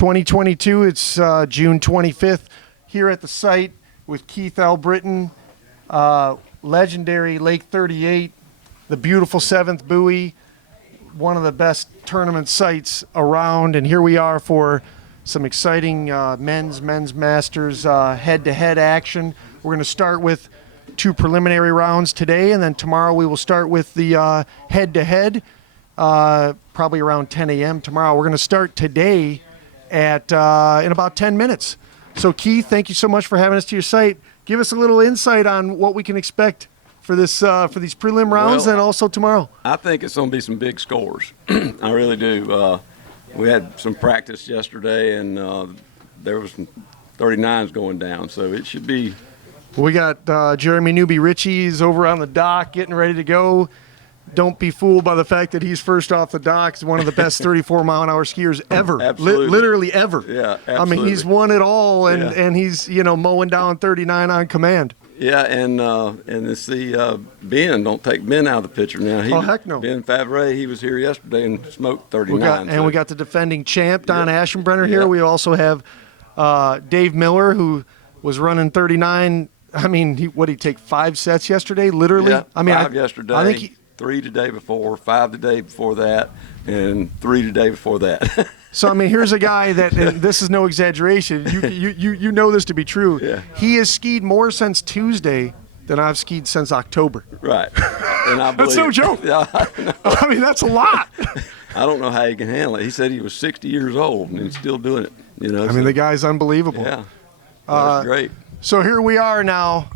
2022. It's June 25th here at the site with Keith L. Britton, legendary Lake 38, the beautiful 7th buoy, one of the best tournament sites around. And here we are for some exciting men's masters head-to-head action. We're going to start with 2 preliminary rounds today, and then tomorrow we will start with the head-to-head, probably around 10 a.m. tomorrow. We're going to start today at in about 10 minutes. So Keith, thank you so much for having us to your site. Give us a little insight on what we can expect for this for these prelim rounds and also tomorrow. I think it's going to be some big scores. I really do. We had some practice yesterday, and there was some 39s going down, so it should be. We got Jeremy Newby Ritchie's over on the dock getting ready to go. Don't be fooled by the fact that he's first off the dock. He's one of the best 34-mile-an-hour skiers ever. Absolutely. Literally ever. Yeah, absolutely. I mean, he's won it all, and he's, mowing down 39 on command. Yeah, and it's the Ben. Don't take Ben out of the picture now. Heck no. Ben Favre, he was here yesterday and smoked 39. We got the defending champ, Don Aschenbrenner, here. We also have Dave Miller, who was running 39. I mean, what'd he take 5 sets yesterday? Literally? Yeah, I mean, 5 yesterday, I think 3 the day before, 5 the day before that, and 3 the day before that. So, I mean, here's a guy that, and this is no exaggeration, you know this to be true. Yeah. He has skied more since Tuesday than I've skied since October. Right. And I believe, that's no joke. Yeah, I mean, that's a lot. I don't know how he can handle it. He said he was 60 years old, and he's still doing it. I mean, the guy's unbelievable. Yeah, that's great. So here we are now.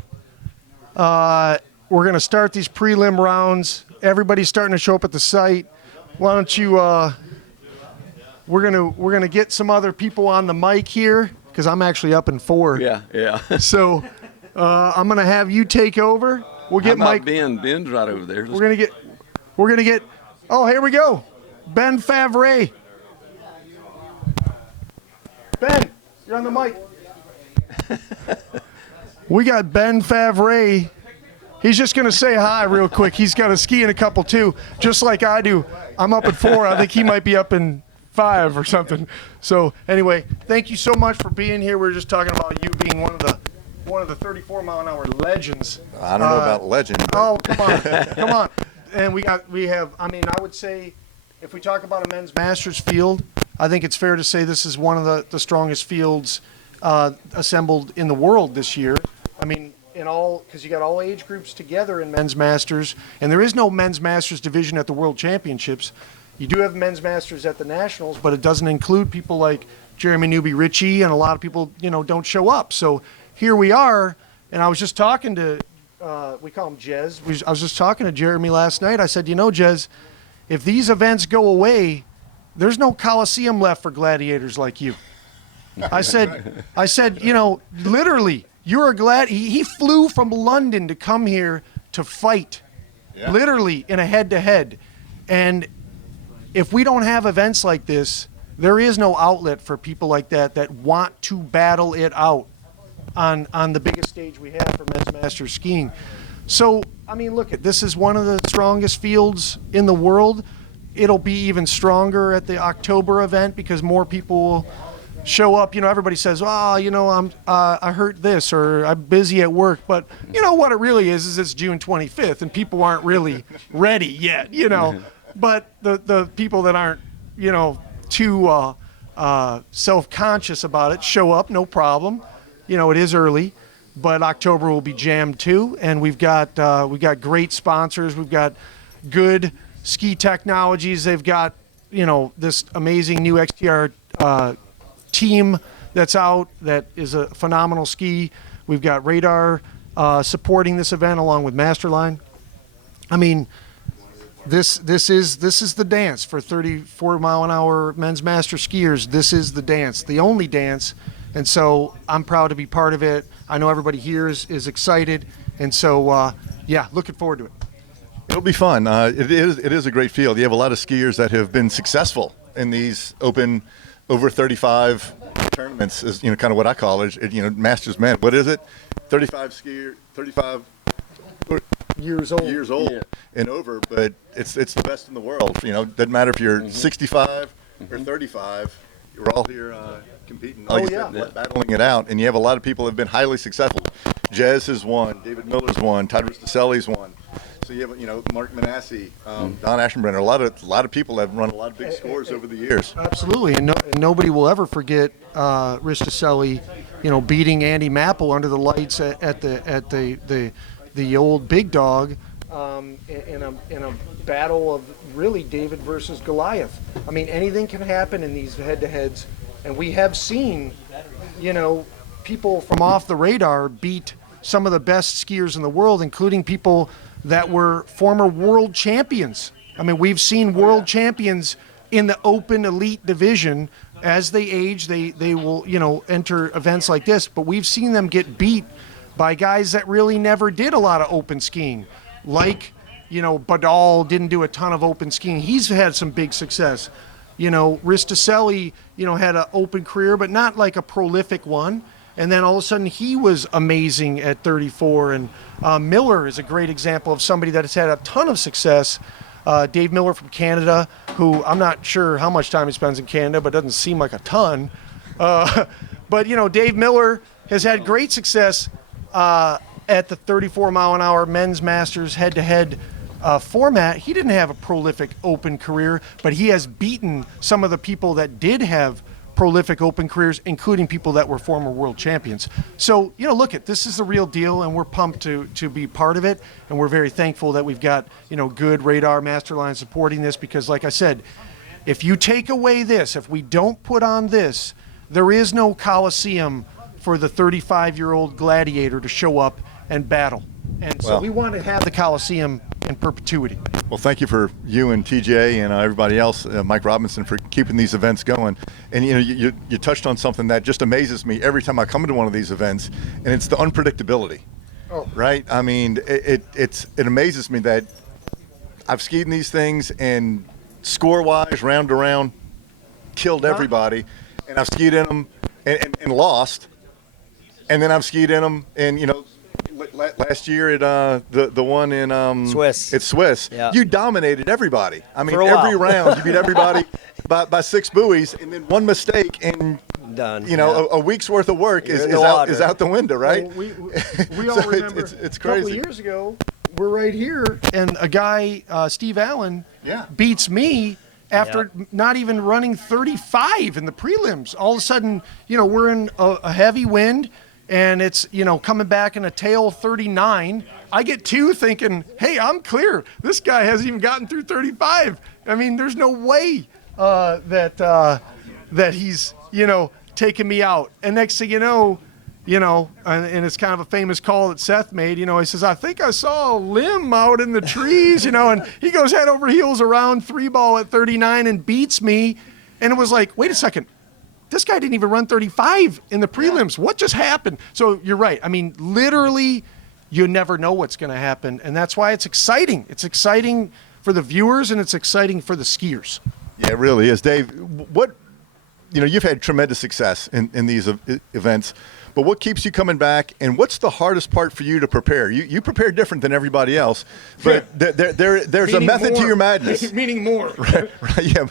We're going to start these prelim rounds. Everybody's starting to show up at the site. Why don't you? We're gonna get some other people on the mic here because I'm actually up in 4. Yeah. So I'm gonna have you take over. We'll get Mike. Ben's right over there. We're gonna get. Oh, here we go. Ben Favre. Ben, you're on the mic. We got Ben Favre. He's just going to say hi real quick. He's got to ski in a couple too, just like I do. I'm up at 4. I think he might be up in 5 or something. So anyway, thank you so much for being here. We were just talking about you being one of the 34-mile-an-hour legends. I don't know about legend. But. Oh, come on. And we have. I mean, I would say if we talk about a men's masters field, I think it's fair to say this is one of the strongest fields assembled in the world this year. I mean, because you got all age groups together in men's masters, and there is no men's masters division at the world championships. You do have men's masters at the nationals, but it doesn't include people like Jeremy Newby Ritchie, and a lot of people, don't show up. So here we are, and I was just talking to, we call him Jez. I was just talking to Jeremy last night. I said, Jez, if these events go away, there's no Coliseum left for gladiators like you. I said, literally, you're a glad. He flew from London to come here to fight, literally in a head-to-head. And if we don't have events like this, there is no outlet for people like that want to battle it out on the biggest stage we have for men's masters skiing. So, I mean, look, this is one of the strongest fields in the world. It'll be even stronger at the October event because more people will show up. Everybody says, I hurt this or I'm busy at work. But what it really is it's June 25th and people aren't really ready yet, But the people that aren't, too self-conscious about it show up, no problem. It is early, but October will be jammed too. And we've got great sponsors. We've got good ski technologies. They've got, this amazing new XTR team that's out that is a phenomenal ski. We've got Radar supporting this event along with Masterline. I mean, this is the dance for 34-mile-an-hour men's master skiers. This is the dance, the only dance, and so I'm proud to be part of it. I know everybody here is excited, and so looking forward to it. It'll be fun. It is a great field. You have a lot of skiers that have been successful in these open over 35 tournaments is kind of what I call it. Masters men. What is it? 35 years old and over, but it's the best in the world. Doesn't matter if you're 65 or 35. We're all here competing, Oh, like you yeah. said, battling it out, and you have a lot of people that have been highly successful. Jez has won, David Miller's won, Todd Risticelli's won. So you have, Mark Manassi, Don Aschenbrenner, a lot of people have run a lot of big scores over the years. Absolutely, and nobody will ever forget Risticelli, beating Andy Mapple under the lights at the old Big Dog in a battle of really David versus Goliath. I mean, anything can happen in these head-to-heads, and we have seen, people from off the radar beat some of the best skiers in the world, including people that were former world champions. I mean, we've seen world champions in the open elite division. As they age, they will, enter events like this, but we've seen them get beat by guys that really never did a lot of open skiing. Like, Badal didn't do a ton of open skiing. He's had some big success. Risticelli, had an open career, but not like a prolific one. And then all of a sudden he was amazing at 34. And Miller is a great example of somebody that has had a ton of success. Dave Miller from Canada, who I'm not sure how much time he spends in Canada, but doesn't seem like a ton. But, Dave Miller has had great success at the 34-mile-an-hour men's masters head-to-head format. He didn't have a prolific open career, but he has beaten some of the people that did have prolific open careers, including people that were former world champions. So, this is the real deal, and we're pumped to be part of it, and we're very thankful that we've got, good Radar Masterline supporting this, because like I said, if you take away this, if we don't put on this, there is no Coliseum for the 35-year-old gladiator to show up and battle. And so we want to have the Coliseum in perpetuity. Well, thank you for you and TJ and everybody else, Mike Robinson, for keeping these events going. And you touched on something that just amazes me every time I come into one of these events, and it's the unpredictability. Oh. Right? I mean, it amazes me that I've skied in these things and score-wise, round to round, killed everybody, and I've skied in them and lost, and then I've skied in them and last year at the one in Swiss. It's Swiss. Yeah. You dominated everybody. I mean, For a every while. round you beat everybody by 6 buoys, and then one mistake and done. a week's worth of work is out the window, right? Well, we all So remember it's a crazy. couple of years ago, we're right here, and a guy, Steve Allen, Yeah. beats me after not even running 35 in the prelims. All of a sudden, we're in a heavy wind, and it's, coming back in a tail 39. I get 2 thinking, hey, I'm clear. This guy hasn't even gotten through 35. I mean, there's no way that he's, taking me out. And next thing you know, and it's kind of a famous call that Seth made, he says, I think I saw a limb out in the trees, and he goes head over heels around 3-ball at 39 and beats me. And it was like, wait a second. This guy didn't even run 35 in the prelims. What just happened? So you're right. I mean, literally, you never know what's going to happen. And that's why it's exciting. It's exciting for the viewers, and it's exciting for the skiers. Yeah, it really is. Dave, you've had tremendous success in these events, but what keeps you coming back, and what's the hardest part for you to prepare? You prepare different than everybody else, but there's a method to your madness. Meaning more. Right, yeah.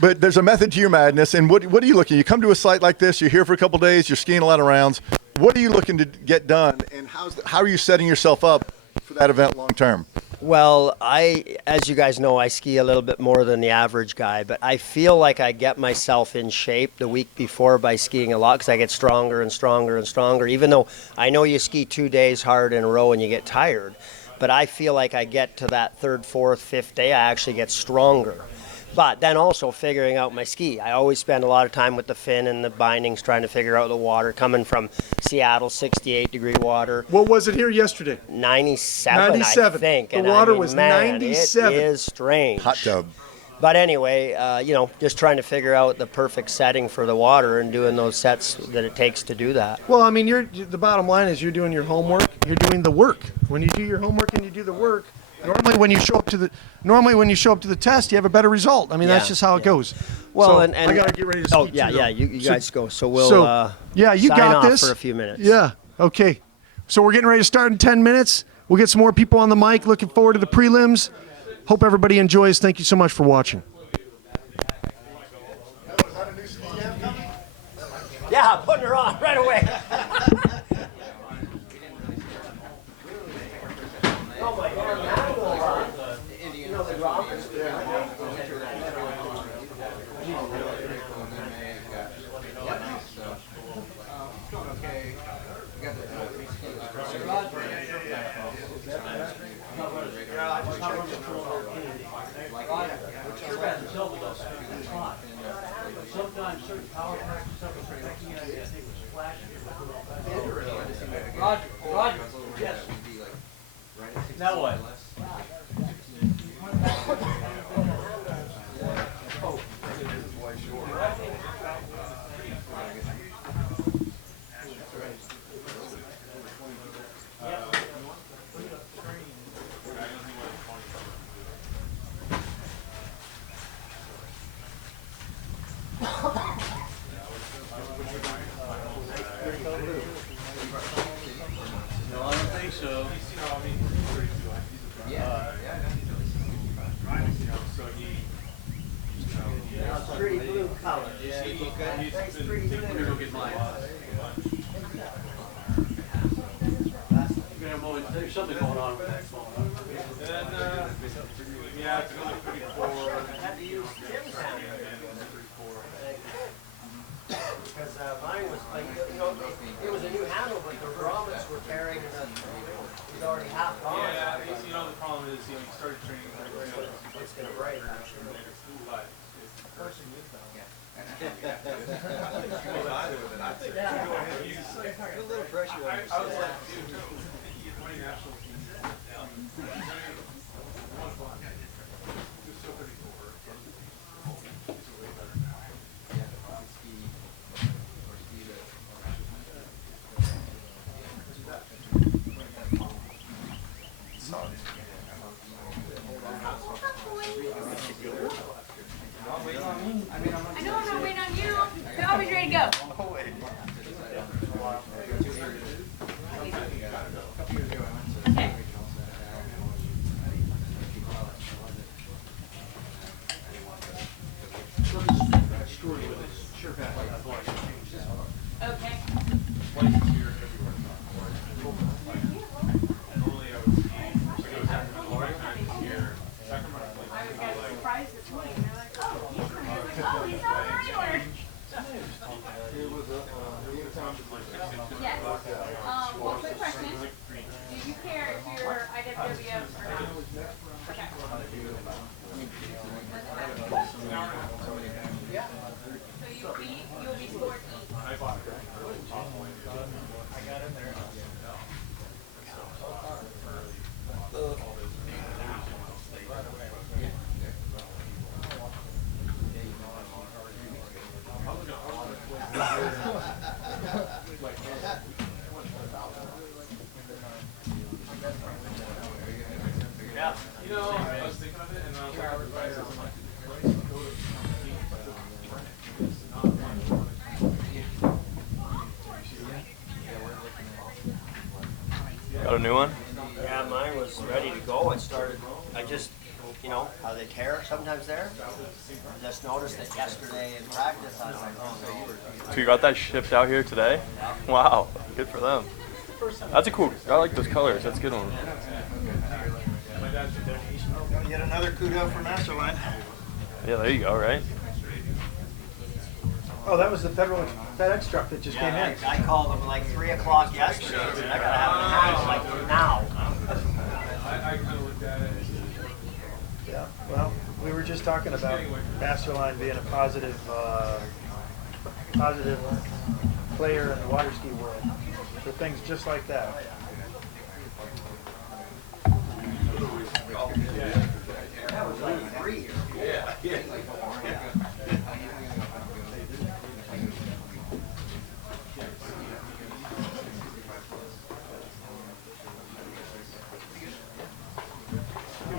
But there's a method to your madness, and what are you looking? You come to a site like this, you're here for a couple days, you're skiing a lot of rounds. What are you looking to get done, and how are you setting yourself up for that event long term? Well, as you guys know, I ski a little bit more than the average guy, but I feel like I get myself in shape the week before by skiing a lot, because I get stronger and stronger and stronger, even though I know you ski 2 days hard in a row and you get tired. But I feel like I get to that 3rd, 4th, 5th day, I actually get stronger. But then also figuring out my ski. I always spend a lot of time with the fin and the bindings trying to figure out the water. Coming from Seattle, 68-degree water. What was it here yesterday? 97, 97. I think. The And water I mean, was man, 97. It is strange. Hot tub. But anyway, just trying to figure out the perfect setting for the water and doing those sets that it takes to do that. Well, I mean, the bottom line is you're doing your homework. You're doing the work. When you do your homework and you do the work, normally when you show up to the test, you have a better result. I mean, that's just how it goes. Well, so and I gotta get ready to ski. Oh yeah, too, yeah. though. You guys go. So we'll you sign got off this for a few minutes. Yeah. Okay. So we're getting ready to start in 10 minutes. We'll get some more people on the mic. Looking forward to the prelims. Hope everybody enjoys. Thank you so much for watching. Yeah, putting her on right away. Oh my God, Manuel, you know the droppers? Sometimes certain power packs and stuff are making it, I think it was flashing. Roger, yes. Now what? No, I don't think so. Pretty blue color. Nice pretty blue. There's something going on with that phone. Yeah, it's another 34. Because mine was like, you know, it was a new handle, but the grommets were carrying the, it was already half gone. Yeah, you know, the problem is, you started training for It's gonna break, I'm sure. but A little pressure on I was like, dude, you 20 national teams. Just so 34. It's way better now. I know I'm not waiting on you. You're always ready to go. Okay. Okay. I got surprised this morning. They're like, oh, he's coming. I was like, oh, he's not mine. Or yes. Well, quick question. Do you care if you're IWWF or not? Okay. So you'll be scored E. Yeah. You know, I was thinking of it, and I was like, everybody's Got a new one? Yeah, mine was ready to go. It started, I just, you know, how they tear sometimes there. I just noticed it yesterday in practice. I was like, oh no. So you got that shipped out here today? Wow, good for them. That's a cool, I like those colors, that's a good one. Yet another kudo for Masterline. Yeah, there you go, right? Oh, that was the FedEx truck that just came in. I called them like 3 o'clock yesterday. I said, I gotta have it in the house like now. I kind of looked at it. Yeah, well, we were just talking about Masterline being a positive player in the water ski world for things just like that. That was like 3 years ago.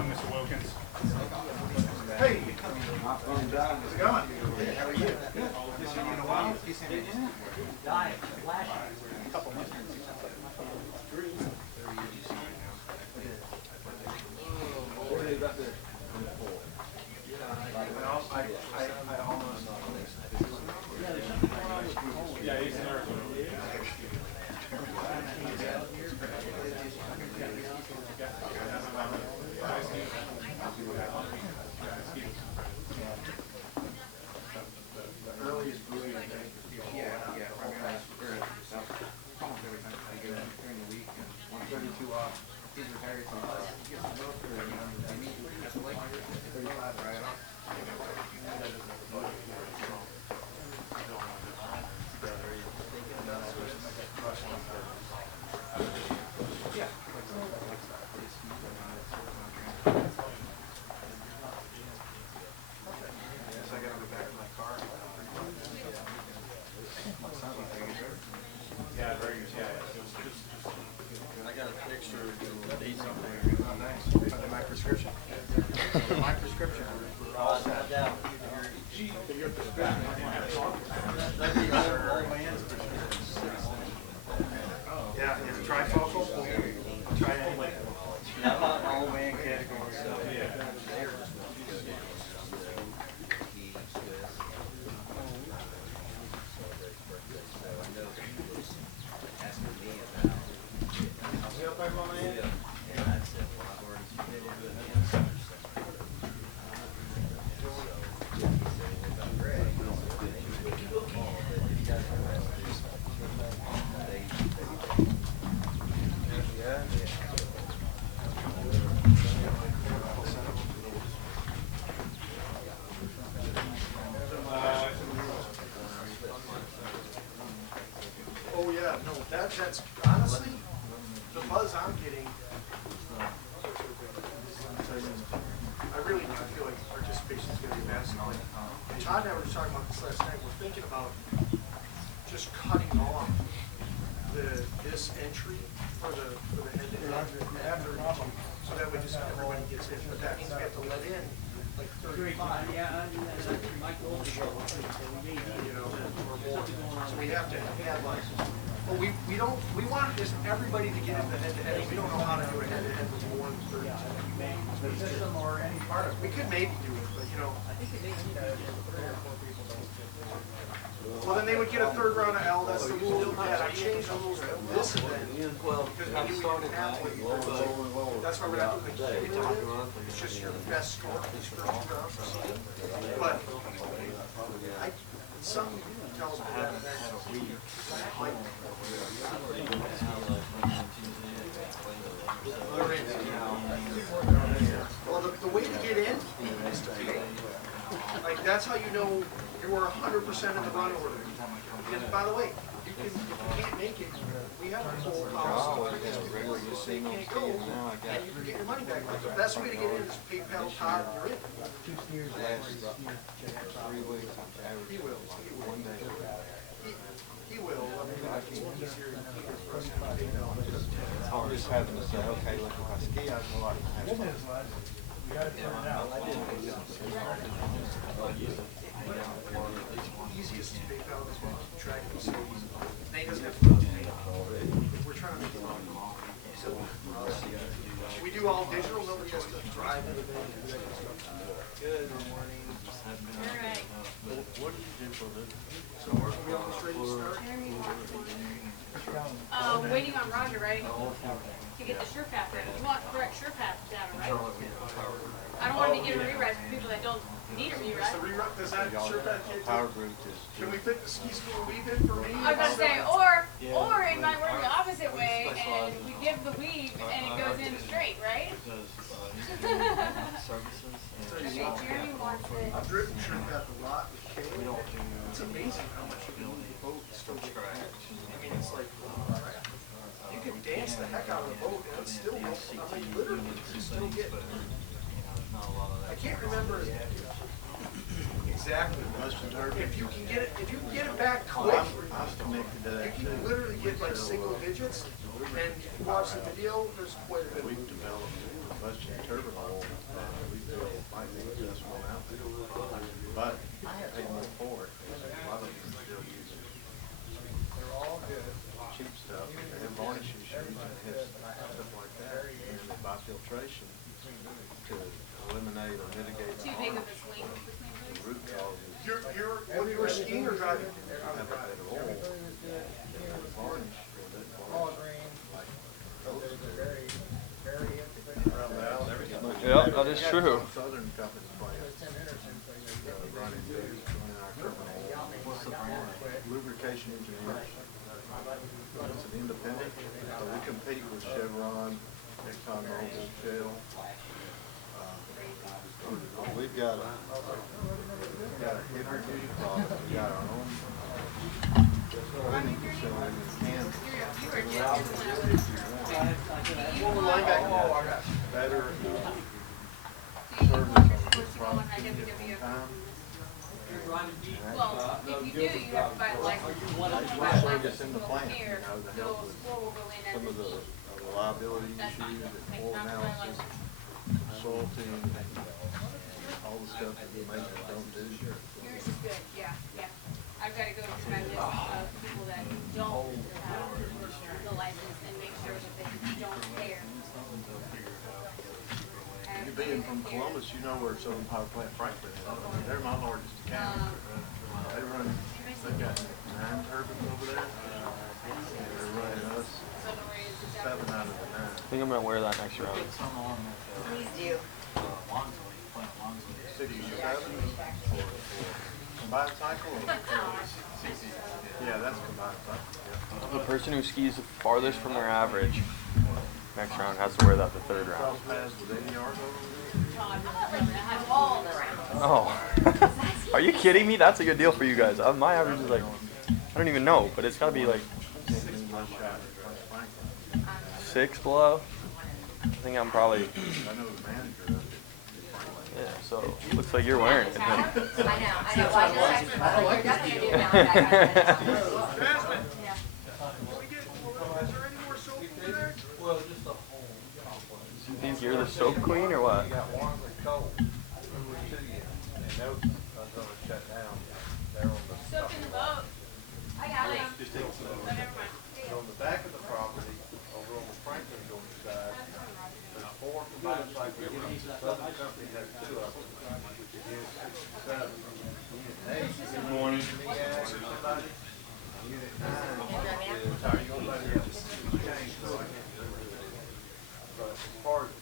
Mr. Wilkins. Hey, how's it going? How are you? Good. Haven't seen you in a while. Died, flashing. A couple months. Yeah, Yeah, no, that's honestly, the buzz I'm getting, I really do feel like participation is going to be massive. Like, Todd and I were just talking about this last night. We're thinking about just cutting off this entry for the head-to-head after, so that way just everybody gets in. But that means we have to let in like 35. You know, or more. So we have to have like, well, we want just everybody to get in the head-to-head. We don't know how to do a head-to-head with more than 30. System or any part of it. We could maybe do it, but you know. Well, then they would get a third round of L. That's the rule. Yeah, I changed the rules for this event because we knew we didn't have one. That's why we're not doing the cumulative. It's just your best score for these first two rounds. But some tells me that well, the way to get in is to pay. Like, that's how you know you were 100% in the run order. And by the way, if you can't make it, we have a full policy. You just say you can't go, and you can get your money back. Like, the best way to get in is PayPal, Todd, and you're in. He will. He will. I mean, it's easier for us to PayPal. It's hard just having to say, okay, look, if I ski, I know I can have We fun. got to turn it out. Easiest is PayPal is going to keep track of so Nate doesn't have to go to pay. We're trying to make it so we do all digital, nobody has to drive in. Good morning. Alright. What do you do for this? So are we almost ready to start? Waiting on Roger, right? To get the SurePath ready. You want correct SurePath data, right? I don't want to give a rewrite for people that don't need a rewrite. Does that SurePath kid Power group is can we fit the ski school weave in for me? I was gonna say, or it might work the opposite way, and we give the weave and it goes in straight, right? Okay, Jeremy wants it. I've driven SurePath a lot with Kay. It's amazing how much you can move the boat and still get I mean, it's like, you can dance the heck out of the boat and it's still, I mean, literally, you can still get. I can't remember exactly. If you can get it back quick, I still make the day. you can literally get like single digits. And if you watch the video, there's quite a bit. We've developed combustion turbine that we feel might be the best one out there. But I pay more for it. A lot of them still use it. They're all good. Cheap stuff. They have varnishing shoes and they have stuff like that. And they buy filtration to eliminate or mitigate Too big of a swing between the those. root causes. When you were skiing or driving? Have a better oil. Varnish. Yeah, that is true. Southern company plants. Running our terminal. Lubrication engineers. It's an independent. So we compete with Chevron, ExxonMobil, Shell. We've got a heavy duty product. We got our own cleaning facility in Kansas. Better service on this product at different time. Well, if you do, you have to buy like Especially just in the plant, you here. know, to So help with score will go in some of every the week. reliability That's fine. issues and Make oil not my analysis, life. soil team, all the stuff that the maintenance don't do. Yours is good, yeah. I've got to go to my list of people that don't have the license and make sure that they don't care. You being from Columbus, you know where Southern Power Plant Franklin is. I mean, they're my largest account. They've got 9 turbines over there. And they're running us 7 out of the 9. I think I'm gonna wear that next round. Please do. 6 or 7 combined cycle? Yeah, that's combined cycle. The person who skis the farthest from their average next round has to wear that the third round. Cross paths with 80 yards Oh. Are you kidding me? That's a good deal for you guys. My average is like, I don't even know, but it's gotta be like my shot at Franklin. 6 below. I think I'm probably. I know the manager of it. Yeah. So looks like you're wearing it. I know. Well, I just actually, you're definitely gonna do it now. Jasmine, Yeah. is there any more soap over there? You think you're the soap queen or what? We got one that's cold. And those are gonna shut down. They're on the, Soap in the boat. I got it. Oh, never mind. on the back of the property, over on the Franklin Georgia side, there's 4 combined cycle units. The Southern Company has 2 of them. Unit 6 and 7. Unit 8 is in morning. Somebody. Unit 9 is, nobody else changed, so I can't do it. But as far as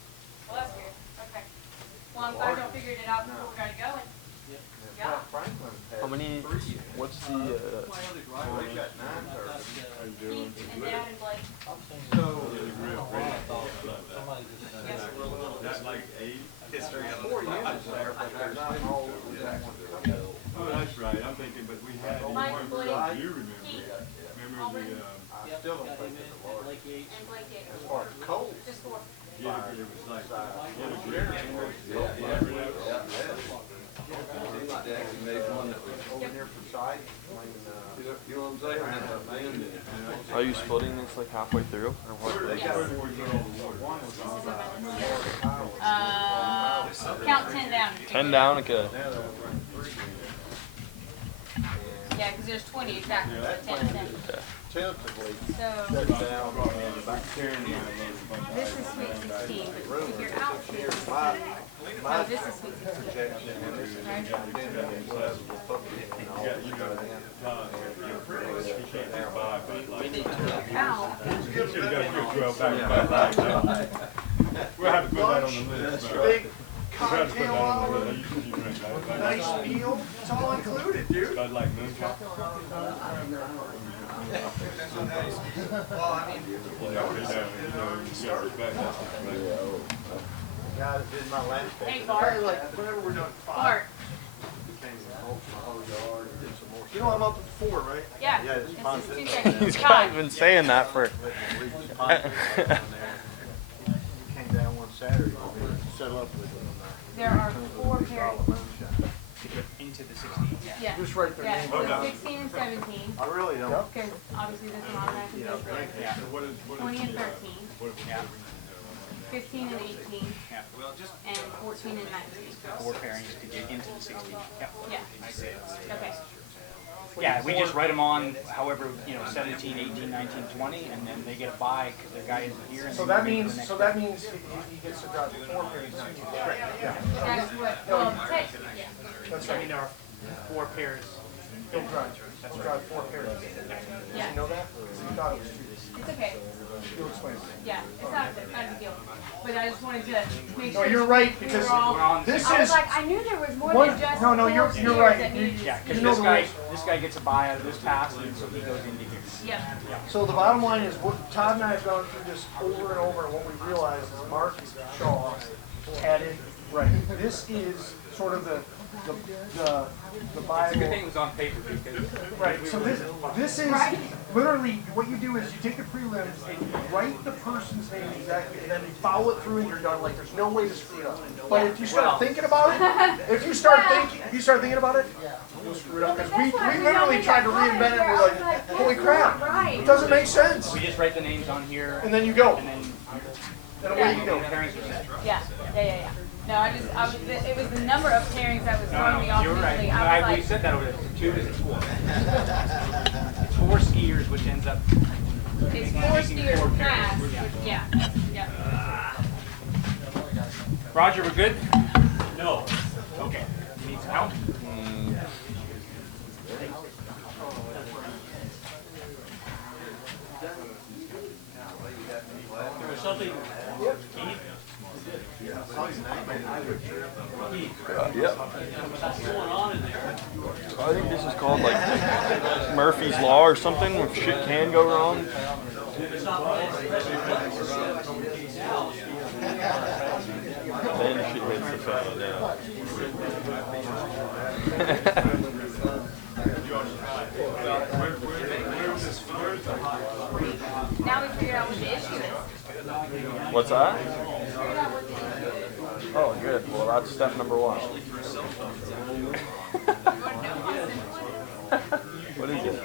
Well, that's good. Okay. Well, I'm glad y'all figured it out before we got going. Yeah. Franklin has How many? 3 units. What's the? So they've got 9 turbines. Keith and Dad and Blake. So, That's like 8 history of 4 units there, but they're not all that one company. Oh, that's right. I'm thinking, but we had Mike, one. Blake, You remember? Keith, Remember the, I still don't think it's a large. and Blake Yates. As far as coal, Just 4. yeah, it was like, over here for site, You know what I'm saying? Are you splitting this like halfway through or what? Count 10 down. 10 down. Okay. Yeah, because there's 20 exactly. So 10 and 10. tentatively So shut down in about this is sweet 16, but if you're out here, my this is sweet 16. projection, and this is Right? Out. we'll have to put that on the list. but- Big we'll have to put that cocktail on the hour, list. You drink that. nice meal. It's all included, dude. Bud Light moonshine. Well, I mean, You gotta respect that. guy that did my landscape. Hey, Bart. like whenever we're done at 5. Bart. Came and mulched my whole yard, did some more You know I'm up at 4, right? Yeah. Yeah, it's This positive. is 2 seconds. These guys been saying that for. Let me leave the concrete down there. He came down one Saturday, settle up with him. There are 4 pairs. Into the 16. Yeah. Just write their Yeah, name so down. 16 and 17. I really don't. Because obviously this one automatically goes there. Yeah. What is, 20 and 13. Yeah. 15 and 18. Yeah. Well, just And 14 and 19. 4 pairings to get into the 16. Yep. Yeah. I see it. Okay. Yeah, we just write them on however, 17, 18, 19, 20, and then they get a bye because their guy isn't here. And So they that move to the means, next so pair. that means he gets to drive 4 pairs, not 2. Yeah. That's what, well, technically, yeah. That's I right. mean, there are 4 pairs. He'll drive. That's drive 4 pairs. Yeah. You know that? You thought it was 2. It's okay. You'll explain it. Yeah, it's not a big deal. But I just wanted to make No, sure. you're right, we because were all- We're on. this I was is, like, I knew there was more One- than just. no, no, 4 you're skiers right. that needed to- Yeah, because You know this guy gets a buy out of this pass, and so he goes into here. Yep. so the bottom line is, what Todd and I have gone through this over and over, and what we realized is Mark Shaw added, right, this is sort of the It's a good thing Bible. it was on paper because. Right, so this is, literally, what you do is you take the prelims and you write the person's name exactly, and then you follow it through and you're done, like, there's no way to screw it up. But if you start thinking about it, if you start thinking about it, you'll screw it up, because we literally tried to reinvent it, and we're like, holy crap, it doesn't make sense. We just write the names on here, And then you go, and then and away you go. pairings are set. Yeah. No, I was, it was the number of pairings that was throwing me off You're right. initially. No, I was we like, said that over there. 2 is 4. It's 4 skiers, which ends up. it's 4 skiers pass. Yeah. Roger, we're good? No. Okay. You need some help? Yep. I think this is called like Murphy's Law or something, where shit can go wrong. Then shit hits the fan down. Where was this? Now we figured out what the issue is. What's that? Figured out what the issue is. Oh, good. Well, that's step number one. What is it?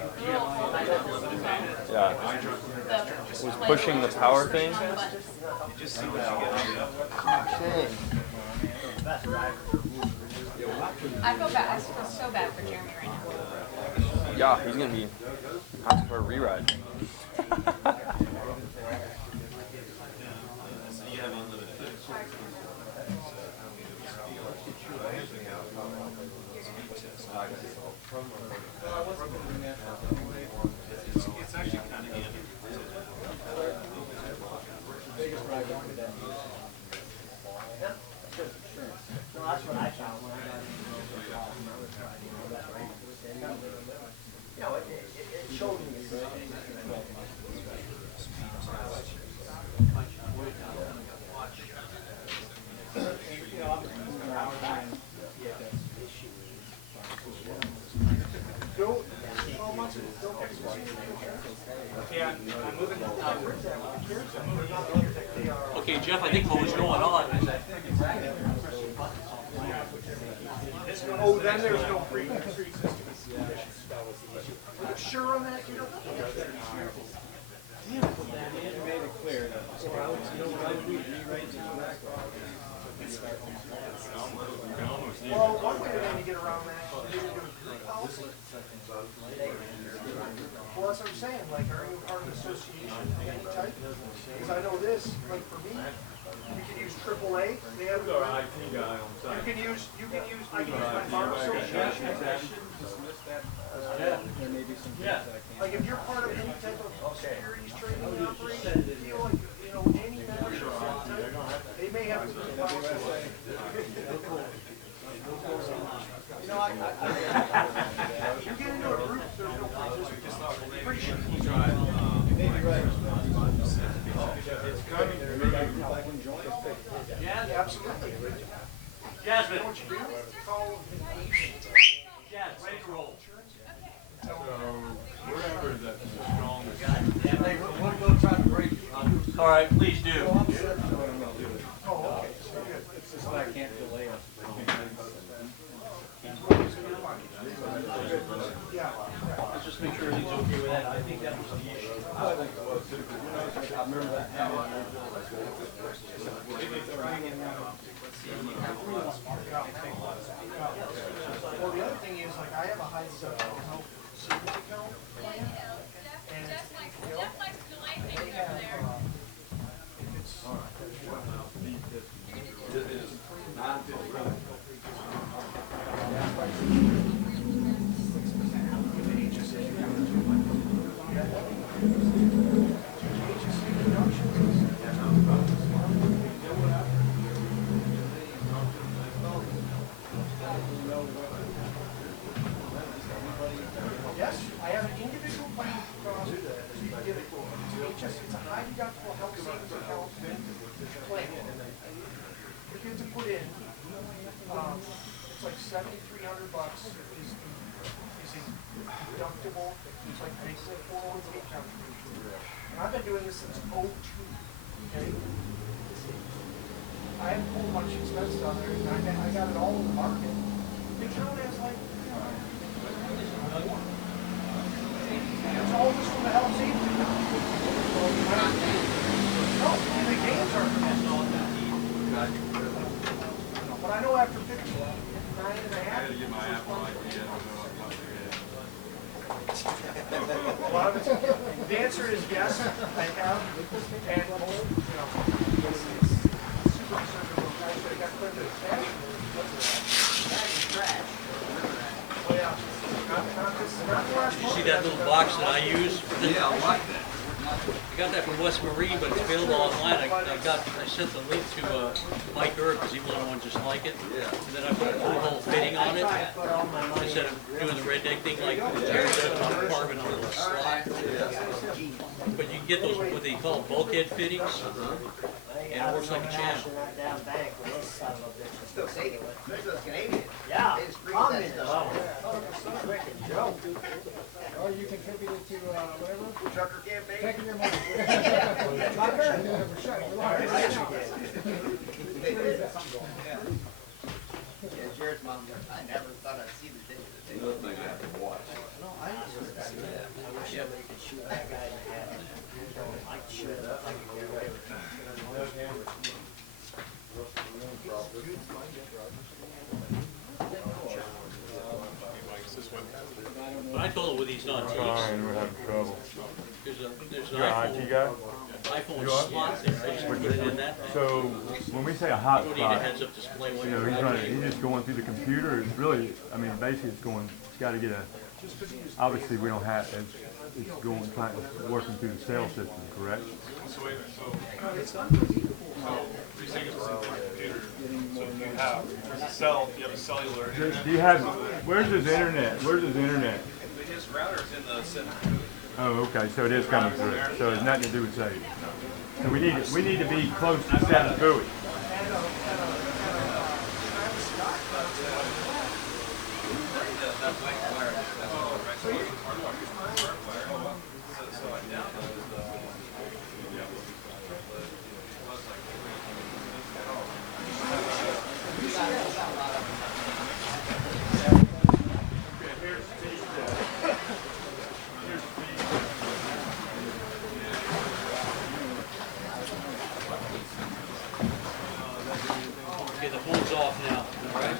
Yeah. Was pushing the power thing? I feel bad. I feel so bad for Jeremy right now. Yeah, he's gonna be asking for a rewrite. Okay, Jeff, I think what was going on is that Oh, then there's no pre-existing conditions. Are you sure on that, you know? Well, one way to maybe get around that is maybe do a group policy. Well, that's what I'm saying, like, are you part of an association of any type? Because I know this, like, for me, you can use AAA, they have. Our IT guy on site. I can use my bar association. Like, if you're part of any type of securities trading operation, you feel like, you know, any membership of any type, they may have a group policy. You know, you get into a group, there's no pre-existing. Pretty sure. Yeah, absolutely. Jasmine, What you do? Call. Jazz, ready to roll. So, whatever that's the strongest. We'll go try to break it. All right, please do. Oh, okay. So good. It's just that I can't delay it. Yeah. Let's just make sure everything's okay with that. I think that was the issue. I remember that happening. Well, the other thing is, like, I have a high deductible health savings account plan, and, you know, they have, if it's, yes, I have an individual plan across, so you can get it, it's a high deductible health savings account plan. You get to put in, it's like $7,300 is a deductible, it's like basically 401k contribution. And I've been doing this since '02, okay? I haven't pulled much expenses on there, and I got it all in the market. They count as like, it's all just from the health safety account. No, and the gains are from that. But I know after 59 and a half. I gotta get my Apple ID, I don't know what about A lot of it's, the answer is yes, I have, and most, you know, it's super conservative. Guys that got clear to the cash. Oh yeah, not the last You see that little box that I use? Yeah, I like that. I got that from West Marine, but it's available online. I sent the link to Mike Erb because he wanted one just like it. Yeah. And then I put a whole fitting on it. Instead of doing the redneck thing like Jerry does, I'm carving a little slot. But you can get those, what they call bulkhead fittings, and it works like a champ. Still Canadian. Yeah. Communism. Oh, you contributed to whatever? Trucker campaign? Taking your money. Yeah, Jared's mom, I never thought I'd see the day. Another thing I have to watch. But I told him with these non-Ts, Fine, we're having trouble. there's an You're an IT guy? iPhone slot there, I just put it in that thing. So when we say a You don't need a hotspot, heads-up display while you you're know, he's graduating. just going through the computer. It's really, I mean, basically it's going, it's got to get a, obviously we don't have, it's going, it's working through the cell system, correct? So wait a minute, so you're saying it's a computer, so you have, there's a cell, you have a cellular internet? Do you have, where's his internet? Where's his internet? His router's in the center. Oh, okay, so it is coming through. So it's nothing to do with safety. So we need to be close to 7 buoy. Okay, the phone's off now, all right?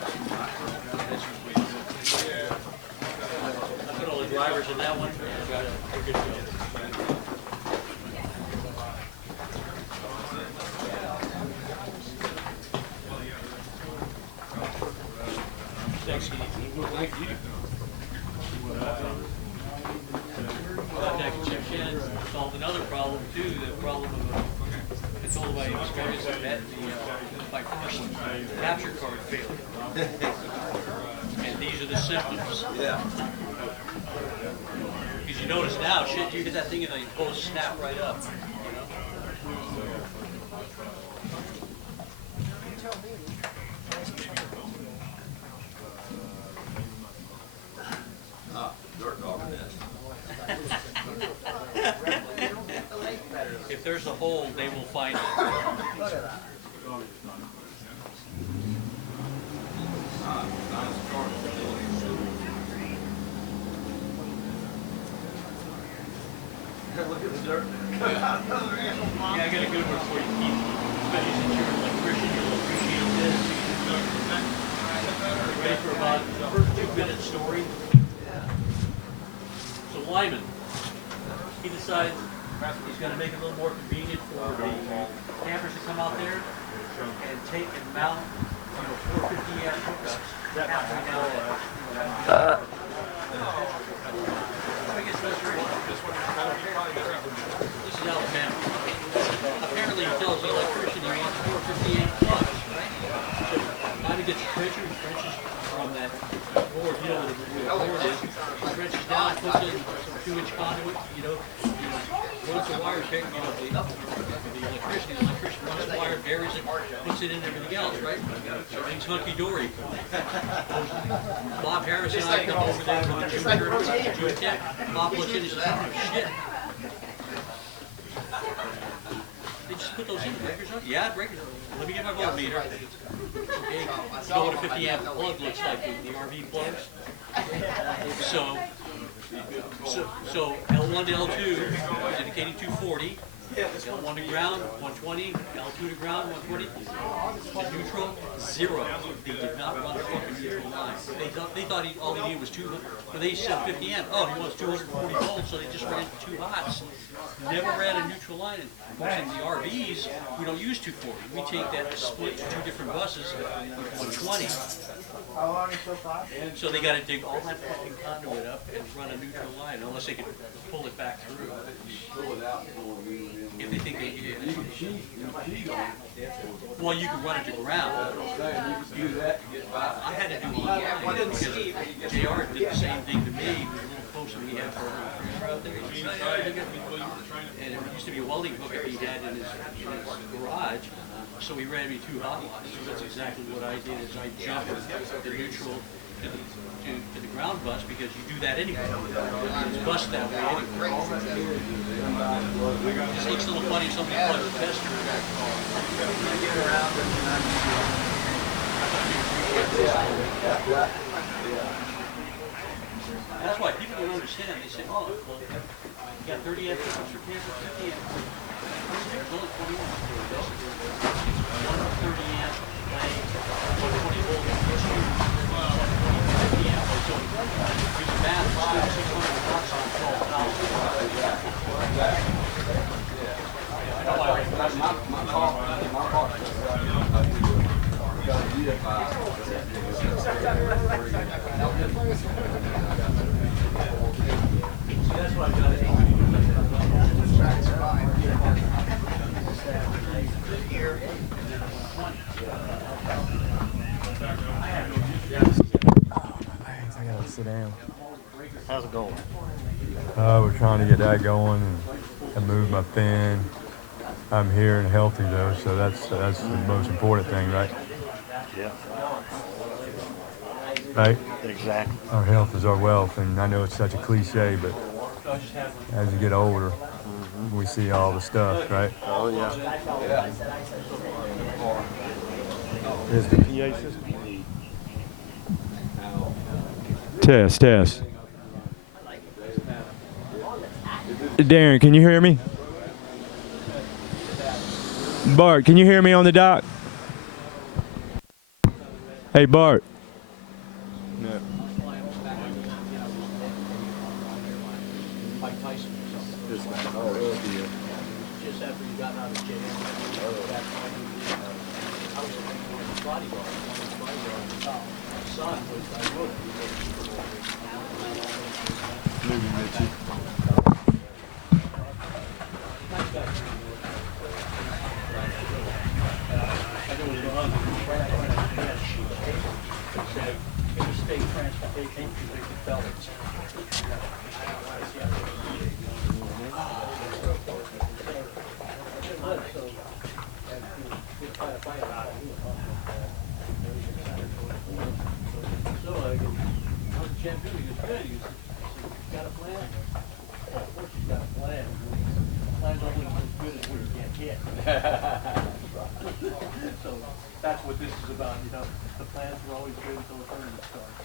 I put all the drivers in that one. We're good to go. Thanks, Steve. Thank you. Contacted Chip Shannon, solved another problem too, the problem of, I told him I experienced that my first capture card failed. And these are the symptoms. Yeah. Because you notice now, shit, you hit that thing and they both snap right up, you know? Dirt dog nest. If there's a hole, they will find it. Look at the dirt. Yeah, I got a good one for you, Keith. Especially since you're an electrician, you'll appreciate this. You ready for about the first 2-minute story? So Lyman, he decides he's going to make it a little more convenient for the campers to come out there and take and mount, 450 amp hookups halfway down there. I guess that's right. This is Alabama. Apparently he tells the electrician he wants 450 amp plugs, right? So Lyman gets a trencher, he trenches from that board, where the board is, he trenches down, puts in some 2-inch conduit, runs the wire, the electrician runs the wire, buries it, puts it in everything else, right? Everything's hunky-dory. Bob Harris and I come over there with the June tech. Bob looks in and says, oh, shit. They just put those in breakers on? Yeah, breakers. Let me get my voltmeter. Okay, you know what a 50 amp plug looks like, the RV plugs? So L1 to L2, indicating 240. L1 to ground, 120. L2 to ground, 120. To neutral, 0. They did not run a fucking neutral line. They thought all he needed was 200. But they said 50 amp. Oh, he wants 240 volts, so they just ran 2 hots. Never ran a neutral line. And of course, in the RVs, we don't use 240. We take that split to 2 different buses with 120. How long is so far? So they got to dig all that fucking conduit up and run a neutral line, unless they can pull it back through. If they think they can. Well, you can run it to ground. I had to do one because JR did the same thing to me with a little folks that we have for our freezer out there. And it used to be a welding hook that he had in his garage, so he ran me 2 hot lines. So that's exactly what I did, is I jumped the neutral to the ground bus, because you do that anyway. It's bust that way anyway. It just looks a little funny if somebody plugs a tester. That's why people don't understand. They say, oh, well, you got 30 amp pickups or 50 amp. There's only 21. One 30 amp laying 120 volt. 50 amp. So you can math 600 watts on 12,000. That's what I've got to do. I gotta sit down. How's it going? We're trying to get that going, and I moved my fin. I'm here and healthy though, so that's the most important thing, right? Yeah. Right? Exactly. Our health is our wealth, and I know it's such a cliche, but as you get older, we see all the stuff, right? Oh yeah. Is the PA system? Test. Darren, can you hear me? Bart, can you hear me on the dock? Hey, Bart. No. Mike Tyson or something. This guy. Just after you got out of jail. I was thinking of bodyguard. My son was Moving Mitchie. Interstate transportation, felons. So I go, how's the champ doing? He goes, good. He goes, got a plan? Well, of course he's got a plan. Plan's only as good as what you can't get. So that's what this is about, you know. The plans are always good until the tournament starts.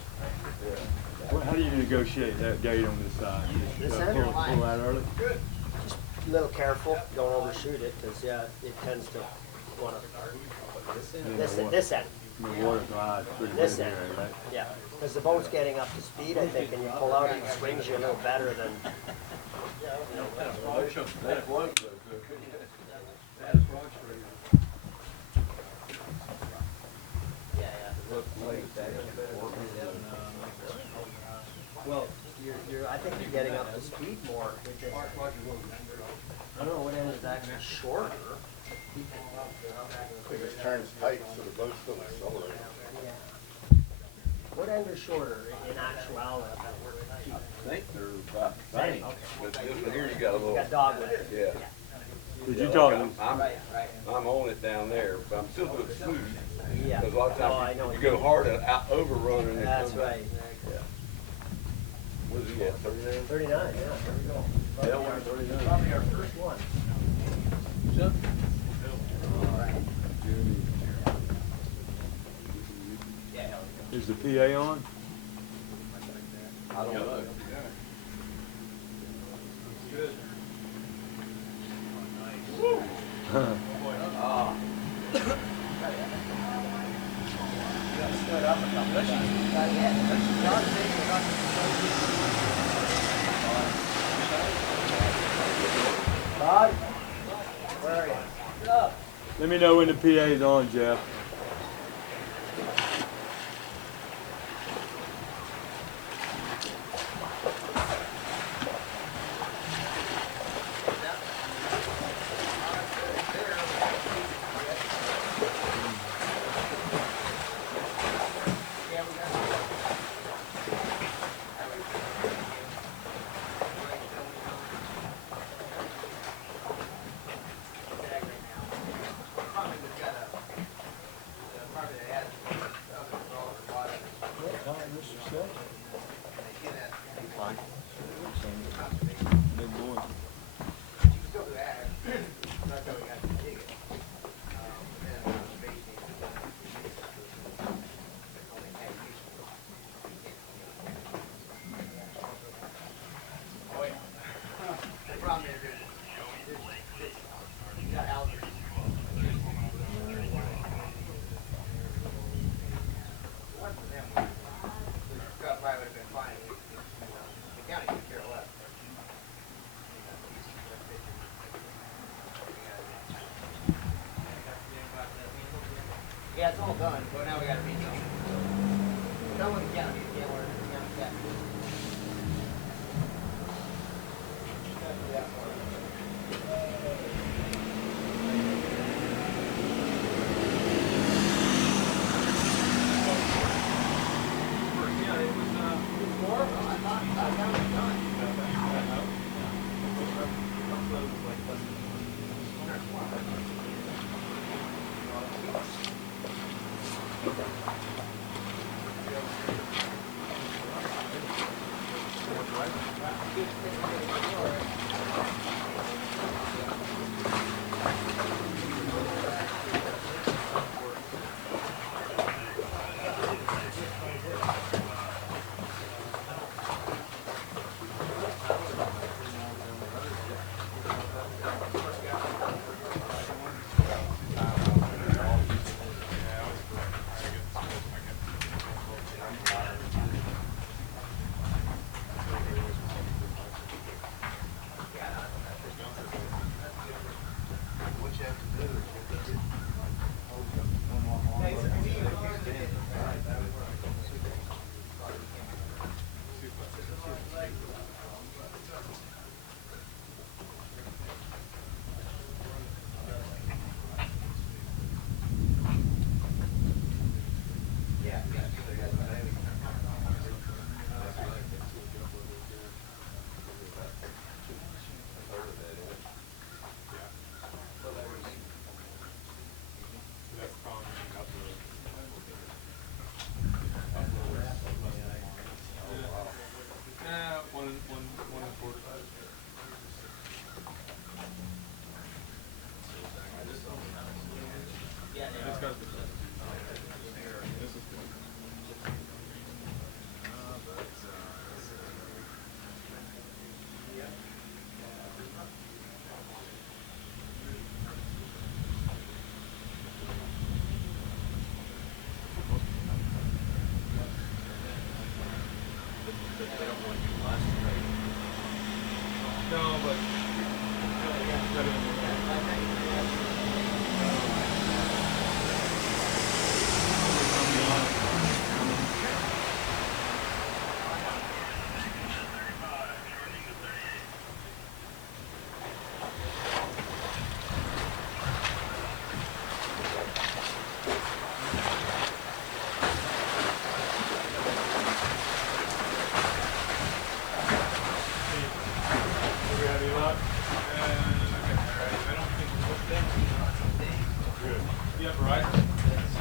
Well, how do you negotiate that gate on this side? This Just, end? pull that early? Just a little careful, don't overshoot it, because yeah, it tends to want to. This end. The water glides pretty This good end. here, right? Yeah, because the boat's getting up to speed, I think, and you pull out, it swings you a little better than. Well, I think you're getting up to speed more with this. I don't know what end is actually shorter. It turns tight so the boat still accelerates. What end is shorter in actuality? I think they're about the same. But this one here, you got a You little, got dogwood. yeah. Did you talk? I'm on it down there, but I'm still doing smooth. Yeah. Because a lot of Oh, I times know. you go hard and out overrun and it That's comes. right. What is he at, 39? 39, yeah, there we go. Yeah, we're 39. Probably our first one. Is the PA on? I don't know. Todd? Where are you? Let me know when the PA is on, Jeff. Yeah, it's all done, but now we gotta redo it. That one's down, you can't work,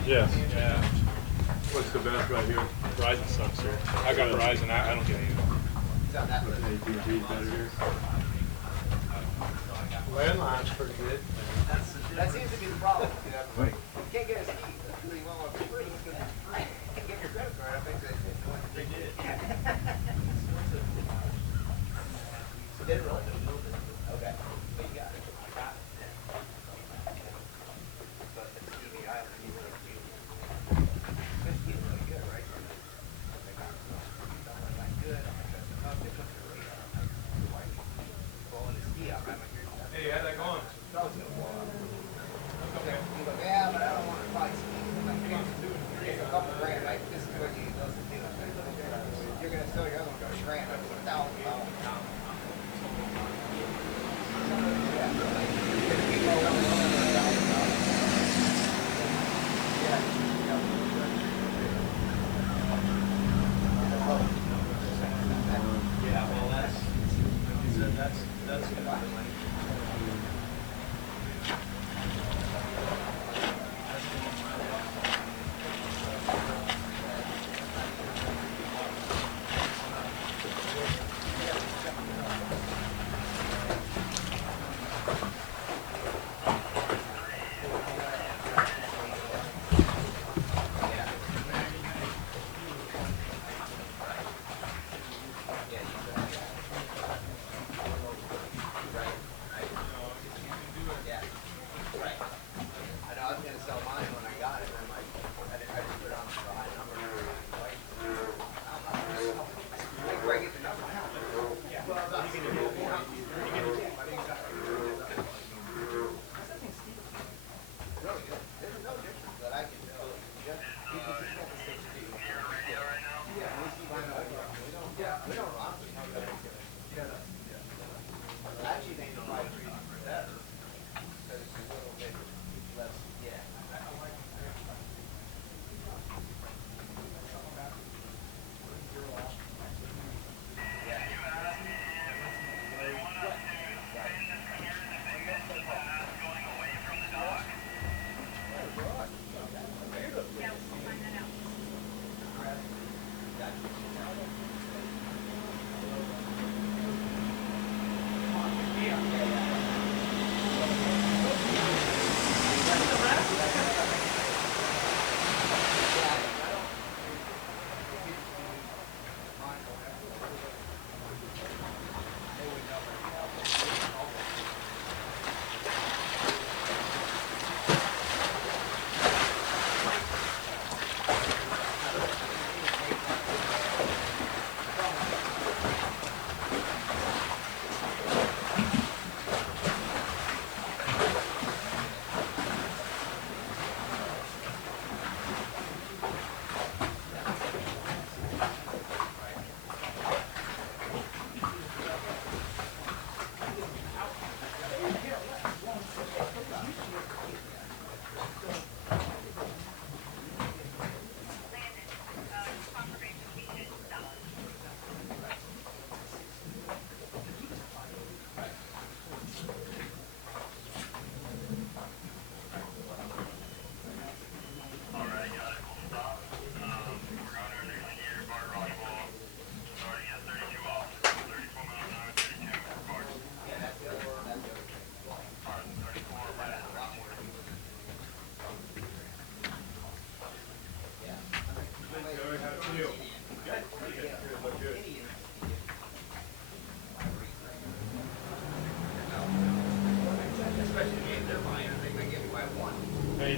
Yes. Yeah. What's the best right here? Verizon sucks here. I got Verizon. I don't get any. AT&T's better here. Landline's pretty good. That seems to be the problem. You can't get a ski. You want one free, it's gonna be free. Get your credit card, I think they did. Did it really? Okay. But you got it. I got it. But the TV island, you really feel. This ski is really good, right? They got it. It's like good. They took the rate out. Well, in the ski out, I'm like, Hey, how's that going? okay. He goes, yeah, but I don't want to buy skis. I'm like, it's a couple grand, right? This is what you those do. You're gonna sell your other one for $1,000. That's $1,000. Yeah, well, that's good. Right.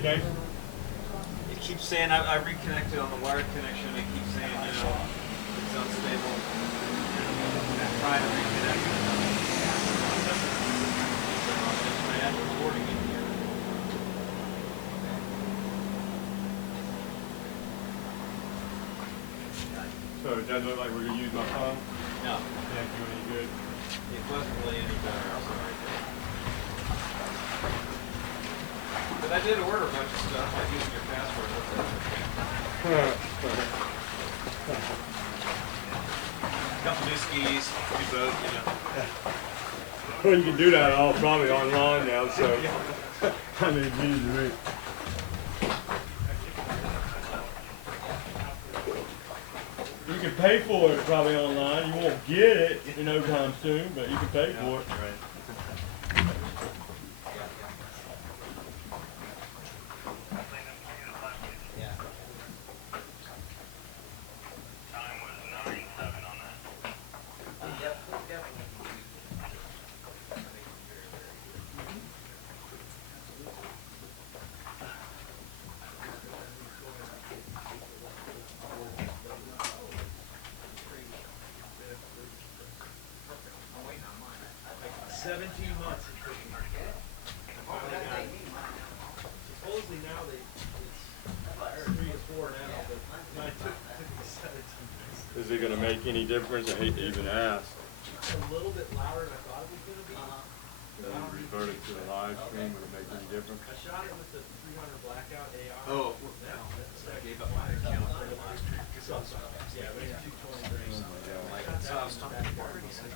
James? It keeps saying I reconnected on the wired connection. It keeps saying it's unstable. I'm trying to reconnect. I am recording it here. So it doesn't look like we're gonna use my phone. No, Can't do any good. it wasn't really any better. I'm sorry. But I did order a bunch of stuff like using your password. A couple new skis, new boat, you know. Well, you can do that all probably online now, so I mean, it's easy to read. You can pay for it probably online. You won't get it no time soon, but you can pay for it. Right. Is it going to make any difference? I hate to even ask. It's a little bit louder than I thought it was going to be. Does it revert it to the live stream? Would it make any difference? I shot it with the 300 blackout AR. Oh, now I gave up my account for the live stream. Yeah, but it's 220 grains. So I was talking to Mark. He said,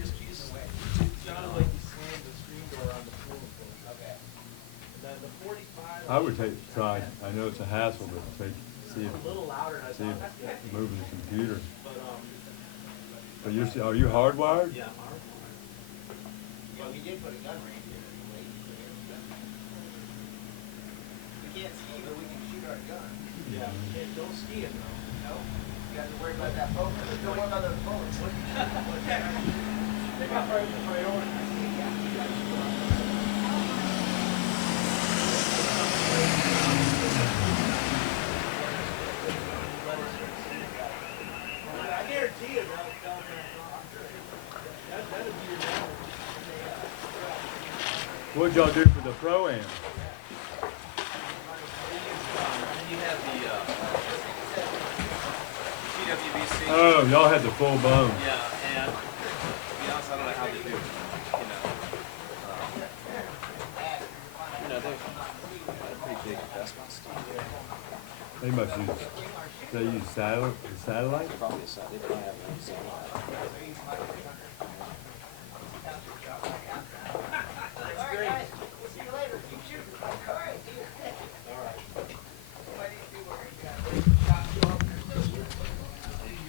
just Jesus. Sounded like he slammed the screen door on the swimming pool. Okay. And then the 45. I would try. I know it's a hassle, but see if A little louder than I thought. moving the computer. But But are you hardwired? yeah, Yeah, we did put a gun range in it. We can't ski, but we can shoot our gun. yeah. Hey, don't ski it though. No, you got to worry about that boat. Don't worry about those bullets. They got priority. I guarantee you that'd be your number. What'd y'all do for the pro-am? And you have the TWBC. Oh, y'all had the full bone. Yeah, and to be honest, I don't know how they do it. They're pretty big investments. They must use satellite? Probably a side. They probably have one satellite. All right, guys. We'll see you later. Keep shooting. All right.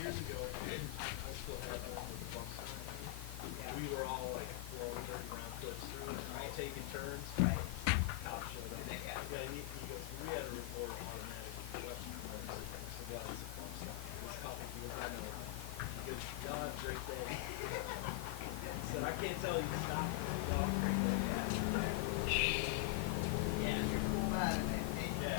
Years ago, I still had one with the bumps on it. We were all like blowing 30 round clips through it, and all taking turns. Cop showed up. Yeah, he goes, we had a report automatic question. So that was a bump stop. This cop was doing that. He goes, y'all have a great day. He said, I can't tell you to stop. Y'all have a great day. Yeah, you're cool about it, man. Yeah.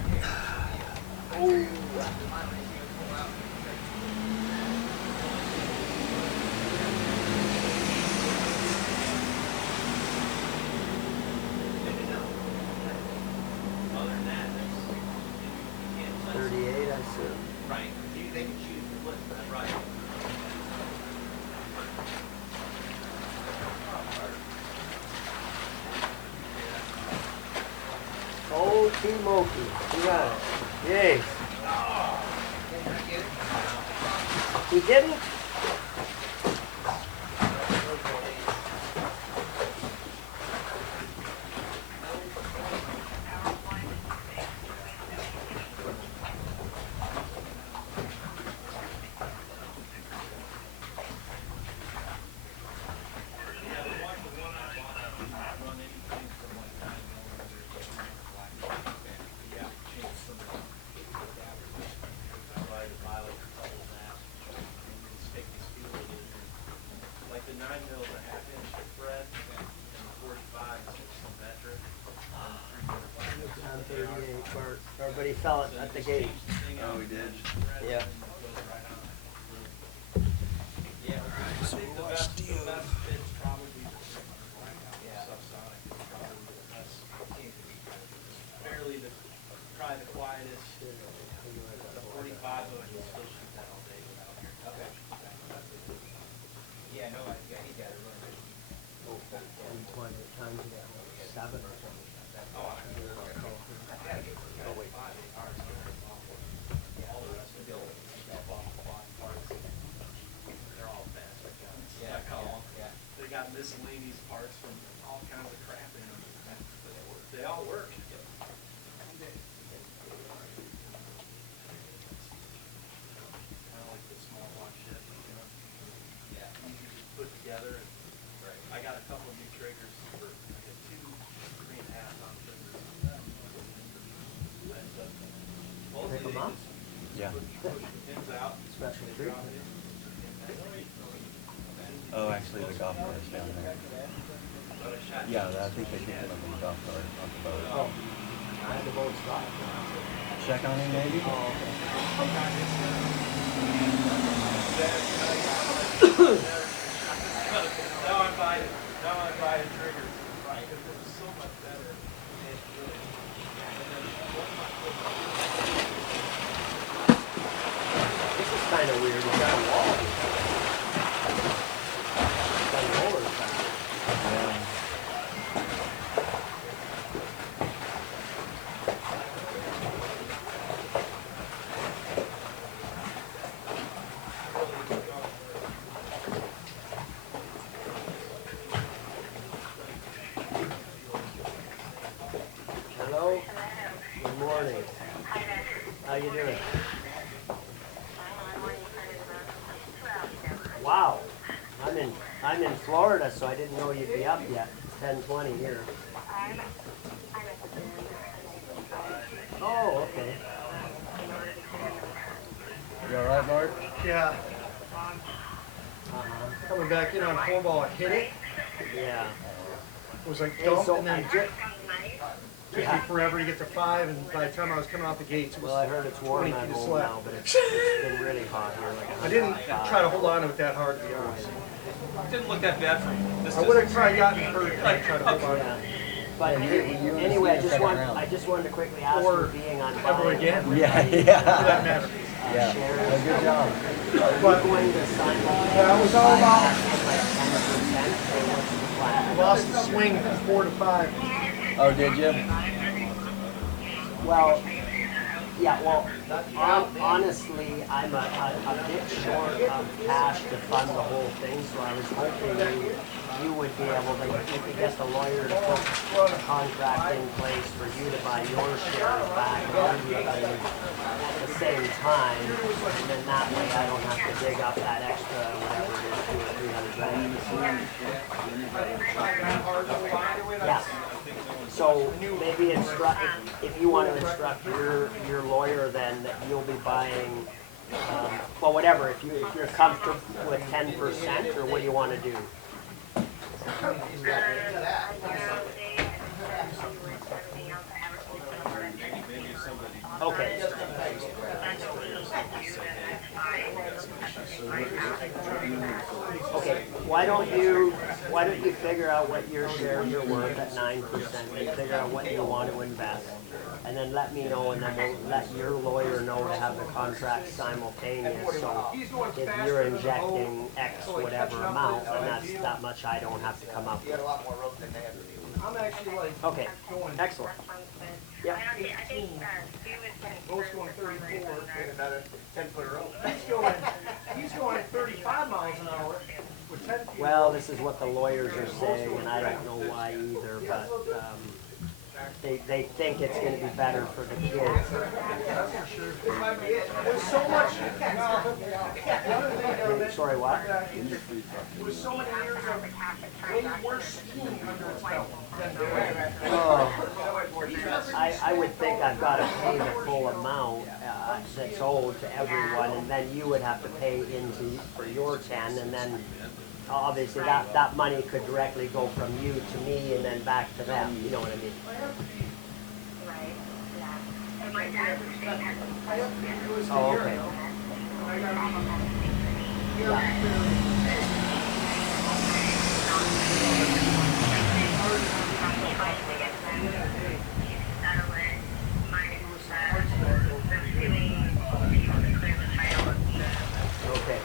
Other than that, you can't touch 38, I assume. right. They can shoot the foot. Right. Oh, T-Moki. You got it. Yay. You didn't? Everybody fell at the gate. Oh, we did. Yeah. Fairly probably the quietest. The 45 though, I can still shoot that all day without here. Okay. Yeah, no, he got it running. Seven or something. Oh, wait. All the rest of the parts, they're all fast. Yeah, I call them. Yeah. They got miscellaneous parts from all kinds of crap in them. They all work. Kind of like the small block shit, you know? Yeah. You can just put together. And, I got a couple of new triggers for, I got 2 3.5 on triggers. Pick them up? Yeah. Push the pins out. Special They treatment. drop in. Oh, actually, the golf cart is down there. Yeah, I think they picked it up on the golf cart on the boat. Oh, I had the boat stopped. Check on him, maybe? Oh, okay. Now I'm buying triggers. Right. Because it was so much better. And really, This is kind of weird. You got a wall. Got rollers back. Yeah. Hello. Good morning. How you doing? Wow. I'm in Florida, so I didn't know you'd be up yet. It's 10:20 here. Oh, okay. You all right, Bart? Yeah, Uh-huh. coming back in on 4-ball, I hit it. Yeah. It was like Hey, dump, so and then I it took me forever to get to 5, and by the time I was coming out the gates, it was Well, I heard it's warm 20 at feet of home sweat. now, but it's been really hot here. Like I didn't 105. try to hold on to it that hard, to be honest. didn't look that bad from this I would have probably gotten hurt if I tried to hold on to Yeah. it. But anyway, I just wanted to quickly ask Or you, being on ever fire, again. Yeah, For yeah. that matter. Yeah. Sharon, Well, good job. are you going to sign up? Yeah, it was all about- Like 10%, or what's the plan? Lost the swing from 4 to 5. Oh, did you? Well, yeah, well, honestly, I'm a bit short of cash to fund the whole thing, so I was hoping you would be able to, if you could get the lawyer to put a contract in place for you to buy your shares back immediately at the same time, and then that way I don't have to dig up that extra, whatever it is, 200 or 300 grand. Yeah. So maybe if you want to instruct your lawyer, then that you'll be buying, well, whatever. If you're comfortable with 10%, or what do you want to do? Okay. Okay, why don't you figure out what your shares are worth at 9%, and figure out what you want to invest, and then let me know, and then we'll let your lawyer know to have the contract simultaneous, so if you're injecting X whatever amount, then that's that much I don't have to come up with. I'm actually like, Okay, excellent. Yep. both going 34. Another 10-foot rope. He's going 35 miles an hour with 10 feet. Well, this is what the lawyers are saying, and I don't know why either, but they think it's going to be better for the kids. There's so much. The other thing, Sorry, what? with so many years of way worse skiing under its belt. Oh, I would think I've got to pay the full amount that's owed to everyone, and then you would have to pay into for your 10, and then obviously that money could directly go from you to me and then back to them. You know what I mean? Oh, okay. Okay.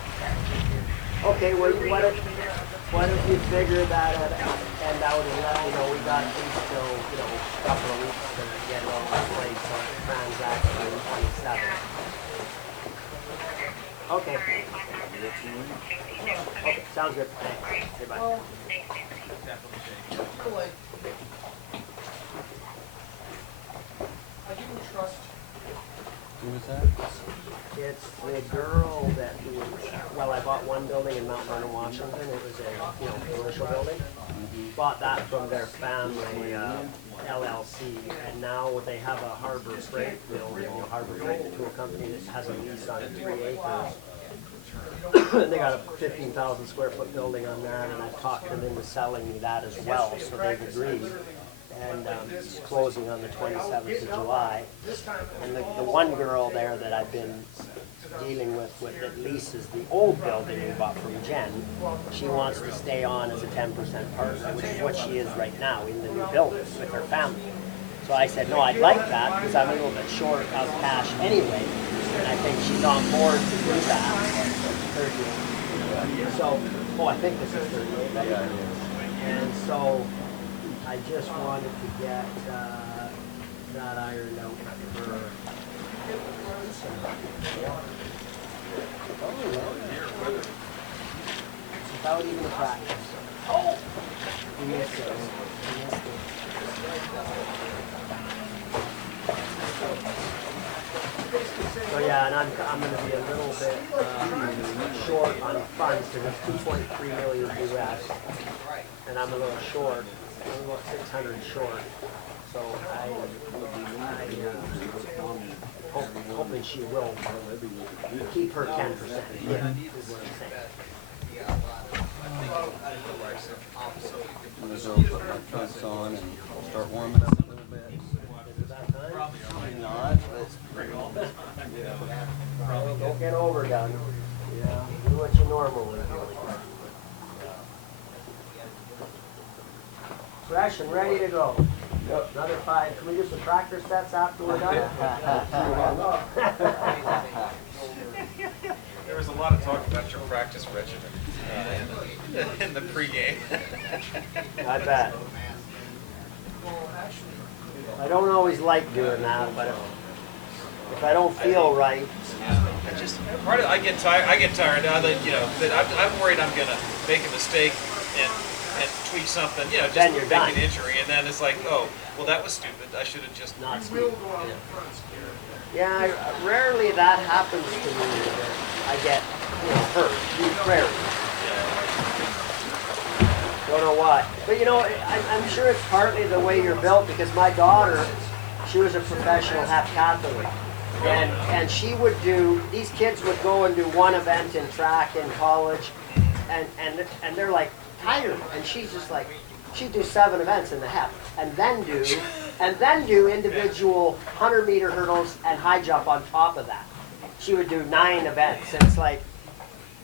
Okay, well, why don't you figure that and out and let me know. We got at least till, a couple of weeks to get it all in place on the transaction in 27. Okay. Okay, sounds good. Thanks. Okay, bye. I didn't trust. Who was that? It's the girl that well, I bought one building in Mount Vernon, Washington. It was a commercial building. Bought that from their family LLC, and now they have a Harbor Freight building, Harbor Freight Tool Company that has a lease on 3 acres. And they got a 15,000 square foot building on that, and I talked them into selling me that as well, so they've agreed. And it's closing on the 27th of July. And the one girl there that I've been dealing with that leases the old building we bought from Jen, she wants to stay on as a 10% partner, which is what she is right now in the new building with her family. So I said, no, I'd like that because I'm a little bit short of cash anyway, and I think she's on board to do that. 38. So, I think this is 38, right? Yeah, it is. And so I just wanted to get that ironed out for without even a practice. We missed it. So yeah, and I'm going to be a little bit short on funds because it's 2.3 million US, and I'm a little short. I'm about 600 short. So hoping she will keep her 10%. Yeah, is what I'm saying. I'm gonna go put my trunks on and start warming up a little bit. Is it that time? Probably not, but Don't get overdone. Yeah. Do what you normally do. Fresh and ready to go. Another 5. Can we do some tractor sets after we're done? There was a lot of talk about your practice regimen in the pregame. I bet. I don't always like doing that, but if I don't feel right. I get tired now that I'm worried I'm gonna make a mistake and tweak something, just Then you're make done. an injury, and then it's like, oh, well, that was stupid. I should have just Not sweet. Yeah, rarely that happens to me. I get, hurt. Rarely. Don't know why. But I'm sure it's partly the way you're built because my daughter, she was a professional heptathlete. And she would these kids would go and do one event in track in college and they're like tired. And she's just like, she'd do 7 events in the hep and then do individual 100-meter hurdles and high jump on top of that. She would do 9 events. And it's like,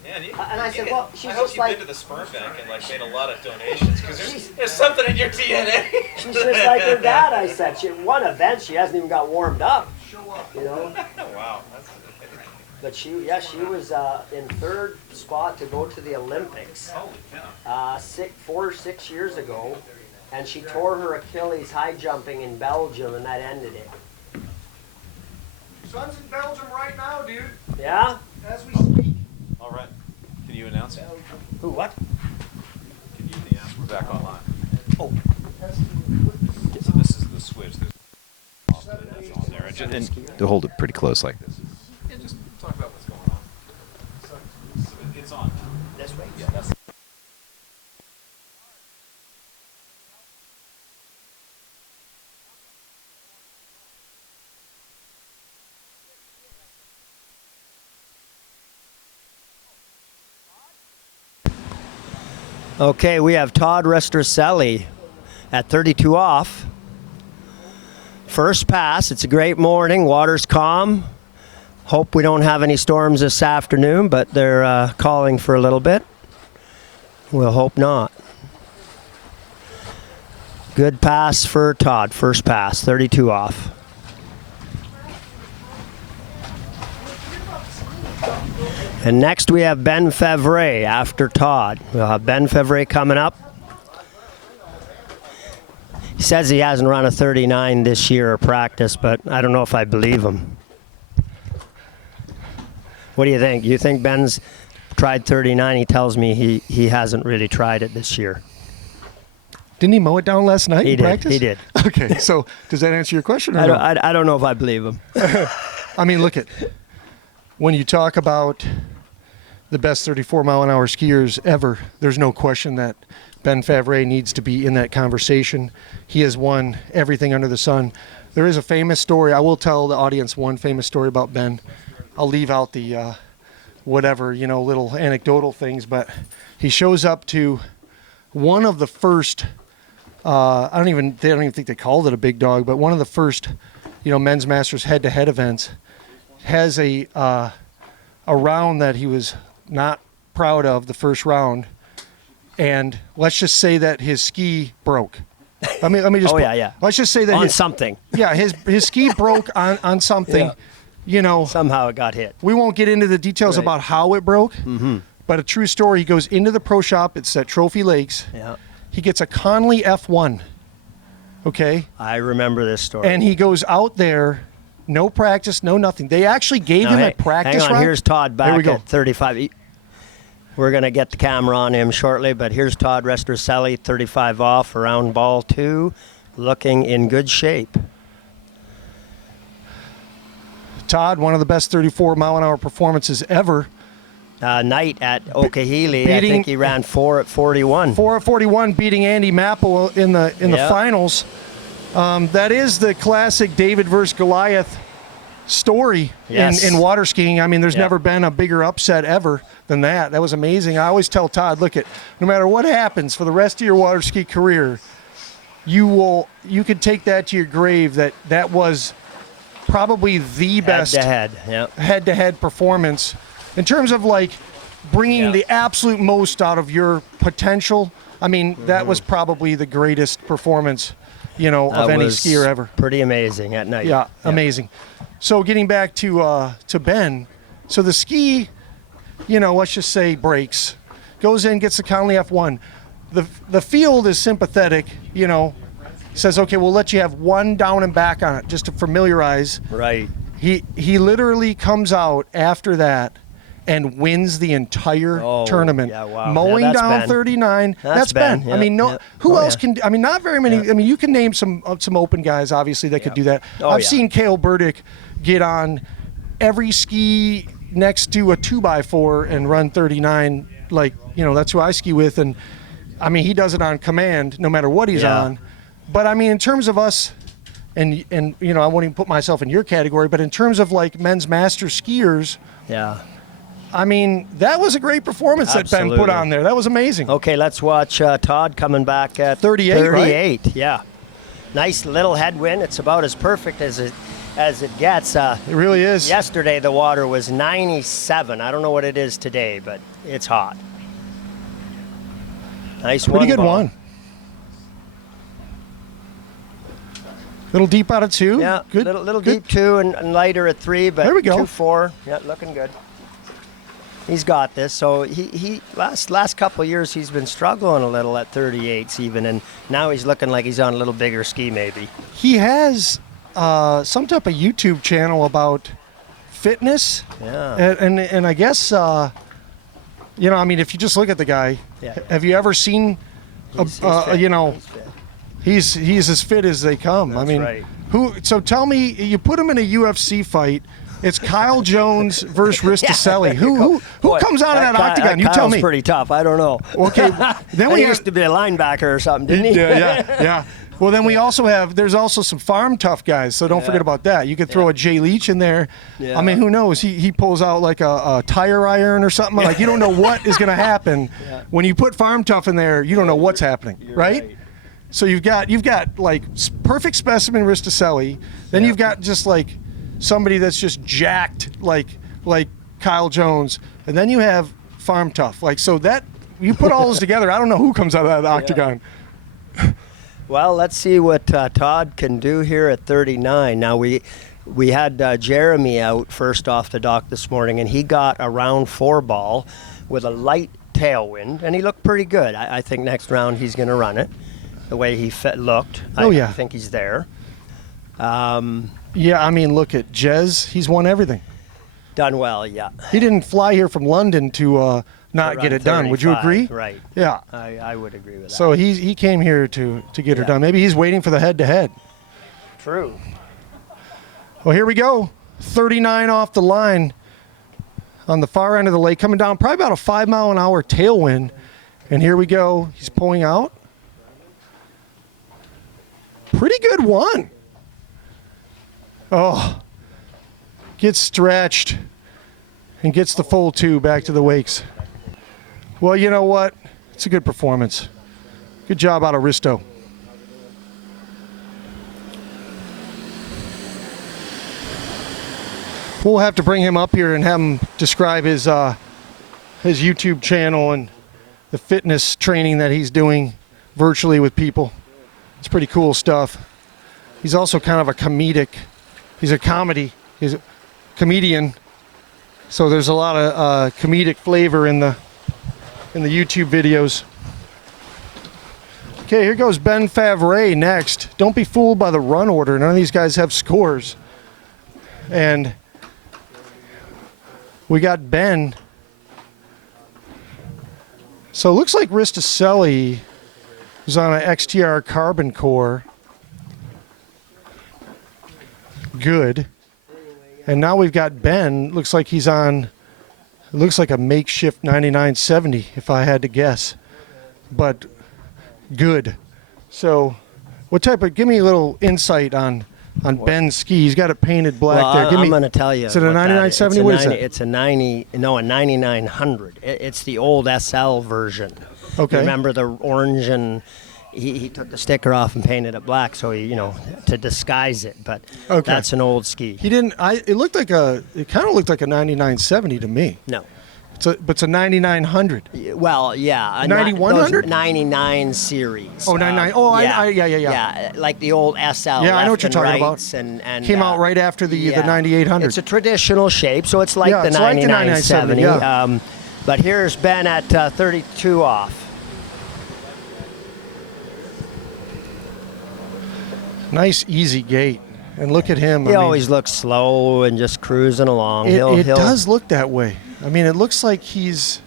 and I said, well, she's I hope just you've like, been to the sperm bank and made a lot of donations because there's something in your DNA. she's just like her dad. I said, she one event she hasn't even got warmed up. Wow. But she was in 3rd spot to go to the Olympics. Holy cow. 4 or 6 years ago, and she tore her Achilles high jumping in Belgium, and that ended it. Son's in Belgium right now, dude. Yeah? As we speak. All right. Can you announce it? Who? What? Can you announce we're back online? Oh. So this is the switch. That's on there. And to hold it pretty close like this. And just talk about what's going on. So it's on. This way. Yeah, that's. Okay, we have Todd Restrosselli at 32 off First pass. It's a great morning. Water's calm. Hope we don't have any storms this afternoon, but they're calling for a little bit. We'll hope not. Good pass for Todd. First pass. 32 off. And next we have Ben Fevre after Todd. We'll have Ben Fevre coming up. He says he hasn't run a 39 this year or practice, but I don't know if I believe him. What do you think? You think Ben's tried 39? He tells me he hasn't really tried it this year. Didn't he mow it down last night He in did. practice? He did. Okay, so does that answer your question? Or I no? don't know if I believe him. I mean, look at when you talk about the best 34-mile-an-hour skiers ever, there's no question that Ben Favre needs to be in that conversation. He has won everything under the sun. There is a famous story. I will tell the audience one famous story about Ben. I'll leave out the whatever, little anecdotal things, but he shows up to one of the first, they don't even think they called it a big dog, but one of the first, men's masters head-to-head events, has a round that he was not proud of, the first round, and let's just say that his ski broke. Let me just. Oh yeah. Let's just say that on something. Yeah, his ski broke on something. Yeah. Somehow it got hit. We won't get into the details Right. about how it broke, but a true story. He goes into the pro shop. It's at Trophy Lakes. Yeah. He gets a Conley F1. Okay. I remember this story. And he goes out there, no practice, no nothing. They actually gave him a practice hang on. run. Here's Todd There we back go. at 35. We're going to get the camera on him shortly, but here's Todd Restoselli, 35 off, around ball 2, looking in good shape. Todd, one of the best 34-mile-an-hour performances ever. Night at Okehele, I Beating- think he ran 4 at 41. 4 at 41, beating Andy Mapple in the Yeah. finals. That is the classic David versus Goliath story Yes. in water skiing. I mean, there's Yeah. never been a bigger upset ever than that. That was amazing. I always tell Todd, look, no matter what happens for the rest of your water ski career, you could take that to your grave. That was probably the best Head-to-head, yeah. head-to-head performance in terms of like bringing Yeah. the absolute most out of your potential. I mean, that was probably the greatest performance, of That any was skier ever. Pretty amazing at night. Yeah, amazing. So getting back to Ben, so the ski, let's just say breaks, goes in, gets the Conley F1. The field is sympathetic, says, okay, we'll let you have one down and back on it just to familiarize. Right. He literally comes out after that and wins the entire tournament. yeah, wow. Mowing Yeah, that's down Ben. 39. That's Ben. Ben, I mean, yeah. who Oh, else yeah. can? I mean, not very many. Yeah. I mean, you can name some open guys, obviously, that could do that. Oh, I've yeah. seen Cale Burdick get on every ski next to a 2x4 and run 39. Like, that's who I ski with, and I mean, he does it on command, no matter what he's Yeah. on. But I mean, in terms of us. And I won't even put myself in your category, but in terms of like men's master skiers, Yeah. I mean, that was a great performance that Ben put Absolutely. on there. That was amazing. Okay, let's watch Todd coming back at 38, right? 38, yeah. Nice little headwind. It's about as perfect as it gets. It really is. Yesterday the water was 97. I don't know what it is today, but it's hot. Nice one. Pretty good ball. one. Little deep out of 2. Yeah, Good. little good. deep 2 and lighter at 3, but There we go. 2-4. Yeah, looking good. He's got this. So he last couple of years he's been struggling a little at 38s even, and now he's looking like he's on a little bigger ski maybe. He has some type of YouTube channel about fitness. Yeah. And I guess, I mean, if you just look at the guy, Yeah. have you ever seen, He's fit. He's fit. he's as fit as they come. I That's mean, right. So tell me, you put him in a UFC fight. It's Kyle Jones versus Risticelli. Who Boy, comes out of that octagon? You tell Kyle's me. pretty tough. I don't know. Okay, then he we used to be a linebacker or something, didn't he? yeah. Well, then we also there's also some farm tough guys, so don't Yeah. forget about that. You could throw a Jay Leach in there. Yeah. I mean, who knows? He pulls out like a tire iron or something. Like, you don't know what is going to happen. Yeah. When you put farm tough in there, you don't know what's happening, You're right? So you've got like perfect specimen Risticelli, then you've got just like somebody that's just jacked like Kyle Jones, and then you have Farm Tough. Like, so that you put all those together, I don't know who comes out of that octagon. Well, let's see what Todd can do here at 39. Now we had Jeremy out first off the dock this morning, and he got a round 4 ball with a light tailwind, and he looked pretty good. I think next round he's going to run it the way he looked. I think he's there. Yeah, I mean, look at Jez. He's won everything. Done well, yeah. He didn't fly here from London to not get it done. Would you agree? Right. Yeah. I would agree with that. So he came here to get her done. Maybe he's waiting for the head-to-head. True. Well, here we go. 39 off the line on the far end of the lake, coming down probably about a 5-mile-an-hour tailwind. And here we go. He's pulling out. Pretty good one. Oh, gets stretched and gets the full 2 back to the wakes. Well, you know what? It's a good performance. Good job out of Risto. We'll have to bring him up here and have him describe his YouTube channel and the fitness training that he's doing virtually with people. It's pretty cool stuff. He's also kind of a comedic. He's a comedian. So there's a lot of comedic flavor in the YouTube videos. Okay, here goes Ben Favre next. Don't be fooled by the run order. None of these guys have scores. And we got Ben. So it looks like Risticelli was on an XTR carbon core. Good. And now we've got Ben. Looks like he's on, it looks like a makeshift 9970 if I had to guess. But good. So give me a little insight on Ben's ski. He's got it painted black there. I'm going to tell you. Is it a 9970? What is it? It's a 9900. It's the old SL version. Okay. Remember the orange, and he took the sticker off and painted it black, so to disguise it. But that's an old ski. He didn't. It kind of looked like a 9970 to me. No. But it's a 9900. Well, yeah. A 9100? 99 series. Oh, 99. Oh, yeah. Yeah. Yeah, like the old SL. Yeah, I know what you're talking about. And came out right after the 9800. It's a traditional shape, so it's like the it's like the 9970. 9970, But here's Ben at 32 off. Nice, easy gait. And look at him. He always looks slow and just cruising along. It does look that way. I mean, it looks like he's...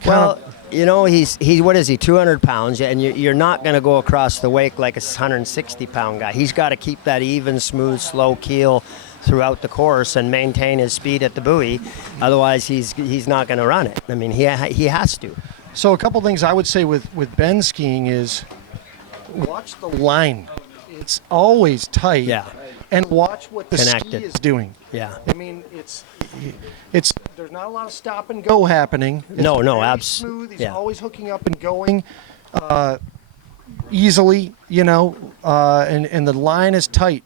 he's what is he, 200 pounds, and you're not going to go across the wake like a 160-pound guy. He's got to keep that even, smooth, slow keel throughout the course and maintain his speed at the buoy. Otherwise, he's not going to run it. I mean, he has to. So a couple things I would say with Ben skiing is watch the line. It's always tight. Yeah. And watch what the Connected. ski is doing. Yeah. I mean, it's there's not a lot of stop and go happening. It's absolutely. Smooth. He's always hooking up and going easily, and the line is tight.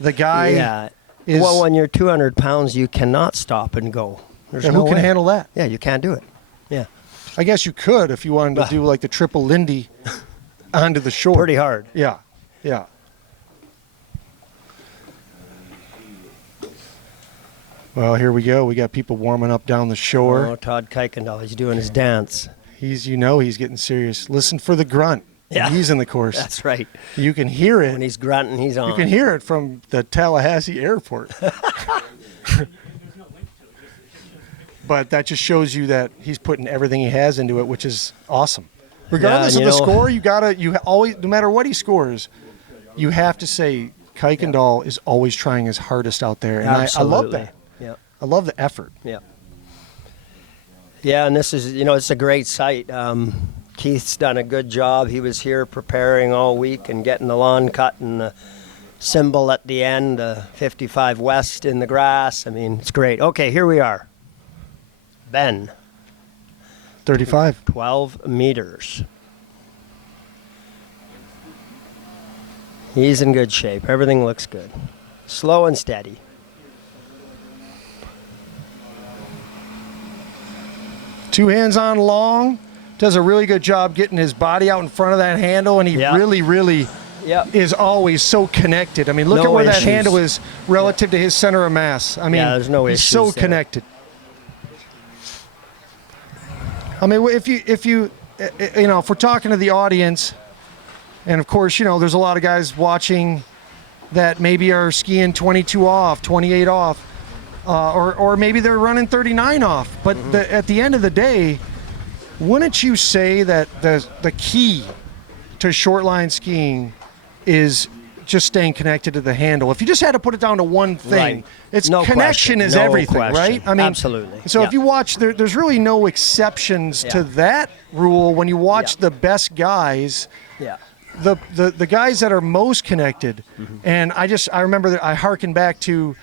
The guy is... Well, when you're 200 pounds, you cannot stop and go. There's who no can way. handle that? Yeah, you can't do it. Yeah. I guess you could if you wanted to do like the triple Lindy onto the shore. Pretty hard. Yeah. Yeah. Well, here we go. We got people warming up down the shore. Oh, Todd Kuykendall, he's doing his dance. He's getting serious. Listen for the grunt. Yeah. He's in the course. That's right. You can hear it. When he's grunting, he's on. You can hear it from the Tallahassee airport. But that just shows you that he's putting everything he has into it, which is awesome. Regardless of the score, you always, no matter what he scores, you have to say Kuykendall is always trying his hardest out there. And I love that. Yeah. I love the effort. Yeah. Yeah, and this is, it's a great site. Keith's done a good job. He was here preparing all week and getting the lawn cut and the symbol at the end, 55 West in the grass. I mean, it's great. Okay, here we are. Ben. 35. 12 meters. He's in good shape. Everything looks good. Slow and steady. Two hands on long. Does a really good job getting his body out in front of that handle, and he Yeah. really Yep. is always so connected. I mean, look No at where that issues. handle is relative to his center of mass. I mean, there's no he's so issues there. connected. I mean, if we're talking to the audience, and of course, there's a lot of guys watching that maybe are skiing 22 off, 28 off, or maybe they're running 39 off. But at the end of the day, wouldn't you say that the key to short line skiing is just staying connected to the handle? If you just had to put it down to one thing, Right. it's No connection question. is No everything, question. right? I mean, Absolutely. So if Yeah. you watch, there's really no exceptions to Yeah. that rule when you watch Yeah. the best guys. Yeah. The guys that are most connected, and I remember that I hearken back to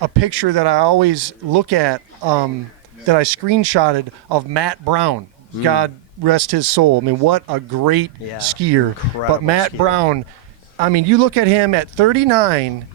a picture that I always look at that I screenshotted of Matt Brown. God rest his soul. I mean, what a great Yeah. skier. Incredible But Matt skier. Brown, I mean, you look at him at 39,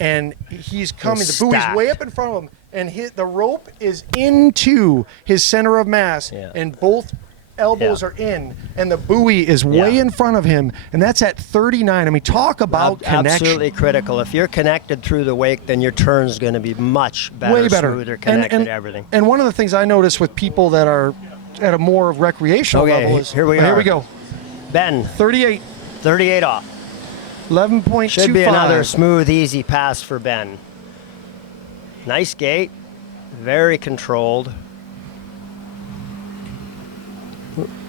and he's coming. The buoy's stacked. way up in front of him, and the rope is into his center of mass, Yeah. and both elbows Yeah. are in, and the buoy is way Yeah. in front of him, and that's at 39. I mean, talk about connection. Absolutely critical. If you're connected through the wake, then your turn's going to be much better, Way better. smoother, connected, everything. And one of the things I notice with people that are at a more recreational Okay, level is here we Here are. we go. Ben, 38, 38 off. 11.25. Should be another smooth, easy pass for Ben. Nice gait, very controlled.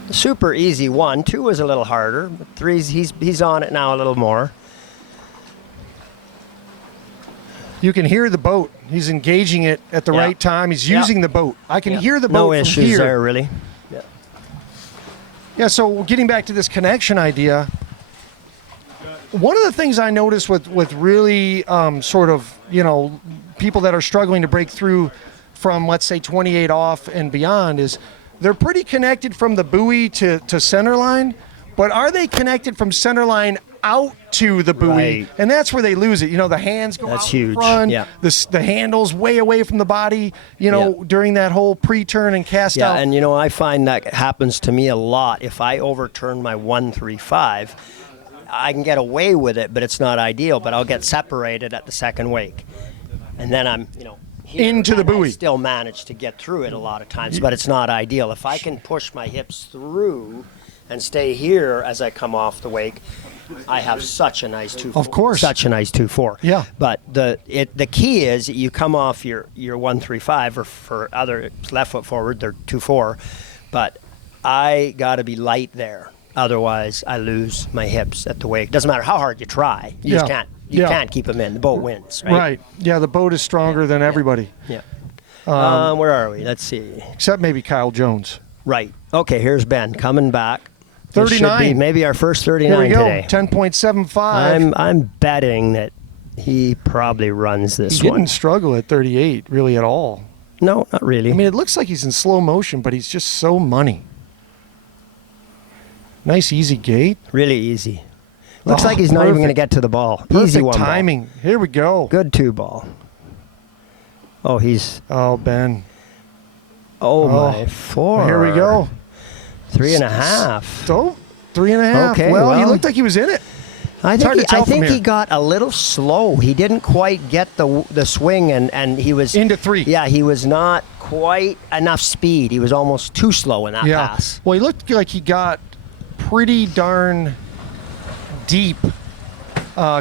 Super easy 1. 2 was a little harder. But 3's he's on it now a little more. You can hear the boat. He's engaging it at the Yeah. right time. He's Yeah. using the boat. I can Yeah. hear the boat No from issues here. there really. Yeah, so getting back to this connection idea, one of the things I noticed with really sort of, people that are struggling to break through from, let's say, 28 off and beyond is they're pretty connected from the buoy to center line, but are they connected from center line out to the buoy? Right. And that's where they lose it. The hands go That's out huge. in front, Yeah. the handle's way away from the body, during that whole pre-turn and cast Yeah, out. and I find that happens to me a lot. If I overturn my 135, I can get away with it, but it's not ideal. But I'll get separated at the second wake, and then I'm, here, Into the and I buoy. still manage to get through it a lot of times, but it's not ideal. If I can push my hips through and stay here as I come off the wake, I have such a nice 2-4. Of course. Such a nice 2-4. Yeah. But the key is you come off your 135, or for other left foot forward, they're 2-4. But I got to be light there. Otherwise, I lose my hips at the wake. Doesn't matter how hard you try. You just Yeah. can't. You Yeah. can't keep them in. The boat wins, right? Right. Yeah, the boat is stronger than everybody, Yeah. Where are we? Let's see. except maybe Kyle Jones. Right. Okay, here's Ben coming back. This should 39. be maybe our first 39 Here we go. today. 10.75. I'm betting that he probably runs this He one. didn't struggle at 38 really at all. No, not really. I mean, it looks like he's in slow motion, but he's just so money. Nice, easy gait. Really easy. Looks Oh, like he's not even going to perfect. get to the ball. Perfect Easy one timing. Here we go. ball. Good 2 ball. Oh, he's. Oh, Ben. Oh, Oh, my 4. Here we go. 3.5. So, 3.5. Okay, well, he well. looked like he was in it. I It's hard think, to tell I think from he here. got a little slow. He didn't quite get the swing, and he was Into 3. Yeah, he was not quite enough speed. He was almost too slow in that Yeah. pass. Well, he looked like he got pretty darn deep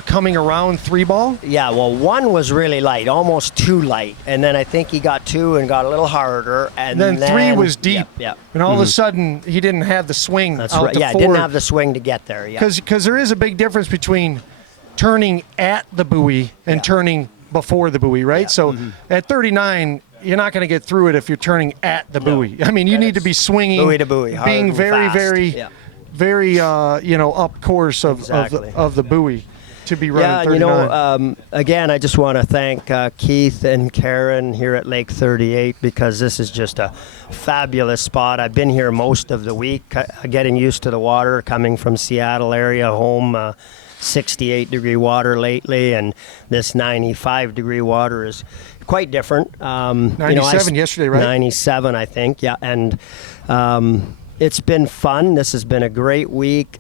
coming around 3 ball. Yeah, well, 1 was really light, almost too light, and then I think he got 2 and got a little harder, and Then 3 was deep. Yeah, And all of a sudden, he didn't have the swing that's out right. to Yeah, 4. didn't have the swing to get there. Yeah, Because there is a big difference between turning at the buoy and Yeah. turning before the buoy, right? Yeah. So at 39, you're not going to get through it if you're turning at the buoy. I mean, you need to be swinging, buoy to buoy, hard being and very, fast. very, Yeah. very, up course of Exactly. the buoy to be running Yeah, 39. again, I just want to thank Keith and Karen here at Lake 38 because this is just a fabulous spot. I've been here most of the week, getting used to the water, coming from Seattle area home 68-degree water lately, and this 95-degree water is quite different. 97 yesterday, right? 97, I think, yeah. And it's been fun. This has been a great week,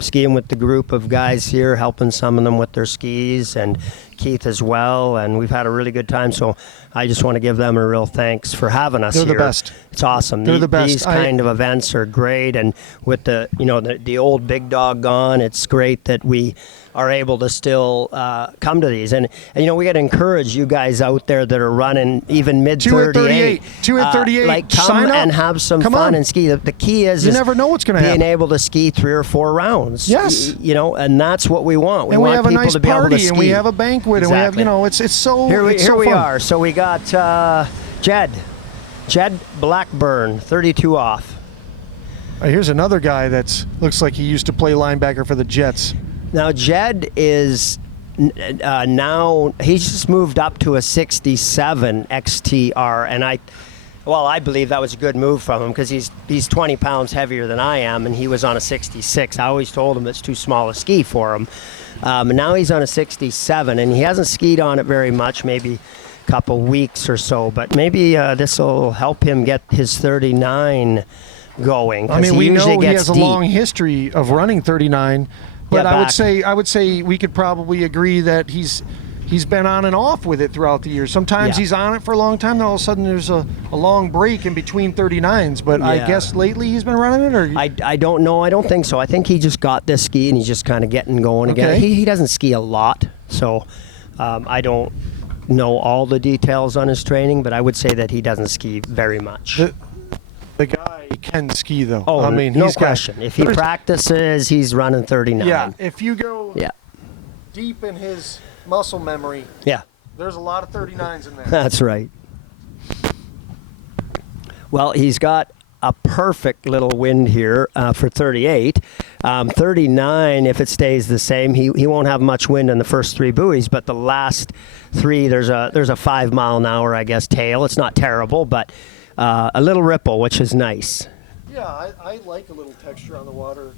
skiing with the group of guys here, helping some of them with their skis, and Keith as well. And we've had a really good time. So I just want to give them a real thanks for having us here. They're the best. It's awesome. They're the best. These kind of events are great. And with the old big dog gone, it's great that we are able to still come to these. And we got to encourage you guys out there that are running even mid 38. 2 at 38. Like, come Sign up. and have some Come fun on. and ski. The key is You never know what's going to being happen. able to ski 3 or 4 rounds. Yes. And that's what we want. We And we want have a people nice to be able to party, ski. and we have a banquet, and we have, Exactly. it's so Here it's so we fun. are. So we got Jed Blackburn, 32 off. Here's another guy that looks like he used to play linebacker for the Jets. Now Jed is now he's just moved up to a 67 XTR, and I believe that was a good move from him because he's 20 pounds heavier than I am, and he was on a 66. I always told him it's too small a ski for him. And now he's on a 67, and he hasn't skied on it very much, maybe a couple weeks or so, but maybe this will help him get his 39 going. I mean, we know he has a deep. long history of running 39, but Yeah, I would say we could probably agree that he's been on and off with it throughout the year. Sometimes Yeah. he's on it for a long time, then all of a sudden there's a long break in between 39s. But I Yeah. guess lately he's been running it, or I don't know. I don't think so. I think he just got this ski and he's just kind of getting going again. Okay. He doesn't ski a lot, so I don't know all the details on his training, but I would say that he doesn't ski very much. the guy can ski though. Oh, I mean, no he's question. If he there's- practices, he's running 39. yeah, if you go Yeah. deep in his muscle memory, Yeah. there's a lot of 39s in there. That's right. Well, he's got a perfect little wind here for 38. 39, if it stays the same, he won't have much wind in the first 3 buoys, but the last 3, there's a 5 mile an hour, I guess, tail. It's not terrible, but a little ripple, which is nice. Yeah, I like a little texture on the water.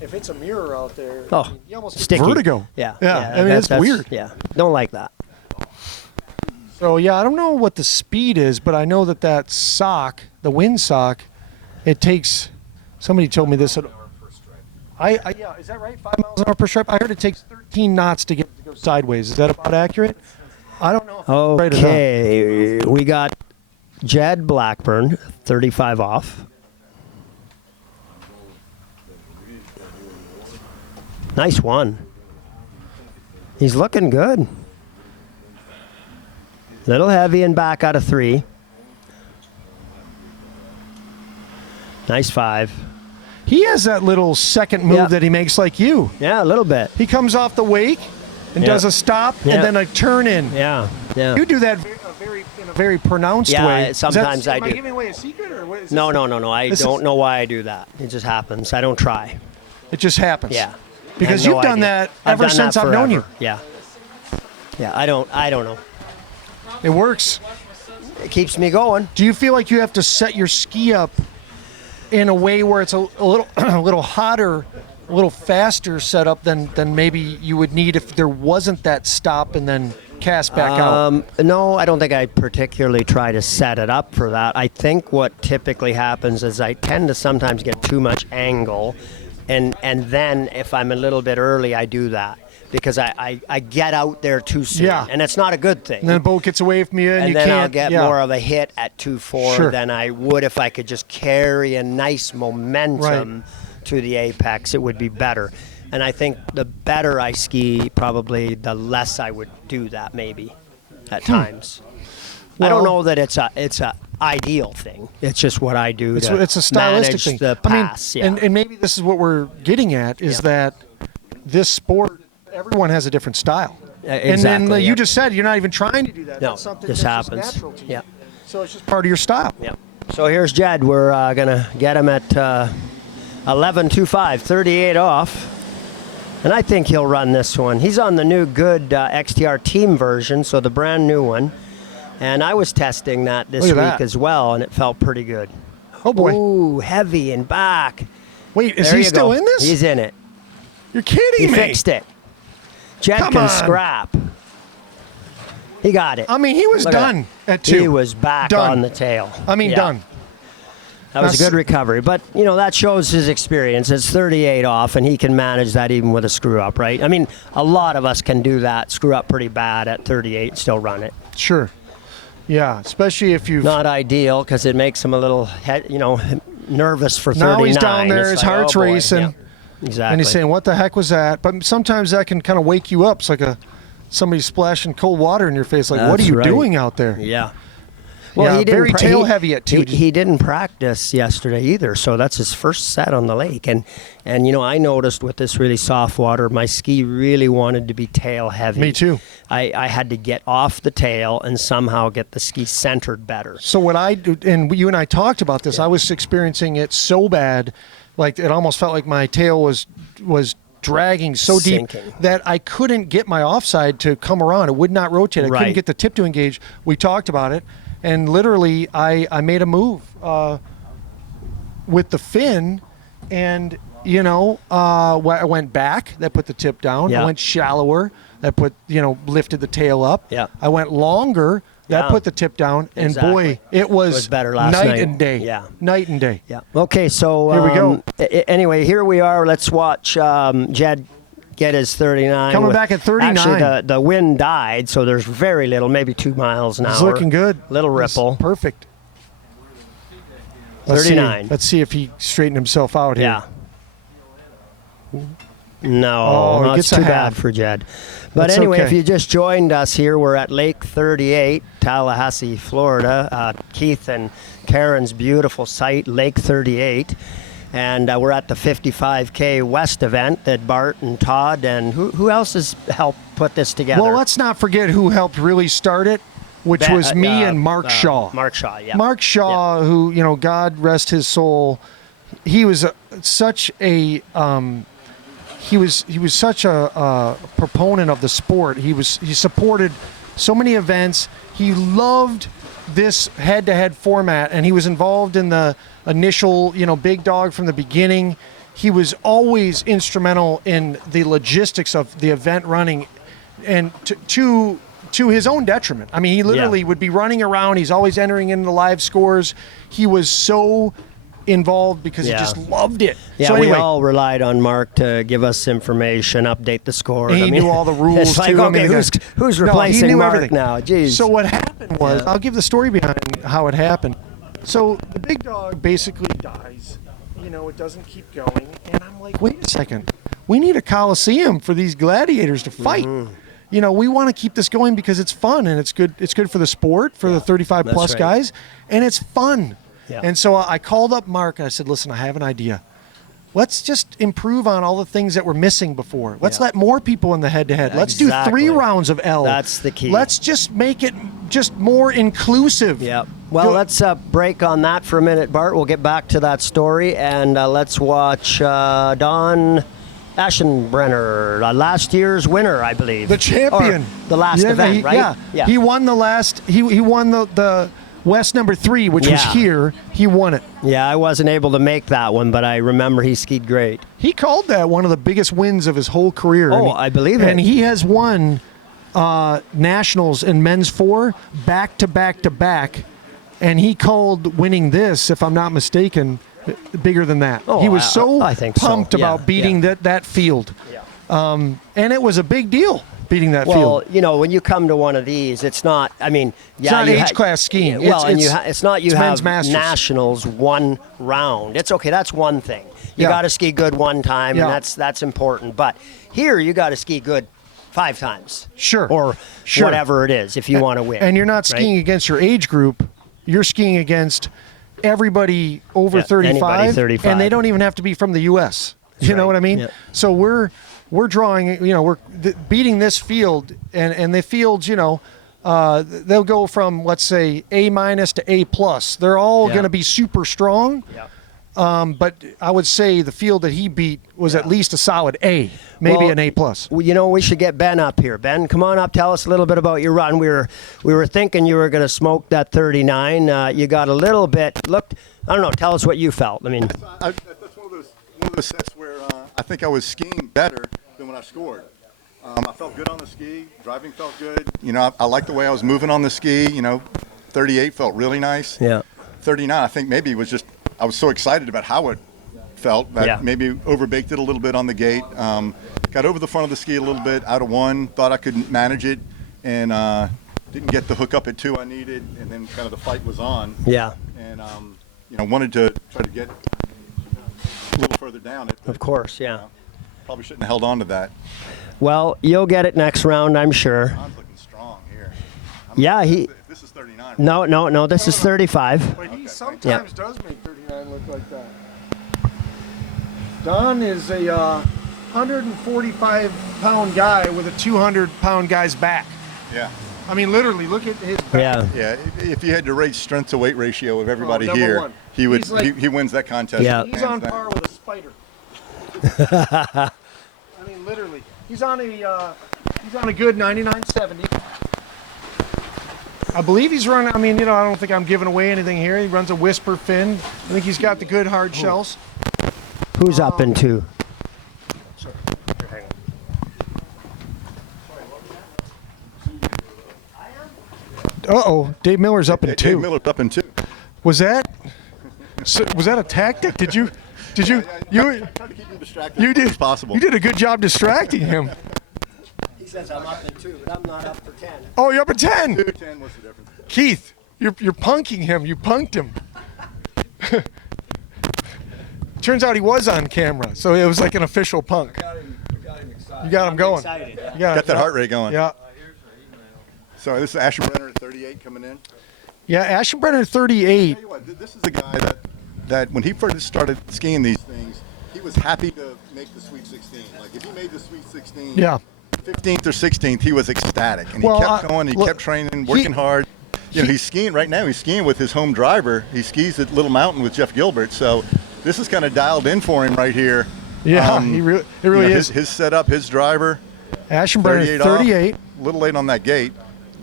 If it's a mirror out there, Oh, you almost sticky. get vertigo. Yeah. I mean, it's that's weird. Yeah. Don't like that. So yeah, I don't know what the speed is, but I know that sock, the wind sock, it takes. Somebody told me this. Yeah, is that right? 5 miles an hour per stripe. I heard it takes 13 knots to get to go sideways. Is that about accurate? I don't know. If that's right or not. Okay, we got Jed Blackburn, 35 off. Nice one. He's looking good. Little heavy and back out of 3. Nice 5. He has that little second move Yeah. that he makes like you. Yeah, a little bit. He comes off the wake and Yeah. does a stop Yeah. and then a turn in. Yeah, yeah. You do that in a very pronounced Yeah, way. sometimes I am do. I giving away a secret or what is No. this? I This don't is- know why I do that. It just happens. I don't try. It just happens. Yeah. Because I have no you've done idea. that I've ever done since that I've known forever. you. Yeah. Yeah, I don't know. It works. It keeps me going. Do you feel like you have to set your ski up in a way where it's a little a little hotter, a little faster setup than maybe you would need if there wasn't that stop and then cast back out? No, I don't think I particularly try to set it up for that. I think what typically happens is I tend to sometimes get too much angle, and then if I'm a little bit early, I do that because I get out there too soon, Yeah. and it's not a good thing. And then the boat gets away from you and you then can't. I'll get yeah. more of a hit at 2.4 Sure. than I would if I could just carry a nice momentum to the apex. It would be better. And I think the better I ski, probably the less I would do that maybe at times. I don't Well- know that it's a ideal thing. It's just what I do It's, to it's a stylistic manage thing. the pass. I mean, and maybe this is what we're getting at is that this sport, everyone has a different style. And then exactly, you yeah. just said you're not even trying to do that. No, That's something this that's happens. just natural to you. Yeah. So it's just part of your style. Yeah. So here's Jed. We're going to get him at 11.25, 38 off. And I think he'll run this one. He's on the new good XTR team version, so the brand new one. And I was testing that this Look week at that. as well, and it felt pretty good. Oh boy. Ooh, heavy and back. Wait, is There he you still go. in this? He's in it. You're kidding He me. fixed it. Jed Come can on. scrap. He got it. I mean, he was Look done that. at 2. He was back Done. on the tail. I mean, Yeah. done. That was a That's- good recovery. But, that shows his experience. It's 38 off, and he can manage that even with a screw up, right? I mean, a lot of us can do that, screw up pretty bad at 38 and still run it. Sure. Yeah, especially if you've. Not ideal because it makes him a little, nervous for 39. Now he's down there, It's his like, heart's oh, boy. racing. Yeah, exactly. And he's saying, "What the heck was that?" But sometimes that can kind of wake you up. It's like somebody splashing cold water in your face. Like, what are That's you right. doing out there? Yeah. Yeah, he didn't very tail heavy at 2. He didn't practice yesterday either, so that's his first set on the lake. And I noticed with this really soft water, my ski really wanted to be tail heavy. Me too. I had to get off the tail and somehow get the ski centered better. So what I do, and you and I talked about this, I was experiencing it so bad, like it almost felt like my tail was dragging so deep Sinking. that I couldn't get my offside to come around. It would not rotate. I couldn't Right. get the tip to engage. We talked about it, and literally I made a move with the fin, and I went back. That put the tip down. Yeah. I went shallower. That put lifted the tail up. Yeah. I went longer. That Yeah. put the tip down, and Exactly. boy, it was, was better last night night. and day. Yeah. Night and day. Yeah. Okay, so Here we go. Anyway, here we are. Let's watch Jed get his 39. Coming back at 39. Actually, the wind died, so there's very little, maybe 2 miles an hour. It's looking good. Little It's ripple. perfect. Let's see. 39. Let's see if he straightened himself out here. Yeah. No, Oh, he that's gets a too half. bad for Jed. But That's anyway, okay. if you just joined us here, we're at Lake 38, Tallahassee, Florida. Keith and Karen's beautiful site, Lake 38. And we're at the 55K West event that Bart and Todd and who else has helped put this together? Well, let's not forget who helped really start it, which was me and Mark Shaw. Mark Shaw, yeah. Mark Shaw, who, God rest his soul, he was such a he was such a proponent of the sport. He supported so many events. He loved this head-to-head format, and he was involved in the initial, Big Dog from the beginning. He was always instrumental in the logistics of the event running, and to his own detriment. I mean, he literally would be running around. He's always entering in the live scores. He was so involved because he just loved it. Yeah, so anyway, we all relied on Mark to give us information, update the score. he knew all the rules it's like, too. okay, who's replacing he knew Mark everything. now? Jeez. So what happened was, I'll give the story behind how it happened. So the Big Dog basically dies. It doesn't keep going, and I'm like, wait a second, we need a coliseum for these gladiators to fight. We want to keep this going because it's fun and it's good. It's good for the sport, for the 35 plus right. guys, and it's fun. Yeah. And so I called up Mark and I said, listen, I have an idea. Let's just improve on all the things that were missing before. Let's let more people in the head-to-head. Let's do 3 rounds of L. That's the key. Let's just make it just more inclusive. Yeah. Well, let's break on that for a minute, Bart. We'll get back to that story, and let's watch Don Aschenbrenner, last year's winner, I believe. The champion. Or the last event, right? Yeah. He won the last. He won the West number 3, which was here. He won it. Yeah, I wasn't able to make that one, but I remember he skied great. He called that one of the biggest wins of his whole career. Oh, I believe it. And he has won nationals in men's 4 back to back to back. And he called winning this, if I'm not mistaken, bigger than that. Oh, he was so I think so. pumped Yeah, about beating that field. Yeah. And it was a big deal beating that Well, field. when you come to one of these, it's not. I mean, It's not age class skiing. Well, It's- it's not you it's men's have masters. nationals one round. It's okay. That's one thing. You Yeah. got to ski good one time, Yeah. and that's important. But here, you got to ski good 5 times. Sure. Or Sure. whatever it is, if you want to win. And you're not right? skiing against your age group. You're skiing against everybody over Yeah, 35, anybody 35. and they don't even have to be from the U.S. You know right. what I mean? Yeah. So we're drawing. We're beating this field, and the fields. They'll go from, let's say, A- to A+. They're all Yeah. going to be super strong. Yeah. But I would say the field that he beat was at least a solid A, maybe Well, an A+. Well, we should get Ben up here. Ben, come on up. Tell us a little bit about your run. We were thinking you were going to smoke that 39. You got a little bit. I don't know. Tell us what you felt. I mean, That's one of those sets where I think I was skiing better than when I scored. I felt good on the ski. Driving felt good. You know, I liked the way I was moving on the ski. You know, 38 felt really nice. Yeah. 39, I think maybe it was just I was so excited about how it felt that maybe overbaked it a little bit on the gate. Got over the front of the ski a little bit, out of 1, thought I could manage it, and didn't get the hook up at 2 I needed, and then kind of the fight was on. Yeah. And you know, wanted to try to get a little further down it. Of course, yeah. Probably shouldn't have held on to that. Well, you'll get it next round, I'm sure. Don's looking strong here. Yeah, This is 39. No, this is 35. But he sometimes does make 39 look like that. Don is a 145-pound guy with a 200-pound guy's back. Yeah. I mean, literally, look at his back. Yeah. Yeah, if you had to rate strength to weight ratio of everybody number here, one. he would He's like- he wins that contest. Yeah. He's hands on down. par with a spider. I mean, literally. He's on a good 99.70. I believe he's running. I mean, you know, I don't think I'm giving away anything here. He runs a Whisper fin. I think he's got the good hard shells. Who's up in 2? Uh-oh, Dave Miller's up in Dave 2. Miller's up in 2. Was that a tactic? Did you Try to keep him distracted you as did much as possible. You did a good job distracting him. He says I'm up in 2, but I'm not up for 10. Oh, you're up at 10. 10, what's the difference? Keith, you're punking him. You punked him. Turns out he was on camera, so it was like an official punk. You got him going. Excited. You Got that heart rate going. Yeah. So this is Ashenbrenner at 38 coming in. Yeah, Ashenbrenner 38. Tell you what, this is the guy that when he first started skiing these things, he was happy to make the Sweet 16. Like if he made the Sweet 16, Yeah. 15th or 16th, he was ecstatic, and he Well, kept going. He look, kept training, working hard. You know, he's skiing right now. He's skiing with his home driver. He skis at Little Mountain with Jeff Gilbert. So this is kind of dialed in for him right here. Yeah, it really is. His setup, his driver. Ashenbrenner 38 off. 38. A little late on that gate.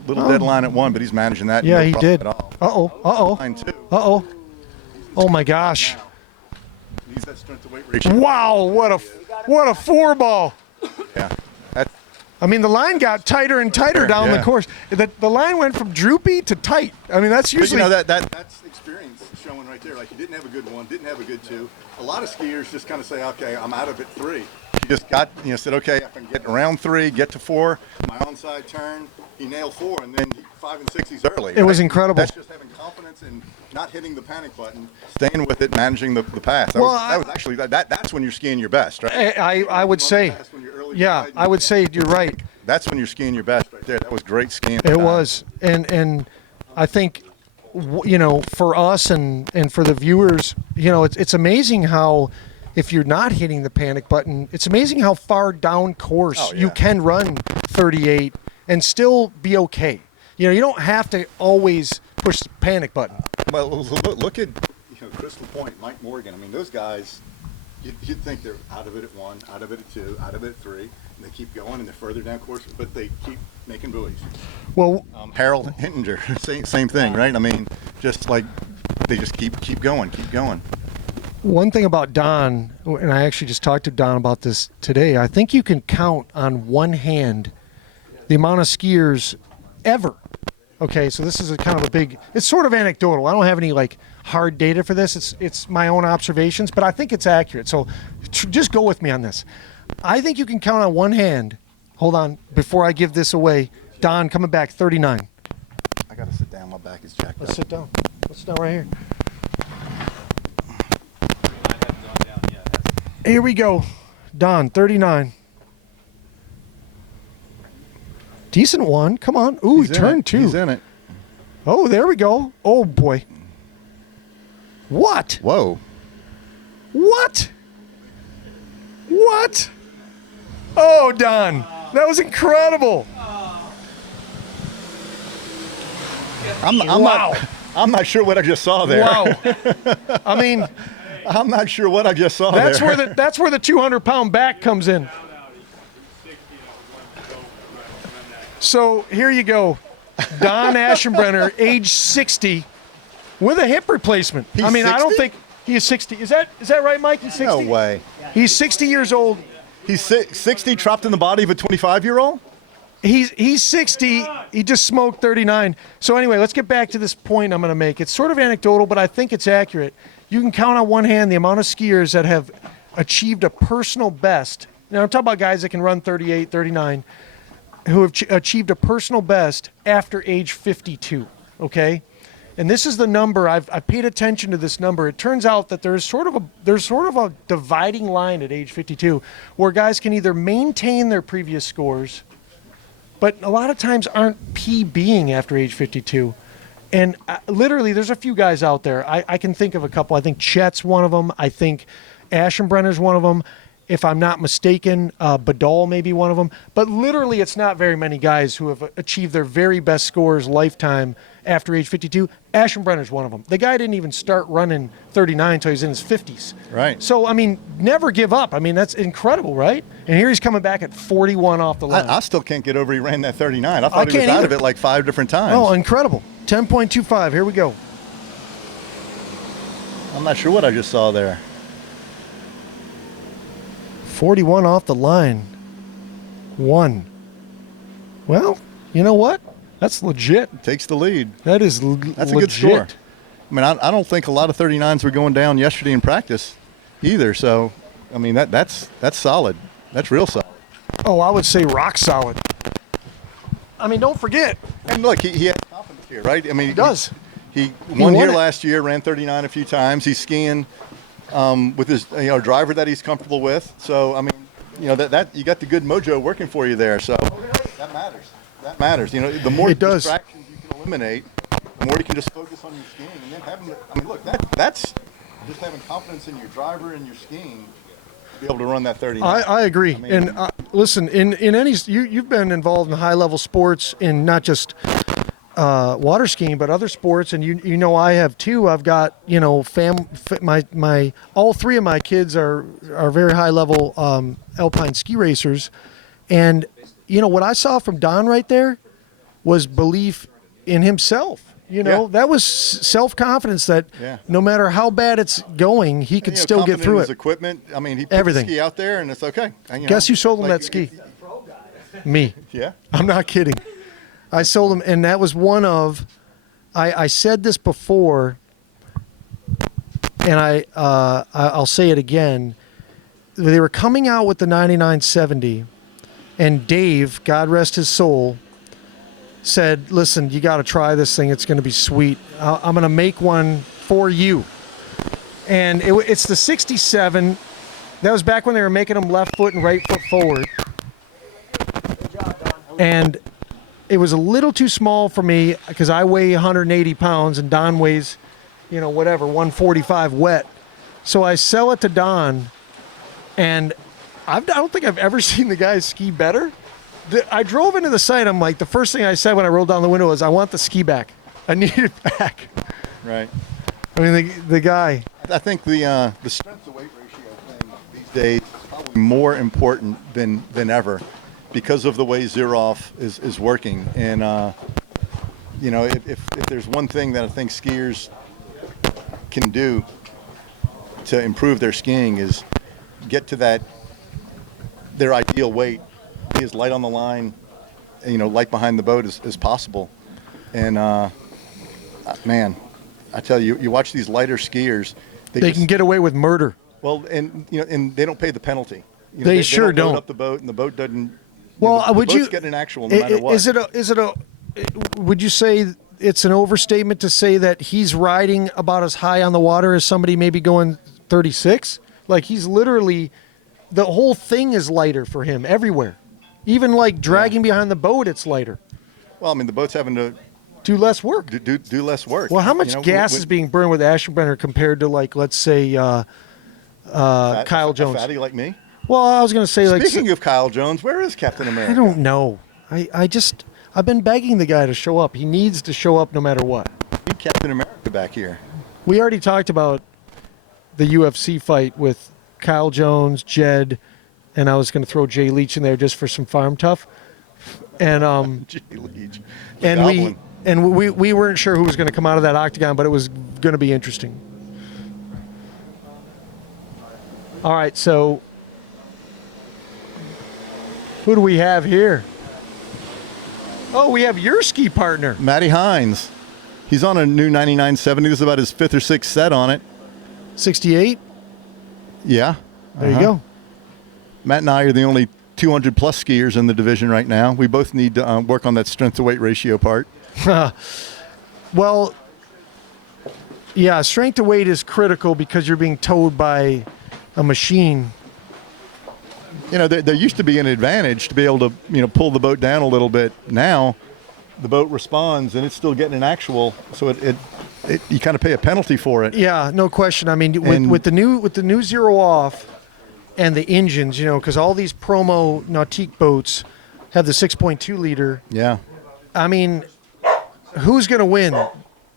Little deadline at 1, but he's managing that. Yeah, no he problem did. At all. Uh-oh. Line 2. Uh-oh. Oh my gosh. He's that strength to weight ratio. Wow, what a 4-ball. Yeah. That's, I mean, the line got tighter and tighter down the yeah. course. The line went from droopy to tight. I mean, that's but you usually know, that's experience showing right there. Like, he didn't have a good 1, didn't have a good 2. A lot of skiers just kind of say, okay, I'm out of it 3. He just said, okay, I can get around 3, get to 4, my onside turn. He nailed 4, and then 5 and 6 he's early. It was incredible. That's just having confidence and not hitting the panic button, staying with it, managing the pass. That was actually that's when you're skiing your best, right? I would say, yeah, I would say you're right. That's when you're skiing your best right there. That was great skiing. It was, and I think, you know, for us and for the viewers, you know, it's amazing how, if you're not hitting the panic button, it's amazing how far down course you can run 38 and still be okay. You know, you don't have to always push the panic button. Well, look at Crystal Point, Mike Morgan. I mean, those guys, you'd think they're out of it at 1, out of it at 2, out of it at 3, and they keep going and they're further down course, but they keep making buoys. Well, Harold Hintinger, same thing, right? I mean, just like they just keep going. one thing about Don, and I actually just talked to Don about this today, I think you can count on one hand the amount of skiers ever. Okay, so this is a kind of a big, it's sort of anecdotal. I don't have any like hard data for this. It's my own observations, but I think it's accurate. So just go with me on this. I think you can count on one hand. Hold on, before I give this away, Don coming back 39. I gotta sit down. My back is jacked Let's up. sit down. Let's sit down right here. Here we go. Don, 39. Decent one. Come on. Ooh, he turned 2. He's in it. Oh, there we go. Oh, boy. What? Whoa. What? What? Oh, Don. That was incredible. I'm not sure what I just saw there. Wow. I mean, I'm not sure what I just saw that's there. where the 200-pound back comes in. So here you go. Don Ashenbrenner, age 60, with a hip replacement. He's I mean, I don't 60? think he is 60. Is that right, Mike? He's 60? No way. Yeah, He's 60 years old. He's 60, trapped in the body of a 25-year-old? He's 60. He just smoked 39. So anyway, let's get back to this point I'm going to make. It's sort of anecdotal, but I think it's accurate. You can count on one hand the amount of skiers that have achieved a personal best. Now I'm talking about guys that can run 38, 39, who have achieved a personal best after age 52. Okay, and this is the number I paid attention to. This number. It turns out that there's sort of a dividing line at age 52 where guys can either maintain their previous scores, but a lot of times aren't PBing after age 52. And literally, there's a few guys out there. I can think of a couple. I think Chet's one of them. I think Ashenbrenner's one of them. If I'm not mistaken, Badal may be one of them. But literally, it's not very many guys who have achieved their very best scores lifetime after age 52. Ashenbrenner's one of them. The guy didn't even start running 39 until he was in his 50s. Right. So, I mean, never give up. I mean, that's incredible, right? And here he's coming back at 41 off the line. I still can't get over he ran that 39. I thought he was can't out of either. it like 5 different times. Oh, incredible. 10.25. Here we go. I'm not sure what I just saw there. 41 off the line. 1. Well, you know what? That's legit. Takes the lead. That is That's legit. a good score. I mean, I don't think a lot of 39s were going down yesterday in practice either. So, I mean, that's solid. That's real solid. Oh, I would say rock solid. I mean, don't forget. And look, he has confidence here, right? I mean, He does. He won here it. last year, ran 39 a few times. He's skiing with his driver that he's comfortable with. So, I mean, that you got the good mojo working for you there. So that matters. That matters. The more distractions you can eliminate, the more you can just focus on your skiing. And then having, look, that's just having confidence in your driver and your skiing to be able to run that 39. I agree. And listen, in any you've been involved in high level sports in not just water skiing but other sports, and you know I have too. I've got my all 3 of my kids are very high level alpine ski racers, and what I saw from Don right there was belief in himself. That was self-confidence that no matter how bad it's going, he could still get through his it. Equipment. I mean, he put Everything. the ski out there, and it's okay. Guess who sold him that ski? Me. Yeah. I'm not kidding. I sold him, and that was one of. I said this before, and I'll say it again. They were coming out with the 9970, and Dave, God rest his soul, said, "Listen, you got to try this thing. It's going to be sweet. I'm going to make one for you." And it's the 67. That was back when they were making them left foot and right foot forward. And it was a little too small for me because I weigh 180 pounds and Don weighs, 145 wet. So I sell it to Don, and I don't think I've ever seen the guys ski better. I drove into the site. I'm like, the first thing I said when I rolled down the window was, "I want the ski back. I need it back." Right. I mean, the guy. I think the strength to weight ratio thing these days is probably more important than ever because of the way Zeroff is working. And if there's one thing that I think skiers can do to improve their skiing is get to their ideal weight, be as light on the line, light behind the boat as possible. And man, I tell you, you watch these lighter skiers. They can get away with murder. Well, and they don't pay the penalty. They sure don't. don't. Load up the boat, and the boat doesn't. Well, the would boat's you getting an actual no matter what? Would you say it's an overstatement to say that he's riding about as high on the water as somebody maybe going 36? Like, he's literally, the whole thing is lighter for him everywhere. Even like dragging behind the boat, it's lighter. Well, I mean, the boat's having to do less work. Do less work. Well, how much gas is being burned with Ashenbrenner compared to, like, let's say, Kyle Jones? A fatty like me? Well, I was going to say, like, speaking of Kyle Jones, where is Captain America? I don't know. I've been begging the guy to show up. He needs to show up no matter what. Need Captain America back here. We already talked about the UFC fight with Kyle Jones, Jed, and I was going to throw Jay Leach in there just for some farm tough. And Jay Leach. And we weren't sure who was going to come out of that octagon, but it was going to be interesting. All right, so who do we have here? Oh, we have your ski partner. Matty Hines. He's on a new 9970. This is about his 5th or 6th set on it. 68. Yeah. There you go. Matt and I are the only 200 plus skiers in the division right now. We both need to work on that strength to weight ratio part. Well, yeah, strength to weight is critical because you're being towed by a machine. You know, there used to be an advantage to be able to, pull the boat down a little bit. Now, the boat responds and it's still getting an actual, so it you kind of pay a penalty for it. Yeah, no question. I mean, with the new zero off and the engines, because all these promo Nautique boats have the 6.2 liter. Yeah. I mean, who's going to win?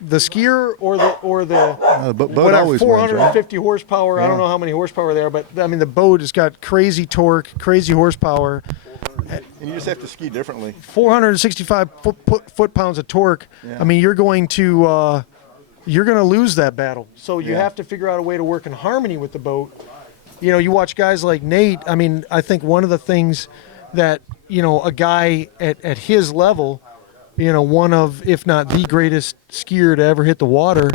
The skier or the boat whatever, always wins, 450 horsepower. I don't know how many horsepower they are, but I mean the boat has got crazy torque, crazy horsepower. And you just have to ski differently. 465 foot-pounds of torque. Yeah. I mean, you're going to lose that battle. So you have to figure out a way to work in harmony with the boat. You watch guys like Nate. I mean, I think one of the things that a guy at his level, one of, if not the greatest skier to ever hit the water.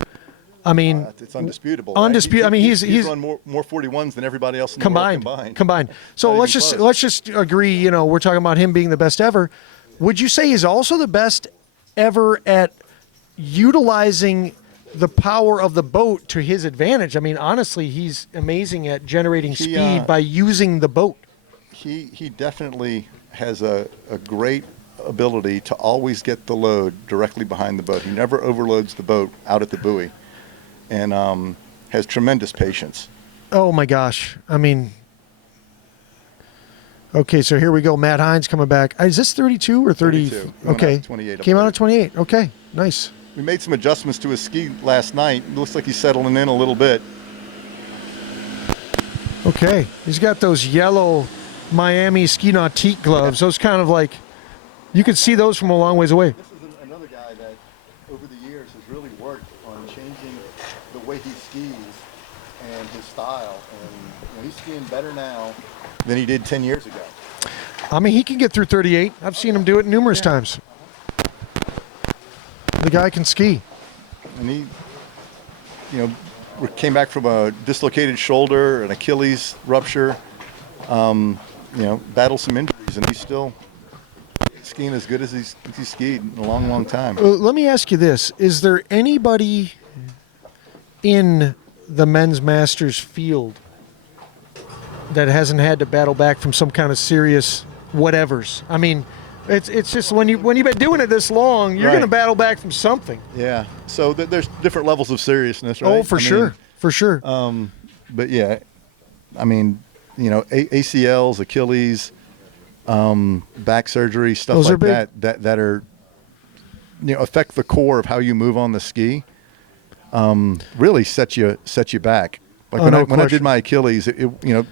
I mean, it's undisputable. Undisputed. Right? I mean, he's run more 41s than everybody else in combined. the world Combined. So let's just agree. We're talking about him being the best ever. Would you say he's also the best ever at utilizing the power of the boat to his advantage? I mean, honestly, he's amazing at generating speed by using the boat. He definitely has a great ability to always get the load directly behind the boat. He never overloads the boat out at the buoy, and has tremendous patience. Oh my gosh. I mean, okay, so here we go. Matt Hines coming back. Is this 32 or 30? 32. Okay. 28, Came out at 28. Okay, nice. We made some adjustments to his ski last night. It looks like he's settling in a little bit. Okay, he's got those yellow Miami ski nautique gloves. Those kind of like, you could see those from a long ways away. This is another guy that over the years has really worked on changing the way he skis and his style. And he's skiing better now than he did 10 years ago. I mean, he can get through 38. I've seen him do it numerous times. The guy can ski. And he, came back from a dislocated shoulder, an Achilles rupture, battled some injuries, and he's still skiing as good as he's skied in a long, long time. Let me ask you this. Is there anybody in the men's masters field that hasn't had to battle back from some kind of serious whatevers? I mean, it's just when you've been doing it this long, you're going to battle back from something. Yeah. So there's different levels of seriousness, right? Oh, for sure. But yeah, I mean, ACLs, Achilles, back surgery, stuff Those like are that are, affect the core of how you move on the ski. Really set you back. Like when I did my Achilles,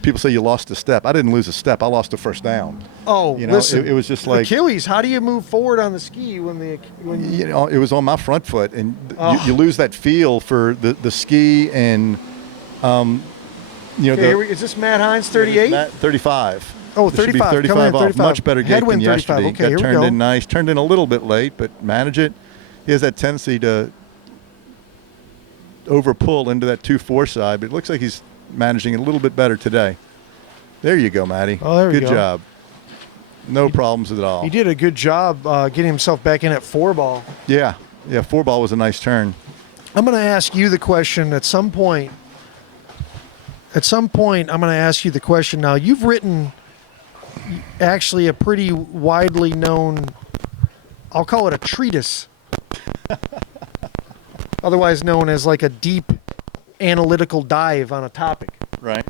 people say you lost a step. I didn't lose a step. I lost a first down. Oh, listen, it was just like Achilles. How do you move forward on the ski when it was on my front foot, and you lose that feel for the ski, and is this Matt Hines 38? Matt 35. Oh, There should be 35. 35 off. 35. Much better gate Headwind than 35. yesterday. Okay, Got here we turned go. in nice. Turned in a little bit late, but manage it. He has that tendency to over pull into that 2-4 side, but it looks like he's managing it a little bit better today. There you go, Matty. Oh, there we Good go. job. No problems at all. He did a good job getting himself back in at 4-ball. Yeah, 4-ball was a nice turn. I'm going to ask you the question at some point. I'm going to ask you the question. Now, you've written actually a pretty widely known, I'll call it a treatise, otherwise known as like a deep analytical dive on a topic. Right.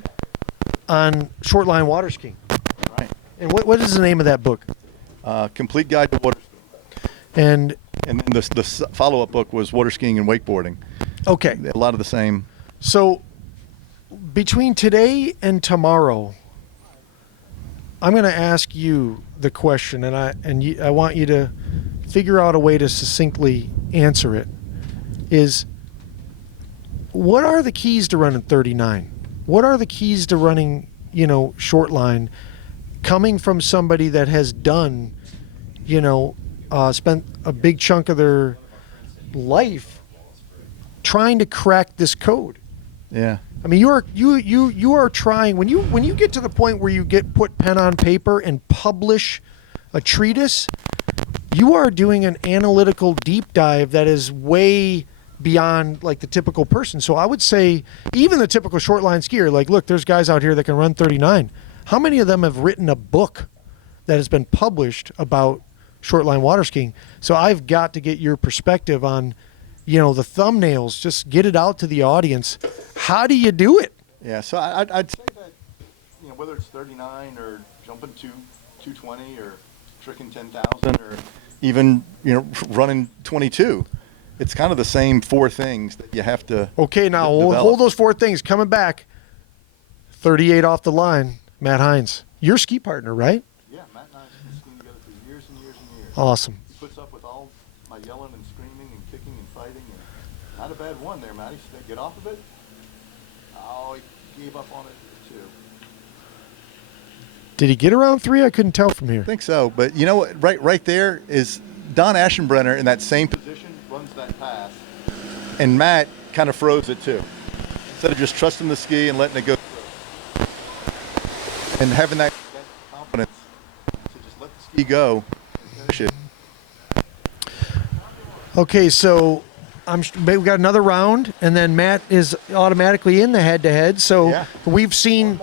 On short line water skiing. Right. And what is the name of that book? Complete Guide to Water. And then the follow-up book was Water Skiing and Wakeboarding. Okay. A lot of the same. So between today and tomorrow, I'm going to ask you the question, and I want you to figure out a way to succinctly answer it. Is what are the keys to running 39? What are the keys to running, short line, coming from somebody that has done, spent a big chunk of their life trying to crack this code? Yeah. I mean, you are trying when you get to the point where you put pen on paper and publish a treatise, you are doing an analytical deep dive that is way beyond like the typical person. So I would say even the typical short line skier, like, look, there's guys out here that can run 39. How many of them have written a book that has been published about short line water skiing? So I've got to get your perspective on, the thumbnails. Just get it out to the audience. How do you do it? Yeah, so I'd say that, whether it's 39 or jumping to 220 or tricking 10,000 or even, running 22, it's kind of the same four things that you have to. Okay, now hold those four things. Coming back, 38 off the line, Matt Hines. Your ski partner, right? Yeah, Matt and I have been skiing together for years and years and years. Awesome. He puts up with all my yelling and screaming and kicking and fighting. And not a bad one there, Matty. Get off of it. Oh, he gave up on it too. Did he get around 3? I couldn't tell from here. I think so, but you know what? Right there is Don Aschenbrenner in that same position, runs that pass, and Matt kind of froze it too. Instead of just trusting the ski and letting it go through. And having that confidence to just let the ski go and finish it. Okay, so we got another round, and then Matt is automatically in the head-to-head. So Yeah. we've seen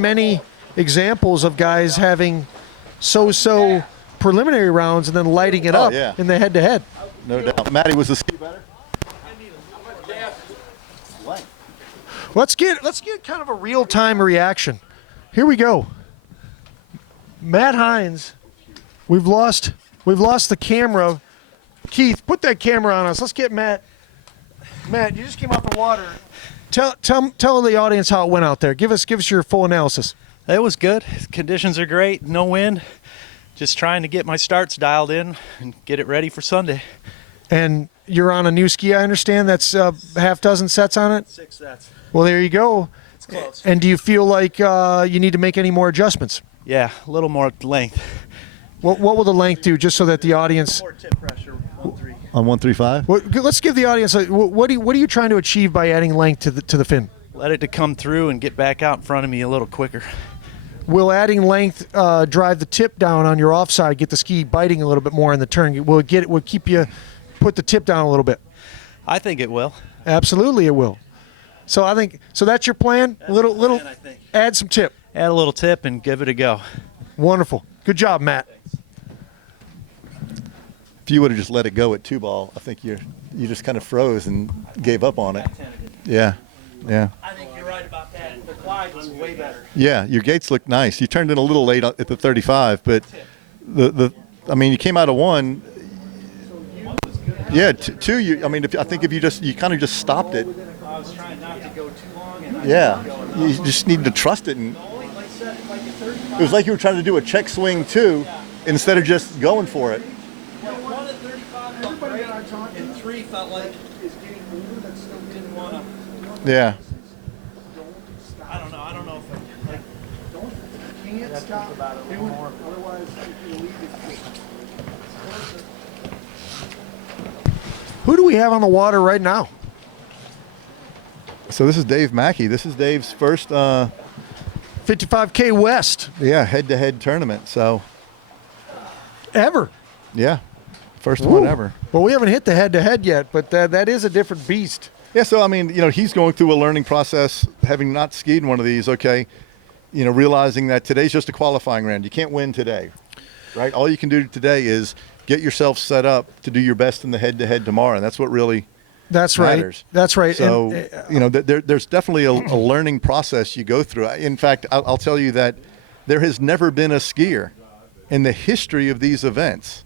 many examples of guys having so preliminary rounds and then lighting it up yeah. in the head-to-head. No doubt. Matty, was the ski better? Let's get kind of a real-time reaction. Here we go. Matt Hines, we've lost the camera. Keith, put that camera on us. Let's get Matt. Matt, you just came off the water. Tell the audience how it went out there. Give us your full analysis. It was good. Conditions are great. No wind. Just trying to get my starts dialed in and get it ready for Sunday. And you're on a new ski, I understand. That's half dozen sets on it? 6 sets. Well, there you go. It's close. And do you feel like you need to make any more adjustments? Yeah, a little more length. What will the length do, just so that the audience... More tip pressure, 1-3. On 135? Well, let's give the audience... What are you trying to achieve by adding length to the fin? Let it to come through and get back out in front of me a little quicker. Will adding length drive the tip down on your offside, get the ski biting a little bit more in the turn? Will keep you put the tip down a little bit? I think it will. Absolutely, it will. So that's your plan. That's the plan, I think. Add some tip. Add a little tip and give it a go. Wonderful. Good job, Matt. If you would have just let it go at 2-ball, I think you just kind of froze and gave up on it. Yeah. I think you're right about that. The glide was way better. Yeah, your gates look nice. You turned in a little late at the 35, but you came out of 1. Yeah, 2. I think if you kind of just stopped it. I was trying not to go too long. And Yeah, you just need to trust it. And it was like you were trying to do a check swing too, instead of just going for it. 1 at 35 felt great, and 3 felt like didn't want to. Yeah. I don't know if Can't stop. Otherwise, who do we have on the water right now? So this is Dave Mackey. This is Dave's first 55K West. Yeah, head-to-head tournament. So Ever. yeah, first one Ooh. ever. Well, we haven't hit the head-to-head yet, but that is a different beast. Yeah, so he's going through a learning process, having not skied one of these. Okay, realizing that today's just a qualifying round. You can't win today, right? All you can do today is get yourself set up to do your best in the head-to-head tomorrow, and that's what really That's right. matters. That's right. So, And, there's definitely a learning process you go through. In fact, I'll tell you that there has never been a skier in the history of these events,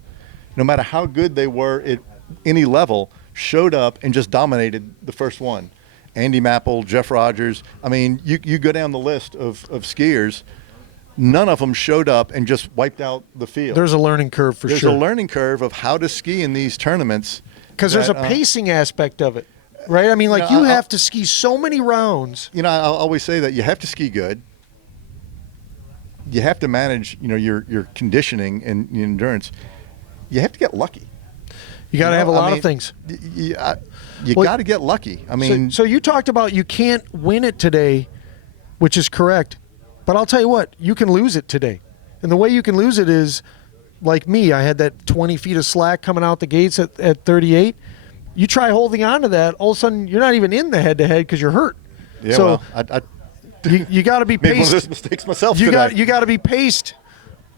no matter how good they were at any level, showed up and just dominated the first one. Andy Mapple, Jeff Rogers. You go down the list of skiers, none of them showed up and just wiped out the field. there's a learning curve for There's sure. a learning curve of how to ski in these tournaments. Because there's a that, pacing aspect of it. right? I mean, like know, you I- have to ski so many rounds. I always say that you have to ski good. You have to manage, your conditioning and your endurance. You have to get lucky. You got to have a lot I mean, of things. You Well, got to get lucky. I mean, so you talked about you can't win it today, which is correct. But I'll tell you what, you can lose it today. And the way you can lose it is, like me, I had that 20 feet of slack coming out the gates at 38. You try holding on to that, all of a sudden you're not even in the head-to-head because you're hurt. yeah, so well, I you got to be made one of paced. those mistakes myself You today. got to be paced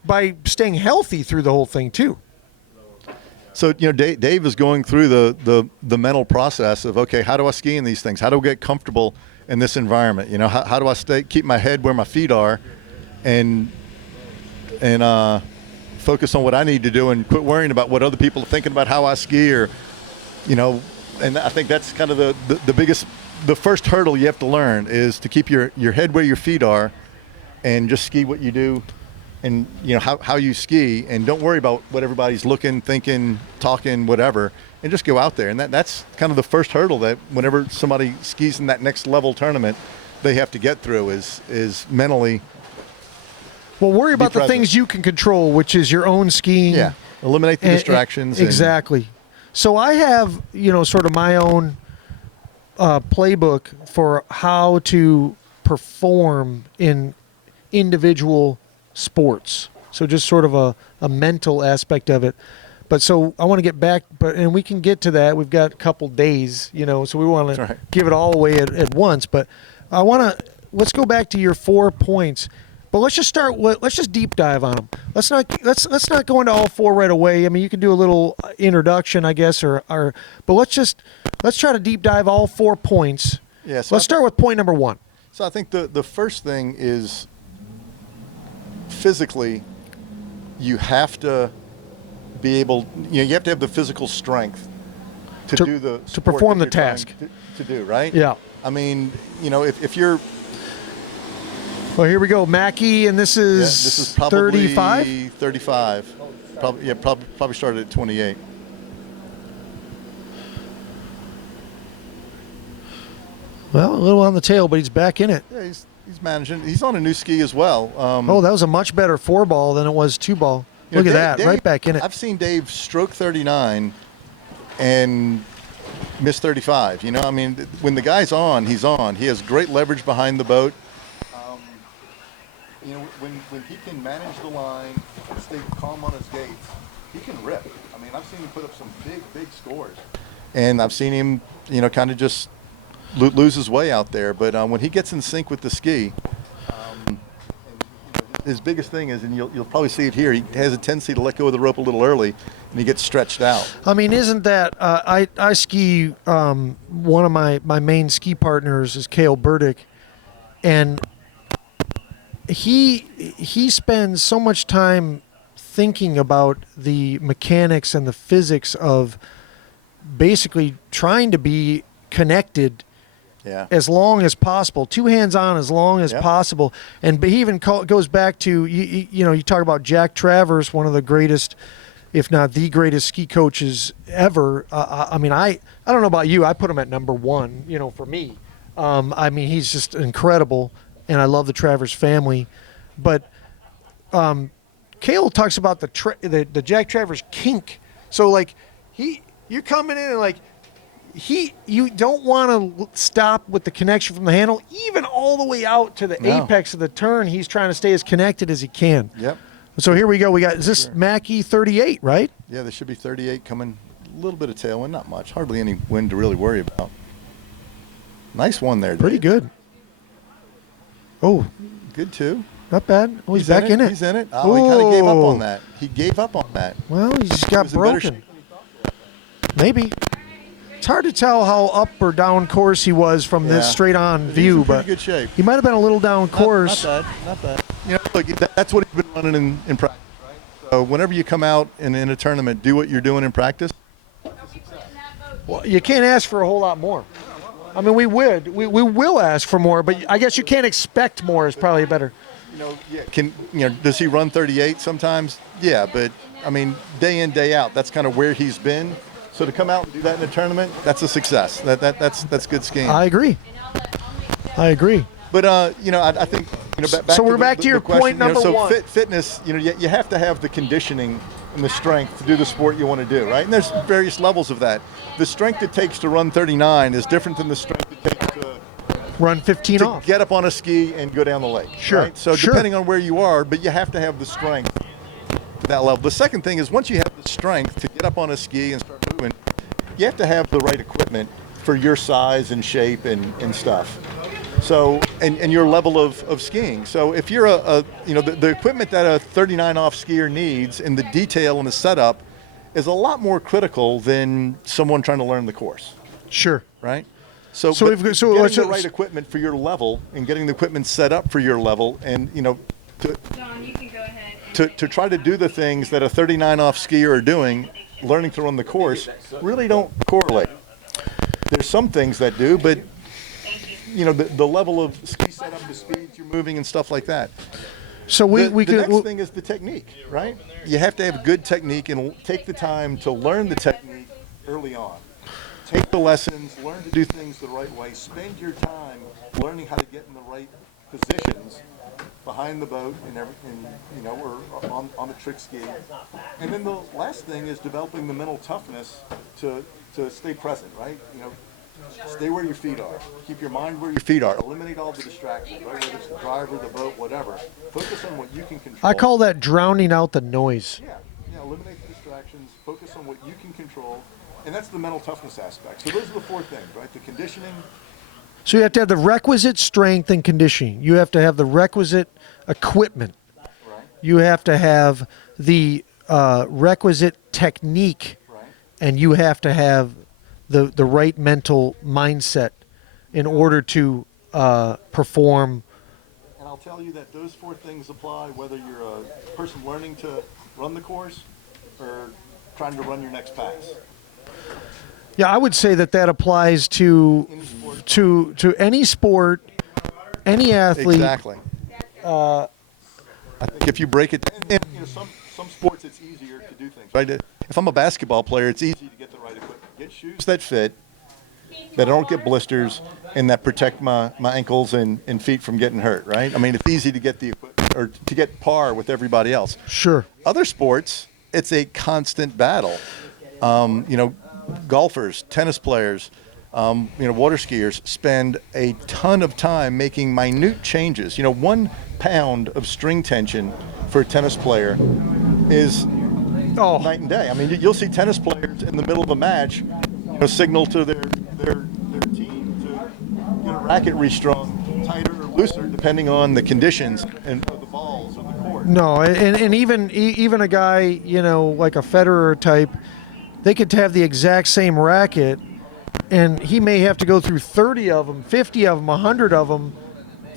by staying healthy through the whole thing too. So Dave is going through the mental process of, okay, how do I ski in these things? How do I get comfortable in this environment? How do I keep my head where my feet are, and focus on what I need to do and quit worrying about what other people are thinking about how I ski, or and I think that's kind of the first hurdle you have to learn is to keep your head where your feet are, and just ski what you do. And how you ski, and don't worry about what everybody's looking, thinking, talking, whatever, and just go out there. And that's kind of the first hurdle that whenever somebody skis in that next level tournament, they have to get through is mentally. Well, worry about the present. things you can control, which is your own skiing. Yeah, eliminate the distractions. Exactly. So I have sort of my own playbook for how to perform in individual sports. So just sort of a mental aspect of it. But so I want to get back, and we can get to that. We've got a couple days, so we want to give it all away at once. But let's go back to your 4 points. But let's just deep dive on them. Let's not go into all 4 right away. I mean, you can do a little introduction, I guess, but let's try to deep dive all 4 points. Yeah, so let's start with point number 1. So I think the first thing is, physically, you have to be able, you have to have the physical strength to do the to sport perform that the you're task. trying to do, right? Yeah. I mean, if you're, well, here we go, Mackie, and this is, this is probably 35. 35. Probably started at 28. Well, a little on the tail, but he's back in it. Yeah, he's managing. He's on a new ski as well. Oh, that was a much better 4-ball than it was 2-ball. Look at that, Dave, right back in it. I've seen Dave stroke 39 and miss 35. I mean, when the guy's on, he's on. He has great leverage behind the boat. When he can manage the line, stay calm on his gates, he can rip. I mean, I've seen him put up some big scores. And I've seen him, kind of just lose his way out there. But when he gets in sync with the ski, his biggest thing is, and you'll probably see it here, he has a tendency to let go of the rope a little early, and he gets stretched out. I mean, isn't that I ski? One of my main ski partners is Cale Burdick, and he spends so much time thinking about the mechanics and the physics of basically trying to be connected as long as possible, 2 hands on as long as possible. And he even goes back to, you talk about Jack Travers, one of the greatest, if not the greatest ski coaches ever. I mean, I don't know about you. I put him at number 1, for me. I mean, he's just incredible, and I love the Travers family. But Cale talks about the Jack Travers kink. So, like, you're coming in and, like, you don't want to stop with the connection from the handle, even all the way out to the apex of the turn. He's trying to stay as connected as he can. Yep. So here we go. Is this Mackie 38, right? Yeah, there should be 38 coming. A little bit of tailwind, not much. Hardly any wind to really worry about. Nice one there, Dave. Pretty good. Oh. Good, too. Not bad. Oh, he's back in it. He's in it. Oh, he kind of gave up on that. He gave up on that. Well, he just got broken. Maybe. It's hard to tell how up or down course he was from this straight-on view, but but good shape. He might have been a little down course. Not bad. Look, that's what he's been running in practice, right? So whenever you come out in a tournament, do what you're doing in practice. Well, you can't ask for a whole lot more. I mean, we will ask for more, but I guess you can't expect more is probably better. Does he run 38 sometimes? Yeah, but I mean, day in, day out, that's kind of where he's been. So to come out and do that in a tournament, that's a success. That's good skiing. I agree. I agree. But I think back So to we're back to your question, point number one. Fitness, you have to have the conditioning and the strength to do the sport you want to do, right? And there's various levels of that. The strength it takes to run 39 is different than the strength it takes to run 15 off. get up on a ski and go down the lake. Sure. Right? So Sure. depending on where you are, but you have to have the strength to that level. The second thing is once you have the strength to get up on a ski and start moving, you have to have the right equipment for your size and shape and stuff. So, and your level of skiing. So if you're the equipment that a 39 off skier needs and the detail and the setup is a lot more critical than someone trying to learn the course, Sure. right? So So but if- so getting let's the just- right equipment for your level and getting the equipment set up for your level and, John, you can go ahead and to try to do the things that a 39 off skier are doing, learning to run the course, really don't correlate. There's some things that do, but the level of ski setup, the speeds you're moving and stuff like that. So we The could. next thing is the technique, right? You have to have good technique and take the time to learn the technique early on. Take the lessons, learn to do things the right way, spend your time learning how to get in the right positions behind the boat and everything, or on the trick ski. And then the last thing is developing the mental toughness to stay present, right? Stay where your feet are. Keep your mind where your feet are. Eliminate all the distractions, right? Whether it's the driver, the boat, whatever. Focus on what you can control. I call that drowning out the noise. Yeah, eliminate the distractions. Focus on what you can control. And that's the mental toughness aspect. So those are the four things, right? The conditioning. So you have to have the requisite strength and conditioning. You have to have the requisite equipment. Right. You have to have the requisite technique, Right. and you have to have the right mental mindset in order to perform. And I'll tell you that those four things apply whether you're a person learning to run the course or trying to run your next pass. Yeah, I would say that applies to any sport, any athlete. Exactly. I think if you break it, and some sports it's easier to do things. Right? If I'm a basketball player, it's easy to get the right equipment. Get shoes that fit, that don't get blisters, and that protect my ankles and feet from getting hurt. Right? I mean, it's easy to get the equipment or to get par with everybody else. Sure. Other sports, it's a constant battle. Golfers, tennis players, water skiers spend a ton of time making minute changes. 1 pound of string tension for a tennis player is night and day. I mean, you'll see tennis players in the middle of a match, signal to their team to get a racket restrung tighter or looser depending on the conditions and of the balls or the court. No, and even a guy, like a Federer type, they could have the exact same racket, and he may have to go through 30 of them, 50 of them, 100 of them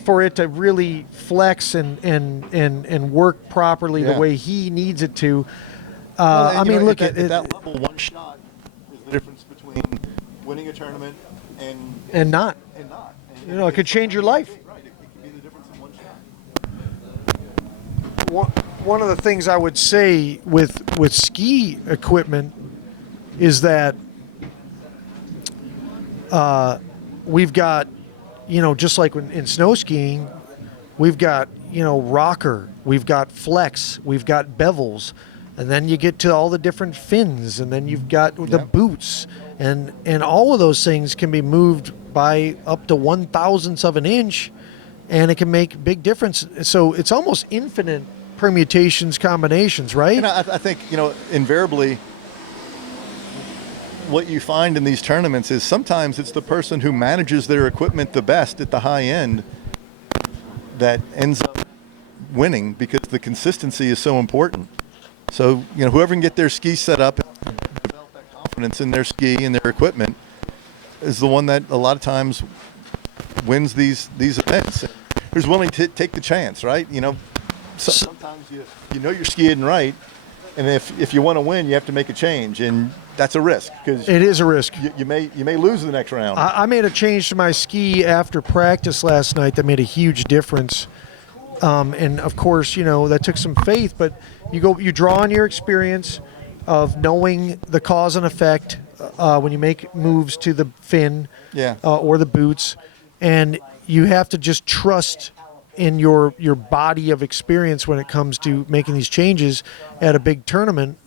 for it to really flex and work properly the way he needs it to. Look at that level, one shot is the difference between winning a tournament and not. It could change your life. Right, it could be the difference in one shot. One of the things I would say with ski equipment is that we've got, just like in snow skiing, we've got, rocker, we've got flex, we've got bevels, and then you get to all the different fins, and then you've got the boots, and all of those things can be moved by up to 1/1000th of an inch, and it can make a big difference. So it's almost infinite permutations, combinations, right? And I think, invariably, what you find in these tournaments is sometimes it's the person who manages their equipment the best at the high end that ends up winning because the consistency is so important. So, whoever can get their ski set up and develop that confidence in their ski and their equipment is the one that a lot of times wins these events. Who's willing to take the chance, right? Sometimes you're skiing right, and if you want to win, you have to make a change, and that's a risk because it is a risk. You may lose the next round. I made a change to my ski after practice last night that made a huge difference. And of course, that took some faith, but you draw on your experience of knowing the cause and effect when you make moves to the fin, Yeah. or the boots, and you have to just trust in your body of experience when it comes to making these changes at a big tournament.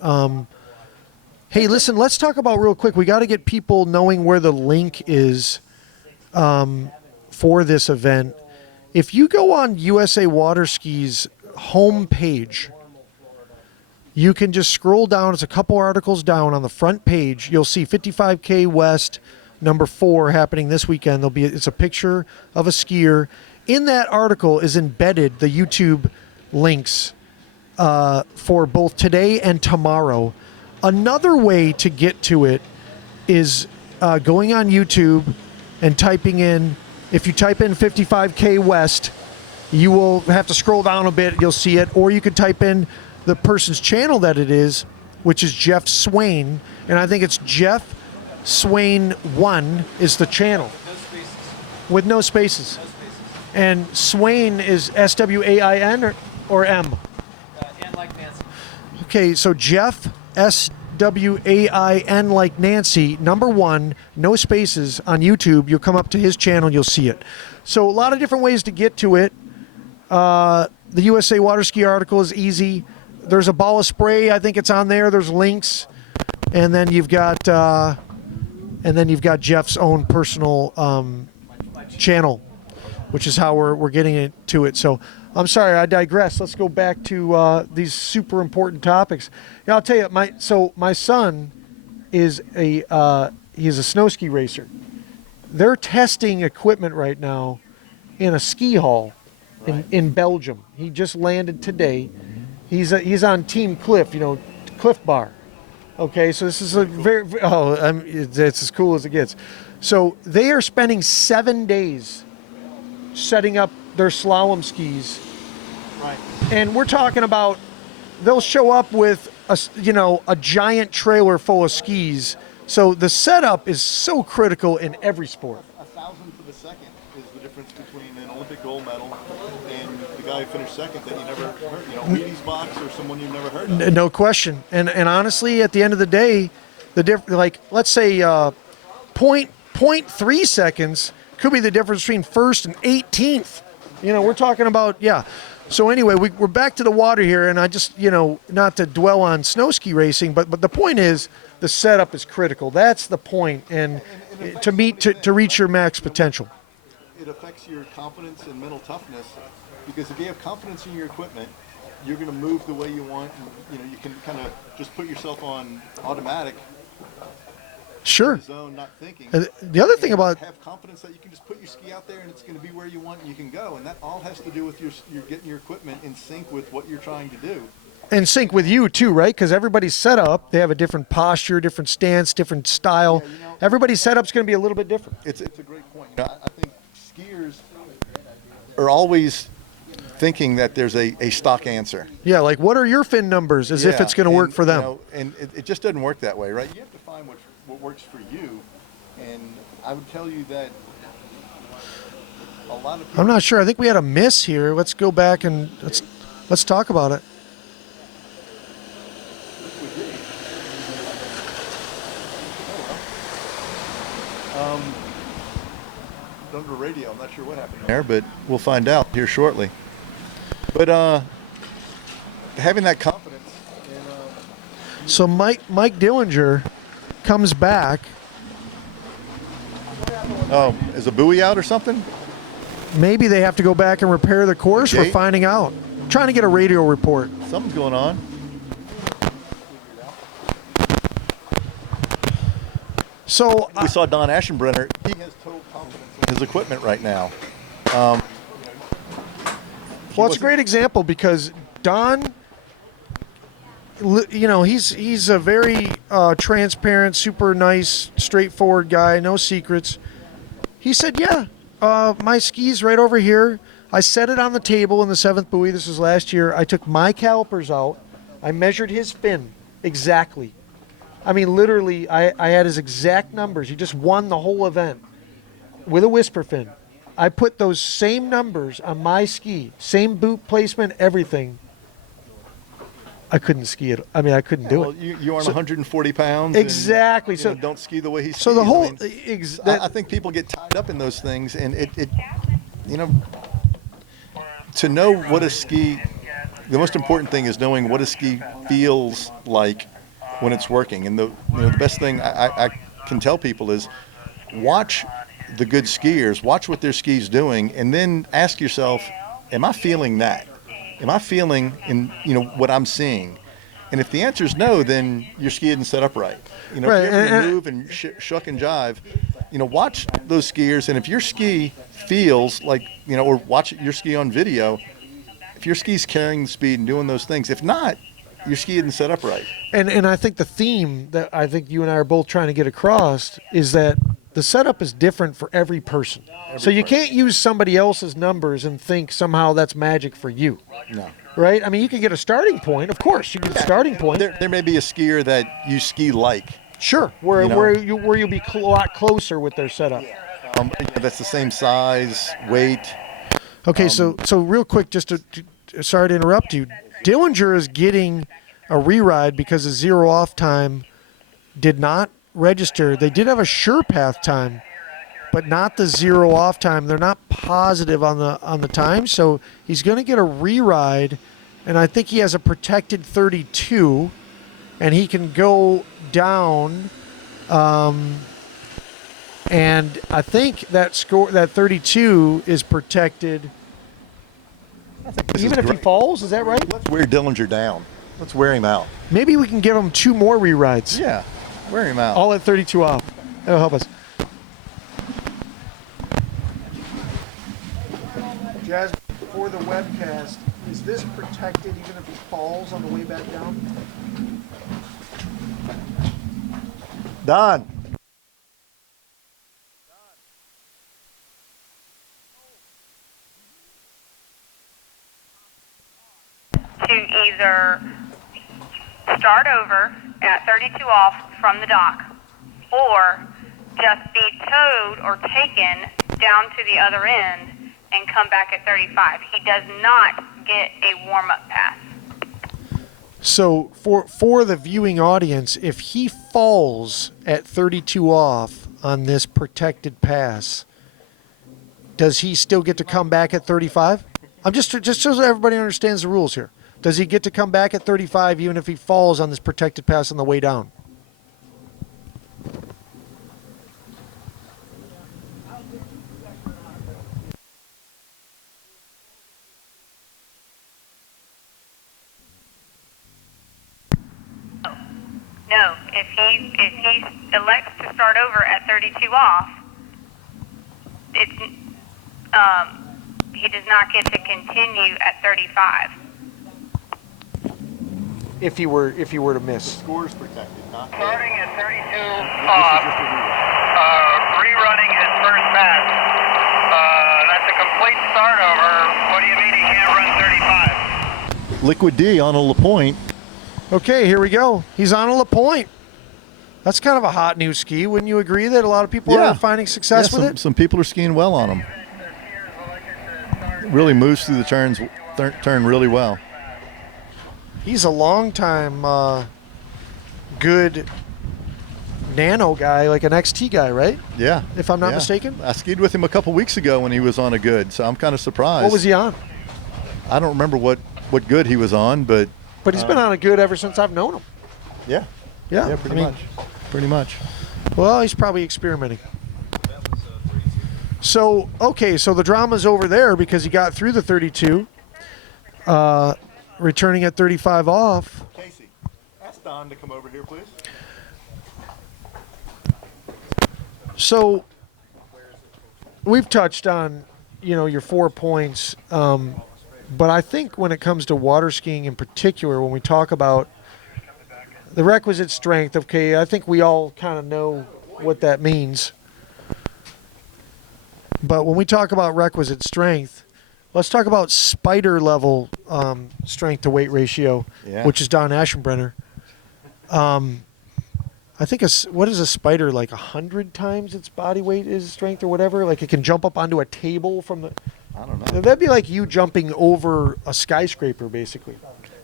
Hey, listen, let's talk about real quick. We got to get people knowing where the link is for this event. If you go on USA Waterski's homepage, you can just scroll down. It's a couple articles down on the front page. You'll see 55K West number 4 happening this weekend. It's a picture of a skier. In that article is embedded the YouTube links for both today and tomorrow. Another way to get to it is going on YouTube and typing in, if you type in 55K West, you will have to scroll down a bit, you'll see it, or you could type in the person's channel that it is, which is Jeff Swain, and I think it's Jeff Swain 1 is the channel. With no spaces. And Swain is S-W-A-I-N or M? And like Nancy. Okay, so Jeff S-W-A-I-N like Nancy, number 1, no spaces on YouTube. You'll come up to his channel, you'll see it. So a lot of different ways to get to it. The USA Waterski article is easy. There's a ball of spray, I think it's on there. There's links. And then you've got Jeff's own personal channel, which is how we're getting it to it. So I'm sorry, I digress. Let's go back to these super important topics. Yeah, I'll tell you, my son is he's a snow ski racer. They're testing equipment right now in a ski hall in Belgium. He just landed today. He's on Team Cliff, Cliff Bar. Okay, so this is it's as cool as it gets. So they are spending 7 days setting up their slalom skis. Right. And we're talking about they'll show up with a giant trailer full of skis. So the setup is so critical in every sport. A thousandth of a second is the difference between an Olympic gold medal and the guy who finished second that you never heard, Wheaties box or someone you've never heard of. No question. And honestly, at the end of the day, let's say 0.3 seconds could be the difference between first and 18th. We're talking about, yeah. So anyway, we're back to the water here, and I just, not to dwell on snow ski racing, but the point is the setup is critical. That's the point, and to reach your max potential. It affects your confidence and mental toughness, because if you have confidence in your equipment, you're going to move the way you want. And, you can kind of just put yourself on automatic. Sure. Zone, not thinking. The other thing about have confidence that you can just put your ski out there and it's going to be where you want and you can go, and that all has to do with you're getting your equipment in sync with what you're trying to do. In sync with you too, right? Because everybody's set up, they have a different posture, different stance, different style. Yeah, everybody's setup's going to be a little bit different. It's a great point. I think skiers are always thinking that there's a stock answer. Yeah, like what are your fin numbers? As if it's going to work for them. And it just doesn't work that way, right? You have to find what works for you, and I would tell you that a lot of people, I'm not sure. I think we had a miss here. Let's go back and let's talk about it. Under radio, I'm not sure what happened there, but we'll find out here shortly. But having that confidence. So Mike Dillinger comes back. Oh, is a buoy out or something? Maybe they have to go back and repair the course. We're finding out. Trying to get a radio report. Something's going on. So we saw Don Aschenbrenner. He has total confidence in his equipment right now. Well, it's a great example because Don, he's a very transparent, super nice, straightforward guy, no secrets. He said, yeah, my ski's right over here. I set it on the table in the 7th buoy. This was last year. I took my calipers out. I measured his fin exactly. I mean, literally, I had his exact numbers. He just won the whole event with a whisper fin. I put those same numbers on my ski, same boot placement, everything. I couldn't ski it. I mean, I couldn't do Well, it. you aren't So- 140 pounds. and, Exactly. you know, So don't ski the way he skis. so the I whole mean, I think people get tied up in those things, and it you know, to know what a ski, the most important thing is knowing what a ski feels like when it's working. And the best thing I can tell people is watch the good skiers, watch what their ski's doing, and then ask yourself, am I feeling that? Am I feeling what I'm seeing? And if the answer is no, then your ski isn't set up right. If Right, you're able to and- move and shuck and jive, watch those skiers. And if your ski feels like, or watch your ski on video, if your ski's carrying the speed and doing those things, if not, your ski isn't set up right. And I think the theme that I think you and I are both trying to get across is that the setup is different for every person. So you can't use somebody else's numbers and think somehow that's magic for you. No. Right? I mean, you can get a starting point. Of course, you get a starting point. There may be a skier that you ski like. Sure, where You know? where you'll be a lot closer with their setup. That's the same size, weight. Okay, so real quick, just sorry to interrupt you. Dillinger is getting a re-ride because the 0 off time did not register. They did have a sure path time, but not the 0 off time. They're not positive on the time, so he's going to get a re-ride, and I think he has a protected 32, and he can go down. And I think that 32 is protected. Even if he falls, is that right? Let's wear Dillinger down. Let's wear him out. Maybe we can give him 2 more re-rides. Yeah, wear him out. All at 32 off. That'll help us. Jasmine, for the webcast, is this protected even if he falls on the way back down? Don. To either start over at 32 off from the dock or just be towed or taken down to the other end and come back at 35. He does not get a warm-up pass. So for the viewing audience, if he falls at 32 off on this protected pass, does he still get to come back at 35? I'm just so everybody understands the rules here. Does he get to come back at 35 even if he falls on this protected pass on the way down? No, if he elects to start over at 32 off, he does not get to continue at 35. If he were to miss. Score's protected, not Starting at 32 off, rerunning his first pass. That's a complete start over. What do you mean he can't run 35? Liquid D on a LaPointe. Okay, here we go. He's on a LaPointe. That's kind of a hot new ski. Wouldn't you agree that a lot of people are finding success with it? Some people are skiing well on them. Really moves through the turns, turn really well. He's a long-time good nano guy, like an XT guy, right? Yeah. If I'm not yeah. mistaken. I skied with him a couple weeks ago when he was on a good, so I'm kind of surprised. What was he on? I don't remember what good he was on, but he's been on a good ever since I've known him. Yeah. Yeah, Yeah, pretty much. Pretty much. Well, he's probably experimenting. So, okay, so the drama's over there because he got through the 32, returning at 35 off. Casey, ask Don to come over here, please. So, we've touched on, your 4 points, but I think when it comes to water skiing in particular, when we talk about the requisite strength, okay, I think we all kind of know what that means. But when we talk about requisite strength, let's talk about spider level strength to weight ratio, which is Don Aschenbrenner. I think what is a spider, like 100 times its body weight is strength or whatever? Like it can jump up onto a table from the. I don't know. That'd be like you jumping over a skyscraper, basically.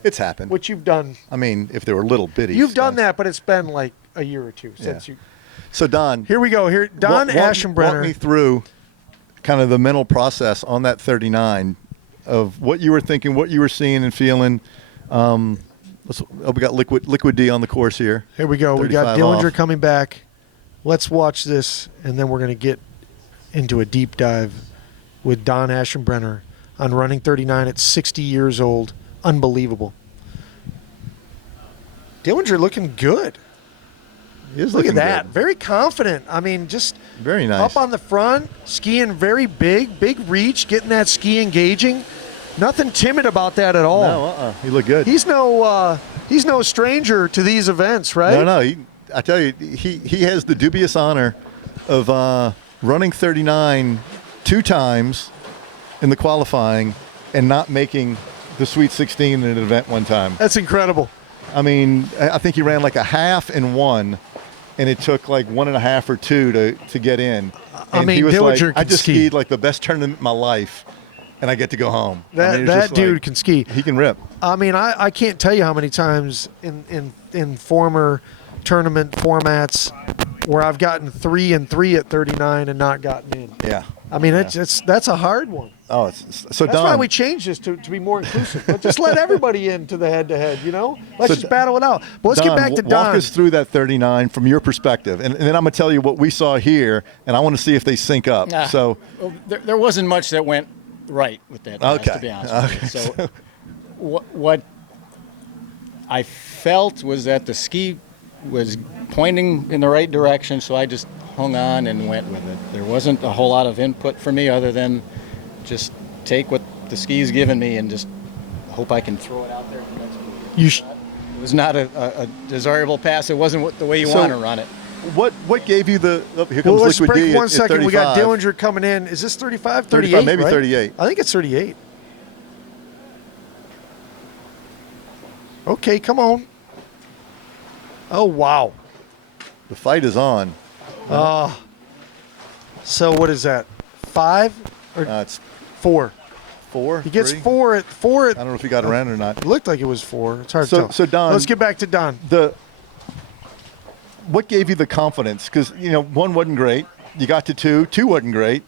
It's happened. which you've done. I mean, if they were little bitty. You've done stunts. that, but it's been like a year or two since you. So Don, Here we go. Here, Don walk Aschenbrenner. me through kind of the mental process on that 39 of what you were thinking, what you were seeing and feeling. We got Liquid D on the course here. Here we go. We got 35 Dillinger off. coming back. Let's watch this, and then we're going to get into a deep dive with Don Aschenbrenner on running 39 at 60 years old. Unbelievable. Dillinger looking good. He is Look at looking that. good. Very confident. I mean, just Very nice. up on the front, skiing very big reach, getting that ski engaging. Nothing timid about that at all. No, he looked good. He's no stranger to these events, right? No. I tell you, he has the dubious honor of running 39 2 times in the qualifying and not making the Sweet 16 in an event one time. That's incredible. I mean, I think he ran like a half and one, and it took like 1.5 or 2 to get in. I And mean, he was Dillinger like, I can just ski. skied like the best tournament of my life, and I get to go home. I That mean, it's that just dude like, can ski. He can rip. I mean, I can't tell you how many times in former tournament formats where I've gotten 3 and 3 at 39 and not gotten in. Yeah. I mean, that's a hard one. Oh, so That's why Don, we changed this to be more inclusive. But just let everybody into the head-to-head, you know? Let's just battle it out. But let's get back to Don. Walk us through that 39 from your perspective, and then I'm going to tell you what we saw here, and I want to see if they sync up. So, Well, there wasn't much that went right with that pass, Okay. to be honest with you. Okay. So what I felt was that the ski was pointing in the right direction, so I just hung on and went with it. There wasn't a whole lot of input for me other than just take what the ski's given me and just hope I can throw it out there. It was not a desirable pass. It wasn't the way you So- want to run it. what gave you the? Oh, here Well, comes let's Liquid break D one at second. We got 35. Dillinger coming in. Is this 35? 35, 38, maybe right? 38. I think it's 38. Okay, come on. Oh, wow. The fight is on. So what is that? 5 or It's 4? 4. He gets 3? 4 at 4 at. I don't know if he got around or not. It looked like it was 4. It's hard to So, tell. so Don, Let's get back to Don. What gave you the confidence? Because 1 wasn't great. You got to 2. 2 wasn't great.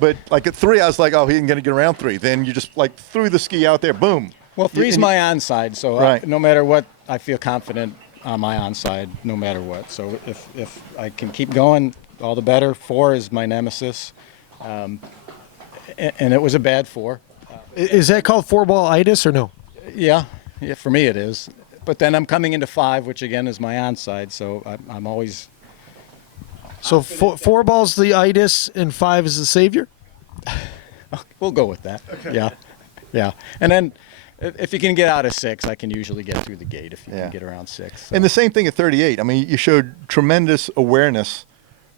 But like at 3, I was like, oh, he ain't going to get around 3. Then you just like threw the ski out there, boom. Well, 3's my onside, so Right. no matter what, I feel confident on my onside, no matter what. So if I can keep going, all the better. 4 is my nemesis, and it was a bad 4. Is that called 4-ball itis or no? Yeah, for me it is. But then I'm coming into 5, which again is my onside, so I'm always. So 4 balls the itis and 5 is the savior? We'll go with that. Okay. Yeah. And then if you can get out of 6, I can usually get through the gate if you can get around 6. So. And the same thing at 38. I mean, you showed tremendous awareness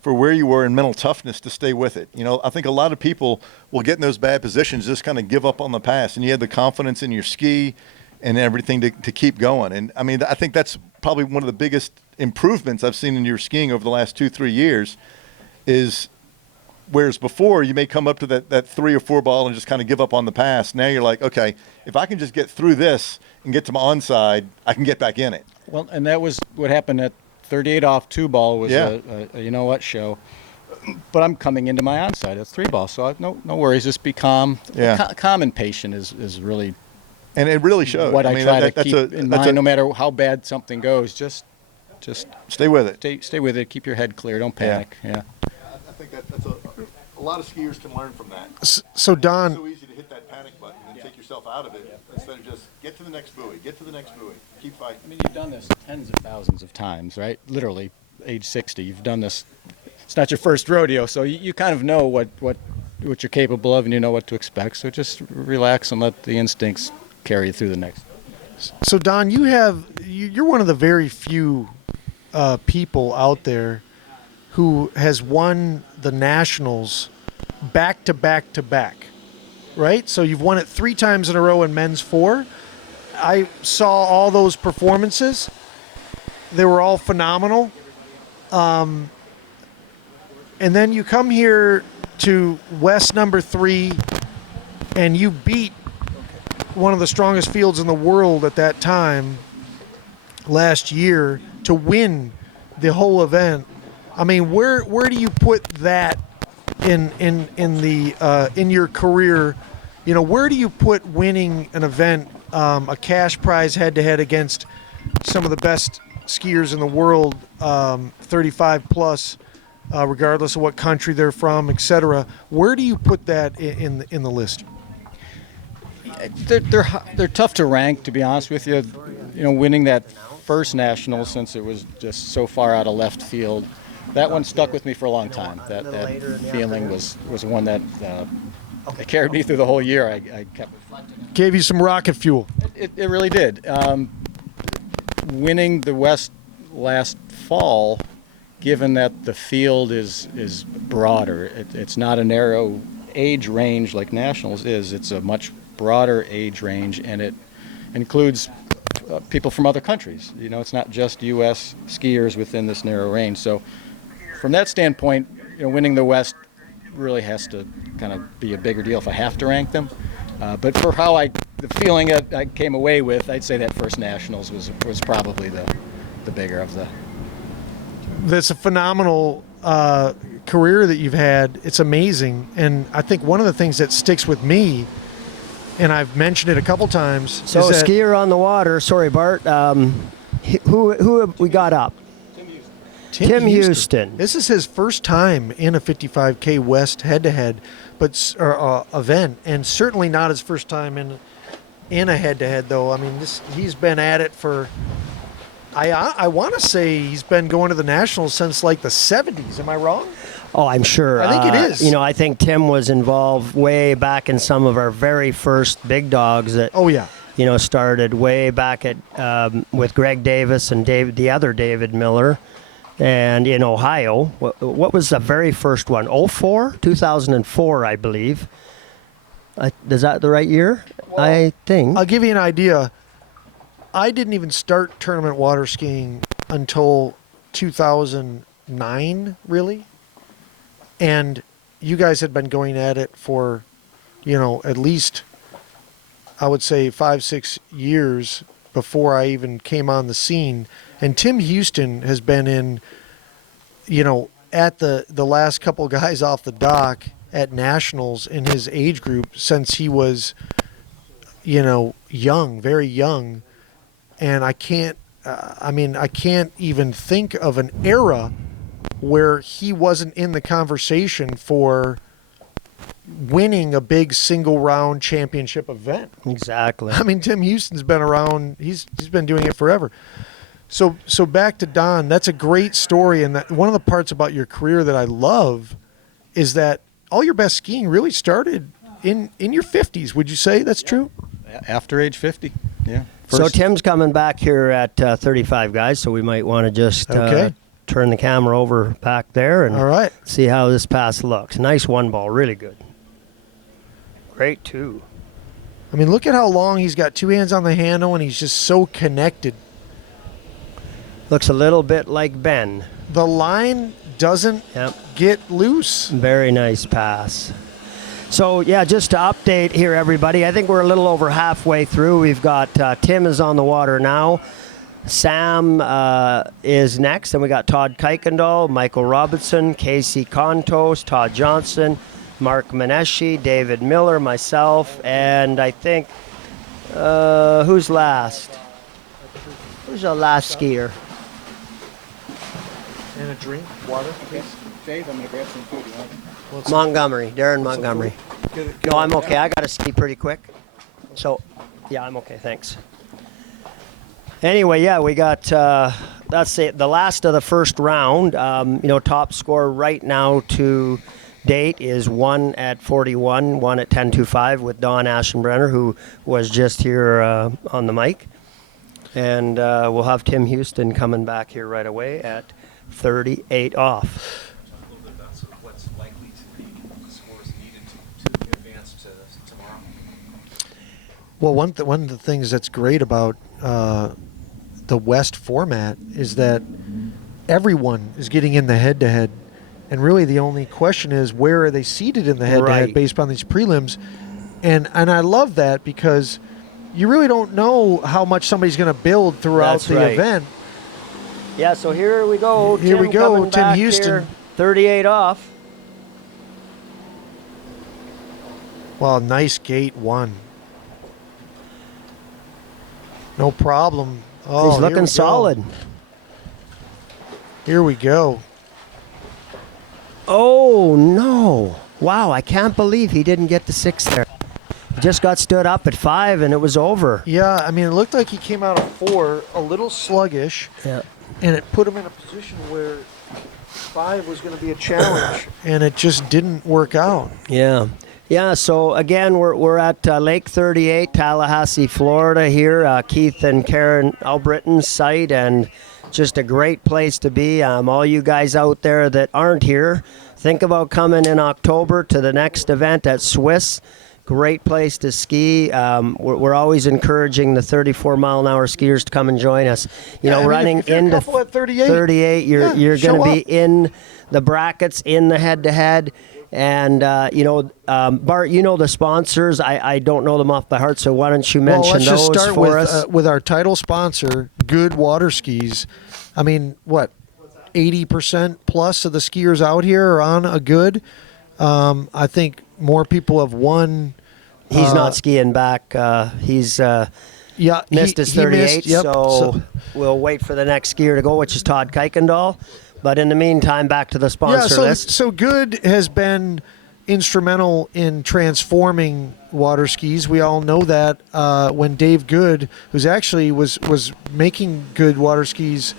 for where you were and mental toughness to stay with it. I think a lot of people will get in those bad positions, just kind of give up on the pass, and you had the confidence in your ski and everything to keep going. And I mean, I think that's probably one of the biggest improvements I've seen in your skiing over the last 2-3 years is whereas before you may come up to that 3 or 4 ball and just kind of give up on the pass. Now you're like, okay, if I can just get through this and get to my onside, I can get back in it. Well, and that was what happened at 38 off 2 ball was Yeah. a you know what show. But I'm coming into my onside at 3 ball, so no worries. Just be calm. Yeah. Calm and patient is really. And it really showed. What I try to that's keep in mind, no matter how bad something goes, just stay with it. Stay with it. Keep your head clear. Don't panic. Yeah. I think that's a lot of skiers can learn from that. So Don, It's so easy to hit that panic button and take yourself out of it instead of just get to the next buoy, keep fighting. I mean, you've done this tens of thousands of times, right? Literally, age 60, you've done this. It's not your first rodeo, so you kind of know what you're capable of, and you know what to expect. So just relax and let the instincts carry you through the next. So Don, you're one of the very few people out there who has won the nationals back to back to back, right? So you've won it 3 times in a row in men's 4. I saw all those performances. They were all phenomenal. And then you come here to West number 3 and you beat one of the strongest fields in the world at that time last year to win the whole event. I mean, where do you put that in your career? You know, where do you put winning an event, a cash prize head-to-head against some of the best skiers in the world, 35 plus, regardless of what country they're from, etc. Where do you put that in the list? They're tough to rank, to be honest with you. You know, winning that first national, since it was just so far out of left field, that one stuck with me for a long time. That feeling was one that it carried me through the whole year. I kept Gave you some rocket fuel. It really did. Winning the West last fall, given that the field is broader, it's not a narrow age range like nationals is. It's a much broader age range, and it includes people from other countries. You know, it's not just U.S. skiers within this narrow range. So, from that standpoint, you know, winning the West really has to kind of be a bigger deal if I have to rank them. But for the feeling that I came away with, I'd say that first nationals was probably the bigger of the. That's a phenomenal career that you've had. It's amazing, and I think one of the things that sticks with me, and I've mentioned it a couple times. So is that skier on the water. Sorry, Bart. Who have we got up? Tim Houston. This is his first time in a 55K West head-to-head, event, and certainly not his first time in a head-to-head. Though I mean, he's been at it for. I want to say he's been going to the nationals since like the 70s. Am I wrong? Oh, I'm sure. I think it is. You know, I think Tim was involved way back in some of our very first big dogs that. Oh yeah. You know, started way back at with Greg Davis and the other David Miller. And in Ohio, what was the very first one? 2004, I believe. Is that the right year? Well, I think. I'll give you an idea. I didn't even start tournament water skiing until 2009, really. And you guys had been going at it for, you know, at least, I would say 5-6 years before I even came on the scene. And Tim Houston has been in, you know, at the last couple guys off the dock at nationals in his age group since he was, you know, young, very young. And I can't even think of an era where he wasn't in the conversation for winning a big single round championship event. Exactly. I mean, Tim Houston's been around. He's been doing it forever. So back to Don. That's a great story, and that one of the parts about your career that I love is that all your best skiing really started in your 50s. Would you say that's true? After age 50, yeah. So Tim's coming back here at 35, guys. So we might want to just turn the camera over back there and all right. See how this pass looks. Nice one ball, really good. Great two. I mean, look at how long he's got two hands on the handle, and he's just so connected. Looks a little bit like Ben. The line doesn't get loose. Very nice pass. So, yeah, just to update here, everybody, I think we're a little over halfway through. We've got Tim is on the water now. Sam is next, and we got Todd Kuykendall, Michael Robinson, Casey Contos, Todd Johnson, Mark Maneshi, David Miller, myself, and I think, who's last? Who's the last skier? And a drink, water, please. Dave, I'm going to grab some food. Montgomery, Darren Montgomery. No, I'm okay. I got to ski pretty quick. So, yeah, I'm okay. Thanks. Anyway, yeah, we got, that's it, the last of the first round. You know, top score right now to date is 1 at 41, 1 at 10.25 with Don Aschenbrenner, who was just here on the mic. And we'll have Tim Houston coming back here right away at 38 off. What's likely to be the scores needed to advance to tomorrow? Well, one of the things that's great about the West format is that everyone is getting in the head-to-head, and really the only question is where are they seated in the head-to-head based on these prelims, and I love that because you really don't know how much somebody's going to build throughout That's the right. event. Yeah, so here we go. Here we Tim go, coming Tim back Houston. here, 38 off. Well, nice gate 1. No problem. Oh, He's here we looking go. solid. Here we go. Oh, no. Wow, I can't believe he didn't get to 6 there. He just got stood up at 5, and it was over. Yeah, I mean, it looked like he came out of 4, a little sluggish, Yeah. and it put him in a position where 5 was going to be a challenge, and it just didn't work out. Yeah. Yeah, so again, we're at Lake 38, Tallahassee, Florida here, Keith and Karen Albritton's site, and just a great place to be. All you guys out there that aren't here, think about coming in October to the next event at Swiss. Great place to ski. We're always encouraging the 34-mile-an-hour skiers to come and join us. You know, I mean, running if you're a into couple at 38, 38, yeah, you're show going to be up. in the brackets, in the head-to-head. And, Bart, you know the sponsors. I don't know them off by heart, so why don't you mention Well, let's those just start for us? with our title sponsor, Good Waterskis. I mean, what, 80% plus of the skiers out here are on a Good. I think more people have won. He's not skiing back. He's missed his 38, missed, yep. so we'll wait for the next skier to go, which is Todd Kuykendall. But in the meantime, back to the sponsor list. So Good has been instrumental in transforming water skis. We all know that when Dave Good, who's actually was making Good water skis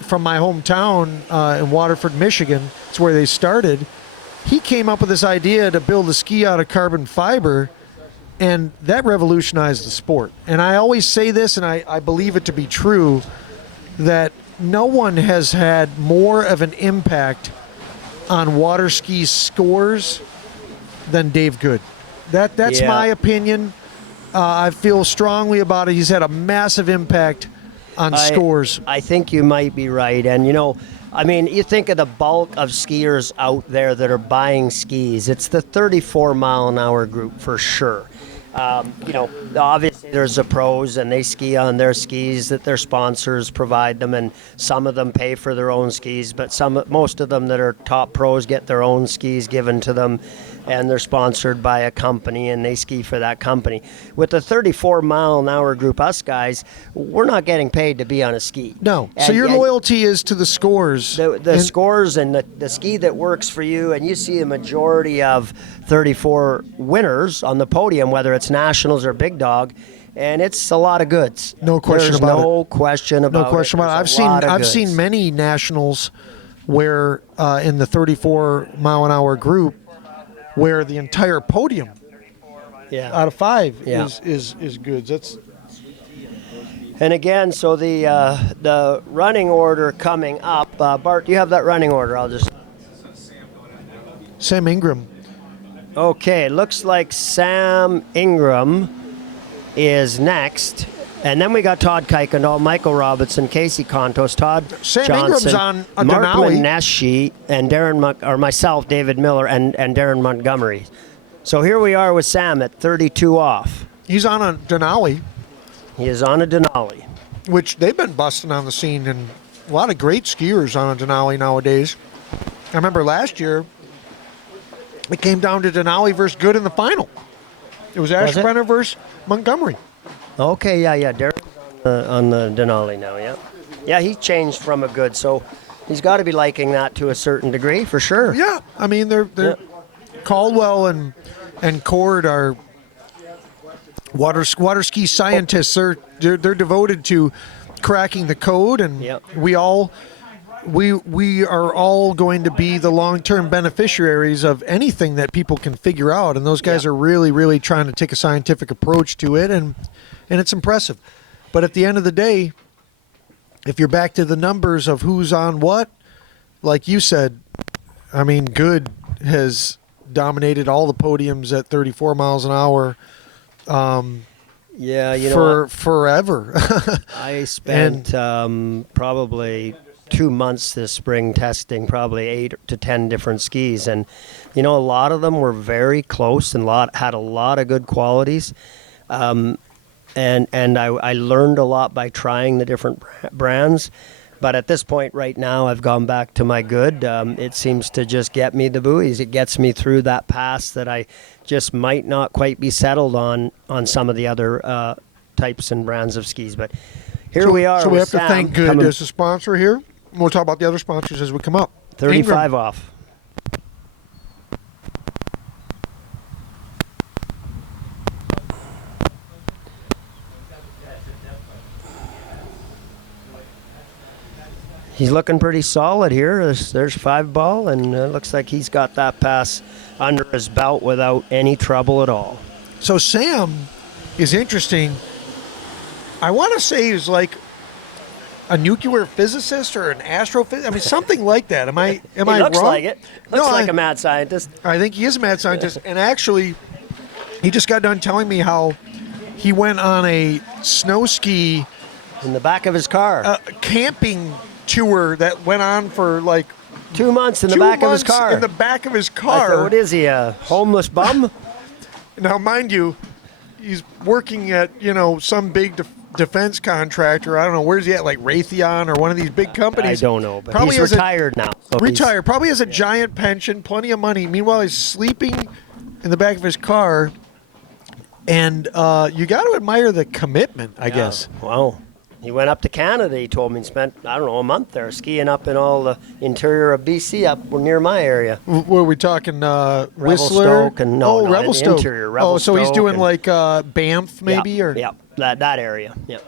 from my hometown in Waterford, Michigan, it's where they started. He came up with this idea to build a ski out of carbon fiber, and that revolutionized the sport. And I always say this, and I believe it to be true, that no one has had more of an impact on water ski scores than Dave Good. That's my opinion. I feel strongly about it. He's had a massive impact on scores. I think you might be right. And, you think of the bulk of skiers out there that are buying skis. It's the 34-mile-an-hour group for sure. Obviously there's the pros, and they ski on their skis that their sponsors provide them, and some of them pay for their own skis, but most of them that are top pros get their own skis given to them, and they're sponsored by a company, and they ski for that company. With the 34-mile-an-hour group, us guys, we're not getting paid to be on a ski. No. So your loyalty is to the scores. The scores and the ski that works for you, and you see a majority of 34 winners on the podium, whether it's nationals or big dog, and it's a lot of goods. No question about it. No question about it. No question about it. I've seen many nationals where in the 34-mile-an-hour group where the entire podium out of 5 is goods. That's. And again, so the running order coming up. Bart, do you have that running order? I'll just. Sam Ingram. Okay, looks like Sam Ingram is next. And then we got Todd Kuykendall, Michael Robinson, Casey Contos, Todd Sam Johnson, Ingram's on Mark Denali. Maneshi, and myself, David Miller, and Darren Montgomery. So here we are with Sam at 32 off. He's on a Denali. He is on a Denali. Which they've been busting on the scene, and a lot of great skiers on a Denali nowadays. I remember last year, it came down to Denali versus Good in the final. It was Ashbrenner versus Montgomery. Okay, yeah. Darren's on the Denali now, yeah. Yeah, he changed from a Good, so he's got to be liking that to a certain degree, for sure. Yeah, I mean, they're Caldwell and Cord are water ski scientists. They're devoted to cracking the code, and we are all going to be the long-term beneficiaries of anything that people can figure out, and those guys are really, really trying to take a scientific approach to it, and it's impressive. But at the end of the day, if you're back to the numbers of who's on what, like you said, I mean, Good has dominated all the podiums at 34 miles an hour. For forever. I spent probably 2 months this spring testing probably 8 to 10 different skis, and a lot of them were very close and had a lot of good qualities. and I learned a lot by trying the different brands. But at this point right now, I've gone back to my good. It seems to just get me the buoys. It gets me through that pass that I just might not quite be settled on some of the other types and brands of skis. But here we are. So we with have to Sam thank Good coming as a sponsor here. We'll talk about the other sponsors as we come up. 35 Ingram. off. He's looking pretty solid here. There's 5 ball, and it looks like he's got that pass under his belt without any trouble at all. So Sam is interesting. I want to say he's like a nuclear physicist or an astrophysicist. I mean, something like that. Am I He wrong? looks like it. Looks No, like a mad scientist. I think he is a mad scientist. And actually, he just got done telling me how he went on a snow ski in the back of his car, camping tour that went on for like 2 months in the 2 back of his months car. In the back of his I car. thought, what is he, a homeless bum? Now, mind you, he's working at, some big defense contractor. I don't know, where's he at, like Raytheon or one of these big companies? I don't know, but Probably he's has retired now. So Retired. Probably has a giant pension, plenty of money. Meanwhile, he's sleeping in the back of his car. And you got to admire the commitment, I guess. Wow. He went up to Canada, he told me, and spent, I don't know, a month there skiing up in all the interior of BC up near my area. Were we talking Whistler? Revelstoke and no, Revelstoke. interior. Oh, so he's Revelstoke doing and- like Banff maybe? Yeah, or yeah, that area. Yeah.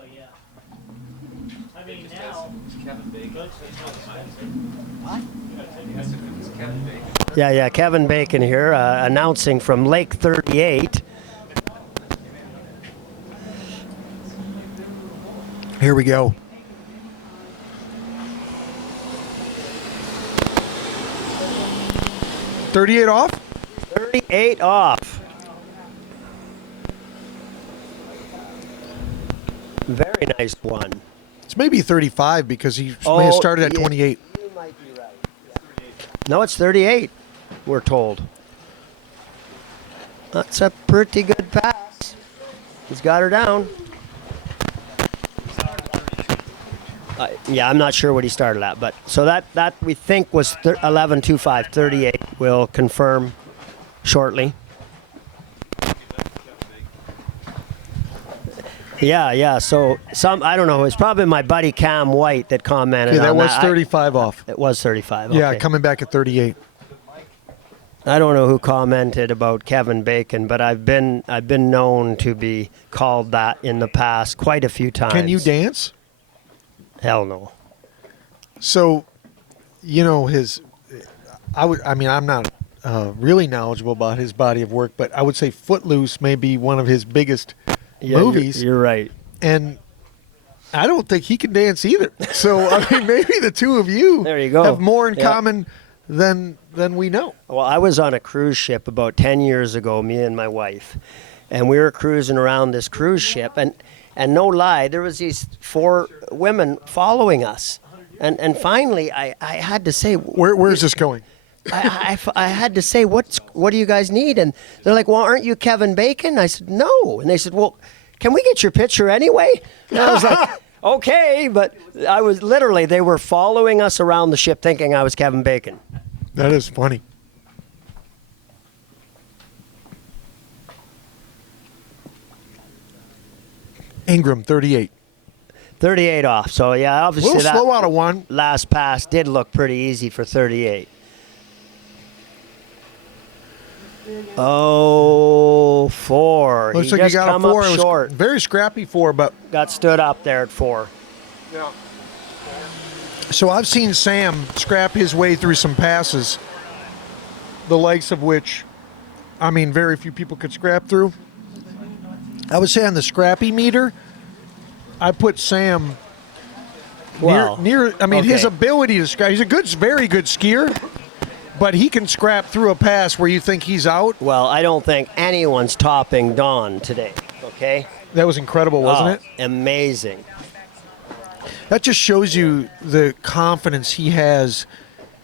Yeah, Kevin Bacon here, announcing from Lake 38. Here we go. $38 off? 38 off. Very nice one. It's maybe 35 because he may have started at 28. You might be right. Yeah. No, it's 38, we're told. That's a pretty good pass. He's got her down. Yeah, I'm not sure what he started at, but so that we think was 11.25, 38. We'll confirm shortly. Yeah. So I don't know. It's probably my buddy Cam White that commented. Okay, that on was 35 off. It was 35. Yeah, okay. coming back at 38. I don't know who commented about Kevin Bacon, but I've been known to be called that in the past quite a few times. Can you dance? Hell no. So, I'm not really knowledgeable about his body of work, but I would say Footloose may be one of his biggest movies. You're right. And I don't think he can dance either. So, maybe the two of you There you go. have more in Yeah. common than we know. Well, I was on a cruise ship about 10 years ago, me and my wife, and we were cruising around this cruise ship, and no lie, there was these 4 women following us, and finally I had to say, where's this going? I had to say, what do you guys need? And they're like, well, aren't you Kevin Bacon? I said, no. And they said, well, can we get your picture anyway? And I was like, okay, but I was literally, they were following us around the ship thinking I was Kevin Bacon. That is funny. Ingram, 38. 38 off. So, yeah, obviously A little that slow out of one. last pass did look pretty easy for 38. Oh, 4. Looks He like you just got a come 4. up It was short. very scrappy 4, but Got stood up there at 4. yeah. So I've seen Sam scrap his way through some passes, the likes of which, very few people could scrap through. I would say on the scrappy meter, I put Sam Well, near. His okay. ability to scrap. He's a very good skier, but he can scrap through a pass where you think he's out. Well, I don't think anyone's topping Don today, okay? That was incredible, wasn't it? Amazing. That just shows you the confidence he has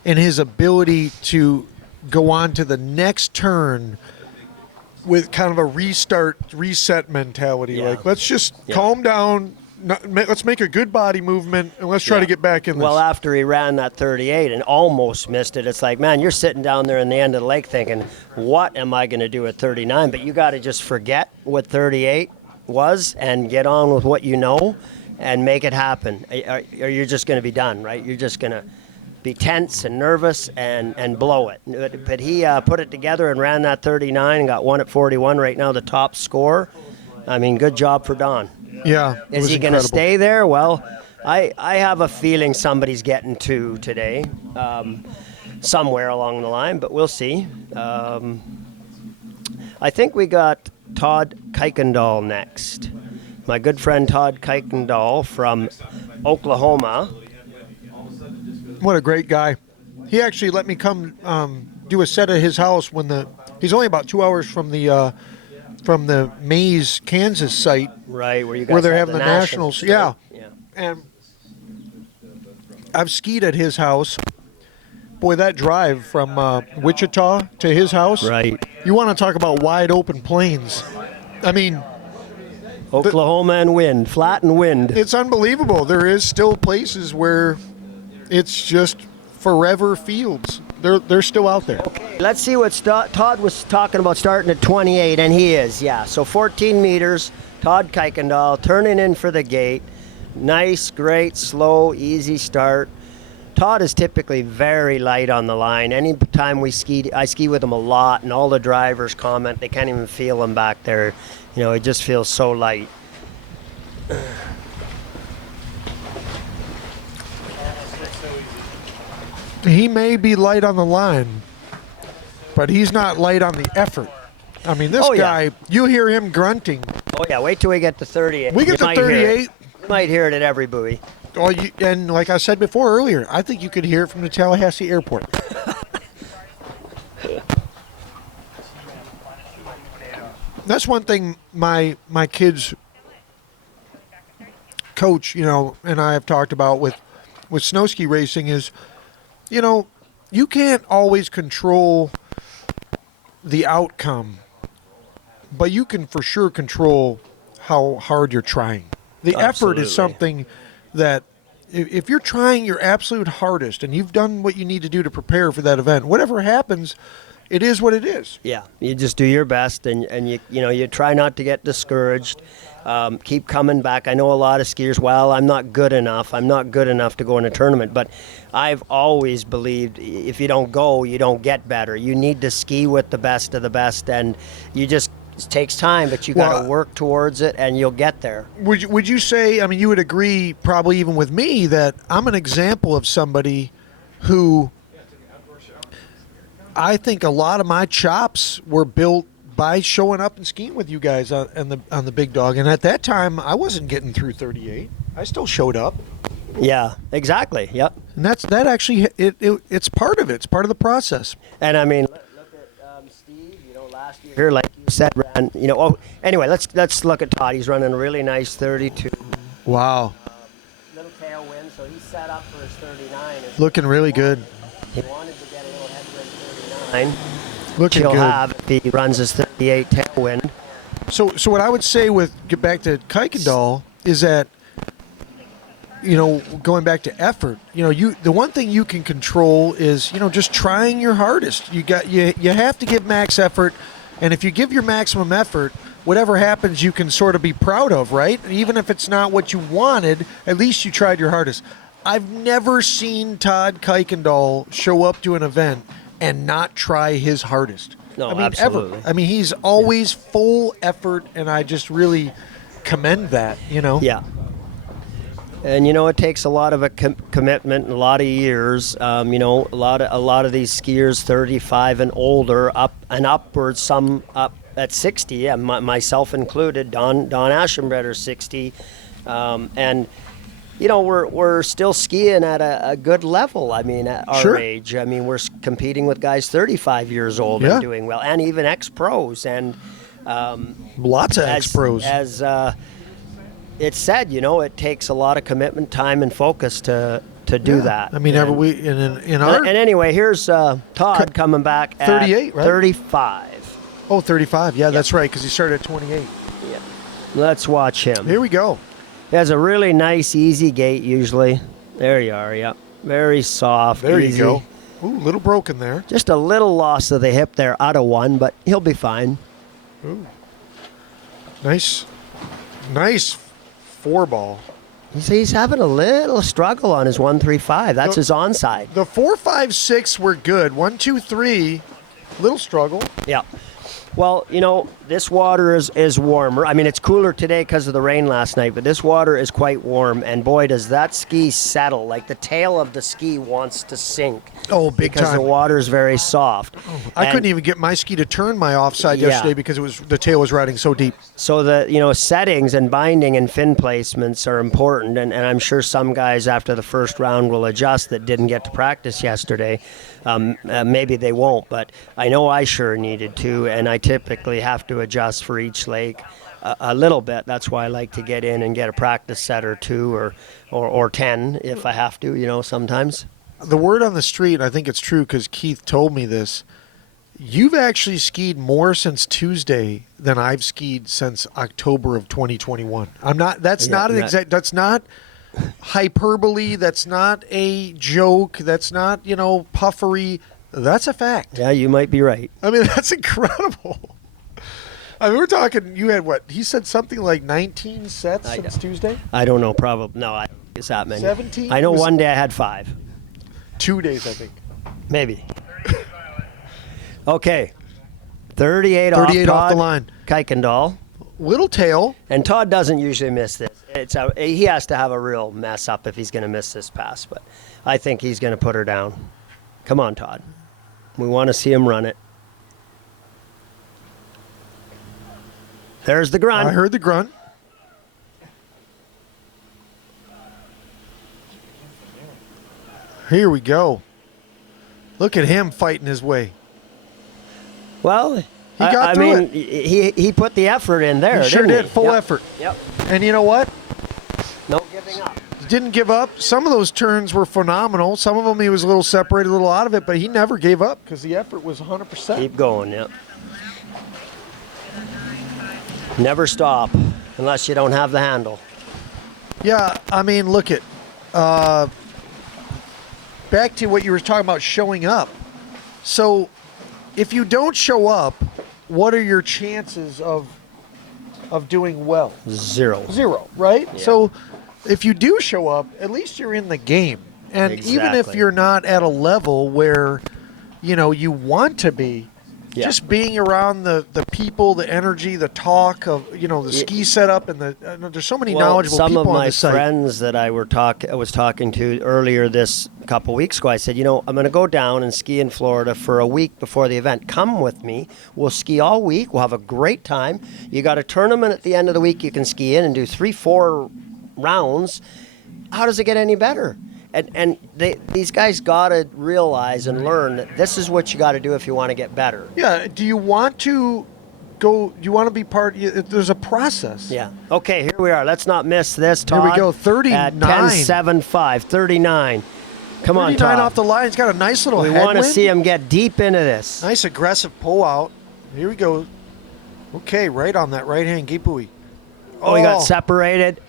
in his ability to go on to the next turn with kind of a reset mentality. Yeah. Like, let's just calm down. Let's make a good body movement, and let's try to get back in this. Well, after he ran that 38 and almost missed it, it's like, man, you're sitting down there in the end of the lake thinking, what am I going to do at 39? But you got to just forget what 38 was and get on with what you know and make it happen. Or you're just going to be done, right? You're just going to be tense and nervous and blow it. But he put it together and ran that 39 and got one at 41, right now the top score. I mean, good job for Don. Yeah. Is he going to stay there? Well, I have a feeling somebody's getting two today, somewhere along the line, but we'll see. I think we got Todd Kuykendall next. My good friend Todd Kuykendall from Oklahoma. What a great guy. He actually let me come do a set at his house when he's only about 2 hours from the Mays, Kansas site. Right, where they're having the Nationals. Right? Yeah. Yeah. And I've skied at his house. Boy, that drive from Wichita to his house. Right. You want to talk about wide open plains. I mean, Oklahoma and wind, flat and wind. It's unbelievable. There is still places where it's just forever fields. They're still out there. Okay, let's see what Todd was talking about starting at 28, and he is, yeah. So 14 meters, Todd Kuykendall turning in for the gate. Nice, great, slow, easy start. Todd is typically very light on the line. Any time I ski with him a lot, and all the drivers comment they can't even feel him back there. You know, it just feels so light. He may be light on the line, but he's not light on the effort. I mean, this guy, you hear him grunting. Oh, yeah, wait till we get to 38. We get to 38. You might hear it at every buoy. Oh, and like I said before earlier, I think you could hear it from the Tallahassee airport. That's one thing my kids coach, and I have talked about with snow ski racing is, you can't always control the outcome, but you can for sure control how hard you're trying. The effort is something that if you're trying your absolute hardest and you've done what you need to do to prepare for that event, whatever happens, it is what it is. Yeah, you just do your best, and you try not to get discouraged. Keep coming back. I know a lot of skiers, well, I'm not good enough to go in a tournament, but I've always believed if you don't go, you don't get better. You need to ski with the best of the best, and it takes time, but you got to work towards it, and you'll get there. Would you say, I mean, you would agree probably even with me that I'm an example of somebody who I think a lot of my chops were built by showing up and skiing with you guys on the big dog. And at that time, I wasn't getting through 38. I still showed up. Yeah, exactly. Yep. And that actually it's part of it. It's part of the process. And I mean, look at Steve. Last year, like you said, ran. Anyway, let's look at Todd. He's running a really nice 32. Wow. Little tailwind, so he's set up for his 39. Looking really good. He wanted to get a little headwind 39. Looking He'll good. have if he runs his 38 tailwind. So what I would say get back to Kuykendall is that, going back to effort, the one thing you can control is, just trying your hardest. You have to give max effort, and if you give your maximum effort, whatever happens, you can sort of be proud of, right? Even if it's not what you wanted, at least you tried your hardest. I've never seen Todd Kuykendall show up to an event and not try his hardest. No, absolutely. Ever. I mean, he's always full effort, and I just really commend that, Yeah. And it takes a lot of a commitment and a lot of years. A lot of these skiers, 35 and older, up and upwards. Some up at 60. Yeah, myself included. Don Aschenbreder, 60, and we're still skiing at a good level. I mean, at our age. I mean, we're competing with guys 35 years old and doing well, and even ex-pros and lots of ex-pros. As it's said, it takes a lot of commitment, time, and focus to do that. I mean, and anyway, here's Todd coming back at 38, right? 35. Oh, 35. Yeah, that's right, because he started at 28. Yeah. Let's watch him. Here we go. He has a really nice, easy gait usually. There you are, yep. Very soft, There easy. you go. Ooh, a little broken there. Just a little loss of the hip there out of one, but he'll be fine. Ooh. Nice 4-ball. He's having a little struggle on his 135. That's his onside. The 4, 5, 6 were good. 1, 2, 3, little struggle. Yeah. Well, this water is warmer. I mean, it's cooler today because of the rain last night, but this water is quite warm. And boy, does that ski settle. Like the tail of the ski wants to sink. Oh, big because time. the water is very soft. I couldn't even get my ski to turn my offside yesterday because the tail was riding so deep. So the settings and binding and fin placements are important, and I'm sure some guys after the first round will adjust that didn't get to practice yesterday. Maybe they won't, but I know I sure needed to, and I typically have to adjust for each lake a little bit. That's why I like to get in and get a practice set or two or 10 if I have to, sometimes. The word on the street, and I think it's true because Keith told me this, you've actually skied more since Tuesday than I've skied since October of 2021. That's not hyperbole. That's not a joke. That's not, puffery. That's a fact. Yeah, you might be right. I mean, that's incredible. I mean, we're talking, you had what? He said something like 19 sets since Tuesday? I don't know, probably. No, I don't think it's that many. 17? I know one day I had 5. 2 days, I think. Maybe. Okay. 38 off Todd the line. Kuykendall. Little tail. And Todd doesn't usually miss this. He has to have a real mess up if he's going to miss this pass, but I think he's going to put her down. Come on, Todd. We want to see him run it. There's the grunt. I heard the grunt. Here we go. Look at him fighting his way. Well, he got through it. He put the effort in there. He sure didn't did. Full effort. Yep. And you know what? No giving up. Didn't give up. Some of those turns were phenomenal. Some of them he was a little separated, a little out of it, but he never gave up because the effort was 100%. Keep going, yep. Never stop unless you don't have the handle. Yeah, I mean, look at back to what you were talking about, showing up. So if you don't show up, what are your chances of doing well? 0. 0, right? Yeah. So if you do show up, at least you're in the game. And even if you're not at a level where, you want to be, just being around the people, the energy, the talk of, the ski setup, and there's so many knowledgeable some people of on my the site. friends that I was talking to earlier this couple weeks ago, I said, I'm going to go down and ski in Florida for a week before the event. Come with me. We'll ski all week. We'll have a great time. You got a tournament at the end of the week you can ski in and do 3-4 rounds. How does it get any better? And these guys got to realize and learn that this is what you got to do if you want to get better. Yeah. Do you want to go? Do you want to be part? There's a process. Yeah. Okay, here we are. Let's not miss this, Todd. Here we go. 39. At 10.75. 39. Come on, Todd. 39 off the line. He's got a nice little We headwind. want to see him get deep into this. Nice aggressive pull out. Here we go. Okay, right on that right hand gipui. Oh, he got separated.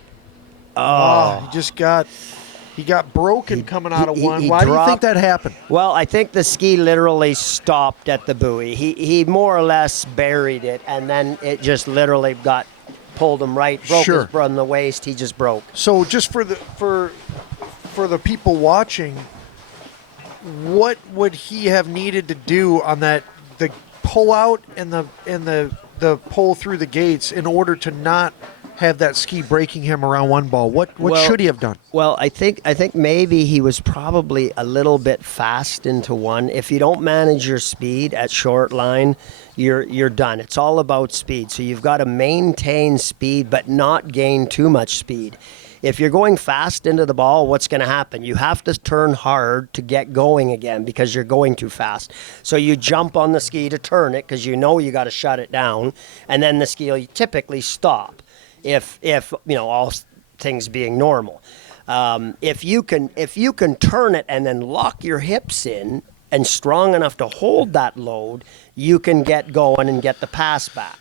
Oh, he got broken coming out of one. Why do you think that happened? Well, I think the ski literally stopped at the buoy. He more or less buried it, and then it just literally pulled him right, broke his on the waist. He just broke. So just for the people watching, what would he have needed to do on the pull out and the pull through the gates in order to not have that ski breaking him around one ball? What should he have done? Well, I think maybe he was probably a little bit fast into one. If you don't manage your speed at short line, you're done. It's all about speed. So you've got to maintain speed but not gain too much speed. If you're going fast into the ball, what's going to happen? You have to turn hard to get going again because you're going too fast. So you jump on the ski to turn it because you know you got to shut it down, and then the ski will typically stop. If all things being normal, if you can turn it and then lock your hips in and strong enough to hold that load, you can get going and get the pass back.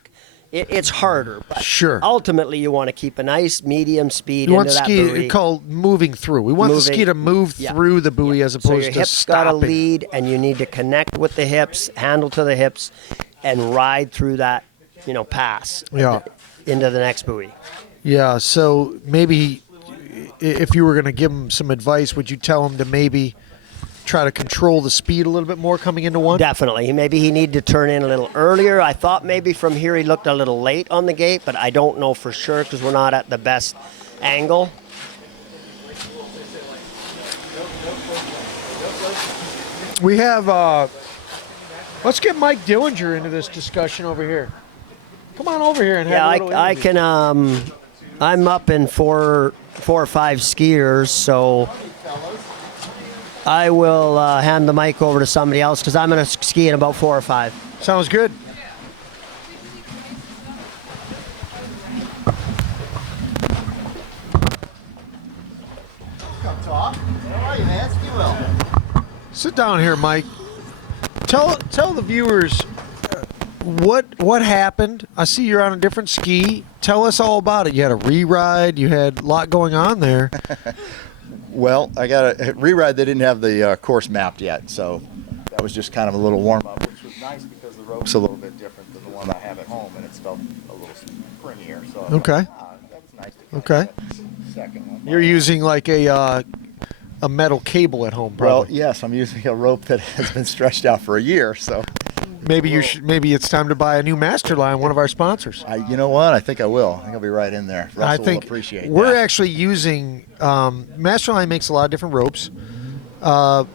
It's harder, but Sure. ultimately you want to keep a nice medium speed You into want that ski buoy. called moving through. We want the Moving- ski to move yeah. through the buoy as So opposed your to hips got to stopping. lead, and you need to connect with the hips, handle to the hips, and ride through that, pass Yeah. into the next buoy. Yeah, so maybe if you were going to give him some advice, would you tell him to maybe try to control the speed a little bit more coming into one? Definitely. Maybe he needed to turn in a little earlier. I thought maybe from here he looked a little late on the gate, but I don't know for sure because we're not at the best angle. We have, let's get Mike Dillinger into this discussion over here. Come on over here and have Yeah, a little I interview. can. I'm up in four or five skiers, so I will hand the mic over to somebody else because I'm going to ski in about 4 or 5. Sounds good. Come talk. How are you, man? Ski well. Sit down here, Mike. Tell the viewers what happened. I see you're on a different ski. Tell us all about it. You had a re-ride. You had a lot going on there. Well, I got a re-ride. They didn't have the course mapped yet, so that was just kind of a little warm-up, which was nice because the rope's a little bit different than the one I have at home, and it's felt a little springier. So Okay. that was nice to Okay. second one. You're using like a metal cable at home, probably. Well, yes, I'm using a rope that has been stretched out for a year, so Maybe you should. Maybe it's time to buy a new master line. One of our sponsors. you know what? I think I will. I think I'll be right in there. Russell I think will appreciate we're that. actually using Masterline makes a lot of different ropes, but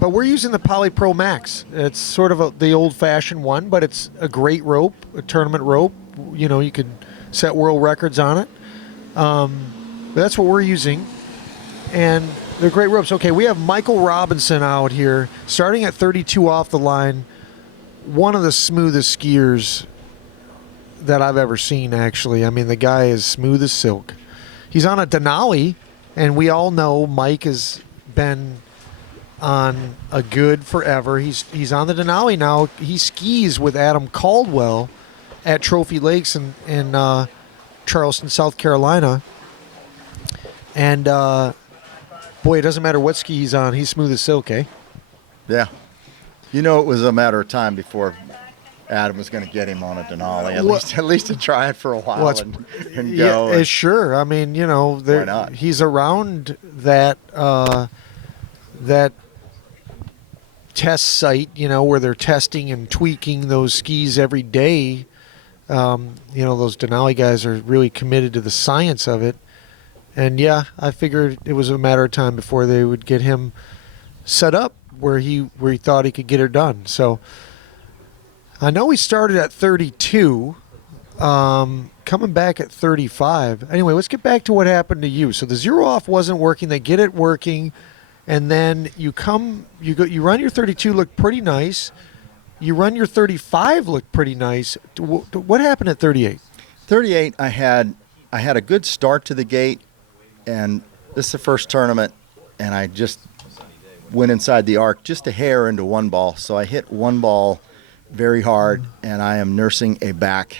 we're using the Poly Pro Max. It's sort of the old-fashioned one, but it's a great rope, a tournament rope. You could set world records on it. But that's what we're using, and they're great ropes. Okay, we have Michael Robinson out here, starting at 32 off the line. One of the smoothest skiers that I've ever seen, actually. I mean, the guy is smooth as silk. He's on a Denali, and we all know Mike has been on a good forever. He's on the Denali now. He skis with Adam Caldwell at Trophy Lakes in Charleston, South Carolina. And, boy, it doesn't matter what ski he's on. He's smooth as silk, eh? Yeah. It was a matter of time before Adam was going to get him on a Denali, at least to try it for a while and go. Yeah, sure. I mean, Why not? He's around that that test site, where they're testing and tweaking those skis every day. Those Denali guys are really committed to the science of it. And yeah, I figured it was a matter of time before they would get him set up where he thought he could get her done. So I know he started at 32, coming back at 35. Anyway, let's get back to what happened to you. So the zero off wasn't working. They get it working, and then you run your 32, look pretty nice. You run your 35, look pretty nice. What happened at 38? 38, I had a good start to the gate, and this is the first tournament, and I just went inside the arc just a hair into one ball. So I hit one ball very hard, and I am nursing a back,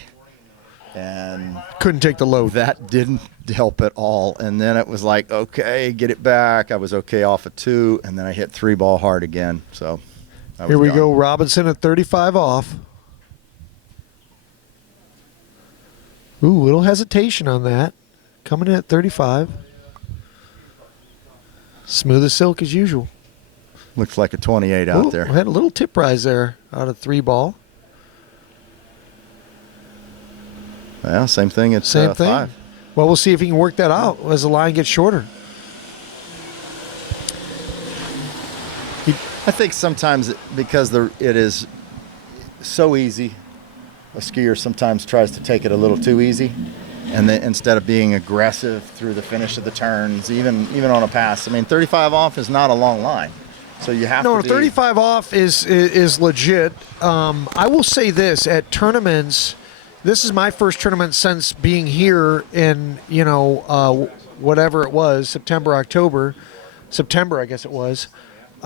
and couldn't take the load. That didn't help at all. And then it was like, okay, get it back. I was okay off of 2, and then I hit 3 ball hard again. So I was Here we gone. go, Robinson at 35 off. Ooh, little hesitation on that. Coming in at 35. Smooth as silk as usual. Looks like a 28 out Ooh, there. We had a little tip rise there out of 3 ball. Well, same thing at Same thing. 5. Well, we'll see if he can work that out as the line gets shorter. I think sometimes because it is so easy, a skier sometimes tries to take it a little too easy, and then instead of being aggressive through the finish of the turns, even on a pass. I mean, 35 off is not a long line, so you have No, to be 35 off is legit. I will say this, at tournaments, this is my first tournament since being here in, whatever it was, September, I guess it was.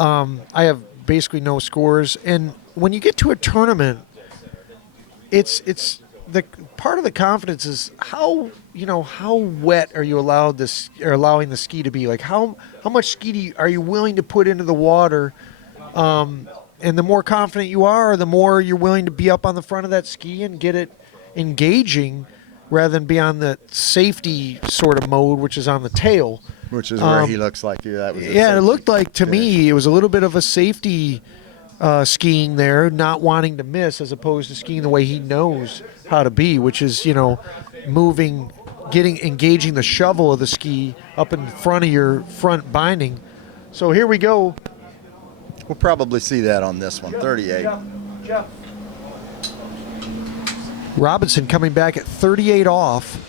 I have basically no scores. And when you get to a tournament, it's the part of the confidence is how wet are you allowing the ski to be? Like how much ski are you willing to put into the water? And the more confident you are, the more you're willing to be up on the front of that ski and get it engaging, rather than be on the safety sort of mode, which is on the tail. Which is where he looks like that was. Yeah, it looked like to me it was a little bit of a safety skiing there, not wanting to miss, as opposed to skiing the way he knows how to be, which is moving, engaging the shovel of the ski up in front of your front binding. So here we go. We'll probably see that on this one, 38. Jeff. Robinson coming back at 38 off.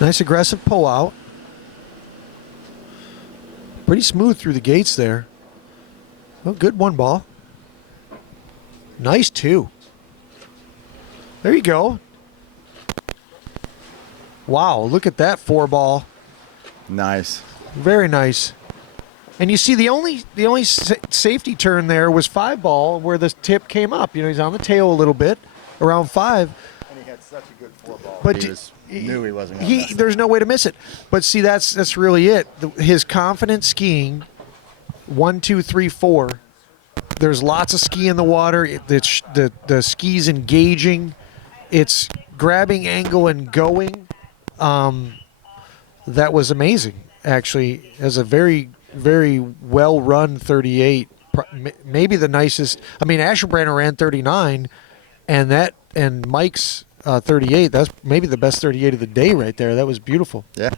Nice aggressive pull out. Pretty smooth through the gates there. Oh, good one ball. Nice two. There you go. Wow, look at that four ball. Nice. Very nice. And you see the only safety turn there was 5 ball where the tip came up. He's on the tail a little bit, around 5. And he had such a good 4 ball. But he knew he wasn't going to miss it. There's no way to miss it. But see, that's really it. His confident skiing, 1, 2, 3, 4. There's lots of ski in the water. The ski's engaging. It's grabbing angle and going. That was amazing, actually. As a very, very well-run 38. Maybe the nicest. I mean, Asherbranner ran 39, and Mike's 38. That's maybe the best 38 of the day right there. That was beautiful. Yeah.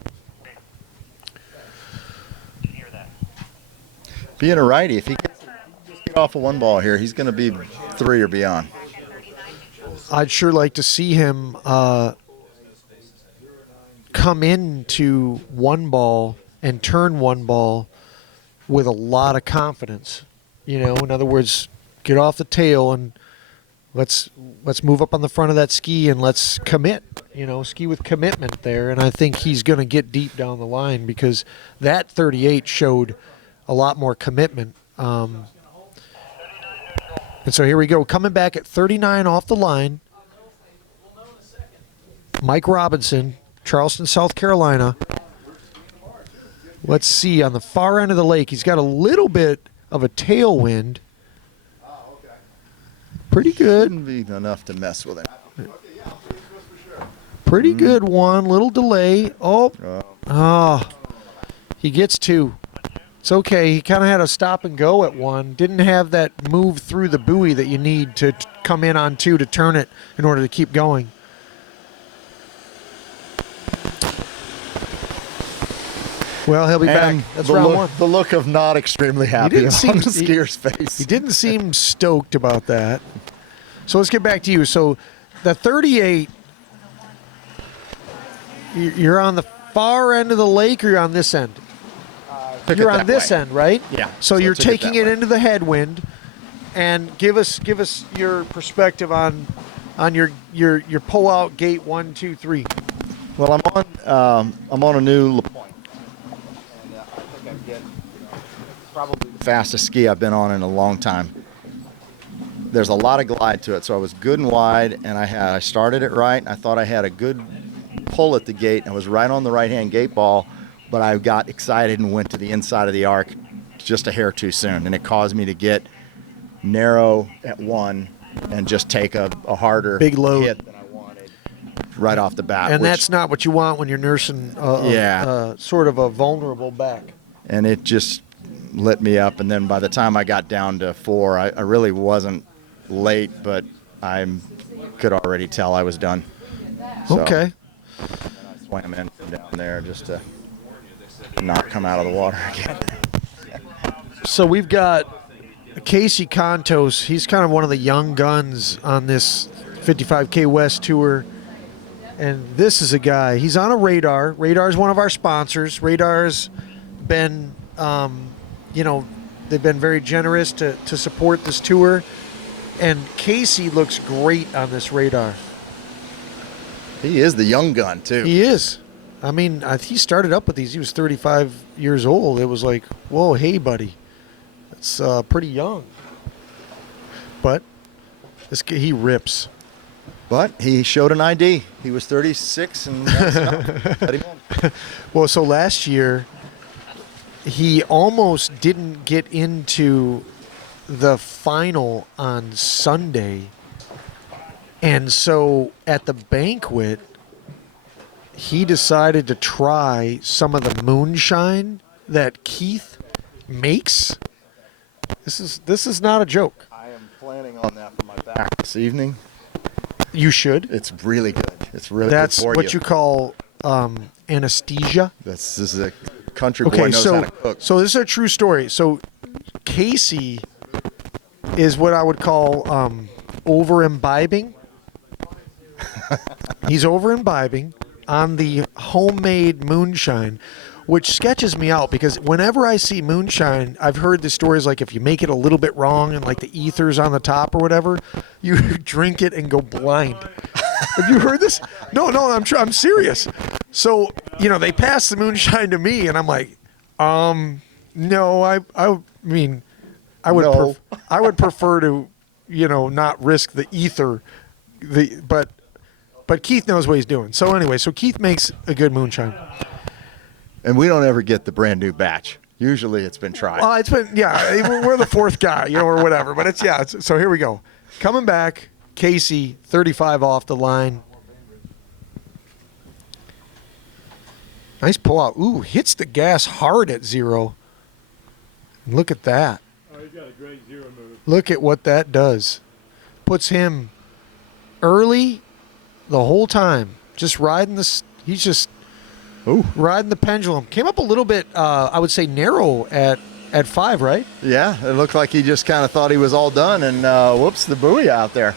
Being a righty, if he gets off of 1 ball here, he's going to be 3 or beyond. I'd sure like to see him come into 1 ball and turn 1 ball with a lot of confidence. In other words, get off the tail and let's move up on the front of that ski and let's commit. Ski with commitment there. And I think he's going to get deep down the line because that 38 showed a lot more commitment. And so here we go, coming back at 39 off the line. Mike Robinson, Charleston, South Carolina. Let's see, on the far end of the lake, he's got a little bit of a tailwind. Pretty good. Shouldn't be enough to mess with him. Pretty good one. Little delay. He gets 2. It's okay. He kind of had a stop and go at 1. Didn't have that move through the buoy that you need to come in on 2 to turn it in order to keep going. Well, he'll be back. That's round 1. The look of not extremely happy on the skier's face. He didn't seem stoked about that. So let's get back to you. So the 38, you're on the far end of the lake or you're on this end? You're on this end, right? Yeah. So you're taking it into the headwind, and give us your perspective on your pull out gate 1, 2, 3. Well, I'm on a new La Pointe, and I think I'm getting probably the fastest ski I've been on in a long time. There's a lot of glide to it, so I was good and wide, and I started it right. I thought I had a good pull at the gate. I was right on the right-hand gate ball, but I got excited and went to the inside of the arc just a hair too soon, and it caused me to get narrow at 1 and just take a harder big load hit than I wanted right off the bat. And that's not what you want when you're nursing sort of a vulnerable back. And it just lit me up, and then by the time I got down to 4, I really wasn't late, but I could already tell I was done. So, okay. I swam in from down there just to not come out of the water again. So we've got Casey Contos. He's kind of one of the young guns on this 55K West tour. And this is a guy, he's on a Radar. Radar's one of our sponsors. Radar's been, they've been very generous to support this tour. And Casey looks great on this Radar. He is the young gun, too. He is. I mean, he started up with these. He was 35 years old. It was like, whoa, hey, buddy. That's pretty young. But he rips. But he showed an ID. He was 36 and let him in. Well, so last year, he almost didn't get into the final on Sunday. And so at the banquet, he decided to try some of the moonshine that Keith makes. This is not a joke. I am planning on that for my back this evening. You should. It's really good. It's really That's good for what you call anesthesia. This is a country boy knows how to cook. So this is a true story. So Casey is what I would call over imbibing. He's over imbibing on the homemade moonshine, which sketches me out because whenever I see moonshine, I've heard the stories like if you make it a little bit wrong and like the ether's on the top or whatever, you drink it and go blind. Have you heard this? No, I'm serious. So, they pass the moonshine to me and I'm like, no, I mean, I would No. I would prefer to, not risk the ether, but Keith knows what he's doing. So anyway, Keith makes a good moonshine. And we don't ever get the brand new batch. Usually it's been tried. It's been, we're the fourth guy, or whatever. But so here we go. Coming back, Casey, 35 off the line. Nice pull out. Ooh, hits the gas hard at 0. Look at that. Oh, he's got a great 0 move. Look at what that does. Puts him early the whole time. Just riding this. He's just riding the pendulum. Came up a little bit, I would say, narrow at 5, right? Yeah, it looked like he just kind of thought he was all done, and whoops, the buoy out there.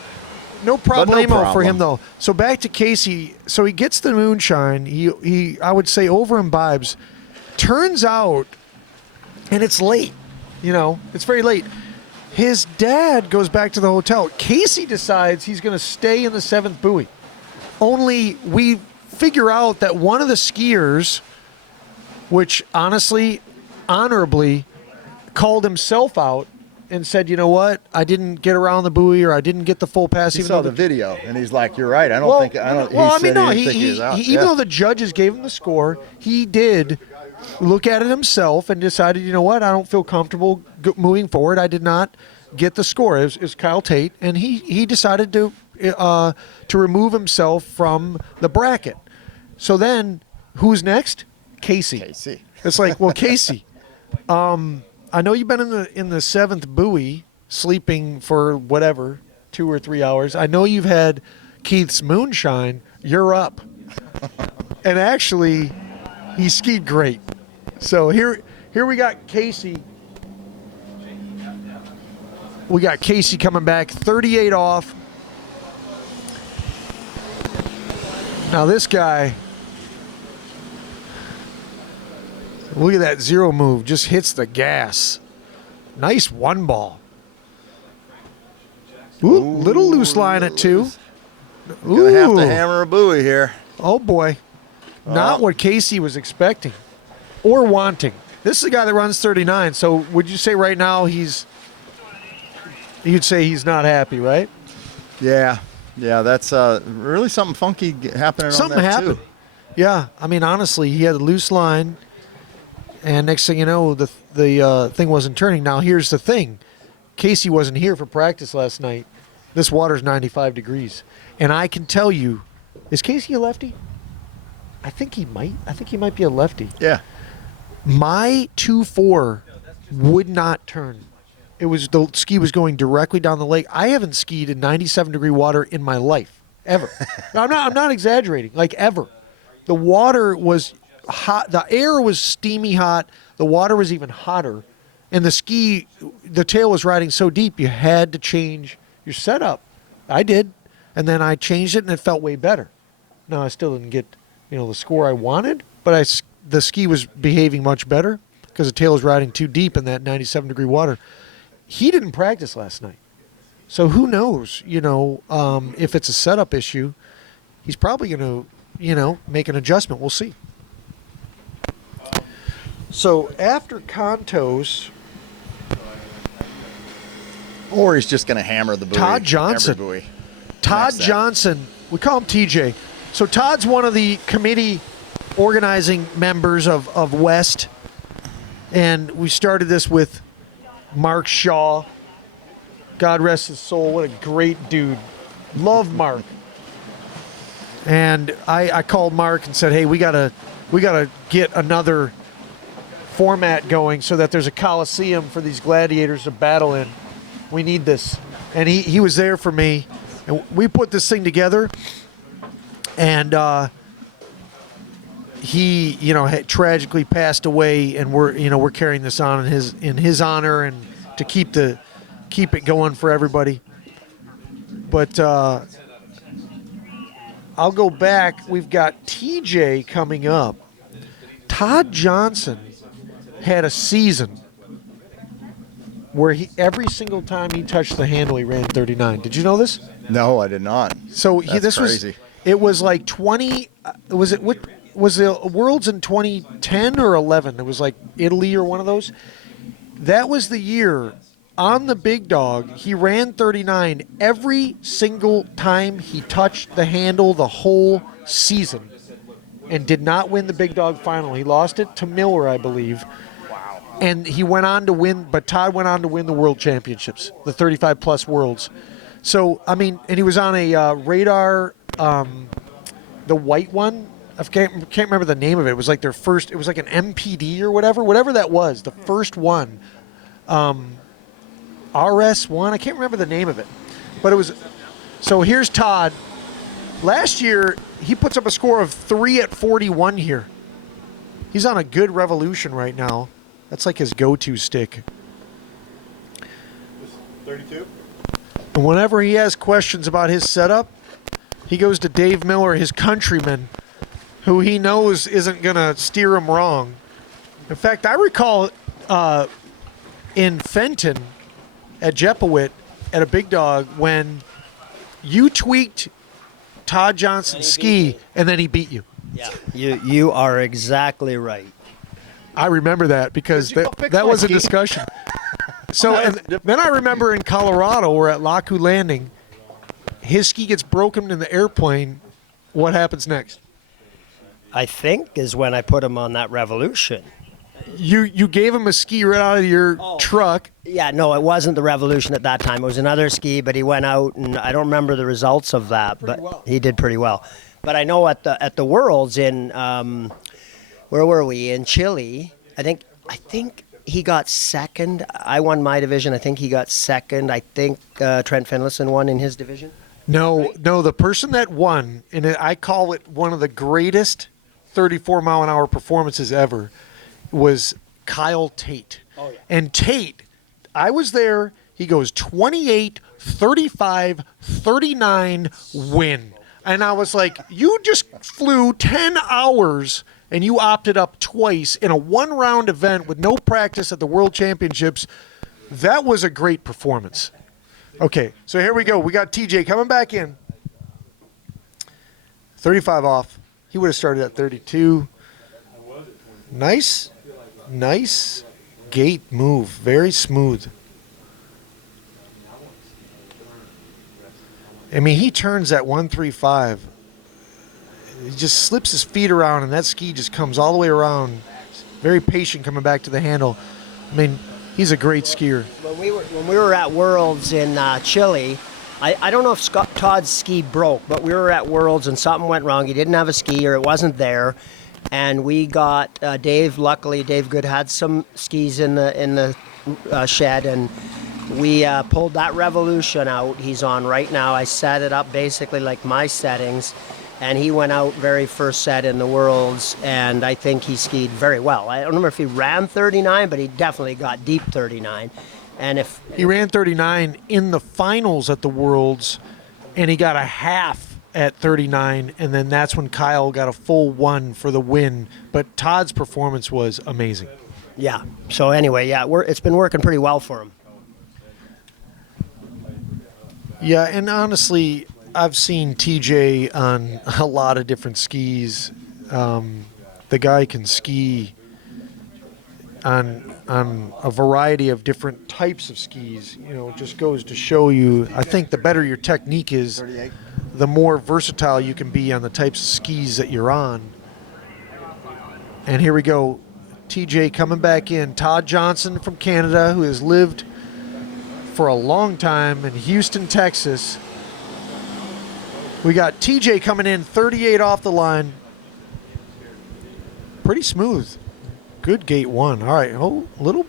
No problemo problem. for him, though. So back to Casey. So he gets the moonshine. He I would say, over imbibes. Turns out, and it's late. It's very late. His dad goes back to the hotel. Casey decides he's going to stay in the 7th buoy. Only we figure out that one of the skiers, which honestly, honorably, called himself out and said, you know what, I didn't get around the buoy or I didn't get the full pass. He saw the video and he's like, "You're right. I don't think he was out." Even though the judges gave him the score, he did look at it himself and decided, you know what, I don't feel comfortable moving forward. I did not get the score. It was Kyle Tate, and he decided to remove himself from the bracket. So then, who's next? Casey. It's like, well, Casey, I know you've been in the 7th buoy sleeping for whatever 2 or 3 hours. I know you've had Keith's moonshine. You're up. And actually, he skied great. So here we got Casey. We got Casey coming back, 38 off. Now this guy, look at that 0 move, just hits the gas. Nice 1 ball. Ooh, little loose line at 2. Gonna have to hammer a buoy here. Oh boy. Not what Casey was expecting or wanting. This is a guy that runs 39, so would you say right now you'd say he's not happy, right? Yeah, that's really something funky happening Something on that happened. too. Yeah, I mean, honestly, he had a loose line, and next thing you know, the thing wasn't turning. Now, here's the thing. Casey wasn't here for practice last night. This water's 95 degrees. And I can tell you, is Casey a lefty? I think he might be a lefty. Yeah. My 2.4 would not turn. The ski was going directly down the lake. I haven't skied in 97-degree water in my life, ever. I'm not exaggerating, like ever. The water was hot. The air was steamy hot. The water was even hotter. And the tail was riding so deep, you had to change your setup. I did. And then I changed it, and it felt way better. No, I still didn't get, the score I wanted, but the ski was behaving much better because the tail was riding too deep in that 97-degree water. He didn't practice last night. So who knows, if it's a setup issue, he's probably going to, make an adjustment. We'll see. So after Contos, Or he's just going to hammer the buoy. Todd Johnson. Every buoy. Todd Next set. Johnson, we call him TJ. So Todd's one of the committee organizing members of West. And we started this with Mark Shaw. God rest his soul. What a great dude. Love Mark. And I called Mark and said, hey, we gotta get another format going so that there's a coliseum for these gladiators to battle in. We need this. And he was there for me. And we put this thing together. And he, had tragically passed away, and we're carrying this on in his honor and to keep it going for everybody. But I'll go back. We've got TJ coming up. Todd Johnson had a season where every single time he touched the handle, he ran 39. Did you know this? No, I did not. So That's crazy. It was like 20. Was the Worlds in 2010 or 11? It was like Italy or one of those. That was the year on the big dog. He ran 39 every single time he touched the handle the whole season, and did not win the big dog final. He lost it to Miller, I believe. Wow. And he went on to win, but Todd went on to win the World Championships, the 35 plus Worlds. So and he was on a radar, the white one. I can't remember the name of it. It was like their first. It was like an MPD or whatever that was. The first one, RS1. I can't remember the name of it, but it was. So here's Todd. Last year he puts up a score of 3 at 41 here. He's on a good revolution right now. That's like his go-to stick. 32. And whenever he has questions about his setup, he goes to Dave Miller, his countryman, who he knows isn't going to steer him wrong. In fact, I recall in Fenton at Jepawit at a big dog when you tweaked Todd Johnson's ski and then he beat you. Yeah, you are exactly right. I remember that because that was a discussion. So and then I remember in Colorado, we're at Laku Landing, his ski gets broken in the airplane. What happens next? I think is when I put him on that Revolution. You gave him a ski right out of your truck. Yeah, no, it wasn't the Revolution at that time. It was another ski, but he went out, and I don't remember the results of that, but he did pretty well. But I know at the Worlds in where were we? In Chile. I think he got second. I won my division. I think he got second. I think Trent Finlayson won in his division. No, the person that won, and I call it one of the greatest 34-mile-an-hour performances ever, was Kyle Tate. Oh, yeah. And Tate, I was there. He goes 28, 35, 39, win. And I was like, you just flew 10 hours and you opted up twice in a one-round event with no practice at the World Championships. That was a great performance. Okay, so here we go. We got TJ coming back in. 35 off. He would have started at 32. Nice gate move. Very smooth. I mean, he turns at 135. He just slips his feet around, and that ski just comes all the way around. Very patient coming back to the handle. I mean, he's a great skier. When we were at Worlds in Chile, I don't know if Todd's ski broke, but we were at Worlds and something went wrong. He didn't have a ski or it wasn't there. And we got Dave. Luckily, Dave Good had some skis in the shed, and we pulled that Revolution out. He's on right now. I set it up basically like my settings, and he went out very first set in the Worlds, and I think he skied very well. I don't remember if he ran 39, but he definitely got deep 39. And if he ran 39 in the finals at the Worlds, and he got a half at 39, and then that's when Kyle got a full one for the win. But Todd's performance was amazing. Yeah. So anyway, yeah, it's been working pretty well for him. Yeah, and honestly, I've seen TJ on a lot of different skis. The guy can ski on a variety of different types of skis. You know, it just goes to show you. I think the better your technique is, the more versatile you can be on the types of skis that you're on. And here we go, TJ coming back in. Todd Johnson from Canada, who has lived for a long time in Houston, Texas. We got TJ coming in, 38 off the line. Pretty smooth. Good gate one. All right. Oh, little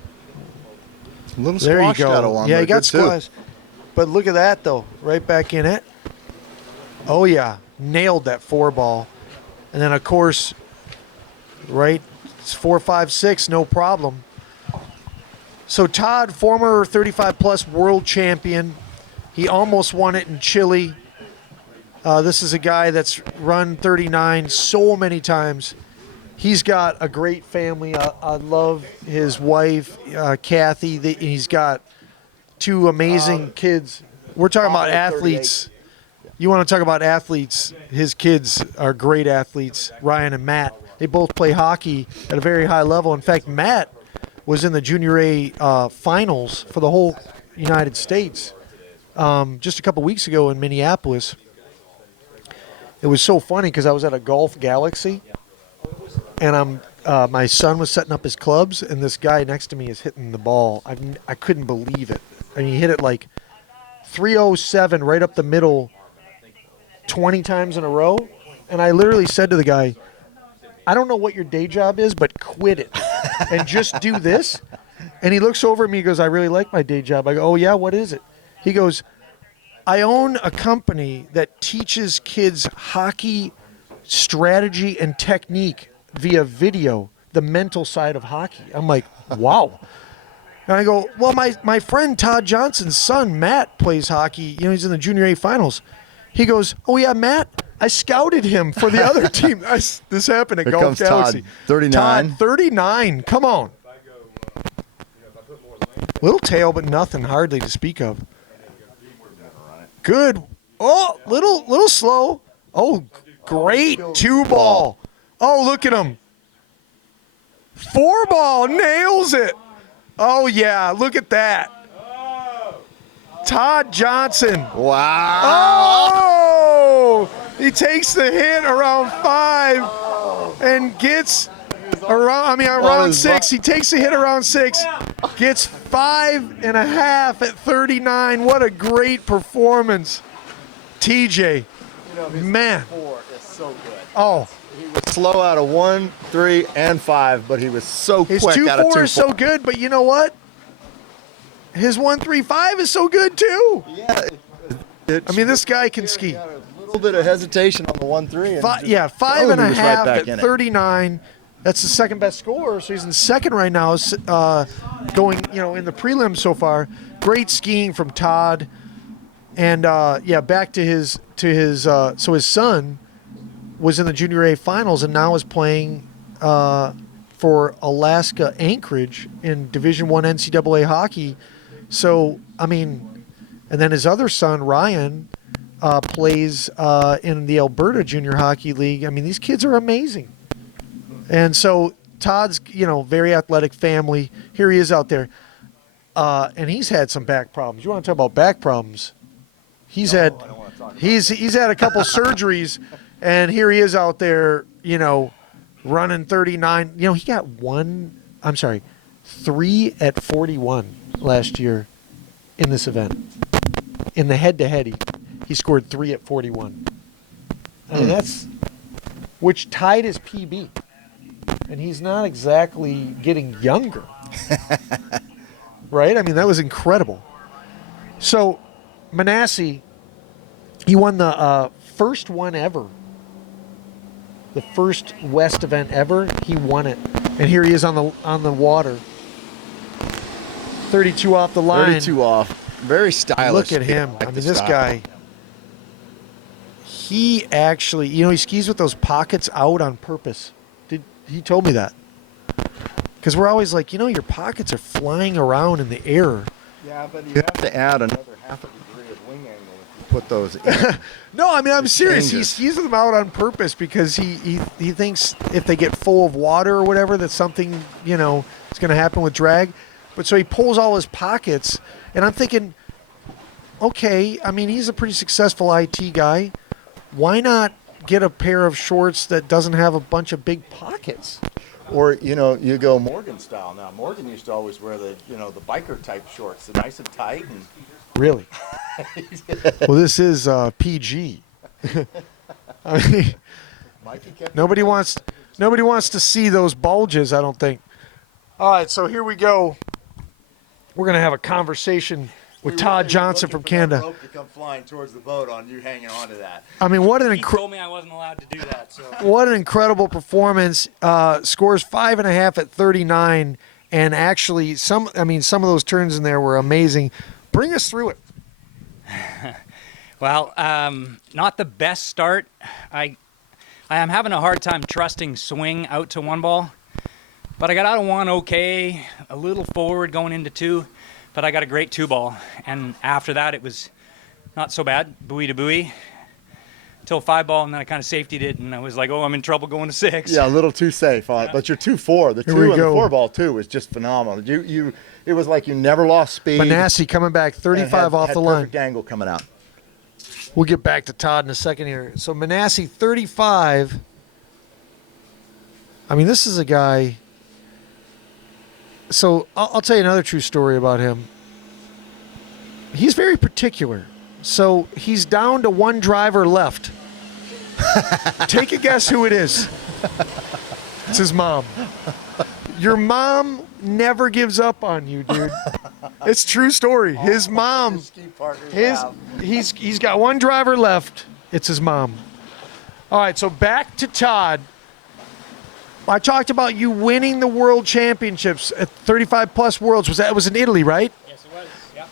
there you squashed out of go. one. Yeah, but he got good too. squashed. But look at that, though. Right back in it. Oh, yeah. Nailed that 4-ball. And then, of course, right, it's 4, 5, 6, no problem. So Todd, former 35-plus world champion. He almost won it in Chile. This is a guy that's run 39 so many times. He's got a great family. I love his wife, Kathy. He's got 2 amazing kids. We're talking about athletes. You want to talk about athletes? His kids are great athletes, Ryan and Matt. They both play hockey at a very high level. In fact, Matt was in the Junior A finals for the whole United States just a couple weeks ago in Minneapolis. It was so funny because I was at a Golf Galaxy, and my son was setting up his clubs, and this guy next to me is hitting the ball. I couldn't believe it. I mean, he hit it like 307 right up the middle 20 times in a row. And I literally said to the guy, I don't know what your day job is, but quit it and just do this. And he looks over at me and goes, I really like my day job. I go, oh, yeah, what is it? He goes, I own a company that teaches kids hockey strategy and technique via video, the mental side of hockey. I'm like, wow. And I go, well, my friend Todd Johnson's son, Matt, plays hockey. You know, he's in the Junior A finals. He goes, oh, yeah, Matt, I scouted him for the other team. This happened at Here Golf comes Galaxy. Todd, 39. Todd, 39. Come on. Little tail, but nothing hardly to speak of. Good. Oh, little slow. Oh, great 2-ball. Oh, look at him. 4-ball, nails it. Oh, yeah, look at that. Todd Johnson. Wow. Oh, he takes the hit around 5 and gets around 6. He takes the hit around 6, gets 5.5 at 39. What a great performance. TJ, man. 4 is so good. Oh. He was slow out of 1, 3, and 5, but he was so His quick out of 2, 2-4 is so good, but you know what? His 1-3-5 is so good too. Yeah. I mean, this guy can ski. A little bit of hesitation on the 1-3. And 5.5 right at 39. That's the second best score. So he's in second right now, going in the prelims so far. Great skiing from Todd. And back to his so his son was in the Junior A finals and now is playing for Alaska Anchorage in Division I NCAA hockey. So, I mean, and then his other son, Ryan, plays in the Alberta Junior Hockey League. I mean, these kids are amazing. And so Todd's, very athletic family. Here he is out there. And he's had some back problems. You want to talk about back problems? He's had a couple surgeries, and here he is out there, running 39. He got 3 at 41 last year in this event. In the head-to-head, he scored 3 at 41. I mean, which tied his PB. And he's not exactly getting younger. Right? I mean, that was incredible. So, Manasseh, he won the first one ever. The first West event ever. He won it. And here he is on the water. 32 off the line. 32 off. Very stylish. Look at him. I mean, this guy, he actually, he skis with those pockets out on purpose. He told me that. Because we're always like, your pockets are flying around in the air. Yeah, but you have to add another half a degree of wing angle if you put those in. No, I mean, I'm serious. Changes. He skis them out on purpose because he thinks if they get full of water or whatever, that's something, it's going to happen with drag. But so he pulls all his pockets, and I'm thinking, okay, I mean, he's a pretty successful IT guy. Why not get a pair of shorts that doesn't have a bunch of big pockets? Or, you know, you go Morgan style now. Morgan used to always wear the biker type shorts, they're nice and tight. And Really? Well, this is PG. I mean, nobody wants to see those bulges, I don't think. All right, so here we go. We're going to have a conversation with Todd Johnson from Canada. Rope to come flying towards the boat on you hanging on to that. I mean, what an He told me I wasn't allowed to do that. So what an incredible performance. Scores 5.5 at 39, and actually some of those turns in there were amazing. Bring us through it. Well, not the best start. I am having a hard time trusting swing out to one ball, but I got out of one okay, a little forward going into two, but I got a great two ball, and after that it was not so bad, buoy to buoy, till five ball, and then I kind of safetied it, and I was like, oh, I'm in trouble going to six. Yeah, a little too safe on it, but your 2-4, the Here two we and go. the four ball too was just phenomenal. It was like you never lost speed. Manassi coming back 35 and off had the line. perfect angle coming out. We'll get back to Todd in a second here. So Manassi 35. I mean, this is a guy. So I'll tell you another true story about him. He's very particular. So he's down to one driver left. Take a guess who it is. It's his mom. Your mom never gives up on you, dude. It's a true story. His mom, he's got one driver left. It's his mom. All right, so back to Todd. I talked about you winning the world championships at 35 plus worlds. It was in Italy, right? Yes, it was. Yeah.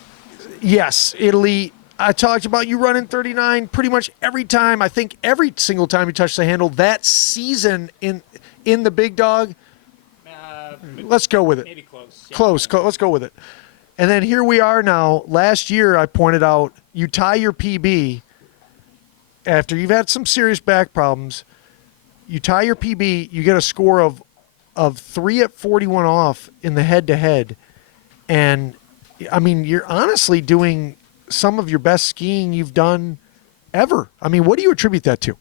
Yes, Italy. I talked about you running 39 pretty much every time. I think every single time you touched the handle that season in the big dog. Let's go with it. Maybe close. Yeah. Close. Let's go with it. And then here we are now. Last year, I pointed out you tie your PB after you've had some serious back problems. You tie your PB, you get a score of 3 at 41 off in the head-to-head. And, I mean, you're honestly doing some of your best skiing you've done ever. I mean, what do you attribute that to?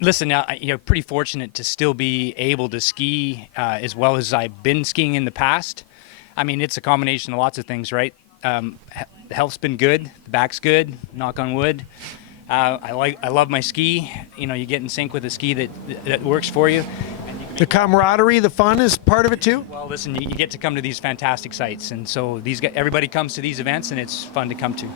Listen, now you're pretty fortunate to still be able to ski as well as I've been skiing in the past. I mean, it's a combination of lots of things, right? The health's been good, the back's good, knock on wood. I love my ski. You know, you get in sync with a ski that works for you. The camaraderie, the fun is part of it too? Well, listen, you get to come to these fantastic sites, and so everybody comes to these events, and it's fun to come to.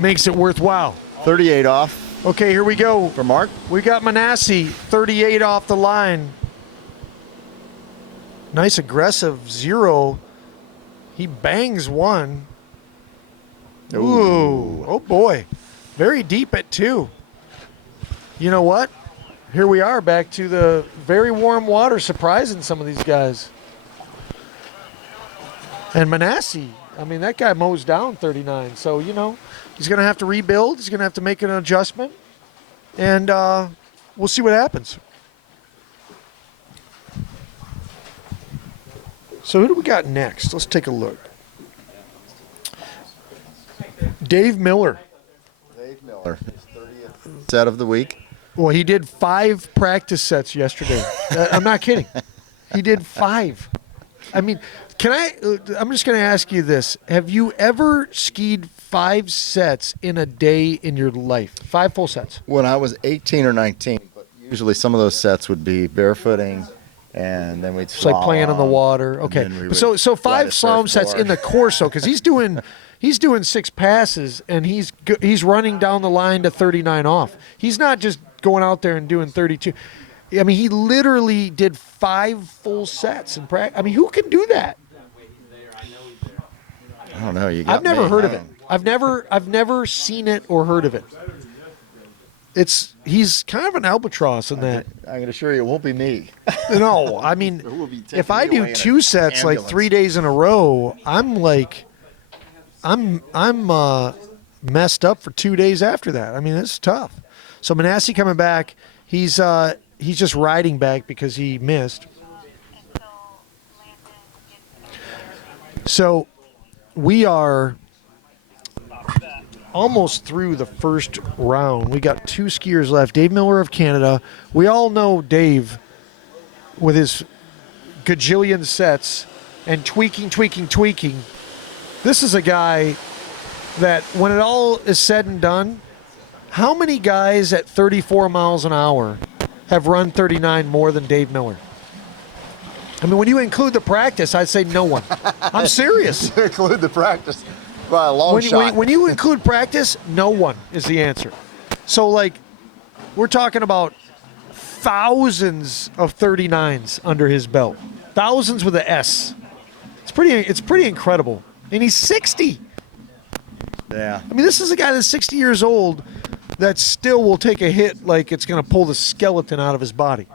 Makes it worthwhile. 38 off. Okay, here we go. For Mark? We got Manassi, 38 off the line. Nice aggressive 0. He bangs 1. Ooh. Oh boy. Very deep at 2. You know what? Here we are back to the very warm water, surprising some of these guys. And Manassi, I mean, that guy mows down 39. So, you know, he's going to have to rebuild. He's going to have to make an adjustment. And we'll see what happens. So who do we got next? Let's take a look. Dave Miller. Dave Miller. His 30th set of the week. Well, he did 5 practice sets yesterday. I'm not kidding. He did 5. I mean, I'm just going to ask you this. Have you ever skied 5 sets in a day in your life? 5 full sets? When I was 18 or 19, but usually some of those sets would be barefooting, and then we'd It's like playing on the water. Okay. So 5 slalom sets in the course, though, because he's doing 6 passes, and he's running down the line to 39 off. He's not just going out there and doing 32. I mean, he literally did 5 full sets in practice. I mean, who can do that? I don't know. I've never heard of it. I've never seen it or heard of it. He's kind of an albatross in that. I can assure you, it won't be me. No, I mean, if I do 2 sets like 3 days in a row, I'm messed up for 2 days after that. I mean, it's tough. So Manassi coming back, he's just riding back because he missed. So we are almost through the first round. We got 2 skiers left. Dave Miller of Canada. We all know Dave with his gajillion sets and tweaking. This is a guy that when it all is said and done, how many guys at 34 miles an hour have run 39 more than Dave Miller? I mean, when you include the practice, I'd say no one. I'm serious. Include the practice by a long shot. When you include practice, no one is the answer. So, like, we're talking about thousands of 39s under his belt. Thousands with an S. It's pretty incredible. And he's 60. Yeah. I mean, this is a guy that's 60 years old that still will take a hit like it's going to pull the skeleton out of his body.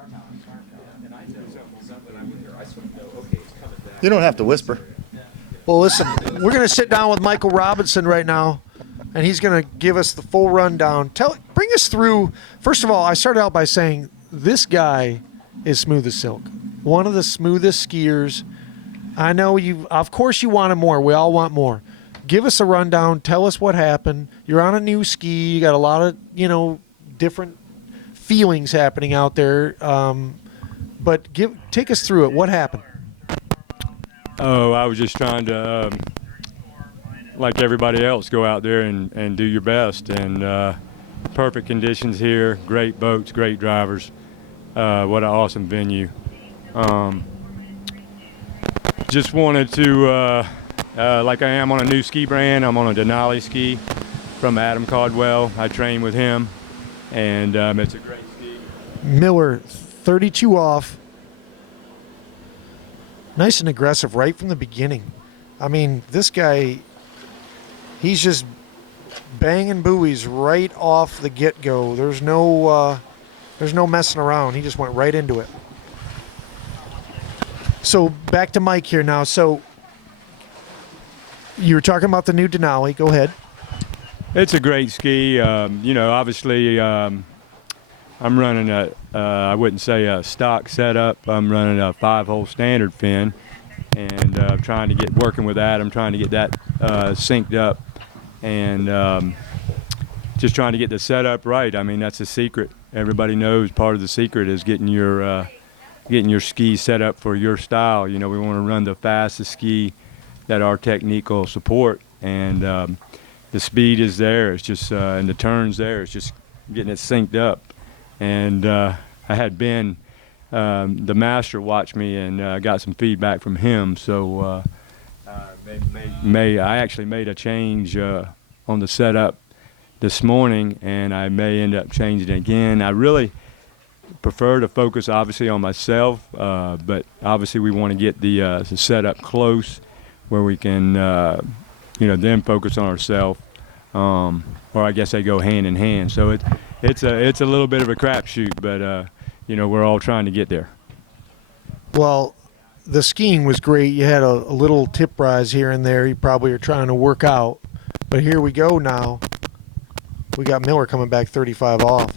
You don't have to whisper. Well, listen, we're going to sit down with Michael Robinson right now, and he's going to give us the full rundown. Bring us through. First of all, I started out by saying this guy is smooth as silk. One of the smoothest skiers. I know of course you wanted more. We all want more. Give us a rundown. Tell us what happened. You're on a new ski. You got a lot of, different feelings happening out there. But take us through it. What happened? Oh, I was just trying to, like everybody else, go out there and do your best. And perfect conditions here, great boats, great drivers. What an awesome venue. Just wanted to, like I am on a new ski brand, I'm on a Denali ski from Adam Caldwell. I train with him, and it's a great ski. Miller, 32 off. Nice and aggressive right from the beginning. I mean, this guy, he's just banging buoys right off the get-go. There's no messing around. He just went right into it. So back to Mike here now. So you were talking about the new Denali. Go ahead. It's a great ski. Obviously, I'm running I wouldn't say a stock setup. I'm running a 5-hole standard fin, and working with Adam, trying to get that synced up, and just trying to get the setup right. I mean, that's the secret. Everybody knows part of the secret is getting your ski set up for your style. We want to run the fastest ski that our technique will support, and the speed is there. It's just and the turns there. It's just getting it synced up. And I had Ben, the master, watch me, and got some feedback from him. So I actually made a change on the setup this morning, and I may end up changing it again. I really prefer to focus, obviously, on myself, but obviously we want to get the setup close where we can, then focus on ourselves. Or I guess they go hand in hand. So it's a little bit of a crapshoot, but we're all trying to get there. Well, the skiing was great. You had a little tip rise here and there. You probably are trying to work out, but here we go now. We got Miller coming back 35 off.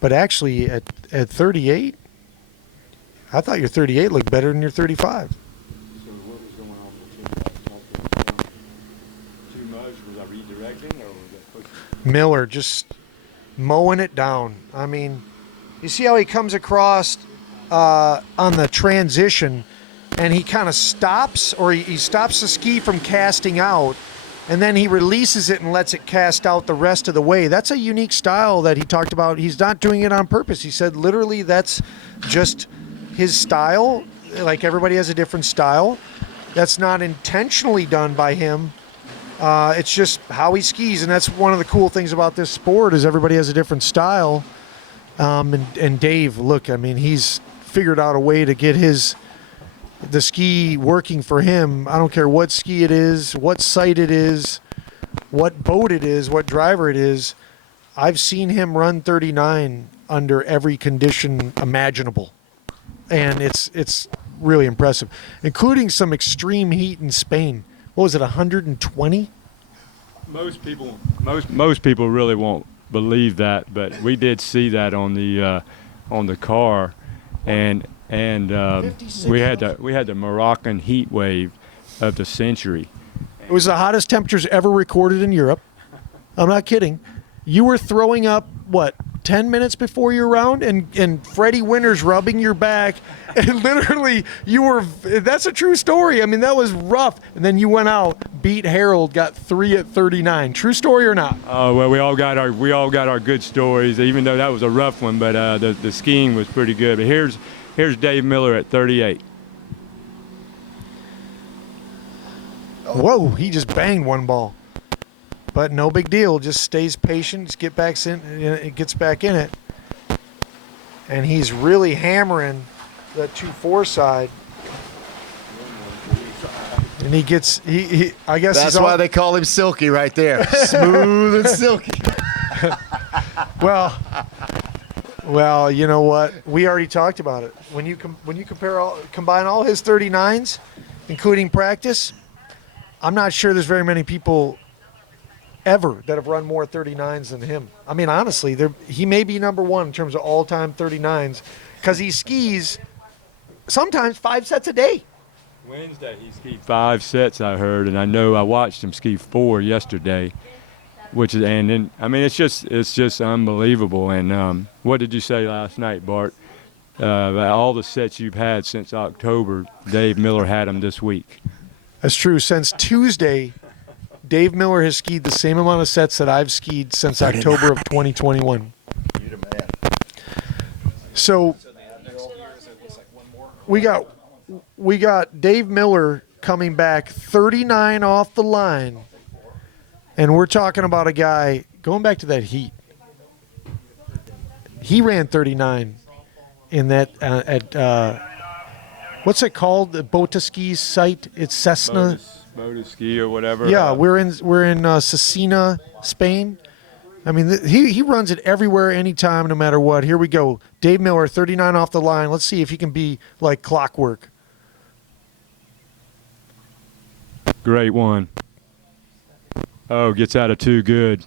But actually, at 38, I thought your 38 looked better than your 35. So what was going on with the too much? Was I redirecting, or was I pushing? Miller just mowing it down. I mean, you see how he comes across on the transition, and he kind of stops, or he stops the ski from casting out, and then he releases it and lets it cast out the rest of the way. That's a unique style that he talked about. He's not doing it on purpose. He said literally that's just his style. Like everybody has a different style. That's not intentionally done by him. It's just how he skis, and that's one of the cool things about this sport is everybody has a different style. And Dave, look, I mean, he's figured out a way to get the ski working for him. I don't care what ski it is, what site it is, what boat it is, what driver it is. I've seen him run 39 under every condition imaginable. And it's really impressive, including some extreme heat in Spain. What was it, 120? Most people really won't believe that, but we did see that on the car, and we had the Moroccan heat wave, of the century. It was the hottest temperatures ever recorded in Europe. I'm not kidding. You were throwing up, what, 10 minutes before your round? And Freddie Winters rubbing your back. And literally, that's a true story. I mean, that was rough. And then you went out, beat Harold, got 3 at 39. True story or not? Oh, well, we all got our good stories, even though that was a rough one, but the skiing was pretty good. But here's Dave Miller at 38. Whoa, he just banged one ball. But no big deal. Just stays patient. Just gets back in it. And he's really hammering the 2-4 side. And he gets I guess that's why they call him Silky right there. Smooth and silky. Well, you know what? We already talked about it. When you combine all his 39s, including practice, I'm not sure there's very many people ever that have run more 39s than him. I mean, honestly, he may be number one in terms of all-time 39s because he skis sometimes 5 sets a day. Wednesday he skied 5 sets, I heard, and I know I watched him ski 4 yesterday, it's just unbelievable. And what did you say last night, Bart? All the sets you've had since October, Dave Miller had them this week. That's true. Since Tuesday, Dave Miller has skied the same amount of sets that I've skied since October of 2021. You're the man. So we got Dave Miller coming back 39 off the line, and we're talking about a guy going back to that heat. He ran 39 in that at what's it called? The Waterski site. It's Cessna. Waterski or whatever. Yeah, we're in Cesena, Spain. I mean, he runs it everywhere, anytime, no matter what. Here we go. Dave Miller, 39 off the line. Let's see if he can be like clockwork. Great one. Oh, gets out of 2 good.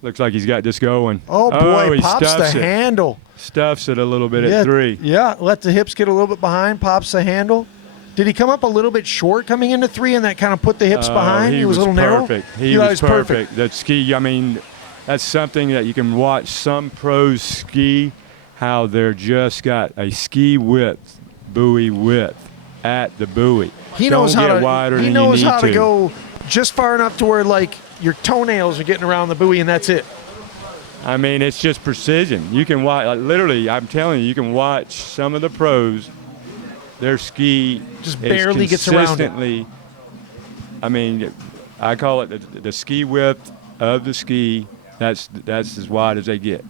Looks like he's got this going. Oh, boy, he pops stuffs the it. handle. Stuffs it a little bit at 3. Yeah, let the hips get a little bit behind, pops the handle. Did he come up a little bit short coming into 3 and that kind of put the hips behind? He was a little perfect. narrow? He was perfect. That ski, I mean, that's something that you can watch some pros ski, how they're just got a ski width, buoy width at the buoy. He knows how to go go just far enough to where, like, your toenails are getting around the buoy and that's it. I mean, it's just precision. You can watch, literally, I'm telling you, you can watch some of the pros, their ski just barely gets around it. I mean, I call it the ski width of the ski. That's as wide as they get,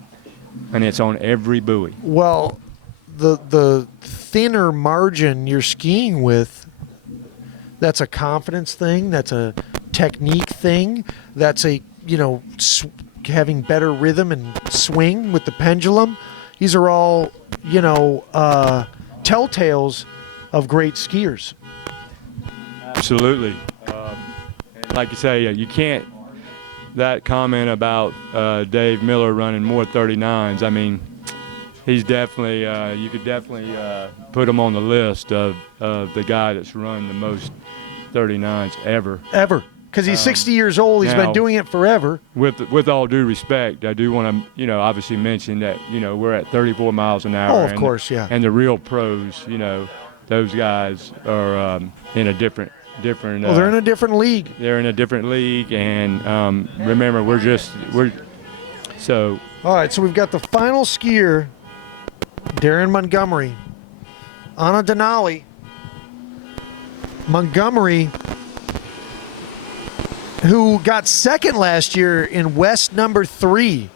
and it's on every buoy. Well, the thinner margin you're skiing with, that's a confidence thing. That's a technique thing. That's a having better rhythm and swing with the pendulum. These are all telltales of great skiers. Absolutely. Like you say, you can't. That comment about Dave Miller running more 39s. I mean, he's definitely. You could definitely put him on the list of the guy that's run the most 39s ever. Ever, because he's 60 years old. He's been doing it forever. With all due respect, I do want to obviously mention that we're at 34 miles an hour. Oh, of course, yeah. And the real pros, those guys are in a different. Well, they're in a different league. They're in a different league, and remember, we're so. All right, so we've got the final skier, Darren Montgomery, Anna Denali. Montgomery, who got second last year in West number 3.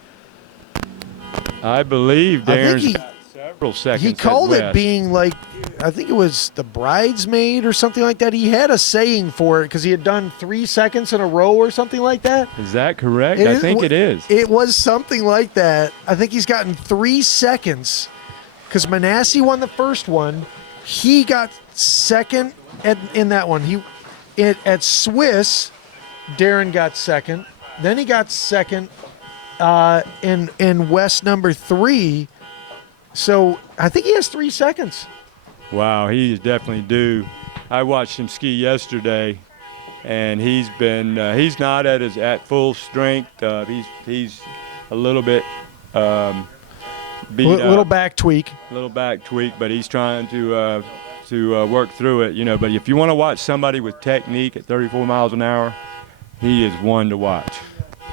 I believe Darren's got several seconds. He called at it West. being like, I think it was the bridesmaid or something like that. He had a saying for it because he had done 3 seconds in a row or something like that. Is that correct? I think it is. It was something like that. I think he's gotten 3 seconds because Manassi won the first one. He got second in that one. At Swiss, Darren got second. Then he got second in West number 3. So I think he has 3 seconds. Wow, he is definitely due. I watched him ski yesterday, and he's not at full strength. He's a little bit beat Little up, back tweak. little back tweak, but he's trying to work through it. But if you want to watch somebody with technique at 34 miles an hour, he is one to watch.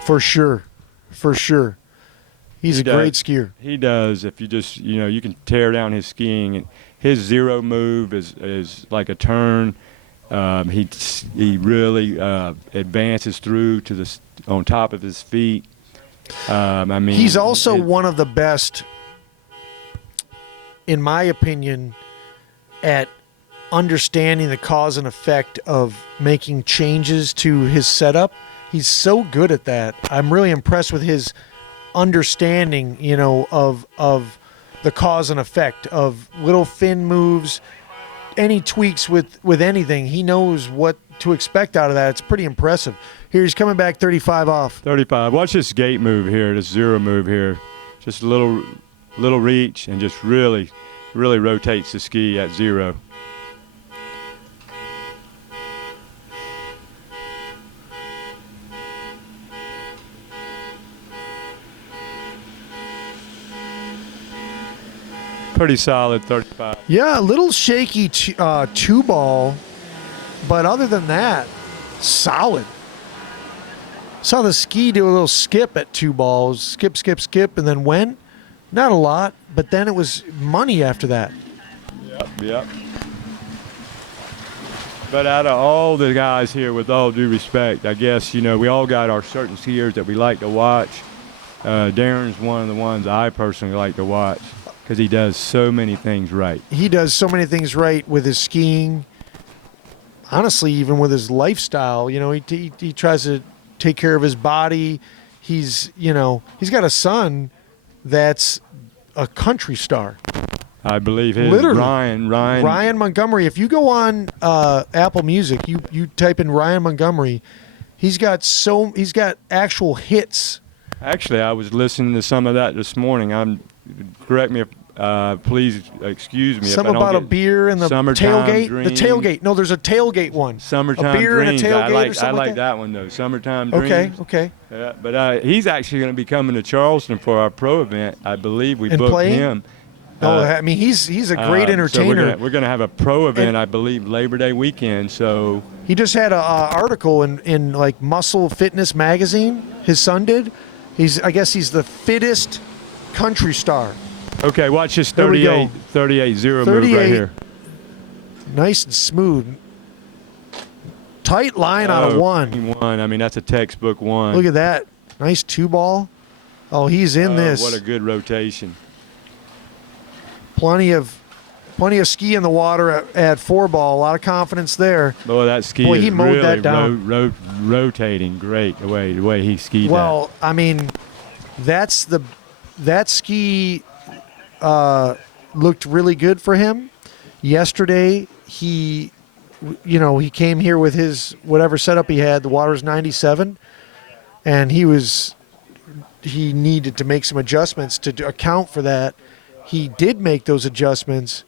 For sure. He's a great skier. He does. If you just, you can tear down his skiing. And his zero move is like a turn. He really advances through on top of his feet. He's also one of the best, in my opinion, at understanding the cause and effect of making changes to his setup. He's so good at that. I'm really impressed with his understanding, of the cause and effect of little fin moves, any tweaks with anything. He knows what to expect out of that. It's pretty impressive. Here he's coming back 35 off. 35. Watch this gate move here, this zero move here. Just a little reach and just really rotates the ski at zero. Pretty solid 35. Yeah, a little shaky two ball, but other than that, solid. Saw the ski do a little skip at two balls, skip, and then went. Not a lot, but then it was money after that. Yep. But out of all the guys here, with all due respect, I guess, we all got our certain skiers that we like to watch. Darren's one of the ones I personally like to watch because he does so many things right. He does so many things right with his skiing. Honestly, even with his lifestyle, he tries to take care of his body. He's got a son that's a country star. I believe his Literally. Ryan Montgomery. If you go on Apple Music, you type in Ryan Montgomery, he's got actual hits. Actually, I was listening to some of that this morning. Correct me if, please excuse me. Some if I don't about a get beer and the tailgate. Dreams. The tailgate. No, there's a tailgate one. Summertime a beer Dreams. and a tailgate or something I like like that one though. Summertime Dreams. Okay. Yeah, but he's actually going to be coming to Charleston for our pro event. I believe we And booked playing? him. He's a great entertainer. So we're gonna have a pro event, I believe, Labor Day weekend. So he just had an article in like Muscle Fitness magazine. His son did. I guess he's the fittest country star. Okay, watch this There we go. 38 zero move right here. Nice and smooth. Tight line out of one. I mean, that's a textbook one. Look at that. Nice two ball. Oh, he's in this. What a good rotation. Plenty of ski in the water at four ball. A lot of confidence there. Boy, that ski Boy, is he mowed really that down. rotating great the way he skied that. Well, I mean, that ski looked really good for him. Yesterday, he came here with his whatever setup he had. The water's 97, and he needed to make some adjustments to account for that. He did make those adjustments,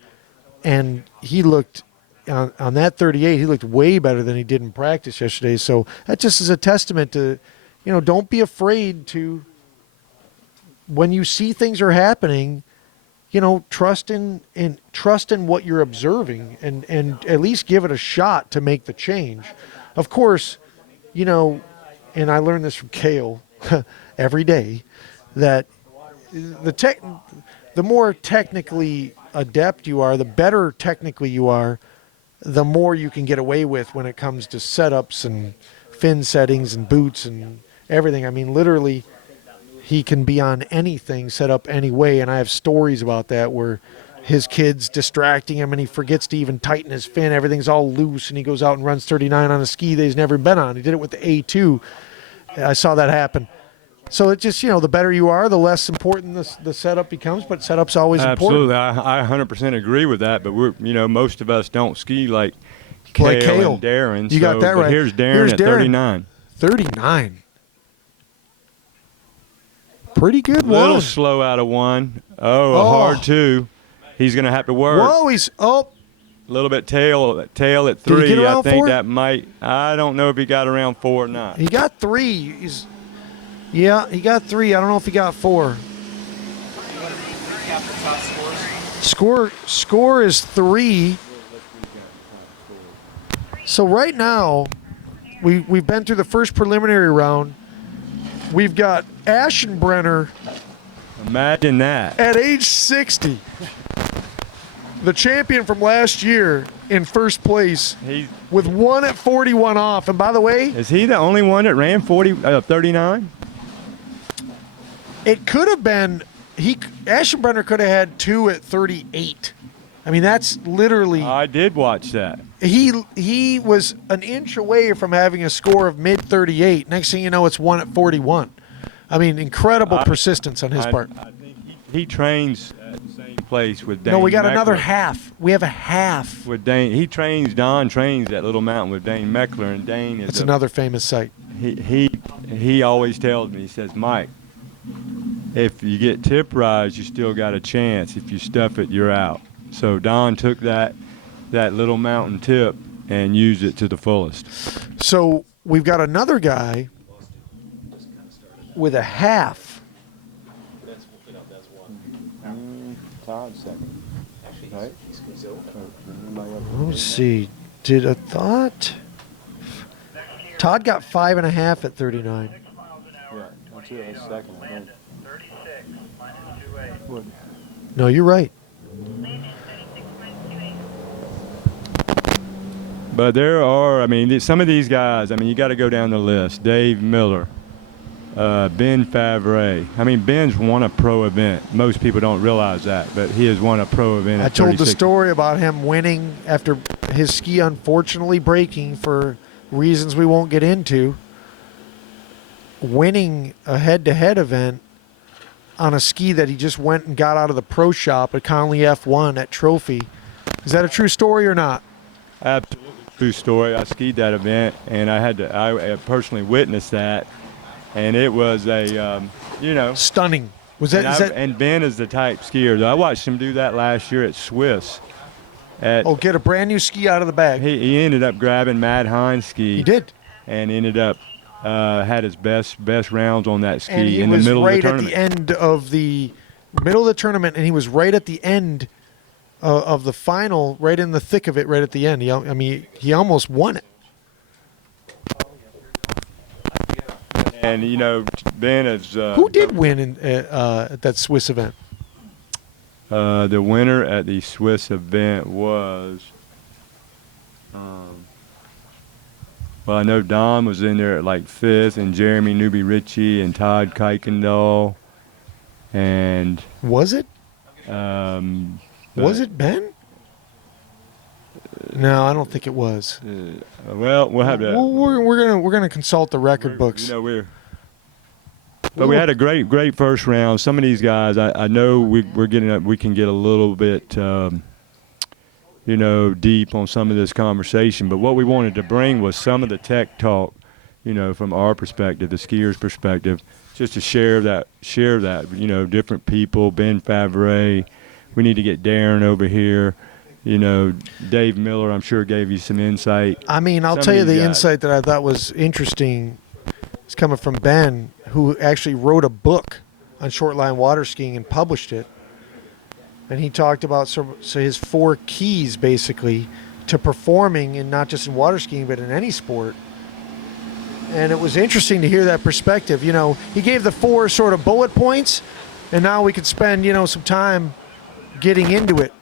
and he looked on that 38. He looked way better than he did in practice yesterday. So that just is a testament to, don't be afraid to, when you see things are happening, trust in what you're observing, and at least give it a shot to make the change. Of course, and I learned this from Kale every day, that the more technically adept you are, the better technically you are, the more you can get away with when it comes to setups and fin settings and boots and everything. I mean, literally, he can be on anything, set up any way, and I have stories about that where his kid's distracting him and he forgets to even tighten his fin. Everything's all loose, and he goes out and runs 39 on a ski that he's never been on. He did it with the A2. I saw that happen. So it just, the better you are, the less important the setup becomes, but setup's always important. Absolutely. I 100% agree with that, but most of us don't ski like Kale and Darren. You got that right. Here's Darren at 39. 39. Pretty good A little one. slow out of one. A hard two. He's going to have to work. Whoa, a little bit tail at Did he 3. get I around think 4? that might. I don't know if he got around 4 or not. He got 3. Yeah, he got 3. I don't know if he got 4. Score is 3. So right now, we've been through the first preliminary round. We've got Aschenbrenner. Imagine that. At age 60, the champion from last year in first place with 1 at 41 off. And by the way, is he the only one that ran 39? It could have been. Aschenbrenner could have had 2 at 38. I mean, that's literally. I did watch that. He was an inch away from having a score of mid 38. Next thing you know, it's 1 at 41. I mean, incredible persistence on his part. I think he trains at the same place with Dane. No, we got another Meckler. half. We have a half. With Dane, Don trains that little mountain with Dane Meckler, and Dane is. It's another famous site. He always tells me. He says, Mike, if you get tip rise, you still got a chance. If you stuff it, you're out. So Don took that little mountain tip and used it to the fullest. So we've got another guy with a half. Todd second. Right? Let me see. Did I thought Todd got 5.5 at 39. Yeah, that's second. I think. No, you're right. But there are, I mean, some of these guys, I mean, you got to go down the list. Dave Miller, Ben Favre. I mean, Ben's won a pro event. Most people don't realize that, but he has won a pro event I at told the 36. story about him winning after his ski unfortunately breaking for reasons we won't get into, winning a head-to-head event on a ski that he just went and got out of the pro shop at Conley F1 at Trophy. Is that a true story or not? Absolutely true story. I skied that event, and I personally witnessed that, and it was stunning. And Ben is the type skier. I watched him do that last year at Swiss. Get a brand new ski out of the bag. He ended up grabbing Matt Hines' ski. He did, and ended up had his best rounds on that ski and he in the was middle right of the at tournament. the end of the middle of the tournament, and he was right at the end of the final, right in the thick of it, right at the end. He almost won it. And Ben is Who did win at that Swiss event? The winner at the Swiss event was. Well, I know Don was in there at like 5th, and Jeremy Newby Ritchie and Todd Kuykendall, and was it? Was it Ben? No, I don't think it was. Well, we'll have to. We're gonna consult the record books. But we had a great first round. Some of these guys, I know we can get a little bit, deep on some of this conversation. But what we wanted to bring was some of the tech talk, from our perspective, the skiers' perspective, just to share that. Different people. Ben Favre. We need to get Darren over here. Dave Miller, I'm sure, gave you some insight. I mean, I'll tell you the insight that I thought was interesting. It's coming from Ben, who actually wrote a book on short line water skiing and published it. And he talked about so his 4 keys, basically, to performing, and not just in water skiing, but in any sport. And it was interesting to hear that perspective. He gave the 4 sort of bullet points, and now we could spend, some time getting into it.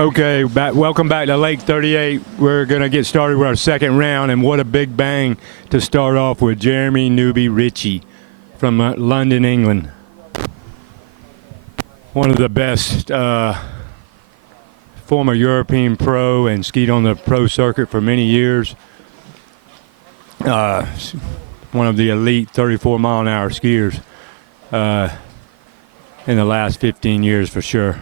Okay, welcome back to Lake 38. We're going to get started with our second round, and what a big bang to start off with Jeremy Newby Ritchie from London, England. One of the best former European pro and skied on the pro circuit for many years. One of the elite 34-mile-an-hour skiers in the last 15 years for sure.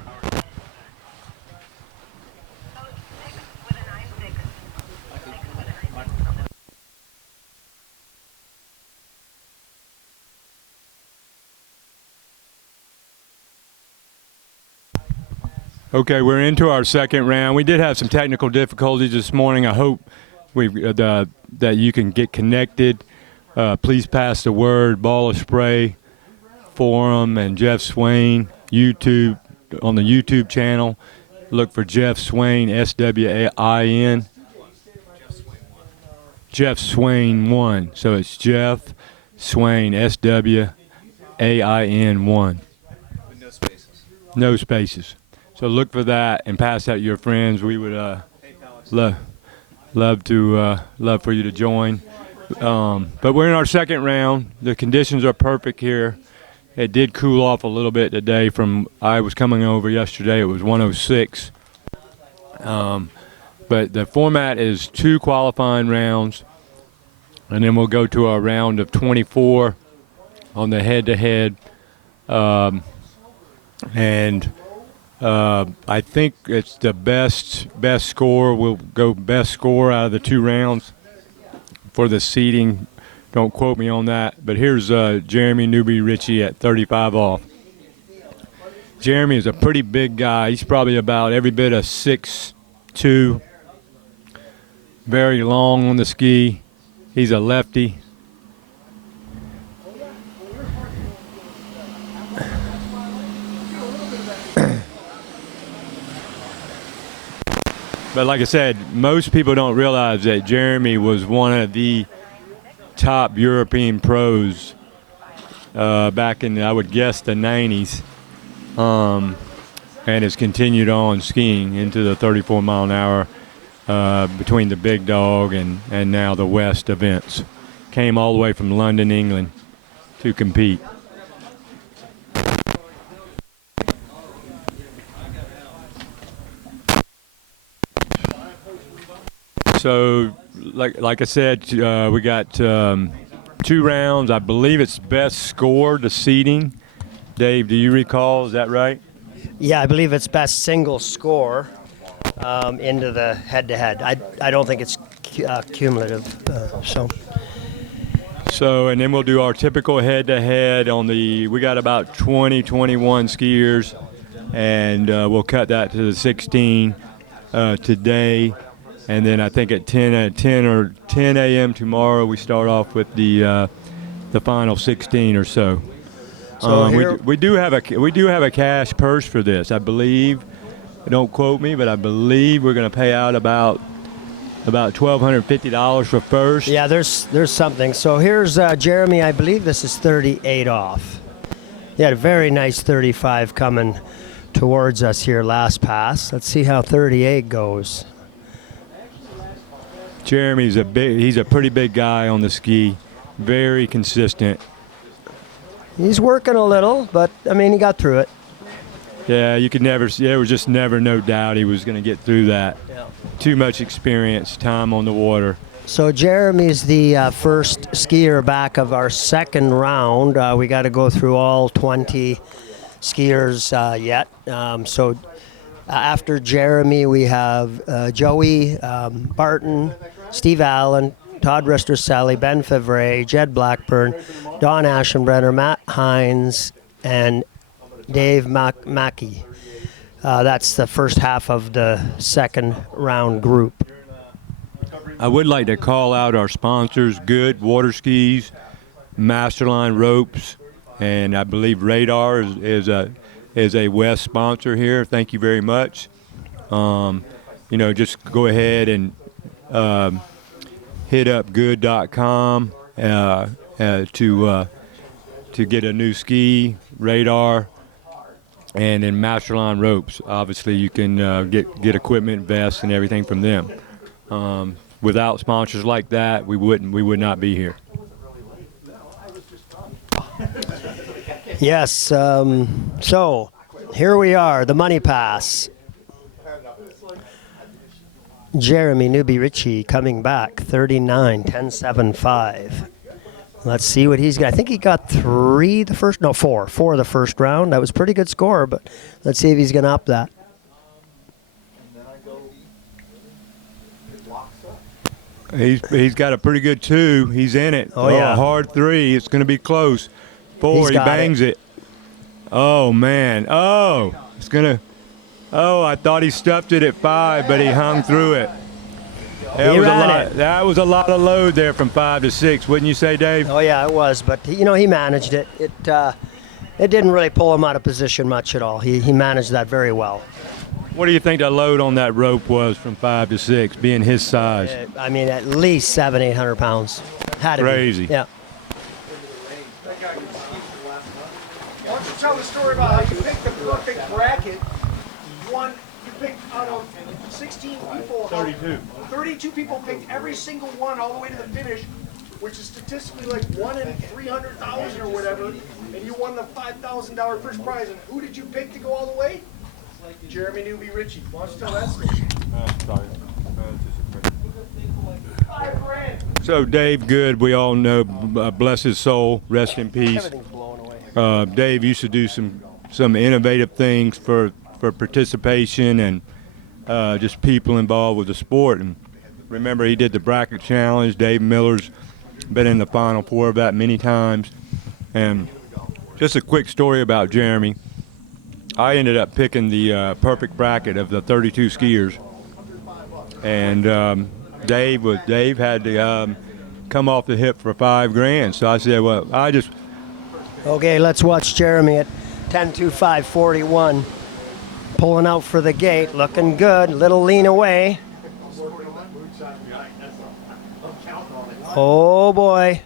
Okay, we're into our second round. We did have some technical difficulties this morning. I hope that you can get connected. Please pass the word. Ball of Spray Forum and Jeff Swain YouTube on the YouTube channel. Look for Jeff Swain, S-W-A-I-N. Jeff Swain 1. So it's Jeff Swain, S-W-A-I-N 1. With no spaces. No spaces. So look for that and pass that to your friends. We would love for you to join. But we're in our second round. The conditions are perfect here. It did cool off a little bit today. I was coming over yesterday. It was 106. But the format is 2 qualifying rounds, and then we'll go to our round of 24 on the head-to-head. I think it's the best score. We'll go best score out of the 2 rounds for the seeding. Don't quote me on that. But here's Jeremy Newby Ritchie at 35 off. Jeremy is a pretty big guy. He's probably about every bit of 6'2", very long on the ski. He's a lefty. But like I said, most people don't realize that Jeremy was one of the top European pros back in, I would guess, the 90s, and has continued on skiing into the 34-mile-an-hour between the Big Dog and now the West events. Came all the way from London, England to compete. So, like I said, we got 2 rounds. I believe it's best score to seeding. Dave, do you recall? Is that right? Yeah, I believe it's best single score into the head-to-head. I don't think it's cumulative. So, and then we'll do our typical head-to-head on we got about 20, 21 skiers, and we'll cut that to the 16 today. And then I think at 10 a.m. tomorrow we start off with the final 16 or so. We do have a cash purse for this, I believe. Don't quote me, but I believe we're going to pay out about $1,250 for first. Yeah, there's something. So here's Jeremy. I believe this is 38 off. He had a very nice 35 coming towards us here last pass. Let's see how 38 goes. Jeremy's he's a pretty big guy on the ski, very consistent. He's working a little, but I mean, he got through it. Yeah, there was just never no doubt he was going to get through that. Yeah. Too much experience, time on the water. So Jeremy's the first skier back of our second round. We got to go through all 20 skiers yet. After Jeremy, we have Joey Barton, Steve Allen, Todd Rister-Sally, Ben Fevray, Jed Blackburn, Don Aschenbrenner, Matt Hines, and Dave Mackey. That's the first half of the second round group. I would like to call out our sponsors, Good Waterskis, Masterline Ropes, and I believe Radar is a West sponsor here. Thank you very much. Just go ahead and hit up good.com to get a new ski. Radar And in Masterline ropes, obviously you can get equipment, vests, and everything from them. Without sponsors like that, we would not be here. Yes. So here we are, the money pass. Jeremy Newby Ritchie coming back, 39, 10.75. Let's see what he's got. I think he got four the first round. That was a pretty good score, but let's see if he's going to up that. He's got a pretty good 2. He's in it. Oh, yeah. Hard 3. It's going to be close. 4. He bangs it. Oh, man. Oh, it's going to. Oh, I thought he stuffed it at 5, but he hung through it. That was a lot of load there from 5 to 6, wouldn't you say, Dave? Oh, yeah, it was. But, he managed it. It didn't really pull him out of position much at all. He managed that very well. What do you think the load on that rope was from 5 to 6, being his size? At least 700-800 pounds. Had to Crazy. be. Yeah. Why don't you tell the story about how you picked the perfect bracket? You picked out of 16 people. 32 people picked every single one all the way to the finish, which is statistically like 1 in 300,000 or whatever, and you won the $5,000 first prize. And who did you pick to go all the way? Jeremy Newby Ritchie. Why don't you tell that story? So Dave Good, we all know, bless his soul, rest in peace. Everything's blowing away. Dave used to do some innovative things for participation and just people involved with the sport. And remember, he did the bracket challenge. Dave Miller's been in the Final Four of that many times. And just a quick story about Jeremy. I ended up picking the perfect bracket of the 32 skiers, and Dave had to come off the hip for $5,000. So I said, well, Okay, let's watch Jeremy at 10.25.41. Pulling out for the gate, looking good. Little lean away. Oh boy,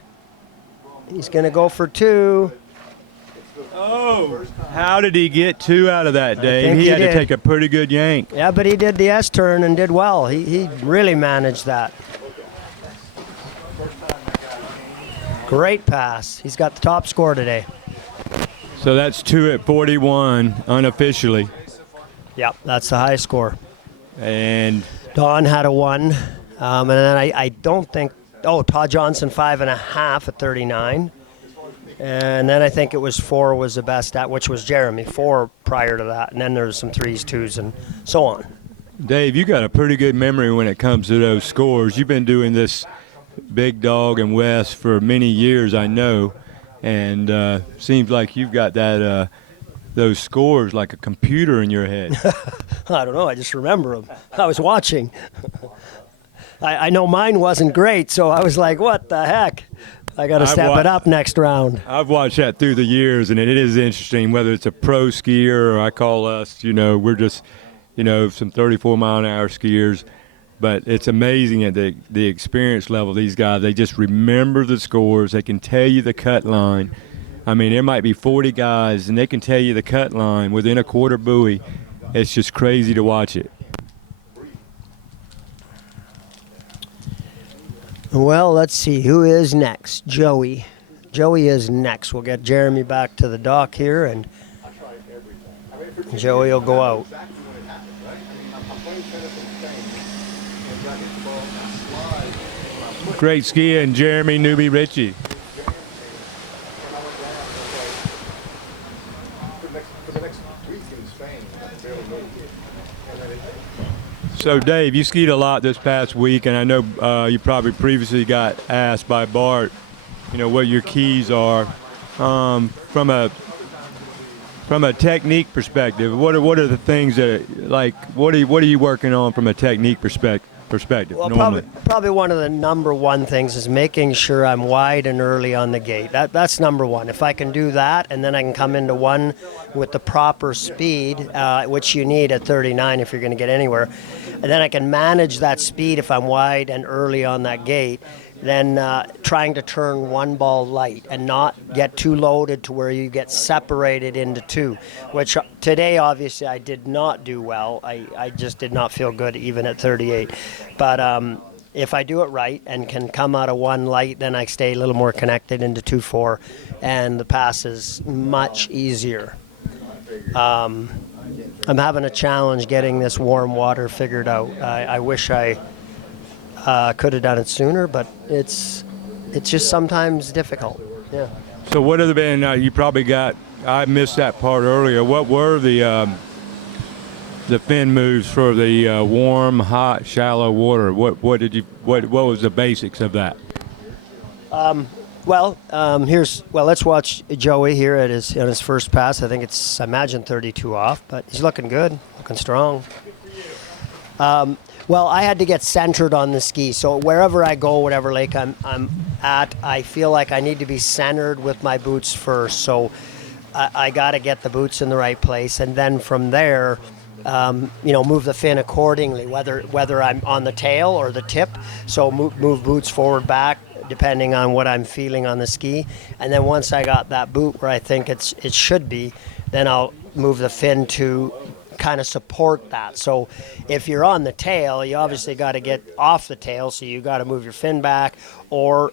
he's gonna go for 2. Oh, how did he get 2 out of that, Dave? He had to take a pretty good yank. Yeah, but he did the S-turn and did well. He really managed that. Great pass. He's got the top score today. So that's 2 at 41 unofficially. Yep, that's the high score. And Don had a 1. And then I don't think, Todd Johnson 5.5 at 39. And then I think it was 4 was the best at, which was Jeremy, 4 prior to that. And then there was some 3s, 2s, and so on. Dave, you got a pretty good memory when it comes to those scores. You've been doing this Big Dog and West for many years, I know. And seems like you've got that those scores like a computer in your head. I don't know. I just remember them. I was watching. I know mine wasn't great, so I was like, what the heck? I got to step it up next round. I've watched that through the years, and it is interesting, whether it's a pro skier or I call us, we're just, some 34-mile-an-hour skiers. But it's amazing at the experience level, these guys, they just remember the scores. They can tell you the cut line. I mean, there might be 40 guys, and they can tell you the cut line within a quarter buoy. It's just crazy to watch it. Well, let's see. Who is next? Joey. Joey is next. We'll get Jeremy back to the dock here, and Joey will go out. Great skiing, Jeremy Newby Ritchie. So, Dave, you skied a lot this past week, and I know you probably previously got asked by Bart, what your keys are. From a technique perspective, what are the things that, what are you working on from a technique perspective Well, normally? probably one of the number one things is making sure I'm wide and early on the gate. That's number one. If I can do that, and then I can come into one with the proper speed, which you need at 39 if you're going to get anywhere, and then I can manage that speed if I'm wide and early on that gate, then trying to turn one ball light and not get too loaded to where you get separated into two, which today obviously I did not do well. I just did not feel good even at 38. But if I do it right and can come out of one light, then I stay a little more connected into 2-4, and the pass is much easier. I'm having a challenge getting this warm water figured out. I wish I could have done it sooner, but it's just sometimes difficult. Yeah. So what have been? You probably got. I missed that part earlier. What were the fin moves for the warm, hot, shallow water? What was the basics of that? Let's watch Joey here at his first pass. I think it's, I imagine, 32 off, but he's looking good, looking strong. Well, I had to get centered on the ski, so wherever I go, whatever lake I'm at, I feel like I need to be centered with my boots first. So I got to get the boots in the right place, and then from there, move the fin accordingly, whether I'm on the tail or the tip. So move boots forward, back, depending on what I'm feeling on the ski. And then once I got that boot where I think it should be, then I'll move the fin to kind of support that. So if you're on the tail, you obviously got to get off the tail, so you got to move your fin back, or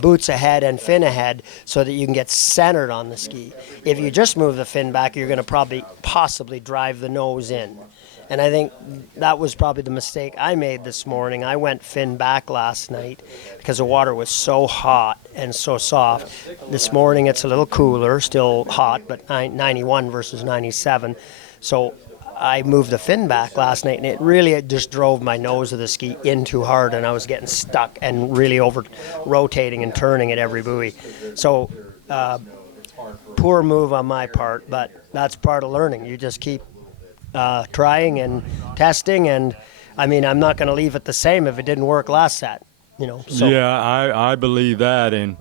boots ahead and fin ahead, so that you can get centered on the ski. If you just move the fin back, you're going to possibly drive the nose in. And I think that was probably the mistake I made this morning. I went fin back last night because the water was so hot and so soft. This morning it's a little cooler, still hot, but 91 versus 97. So I moved the fin back last night, and it just drove my nose of the ski in too hard, and I was getting stuck and really over rotating and turning at every buoy. So poor move on my part, but that's part of learning. You just keep trying and testing, and I mean, I'm not going to leave it the same if it didn't work last set. So. Yeah, I believe that, and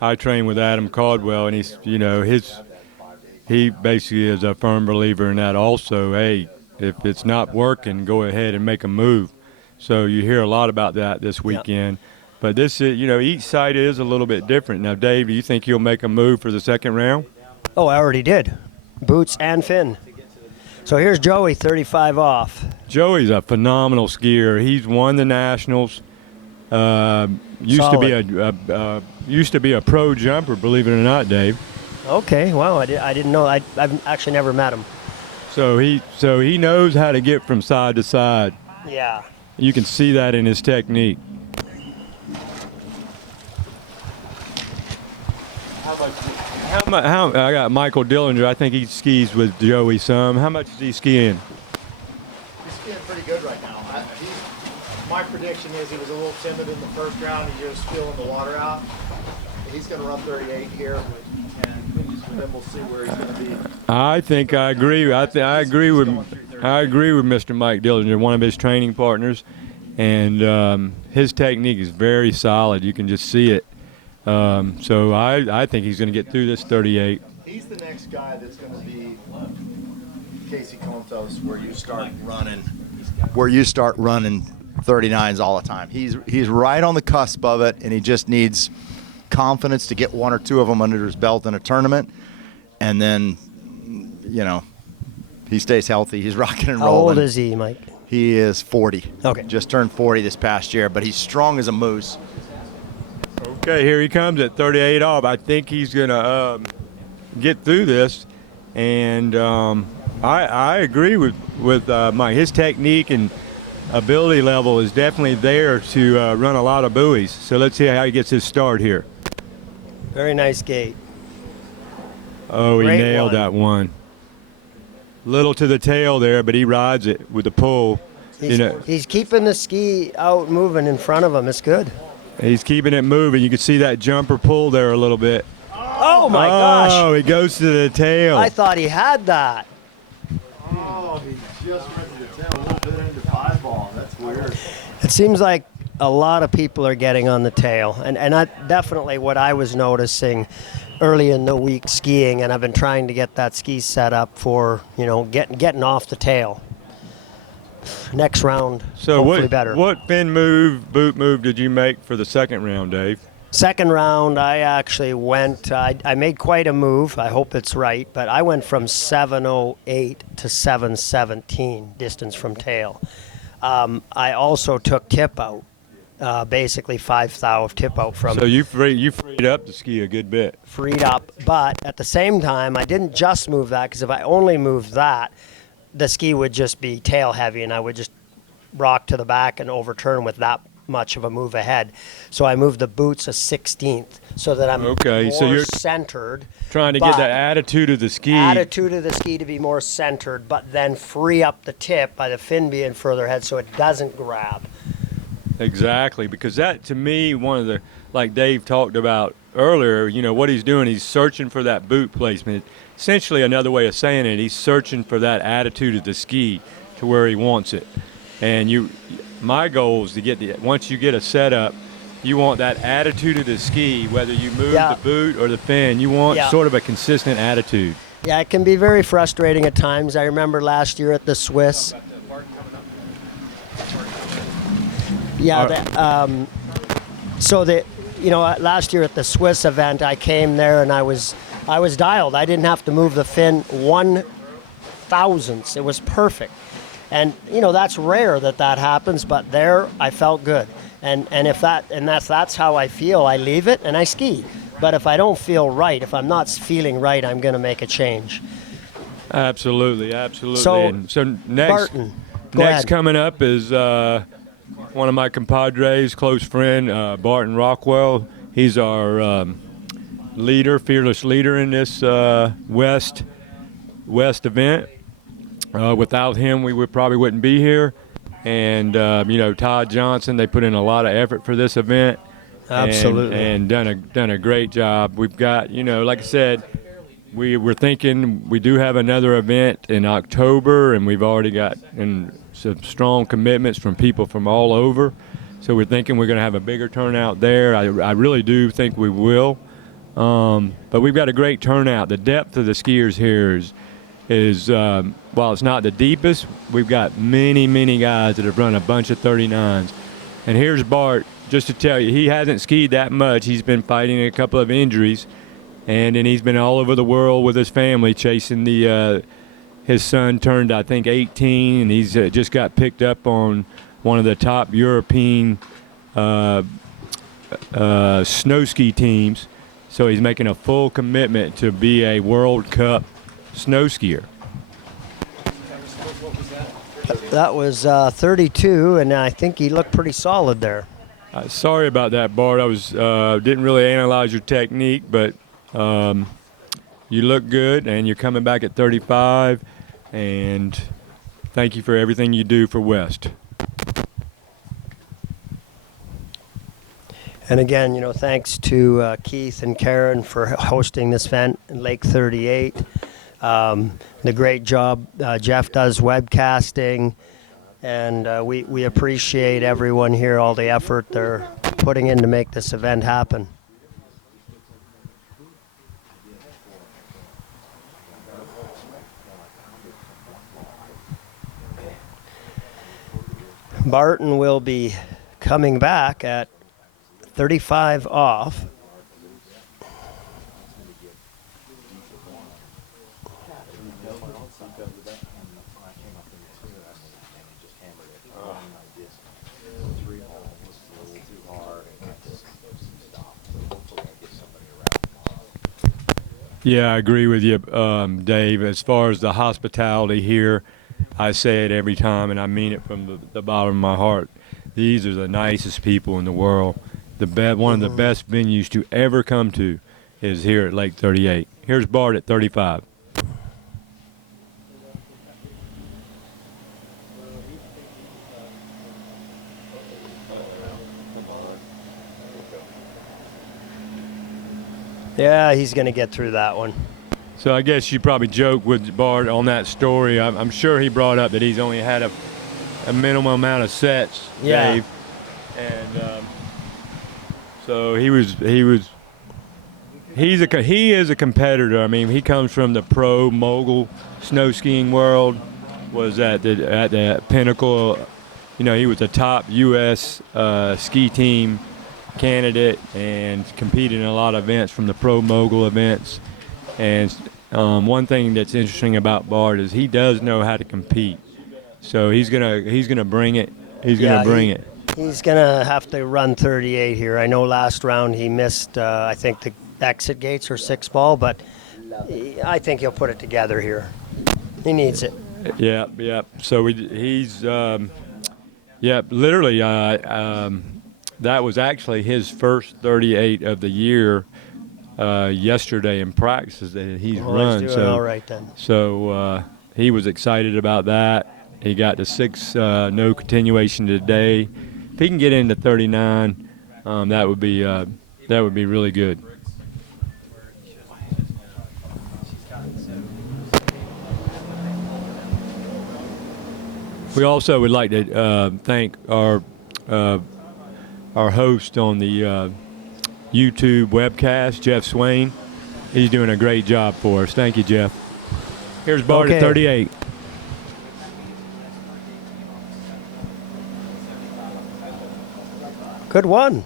I train with Adam Caldwell, and he basically is a firm believer in that also. Hey, if it's not working, go ahead and make a move. So you hear a lot about that this weekend. Yep. But this is, each site is a little bit different. Now, Dave, do you think you'll make a move for the second round? Oh, I already did. Boots and fin. So here's Joey, 35 off. Joey's a phenomenal skier. He's won the Nationals. Used to be a pro jumper, believe it or not, Dave. Okay, wow, I didn't know. I've actually never met him. So he knows how to get from side to side. Yeah. You can see that in his technique. How I got Michael Dillinger. I think he skis with Joey some. How much is he skiing? He's skiing pretty good right now. My prediction is he was a little timid in the first round. He was feeling the water out. He's going to run 38 here, and then we'll see where he's going to be. I think I agree. I agree with Mr. Mike Dillinger, one of his training partners, and his technique is very solid. You can just see it. So I think he's going to get through this 38. He's the next guy that's going to be Casey Contos, where you start running 39s all the time. He's right on the cusp of it, and he just needs confidence to get one or two of them under his belt in a tournament, and then he stays healthy. He's rocking and rolling. How old is he, Mike? He is 40. Okay. Just turned 40 this past year, but he's strong as a moose. Okay, here he comes at 38 off. I think he's going to get through this, and I agree with Mike. His technique and ability level is definitely there to run a lot of buoys. So let's see how he gets his start here. Very nice gate. Oh, he Great nailed that one. Little to the tail there, but he rides it with the pull. He's keeping the ski out moving in front of him. It's good. He's keeping it moving. You can see that jumper pull there a little bit. Oh, my gosh. Oh, he goes to the tail. I thought he had that. Oh, he just went to the tail a little bit into 5-ball. That's weird. It seems like a lot of people are getting on the tail, and that definitely what I was noticing early in the week skiing, and I've been trying to get that ski set up for getting off the tail. next round, So hopefully what better. what boot move did you make for the second round, Dave? Second round, I actually went, I made quite a move. I hope it's right, but I went from 708 to 717 distance from tail. I also took tip out, basically 5 thou of tip out from. So you freed up the ski a good bit. Freed up, but at the same time, I didn't just move that, because if I only moved that, the ski would just be tail heavy, and I would just rock to the back and overturn with that much of a move ahead. So I moved the boots a 16th so that I'm Okay, more so you're centered. Trying to get but the attitude of the ski. attitude of the ski to be more centered, but then free up the tip by the fin being further ahead so it doesn't grab. Exactly, because that, to me, one of the, like Dave talked about earlier, you know, what he's doing, he's searching for that boot placement. Essentially, another way of saying it, he's searching for that attitude of the ski to where he wants it. And my goal is to get once you get a setup, you want that attitude of the ski, whether you move the boot or the fin, you want sort of a consistent attitude. Yeah, it can be very frustrating at times. I remember last year at the Swiss. Yeah, last year at the Swiss event, I came there and I was dialed. I didn't have to move the fin 1/1000th. It was perfect. And that's rare that happens, but there I felt good. And that's how I feel. I leave it and I ski. But if I don't feel right, if I'm not feeling right, I'm going to make a change. Absolutely. So next, Barton, go ahead. coming up is one of my compadres, close friend, Barton Rockwell. He's our fearless leader in this West event. Without him, we probably wouldn't be here. And Todd Johnson, they put in a lot of effort for this event. Absolutely. And done a great job. We've got, like I said, we're thinking we do have another event in October, and we've already got some strong commitments from people from all over. So we're thinking we're going to have a bigger turnout there. I really do think we will. But we've got a great turnout. The depth of the skiers here is while it's not the deepest, we've got many guys that have run a bunch of 39s. And here's Bart, just to tell you, he hasn't skied that much. He's been fighting a couple of injuries, and then he's been all over the world with his family chasing his son turned, I think, 18, and he's just got picked up on one of the top European snow ski teams. So he's making a full commitment to be a World Cup snow skier. That was 32, and I think he looked pretty solid there. Sorry about that, Bart. I didn't really analyze your technique, but you look good, and you're coming back at 35, and thank you for everything you do for West. And again, thanks to Keith and Karen for hosting this event in Lake 38. The great job Jeff does webcasting, and we appreciate everyone here, all the effort they're putting in to make this event happen. Barton will be coming back at 35 off. Yeah, I agree with you, Dave. As far as the hospitality here, I say it every time, and I mean it from the bottom of my heart. These are the nicest people in the world. One of the best venues to ever come to is here at Lake 38. Here's Bart at 35. Yeah, he's going to get through that one. So I guess you probably joke with Bart on that story. I'm sure he brought up that he's only had a minimum amount of sets, Yeah. Dave. And so he is a competitor. I mean, he comes from the pro mogul snow skiing world, was at the pinnacle. You know, he was a top U.S. Ski team candidate and competed in a lot of events from the Pro Mogul events. And one thing that's interesting about Bart is he does know how to compete. So he's gonna bring it. He's gonna bring it. He's gonna have to run 38 here. I know last round he missed, I think the exit gates or 6 ball, but I think he'll put it together here. He needs it. Yeah. So he's literally that was actually his first 38 of the year yesterday in practices that he's run. He's doing all right then. So he was excited about that. He got to 6 no continuation today. If he can get into 39, that would be really good. We also would like to thank our host on the YouTube webcast, Jeff Swain. He's doing a great job for us. Thank you, Jeff. Here's Bart at 38. Good one.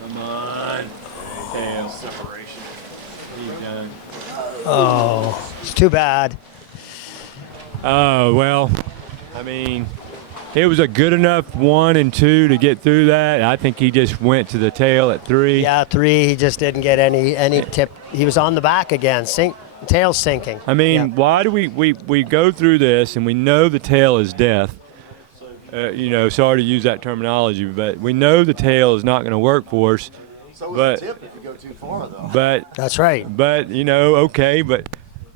Come on. Tail separation. He's done. Oh, it's too bad. Oh, well, I mean, it was a good enough 1 and 2 to get through that. I think he just went to the tail at 3. Yeah, 3. He just didn't get any tip. He was on the back again. Tail sinking. I mean, why do we go through this and we know the tail is death? You know, sorry to use that terminology, but we know the tail is not going to work for us. So was the tip if you go too far, though. But that's right. But you know, okay, but.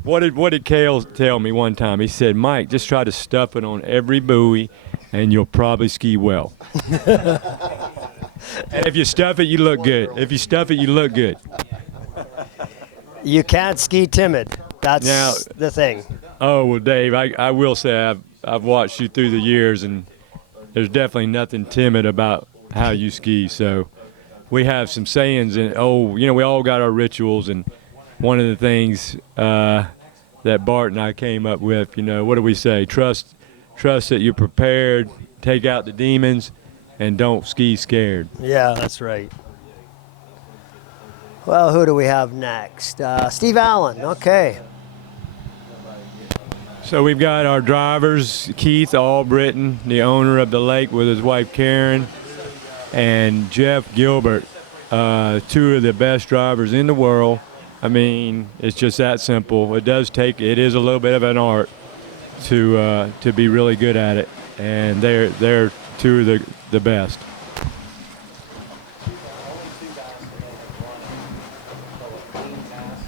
What did Cale tell me one time? He said, Mike, just try to stuff it on every buoy and you'll probably ski well. And if you stuff it, you look good. If you stuff it, you look good. You can't ski timid. That's the thing. Oh, well, Dave, I will say I've watched you through the years, and there's definitely nothing timid about how you ski. So we have some sayings, and you know, we all got our rituals, and one of the things that Bart and I came up with, you know, what do we say? Trust that you're prepared, take out the demons, and don't ski scared. Yeah, that's right. Well, who do we have next? Steve Allen, okay. So we've got our drivers, Keith Albritton, the owner of the lake with his wife Karen, and Jeff Gilbert, 2 of the best drivers in the world. I mean, it's just that simple. It is a little bit of an art to be really good at it, and they're 2 of the best.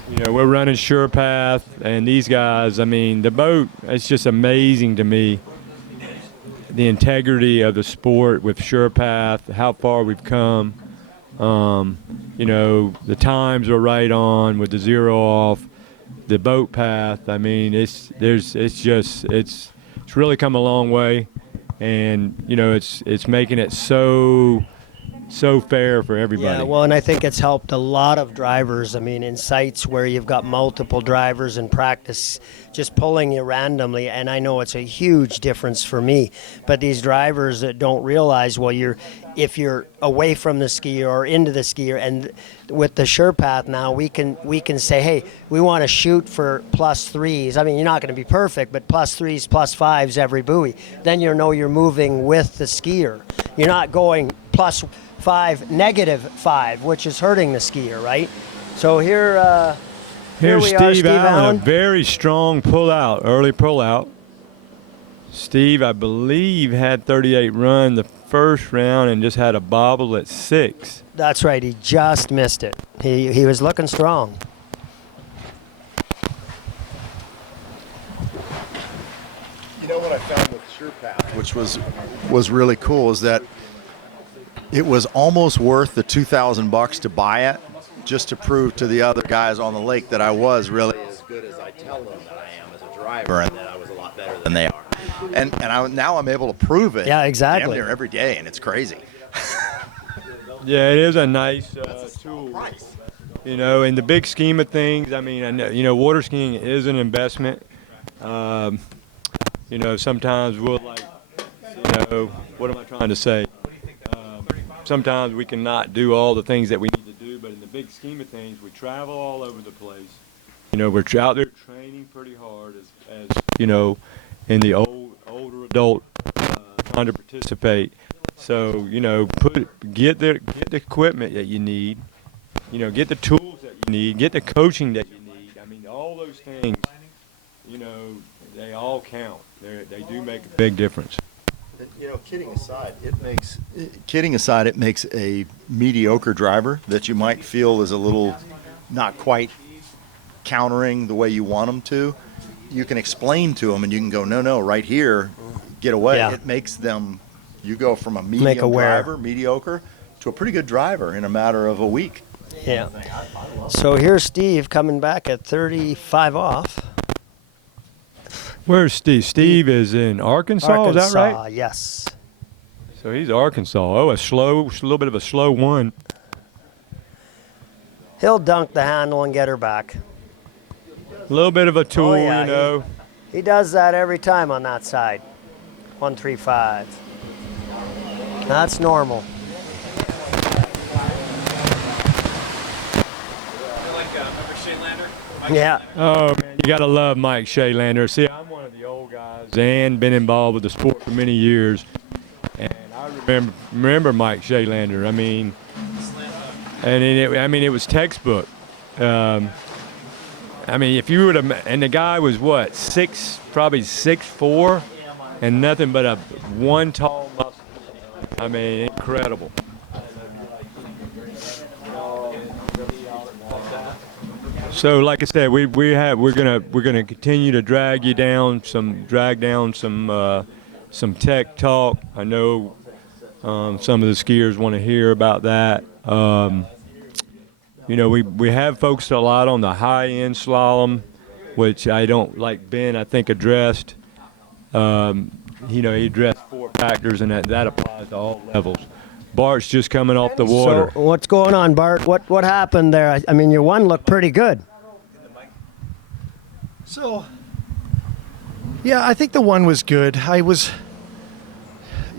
You know, we're running SurePath, and these guys, I mean, the boat, it's just amazing to me, the integrity of the sport with SurePath, how far we've come. You know, the times are right on with the 0 off, the boat path. I mean, it's really come a long way, and you know, it's making it so fair for everybody. Yeah, well, and I think it's helped a lot of drivers. I mean, in sites where you've got multiple drivers in practice just pulling you randomly, and I know it's a huge difference for me, but these drivers that don't realize, well, if you're away from the skier or into the skier, and with the SurePath now, we can say, hey, we want to shoot for +3s. I mean, you're not going to be perfect, but +3s, +5s every buoy. Then you know you're moving with the skier. You're not going +5, -5, which is hurting the skier, right? So here Here's we are, Steve Allen, a very strong early pull out. Steve, I believe, had 38 run the first round and just had a bobble at 6. That's right. He just missed it. He was looking strong. You know what I found with SurePath, which was really cool, is that it was almost worth the $2,000 to buy it, just to prove to the other guys on the lake that I was really as good as I tell them that I am as a driver, and that I was a lot better than they are. And now I'm able to prove it. Yeah, exactly. Damn near every day, and it's crazy. Yeah, it is a nice tool. You know, in the big scheme of things, I mean, I know, you know, water skiing is an investment. You know, sometimes we'll like, you know, what am I trying to say? Sometimes we cannot do all the things that we need to do, but in the big scheme of things, we travel all over the place. You know, we're out there training pretty hard as you know, in the older adult trying to participate. So, you know, get the equipment that you need, you know, get the tools that you need, get the coaching that you need. I mean, all those things, you know, they all count. They do make a big difference. You know, kidding aside, it makes a mediocre driver that you might feel is a little not quite countering the way you want them to. You can explain to them, and you can go, no, right here, get away. Yeah. It makes them. You go from a medium driver, mediocre, to a pretty good driver in a matter of a week. Yeah. So here's Steve coming back at 35 off. Where's Steve? Steve is in Arkansas, is that right? Yes. So he's Arkansas. Oh, a little bit of a slow one. He'll dunk the handle and get her back. A little bit of a tool, Oh, yeah, you know. He does that every time on that side. 135. That's normal. Yeah. Oh, man, you got to love Mike Shaylander. See, I'm one of the old guys and been involved with the sport for many years. And I remember Mike Shaylander. I mean, it was textbook. I mean, if you were to, and the guy was what, probably 6'4", and nothing but a one tall muscle. I mean, incredible. So, like I said, we're gonna continue to drag down some tech talk. I know some of the skiers want to hear about that. You know, we have focused a lot on the high end slalom, which I don't like. Ben, I think addressed. You know, he addressed 4 factors, and that applies to all levels. Bart's just coming off the water. So what's going on, Bart? What happened there? I mean, your one looked pretty good. So, yeah, I think the one was good. I was,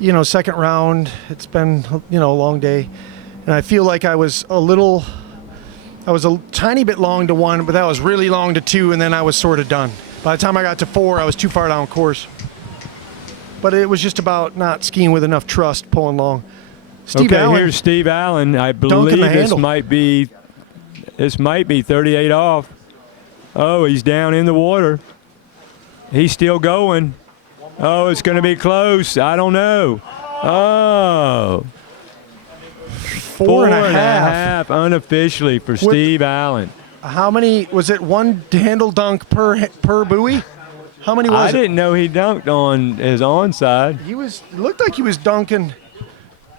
you know, second round. It's been, you know, a long day. And I feel like I was a tiny bit long to 1, but that was really long to 2, and then I was sort of done. By the time I got to 4, I was too far down course. But it was just about not skiing with enough trust, pulling long. Steve Allen, here's Steve Allen. I believe this might be 38 off. Oh, he's down in the water. He's still going. Oh, it's going to be close. I don't know. Oh. 4.5 unofficially for Steve Allen. How many, was it one handle dunk per buoy? How many was it? I didn't know he dunked on his onside. It looked like he was dunking.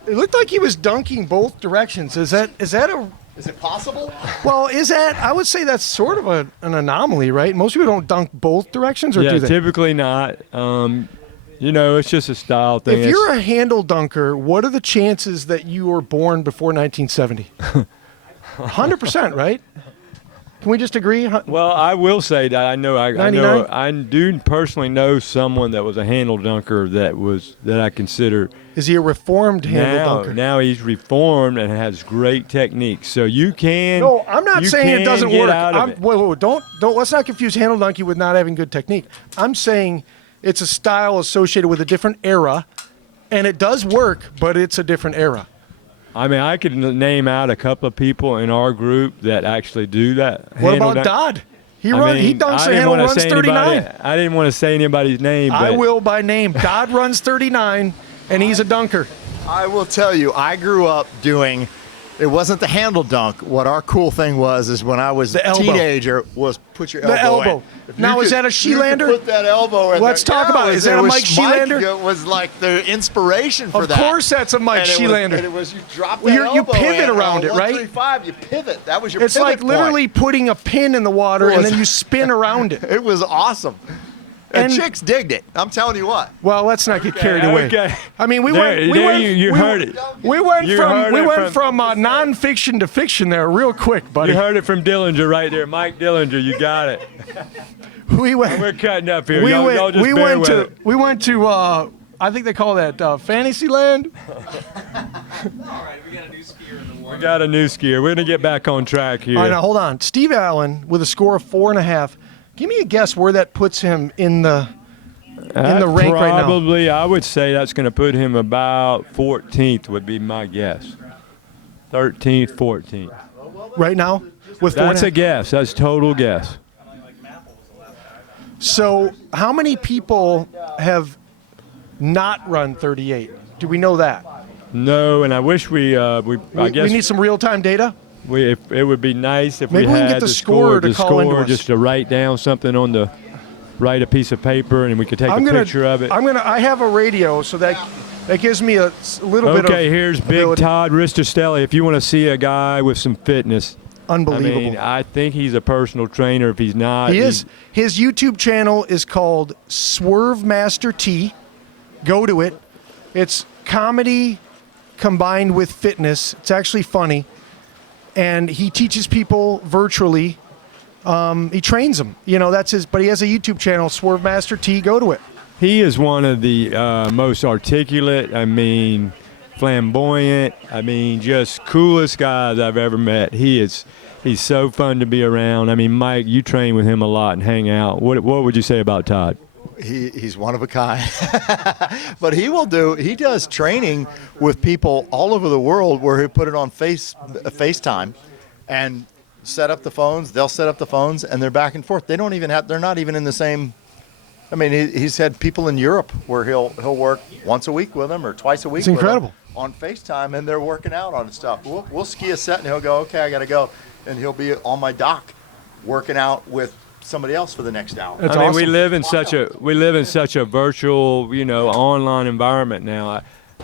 It looked like he was dunking both directions. Is it possible? Well, I would say that's sort of an anomaly, right? Most people don't dunk both directions, or do they? Typically not. You know, it's just a style thing. If you're a handle dunker, what are the chances that you were born before 1970? 100%, right? Can we just agree? Well, I will say that I do personally know someone that was a handle dunker that I consider. Is he a reformed handle dunker? Now he's reformed and has great techniques. So you can. No, I'm not saying it doesn't work. Wait, don't. Let's not confuse handle dunking with not having good technique. I'm saying it's a style associated with a different era, and it does work, but it's a different era. I mean, I could name out a couple of people in our group that actually do that. What about Dodd? He dunks the handle, runs 39. I didn't want to say anybody's name. But I will by name. Dodd runs 39, and he's a dunker. I will tell you, I grew up doing. It wasn't the handle dunk. What our cool thing was when I was a teenager was put your elbow in. Now, is that a Shelander? Put that elbow in. Let's talk about it. Is that a Mike Shelander? It was like the inspiration for that. Of course that's a Mike Shelander. It was you drop that elbow you pivot around it, right? 135, you pivot. That was your It's pivot like literally putting a pin in the water and then you spin around it. It was awesome. And chicks digged it. I'm telling you what. Well, let's not get carried away. Okay. I mean, we There- went. there you heard it. We went You from heard we it went from nonfiction to fiction there, real quick, buddy. You heard it from Dillinger right there, Mike Dillinger. You got it. We went. We're cutting up here. We y'all, went. y'all just we bear went with to. it. We went to. I think they call that Fantasyland. We got a new skier. We're gonna get back on track here. All right, now hold on. Steve Allen with a score of 4.5. Give me a guess where that puts him in the rank right now. Probably, I would say that's going to put him about 14th would be my guess. 13th, 14th. Right now, with 4.5. That's a guess. That's total guess. So, how many people have not run 38? Do we know that? No, and I wish I guess we need some real-time data. It would be nice if Maybe we we can had get the scorer to call into us. just to write down something on write a piece of paper and we could take a picture of it. I have a radio, so that gives me a little bit of. Okay, here's Big ability. Todd Ristostelli. If you want to see a guy with some fitness, Unbelievable. I mean, I think he's a personal trainer. If he's not, He is. His YouTube channel is called Swerve Master T. Go to it. It's comedy combined with fitness. It's actually funny. And he teaches people virtually. He trains them. That's his. But he has a YouTube channel, Swerve Master T. Go to it. He is one of the most articulate, flamboyant, just coolest guys I've ever met. He's so fun to be around. Mike, you train with him a lot and hang out. What would you say about Todd? He's one of a kind. But he does training with people all over the world where he put it on FaceTime and set up the phones. They'll set up the phones and they're back and forth. They're not even in the same. He's had people in Europe where he'll work once a week with them or twice a week. It's incredible. With them on FaceTime, and they're working out on stuff. We'll ski a set and he'll go, okay, I got to go. And he'll be on my dock working out with somebody else for the next hour. That's awesome. We live in such a virtual, online environment now.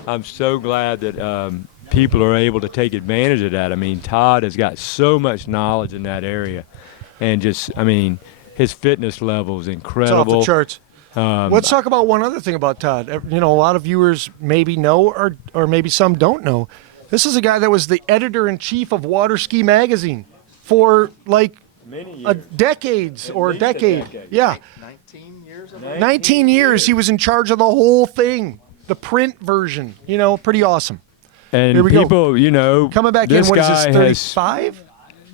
I'm so glad that people are able to take advantage of that. Todd has got so much knowledge in that area, and his fitness level is incredible. It's off the charts. Let's talk about one other thing about Todd. A lot of viewers maybe know, or maybe some don't know. This is a guy that was the editor-in-chief of Waterski magazine for decades or a decade. Yeah. 19 years. 19 years. He was in charge of the whole thing, the print version. Pretty awesome. And Here we people, go. Coming back in, what is this, 35?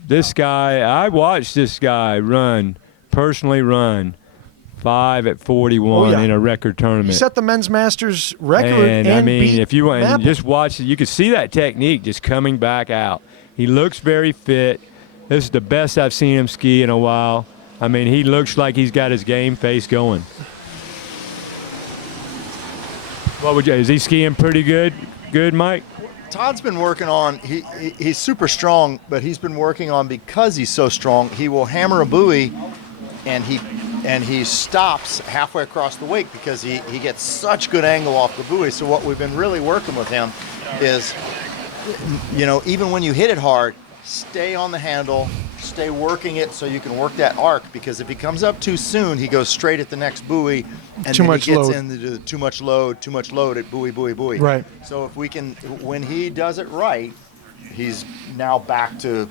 This guy, I watched this guy personally run 5 at 41 in a record tournament. He set the men's masters record and beat if you want Mapple. just watch it, you can see that technique just coming back out. He looks very fit. This is the best I've seen him ski in a while. He looks like he's got his game face going. Is he skiing pretty good? Good, Mike? Todd's been working on, he's super strong, but he's been working on, because he's so strong, he will hammer a buoy and he stops halfway across the wake because he gets such good angle off the buoy. So what we've been really working with him is, even when you hit it hard, stay on the handle, stay working it so you can work that arc, because if he comes up too soon, he goes straight at the next buoy and Too then much he gets load. into too much load at buoy. Right. So if we can, when he does it right, he's now back to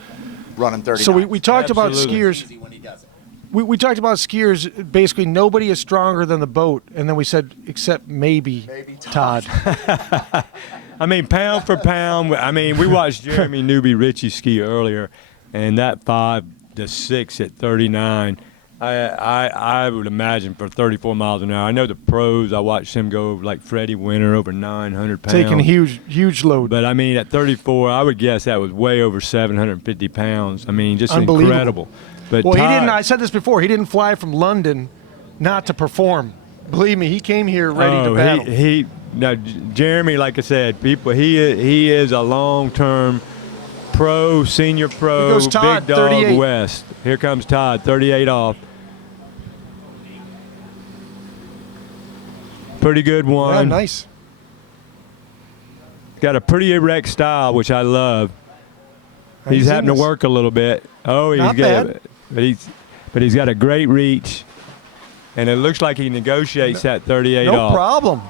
running 30. So we talked about Absolutely. skiers. We talked about skiers. Basically, nobody is stronger than the boat, and then we said except maybe Todd. Pound for pound. We watched Jeremy Newby Ritchie ski earlier, and that 5 to 6 at 39. I would imagine for 34 miles an hour. I know the pros. I watched him go like Freddie Winter over 900 pounds. Taking huge load. But at 34, I would guess that was way over 750 pounds. Just Unbelievable. incredible. But Well, he Todd- didn't. I said this before. He didn't fly from London not to perform. Believe me, he came here ready to battle. Now, Jeremy, like I said, he is a long-term pro, senior pro, Here goes Todd, big dog 38. West. Here comes Todd, 38 off. Pretty good one. Yeah, nice. Got a pretty erect style, which I love. He's He's in having to this. work a little bit. Oh, he's Not got, bad. but he's got a great reach. and it looks like he negotiates that 38 No off. problem.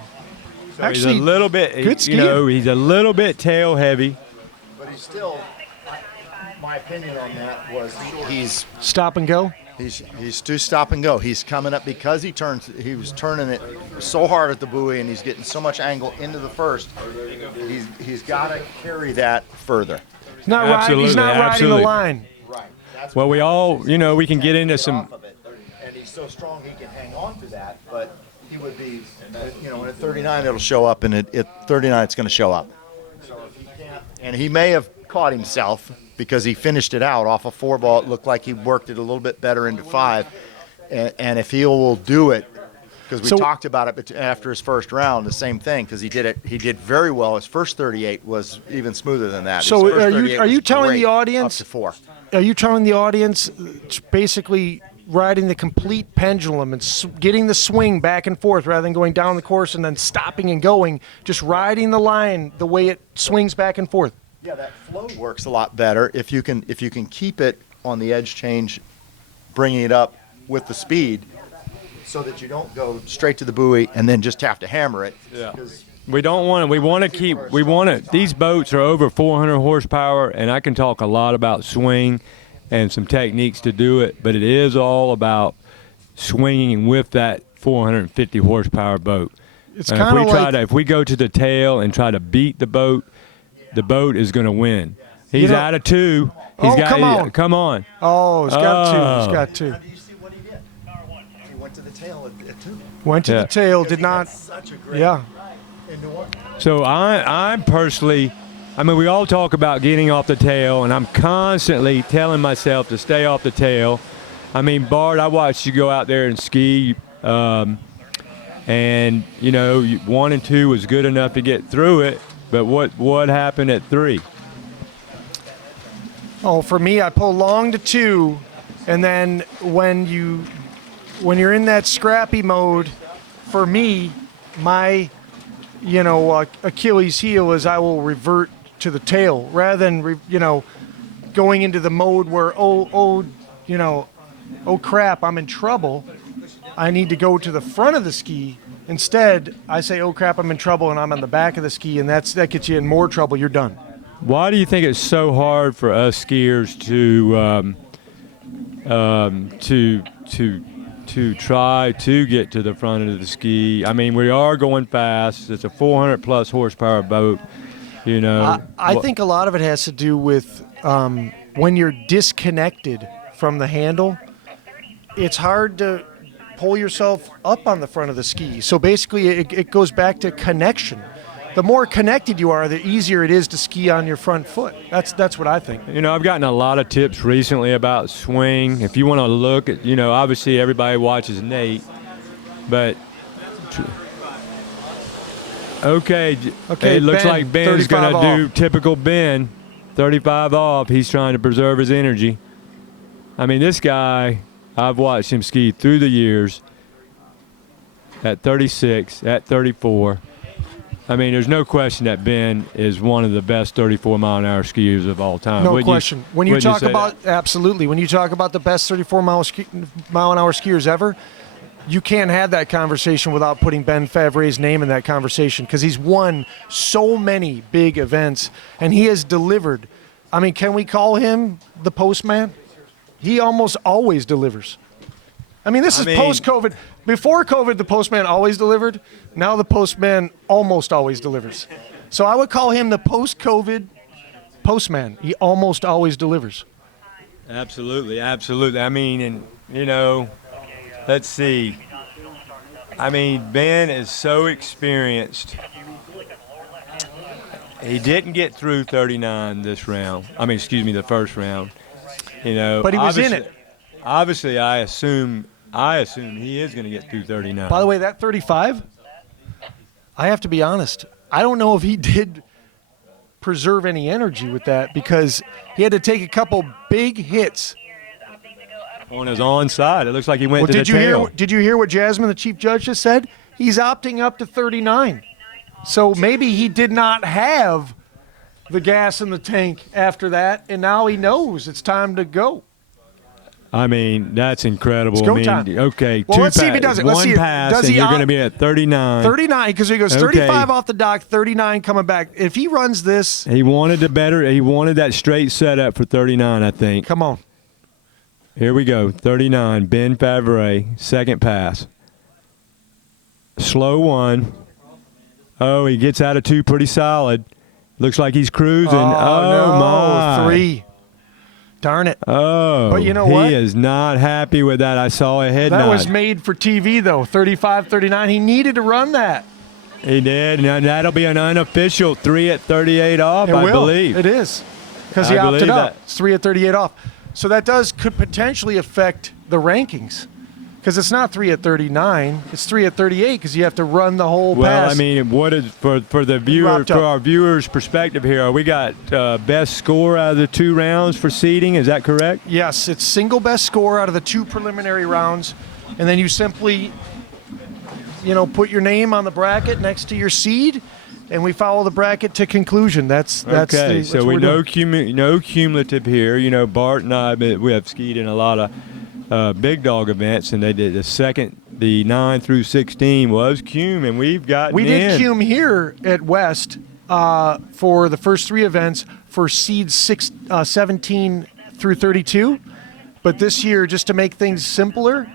So Actually, he's a little bit, good you know, skier. he's a little bit tail heavy. But he's still, my opinion on that was he's Stop and go. he's too stop and go. He's coming up because he was turning it so hard at the buoy and he's getting so much angle into the first. He's got to carry that further. He's not riding. He's not riding the absolutely. line. Right. That's Well, we all, you know, we can get into some. off of it, and he's so strong he can hang on to that. But he would be, you know, at 39 it'll show up, and at 39 it's going to show up. So if he can't, and he may have caught himself because he finished it out off a 4-ball. It looked like he worked it a little bit better into 5, and if he will do it. Because we talked about it after his first round, the same thing. Because he did it, he did very well. His first 38 was even smoother than that. So His first are 38 you was telling great, the audience? up to 4? Are you telling the audience basically riding the complete pendulum and getting the swing back and forth rather than going down the course and then stopping and going, just riding the line the way it swings back and forth? Yeah, that flow works a lot better if you can keep it on the edge change, bringing it up with the speed, so that you don't go straight to the buoy and then just have to hammer it. Yeah. We don't want to. We want to keep. We want to. These boats are over 400 horsepower, and I can talk a lot about swing and some techniques to do it, but it is all about swinging with that 450 horsepower boat. It's And kind of like if we go to the tail and try to beat the boat is going to win. He's out of 2. He's Oh, got. come on. Come on. Oh, he's got 2. Oh. He's got 2. How do you see what he did? He went to the tail at 2. Went to Yeah. the tail. Did not. Such a great Yeah. into one. So I'm personally, I mean, we all talk about getting off the tail, and I'm constantly telling myself to stay off the tail. I mean, Bart, I watched you go out there and ski, and you know, 1 and 2 was good enough to get through it. But what happened at 3? Oh, for me, I pull long to 2, and then when you're in that scrappy mode, for me, my Achilles heel is I will revert to the tail rather than going into the mode where oh crap, I'm in trouble. I need to go to the front of the ski. Instead, I say, oh crap, I'm in trouble, and I'm on the back of the ski, and that gets you in more trouble. You're done. Why do you think it's so hard for us skiers to try to get to the front of the ski? I mean, we are going fast. It's a 400 plus horsepower boat. You know, I think a lot of it has to do with when you're disconnected from the handle. It's hard to pull yourself up on the front of the ski. So basically, it goes back to connection. The more connected you are, the easier it is to ski on your front foot. That's what I think. You know, I've gotten a lot of tips recently about swing. If you want to look at, you know, obviously everybody watches Nate, but okay, it looks Ben, like Ben's 35 going to do off. typical Ben, 35 off. He's trying to preserve his energy. I mean, this guy, I've watched him ski through the years at 36, at 34. I mean, there's no question that Ben is one of the best 34-mile-an-hour skiers of all time. No Wouldn't question. When you wouldn't talk say about absolutely, when you talk about the best 34-mile-an-hour skiers ever, you can't have that conversation without putting Ben Favre's name in that conversation because he's won so many big events and he has delivered. I mean, can we call him the postman? He almost always delivers. I mean, this is post-COVID. Before COVID, the postman always delivered. Now the postman almost always delivers. So I would call him the post-COVID postman. He almost always delivers. Absolutely, absolutely. I mean, and, you know, let's see. I mean, Ben is so experienced. He didn't get through 39 this round. I mean, excuse me, the first round. You know, But he was in it. Obviously, I assume he is going to get through 39. By the way, that 35, I have to be honest. I don't know if he did preserve any energy with that because he had to take a couple big hits. On his onside, it looks like he went Well, to the tail. did you hear what Jasmine, the chief judge, just said? He's opting up to 39. So maybe he did not have the gas in the tank after that, and now he knows it's time to go. I mean, that's incredible. It's go I mean, time. okay, Well, let's see if he does it. Let's One see if- pass, does and he you're out- going to be at 39. 39, because he goes Okay. 35 off the dock, 39 coming back. If he runs this, He wanted He wanted that straight setup for 39, I think. come on. Here we go. 39, Ben Favre, second pass. Slow one. Oh, he gets out of 2 pretty solid. Looks like he's cruising. Oh, no, my. 3. Darn it. Oh, But you know he what? is not happy with that. I saw a head That nod. was made for TV, though. 35, 39. He needed to run that. He did. Now that'll be an unofficial 3 at 38 off, It I will. believe. It is. Because he I opted believe out. that. It's 3 at 38 off. So that could potentially affect the rankings. Because it's not 3 at 39. It's 3 at 38 because you have to run the whole Well, pass. I mean, what is for the viewer, wrapped up. for our viewers' perspective here? We got best score out of the 2 rounds for seeding. Is that correct? Yes, it's single best score out of the 2 preliminary rounds. And then you simply, put your name on the bracket next to your seed, and we follow the bracket to conclusion. That's Okay, that's so what we we're know doing. no cumulative here. You know, Bart and I, we have skied in a lot of big dog events, and they did the 9 through 16 was cum, and we've got We did cum here at West for the first 3 events for seeds 17 through 32. But this year, just to make things simpler,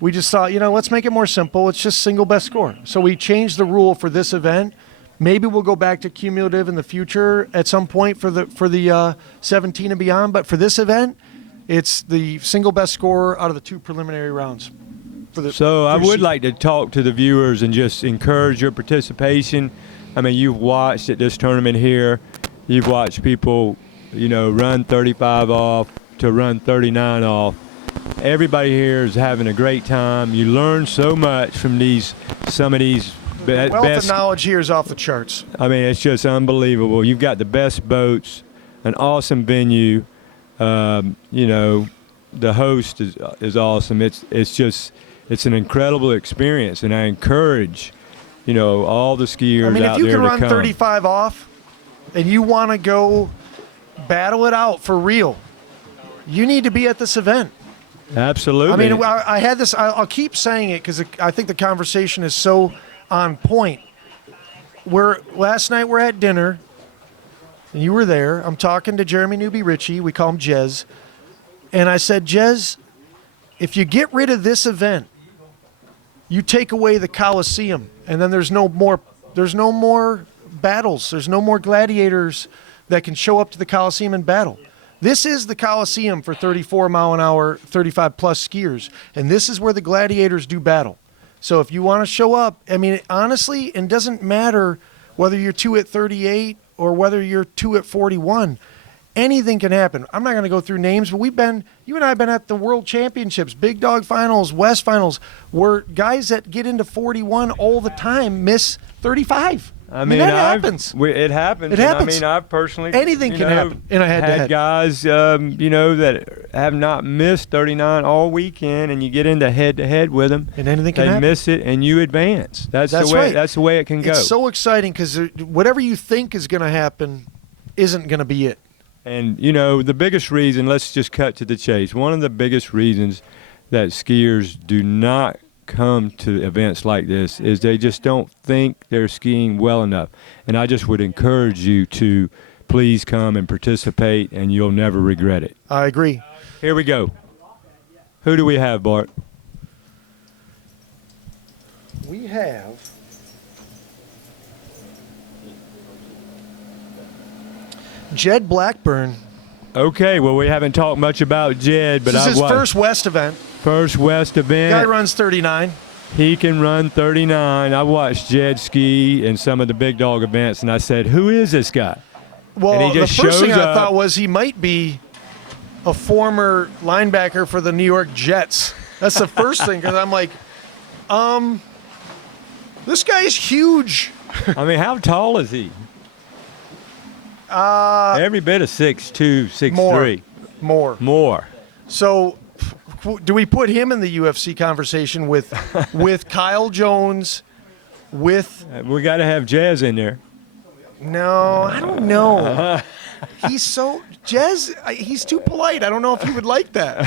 we just thought, let's make it more simple. It's just single best score. So we changed the rule for this event. Maybe we'll go back to cumulative in the future at some point for the 17 and beyond. But for this event, it's the single best score out of the 2 preliminary rounds. So I would like to talk to the viewers and just encourage your participation. I mean, you've watched at this tournament here, you've watched people, run 35 off to run 39 off. Everybody here is having a great time. You learn so much from some of these Wealth best. of knowledge here is off the charts. I mean, it's just unbelievable. You've got the best boats, an awesome venue. The host is awesome. It's an incredible experience, and I encourage, all the skiers I mean, if out you there can to run come. 35 off and you want to go battle it out for real, you need to be at this event. Absolutely. I mean, I had this, I'll keep saying it because I think the conversation is so on point. Last night we're at dinner, and you were there. I'm talking to Jeremy Newby Ritchie. We call him Jez. And I said, Jez, if you get rid of this event, you take away the Coliseum, and then there's no more battles. There's no more gladiators that can show up to the Coliseum and battle. This is the Coliseum for 34 mile an hour, 35 plus skiers, and this is where the gladiators do battle. So if you want to show up, I mean, honestly, it doesn't matter whether you're 2 at 38 or whether you're 2 at 41. Anything can happen. I'm not going to go through names, but you and I have been at the World Championships, Big Dog Finals, West Finals, where guys that get into 41 all the time miss 35. I mean that happens. It happens. It happens. I mean, I've personally Anything can happen in a head-to-head. had guys, that have not missed 39 all weekend, and you get into head-to-head with them, and anything can they happen. miss it, and you advance. That's the way. right. That's the way it can go. It's so exciting because whatever you think is going to happen isn't going to be it. And, the biggest reason, let's just cut to the chase. One of the biggest reasons that skiers do not come to events like this is they just don't think they're skiing well enough. And I just would encourage you to please come and participate, and you'll never regret it. I agree. Here we go. Who do we have, Bart? We have Jed Blackburn. Okay, well, we haven't talked much about Jed, but This is I've his watched. first West event. First West event. Guy runs 39. He can run 39. I watched Jed ski in some of the big dog events, and I said, who is this guy? Well, and he just the first thing shows I up. thought was he might be a former linebacker for the New York Jets. That's the first thing, because I'm like, this guy is huge. I mean, how tall is he? Every bit of 6'2", 6'3". More. So, do we put him in the UFC conversation with Kyle Jones? We got to have Jazz in there. No, I don't know. He's too polite. I don't know if he would like that.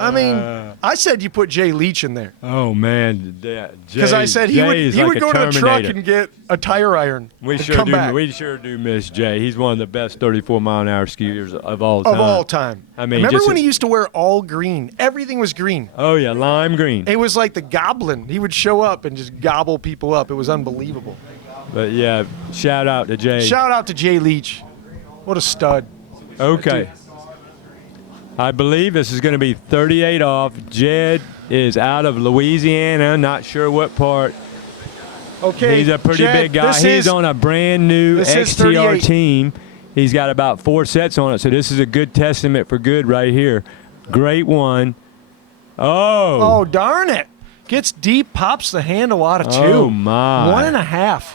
I mean, I said you put Jay Leach in there. Oh man, Because I said he would go to the truck and get a tire iron. We and sure come do. back. We sure do miss Jay. He's one of the best 34-mile-an-hour skiers of all time. Of all time. I mean, remember just when he used to wear all green? Everything was green. Oh yeah, lime green. It was like the goblin. He would show up and just gobble people up. It was unbelievable. But yeah, shout out to Jay. Shout out to Jay Leach. What a stud. Okay. I believe this is going to be 38 off. Jed is out of Louisiana, not sure what part. Okay. He's a pretty Jed, big guy. He's on a brand new this is XTR 38. team. He's got about 4 sets on it, so this is a good testament for good right here. Great one. Oh, darn it. Gets deep, pops the handle out of 2. Oh, my. 1.5.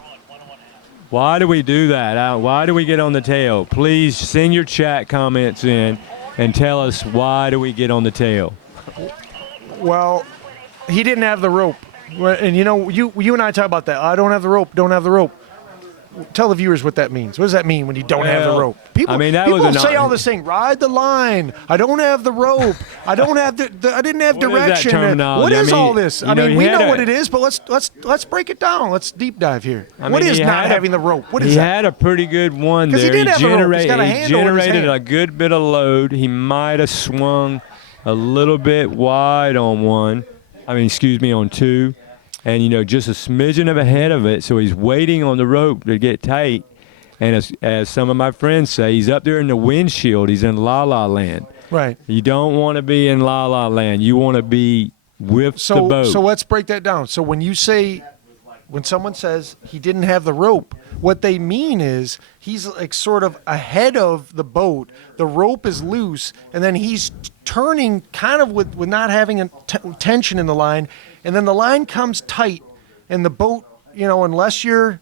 Why do we do that? Why do we get on the tail? Please send your chat comments in and tell us why do we get on the tail. Well, he didn't have the rope. And you know, you and I talk about that. I don't have the rope, don't have the rope. Tell the viewers what that means. What does that mean when you don't have the rope? People, I mean, that people was say all this thing, ride the line. I don't have the rope. I don't have I didn't have What is that direction. terminology? What is I mean, all this? you I know, mean, he we had know a- what it is, but let's break it down. Let's deep dive here. I What mean, is he not had a- having the rope? What is he that? had a pretty good one 'Cause he there. did have the rope. He's got a He handle in his generated hand. a good bit of load. He might have swung a little bit wide on one. On 2. And, you know, just a smidgen of ahead of it. So he's waiting on the rope to get tight. And as some of my friends say, he's up there in the windshield. He's in la-la land. Right. You don't want to be in la-la land. You want to be with the boat. So let's break that down. So when someone says he didn't have the rope, what they mean is he's like sort of ahead of the boat. The rope is loose, and then he's turning kind of with not having a tension in the line, and then the line comes tight, and the boat, you know, unless you're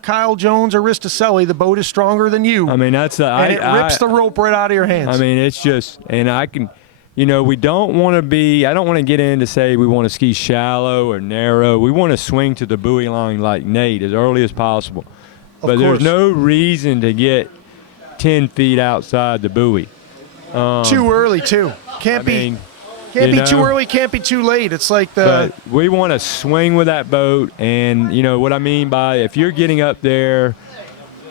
Kyle Jones or Risticelli, the boat is stronger than you. I mean, that's and it rips the rope right out of your hands. I mean, it's just, and I can, you know, we don't want to be, I don't want to get in to say we want to ski shallow or narrow. We want to swing to the buoy line like Nate as early as possible. But there's no reason to get 10 feet outside the buoy. Too early, too. Can't be too early, can't be too late. It's like But we want to swing with that boat, and you know what I mean by if you're getting up there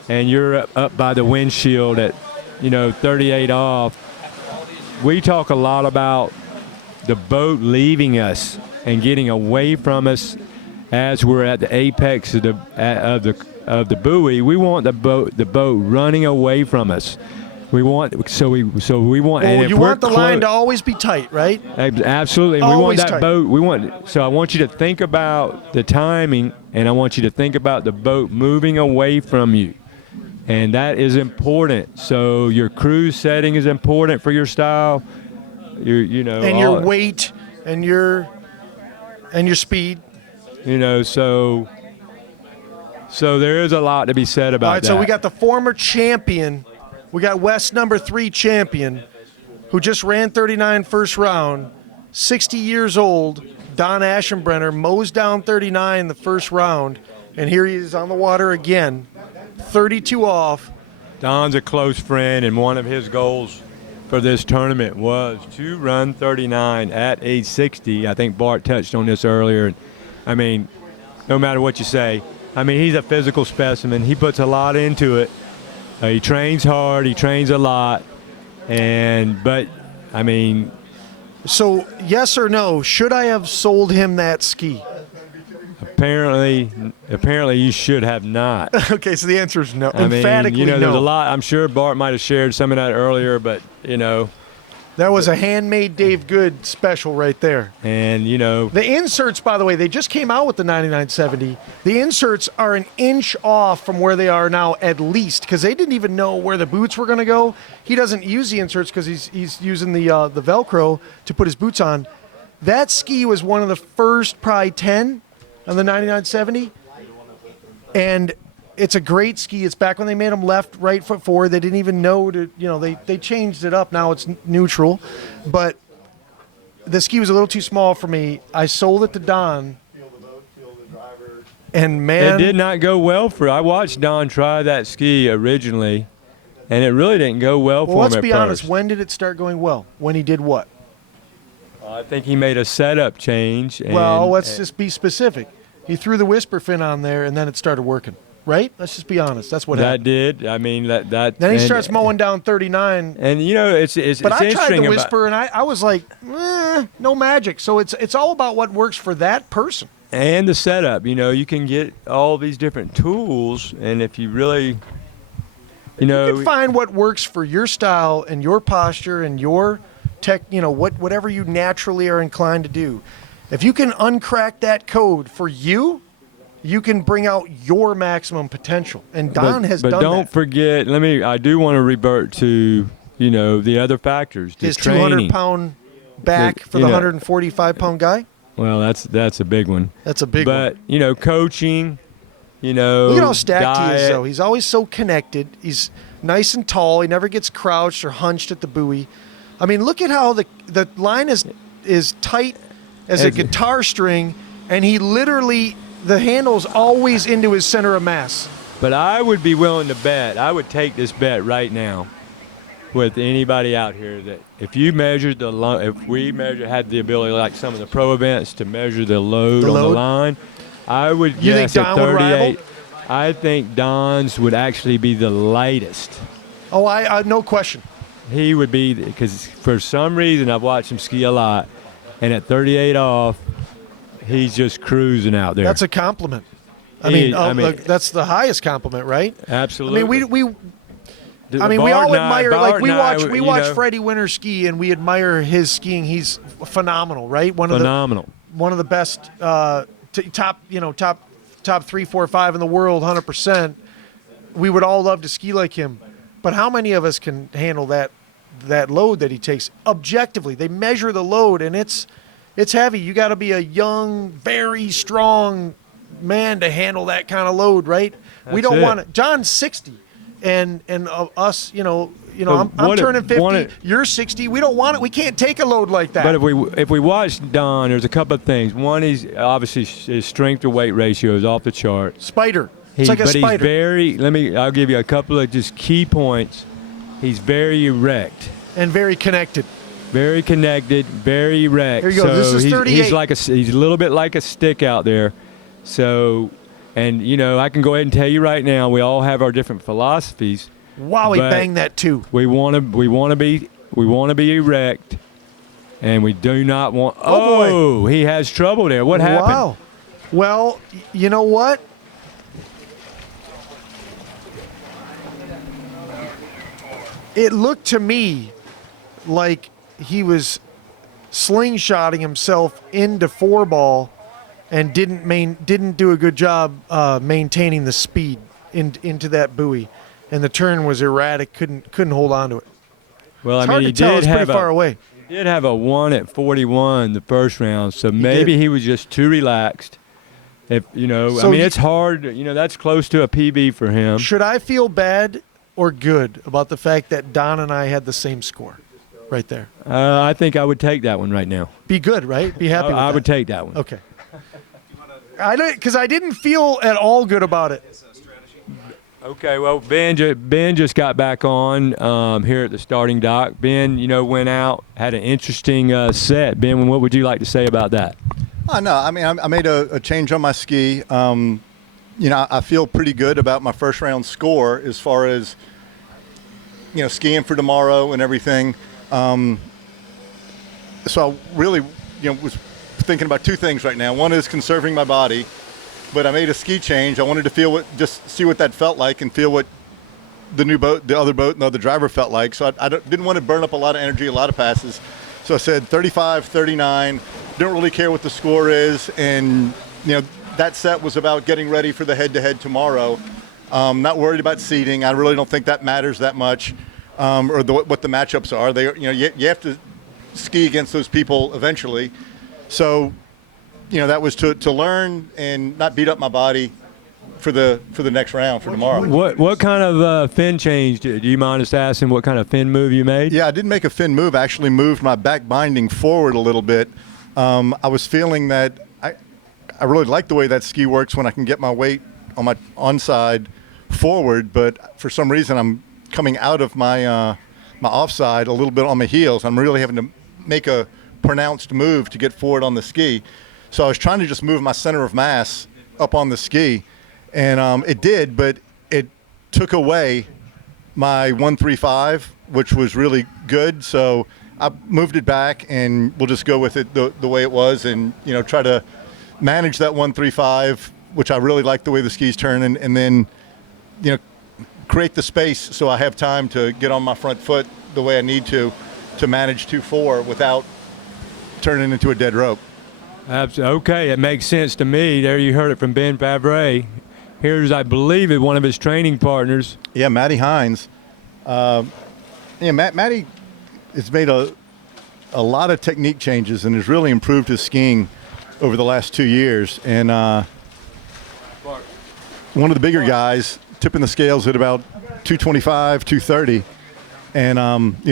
and you're up by the windshield at, 38 off, we talk a lot about the boat leaving us and getting away from us as we're at the apex of the buoy. We want the boat running away from us. We want we want. Well, and if you we're want the line to always be tight, right? Absolutely. And we want Always that tight. boat. So I want you to think about the timing, and I want you to think about the boat moving away from you. And that is important. So your cruise setting is important for your style. And your weight and your speed. So there is a lot to be said about All right, that. so we got the former champion. We got West number 3 champion who just ran 39 first round, 60 years old. Don Aschenbrenner mows down 39 the first round, and here he is on the water again, 32 off. Don's a close friend, and one of his goals for this tournament was to run 39 at age 60. I think Bart touched on this earlier. I mean, no matter what you say, he's a physical specimen. He puts a lot into it. He trains hard. He trains a lot. So, yes or no, should I have sold him that ski? Apparently you should have not. Okay, so the answer is no. Emphatically no. There's a lot. I'm sure Bart might have shared some of that earlier, but, That was a handmade Dave Good special right there. And, The inserts, by the way, they just came out with the 9970. The inserts are an inch off from where they are now at least, because they didn't even know where the boots were going to go. He doesn't use the inserts because he's using the Velcro to put his boots on. That ski was one of the first probably 10 on the 9970. And it's a great ski. It's back when they made them left, right foot forward. They didn't even know they changed it up. Now it's neutral. But the ski was a little too small for me. I sold it to Don. And man, it did not go well for. I watched Don try that ski originally, and it really didn't go well Well, for let's him at be honest. first. When did it start going well? When he did what? I think he made a setup change. And, Well, let's just be specific. He threw the whisper fin on there, and then it started working. Right? Let's just be honest. That's what that happened. did. I mean, that. Then he and- starts mowing down 39. And you know, it's But it's I tried interesting the about. whisper, and I was like, no magic. So it's all about what works for that person. And the setup, you know, you can get all these different tools, and if you really, you know, You can find what works for your style and your posture and your tech, you know, whatever you naturally are inclined to do. If you can uncrack that code for you, you can bring out your maximum potential. And Don has but done don't that. forget. I do want to revert to, you know, the other factors. The His training. 200-pound back for you the know, 145-pound guy. Well, that's a big one. That's a big one. But you know, coaching. You know, Look at how stacked he is, diet. though. He's always so connected. He's nice and tall. He never gets crouched or hunched at the buoy. I mean, look at how the line is tight as a guitar string, and he literally, the handle's always into his center of mass. But I would be willing to bet. I would take this bet right now with anybody out here that if you measured if we had the ability, like some of the pro events, to measure the load on the line, I would You think guess at Don would rival? 38. I think Don's would actually be the lightest. Oh, I no question. He would be, because for some reason I've watched him ski a lot, and at 38 off, he's just cruising out there. That's a compliment. I He- mean, I that's the highest compliment, right? Absolutely. I mean, we Bart all and I- admire. Bart Like we and I, watch you watch know, Freddie Winter ski, and we admire his skiing. He's phenomenal, right? phenomenal. One of the best top 3, 4, 5 in the world, 100%. We would all love to ski like him, but how many of us can handle that load that he takes objectively? They measure the load, and it's heavy. You got to be a young, very strong man to handle that kind of load, right? We That's don't it. want it. John's 60, and us, I'm what if- turning 50. one if- You're 60. We don't want it. We can't take a load like that. But if we watch Don, there's a couple of things. One, he's obviously his strength to weight ratio is off the chart. Spider. It's like a but spider. I'll give you a couple of just key points. He's very erect. And very connected. Very connected, very erect. Here you go. So This is 38. He's a little bit like a stick out there. So, and you know, I can go ahead and tell you right now, we all have our different philosophies. Wow, he but banged that too. We want to be erect, and we do not want. Oh, boy. He has trouble there. What happened? Wow. Well, you know what? It looked to me like he was slingshotting himself into 4-ball and didn't do a good job maintaining the speed into that buoy, and the turn was erratic. Couldn't hold on to it. Well, It's I hard mean, to tell. It's pretty far away. He did have a 1 at 41 the first round, so maybe he was just too relaxed. If you know, So I mean, you- it's hard. You know, that's close to a PB for him. Should I feel bad or good about the fact that Don and I had the same score right there? I think I would take that one right now. Be good, right? Be happy with I that. would take that one. Okay. Because I didn't feel at all good about it. Okay, well, Ben just got back on here at the starting dock. Ben, you know, went out, had an interesting set. Ben, what would you like to say about that? Oh, no, I mean, I made a change on my ski. You know, I feel pretty good about my first round score as far as, you know, skiing for tomorrow and everything. So I really, you know, was thinking about two things right now. One is conserving my body, but I made a ski change. I wanted to see what that felt like and feel what the other boat and the other driver felt like. So I didn't want to burn up a lot of energy, a lot of passes. So I said 35, 39, don't really care what the score is. And, you know, that set was about getting ready for the head-to-head tomorrow. Not worried about seeding. I really don't think that matters that much, or what the matchups are. You have to ski against those people eventually. So, you know, that was to learn and not beat up my body for the next round for tomorrow. What kind of fin change? Do you mind us asking what kind of fin move you made? Yeah, I didn't make a fin move. I actually moved my back binding forward a little bit. I was feeling that I really like the way that ski works when I can get my weight on my onside forward, but for some reason I'm coming out of my my offside a little bit on my heels. I'm really having to make a pronounced move to get forward on the ski. So I was trying to just move my center of mass up on the ski, and it did, but it took away my 135, which was really good. So I moved it back, and we'll just go with it the way it was, and try to manage that 135, which I really like the way the ski's turning, and then create the space so I have time to get on my front foot the way I need to manage 2.4 without turning into a dead rope. Okay, it makes sense to me. There you heard it from Ben Favre. Here's, I believe, one of his training partners. Yeah, Matty Hines. Matty has made a lot of technique changes and has really improved his skiing over the last 2 years. And one of the bigger guys, tipping the scales at about 225, 230. And,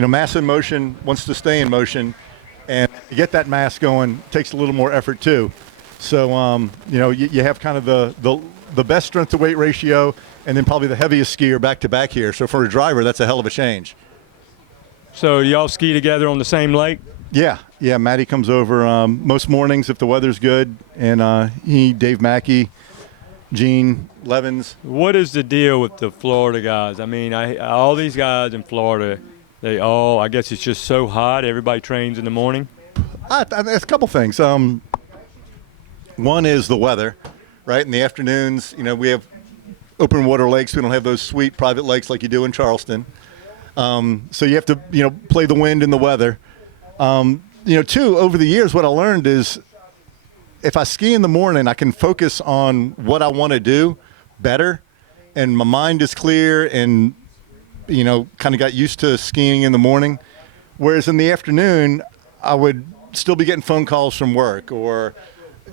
mass in motion wants to stay in motion. And to get that mass going takes a little more effort too. So, you have kind of the best strength to weight ratio and then probably the heaviest skier back to back here. So for a driver, that's a hell of a change. So y'all ski together on the same lake? Yeah. Matty comes over most mornings if the weather's good. And Dave Mackey, Gene Levins. What is the deal with the Florida guys? I mean, all these guys in Florida, I guess it's just so hot. Everybody trains in the morning. There's a couple things. One is the weather, right? In the afternoons, we have open water lakes. We don't have those sweet private lakes like you do in Charleston. So you have to, play the wind and the weather. Two, over the years, what I learned is if I ski in the morning, I can focus on what I want to do better, and my mind is clear, and kind of got used to skiing in the morning. Whereas in the afternoon, I would still be getting phone calls from work, or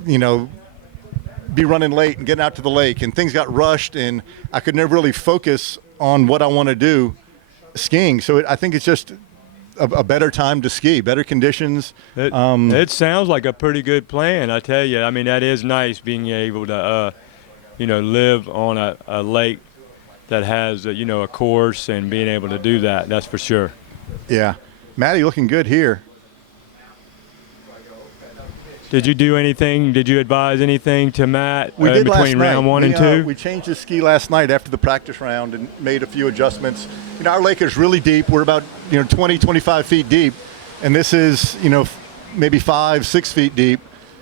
be running late and getting out to the lake, and things got rushed, and I could never really focus on what I want to do skiing. So I think it's just a better time to ski, better conditions. It sounds like a pretty good plan, I tell you. I mean, that is nice being able to, live on a lake that has, a course, and being able to do that. That's for sure. Yeah. Matty looking good here. Did you do anything? Did you advise anything to Matt We did between last round night. 1 and 2? We changed his ski last night after the practice round and made a few adjustments. Our lake is really deep. We're about 20, 25 feet deep, and this is maybe 5-6 feet deep.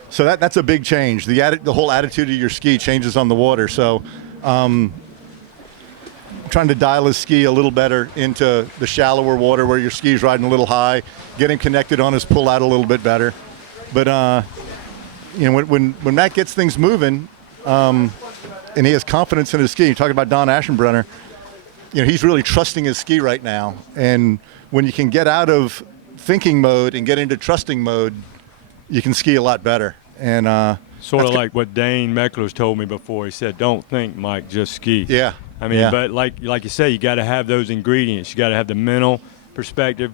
So that's a big change. The whole attitude of your ski changes on the water. So trying to dial his ski a little better into the shallower water where your ski's riding a little high, get him connected on his pull out a little bit better. But when Matt gets things moving, and he has confidence in his ski, you talk about Don Aschenbrenner, he's really trusting his ski right now. And when you can get out of thinking mode and get into trusting mode, you can ski a lot better. And sort of like what Dane Meckler's told me before. He said, "Don't think, Mike, just ski." Yeah. I mean, but like you say, you got to have those ingredients. You got to have the mental perspective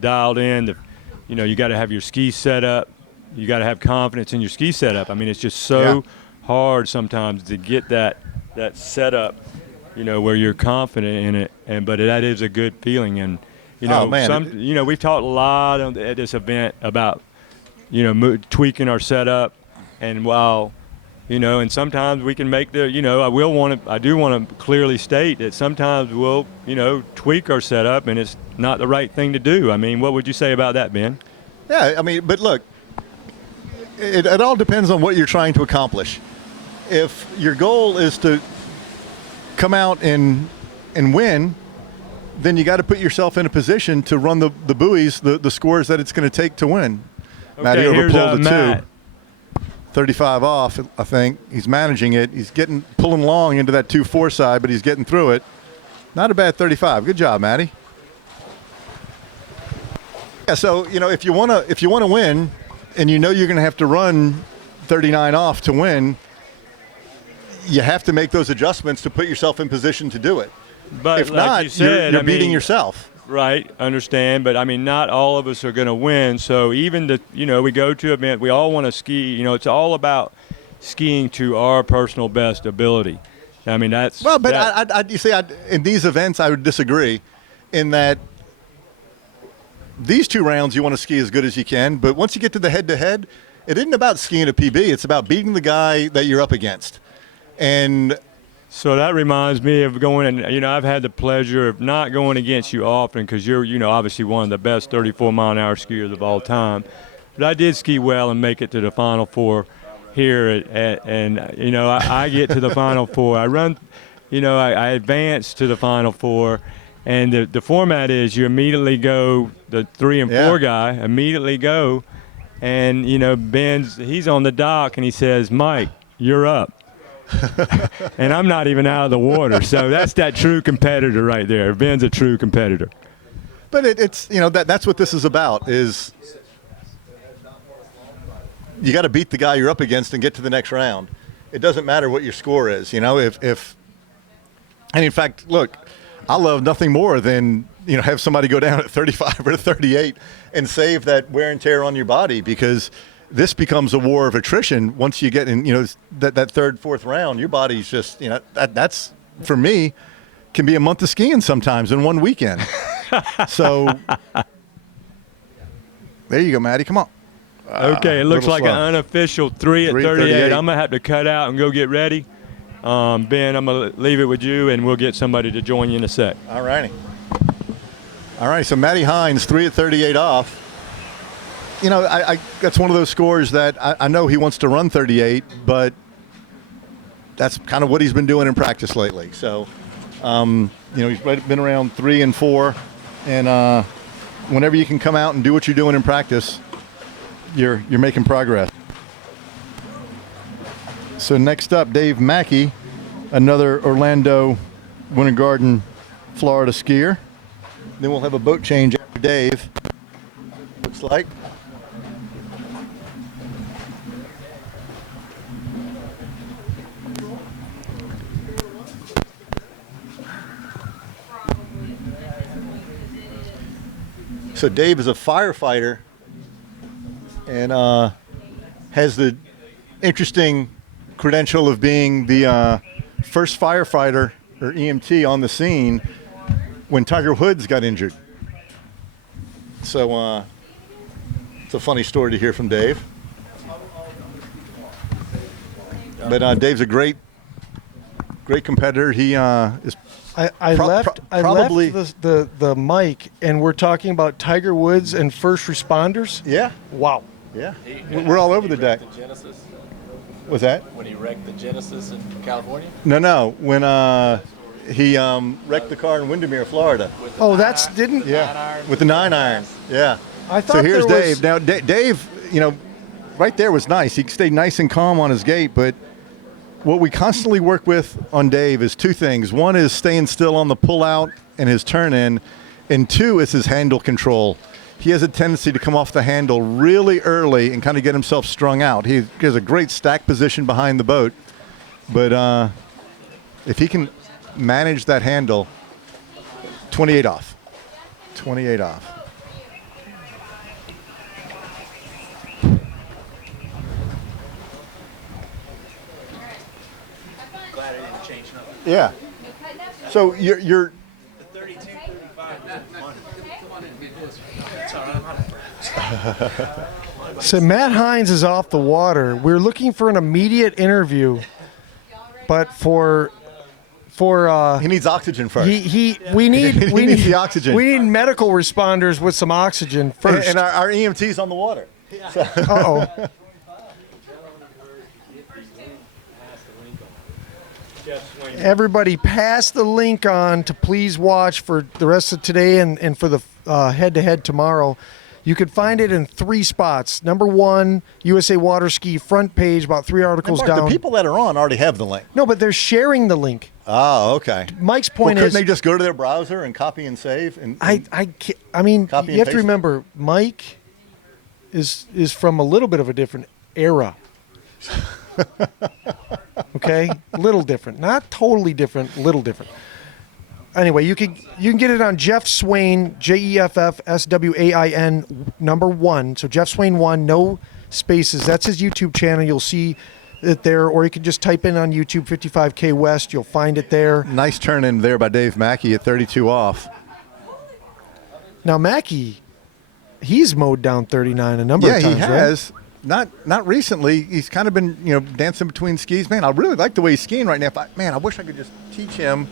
dialed in. You got to have your ski set up. You got to have confidence in your ski setup. I mean, it's just so hard sometimes to get that setup, where you're confident in it. But that is a good feeling. And we've talked a lot at this event about tweaking our setup, and and sometimes we can make I do want to clearly state that sometimes we'll tweak our setup, and it's not the right thing to do. I mean, what would you say about that, Ben? Yeah, I mean, but look, it all depends on what you're trying to accomplish. If your goal is to come out and win, then you got to put yourself in a position to run the buoys, the scores that it's going to take to win. Okay, Matty overpulled a 2. 35 off, I think. He's managing it. He's pulling along into that 2-4 side, but he's getting through it. Not a bad 35. Good job, Matty. Yeah, so if you want to win, and you're going to have to run 39 off to win, you have to make those adjustments to put yourself in position to do it. But if like not, you said, you're beating yourself. Right, understand, but I mean, not all of us are going to win. So even we go to an event, we all want to ski. It's all about skiing to our personal best ability. I mean, that's Well, but you see, in these events, I would disagree, in that these 2 rounds you want to ski as good as you can, but once you get to the head-to-head, it isn't about skiing a PB. It's about beating the guy that you're up against. And so that reminds me of going, and I've had the pleasure of not going against you often because you're, obviously one of the best 34-mile-an-hour skiers of all time. But I did ski well and make it to the Final Four here, I get to the Final Four. I run, I advance to the Final Four, and the format is you immediately go, the 3 and 4 guy immediately go, and he's on the dock and he says, "Mike, you're up." And I'm not even out of the water. So that's that true competitor right there. Ben's a true competitor. But it's that's what this is about, is you got to beat the guy you're up against and get to the next round. It doesn't matter what your score is. If and in fact, look, I love nothing more than have somebody go down at 35 or 38 and save that wear and tear on your body, because this becomes a war of attrition once you get in, that third, fourth round. Your body's just, that's, for me, can be a month of skiing sometimes in one weekend. So there you go, Maddie. Come on. Okay, it looks like slow. an unofficial 3 at 38. I'm going to have to cut out and go get ready. Ben, I'm going to leave it with you, and we'll get somebody to join you in a sec. All righty. All right, so Matty Hines, 3 at 38 off. That's one of those scores that I know he wants to run 38, but that's kind of what he's been doing in practice lately. So, he's been around 3 and 4, and whenever you can come out and do what you're doing in practice, you're making progress. So next up, Dave Mackey, another Orlando, Winter Garden, Florida skier. Then we'll have a boat change after Dave, looks like. So Dave is a firefighter and has the interesting credential of being the first firefighter or EMT on the scene when Tiger Woods got injured. So it's a funny story to hear from Dave. But Dave's a great competitor. He is. I left the mic, and we're talking about Tiger Woods and first responders. Yeah. Wow. Yeah. We're all over the deck. Genesis? What's that? When he wrecked the Genesis in California? No. When he wrecked the car in Windermere, Florida. Oh, that's didn't. Yeah. With the 9-iron. Yeah. I thought so here's there Dave. was... Now, Dave, right there was nice. He stayed nice and calm on his gate, but what we constantly work with on Dave is 2 things. One is staying still on the pull-out and his turn-in, and 2 is his handle control. He has a tendency to come off the handle really early and kind of get himself strung out. He has a great stack position behind the boat, but if he can manage that handle, 28 off. 28 off. Glad I didn't change nothing. Yeah. So you're 32, 35. So Matt Hines is off the water. We're looking for an immediate interview, but for he needs oxygen first. We need the oxygen. We need medical responders with some oxygen first. And our EMT's on the water. So. Uh-oh. Everybody pass the link on to please watch for the rest of today and for the head-to-head tomorrow. You can find it in 3 spots. Number 1, USA Waterski front page, about 3 articles Mark, down. the people that are on already have the link. No, but they're sharing the link. Oh, okay. Mike's point couldn't is, they just go to their browser and copy and save? I mean, copy you and have to paste? remember, Mike is from a little bit of a different era. Okay, little different, not totally different, little different. Anyway, you can get it on Jeff Swain, JEFFSWAIN #1. So Jeff Swain 1, no spaces. That's his YouTube channel. You'll see it there, or you can just type in on YouTube 55K West. You'll find it there. Nice turn in there by Dave Mackey at 32 off. Now Mackey, he's mowed down 39 a number of times. Yeah, he has. Right? Not recently. He's kind of been, dancing between skis. Man, I really like the way he's skiing right now. I wish I could just teach him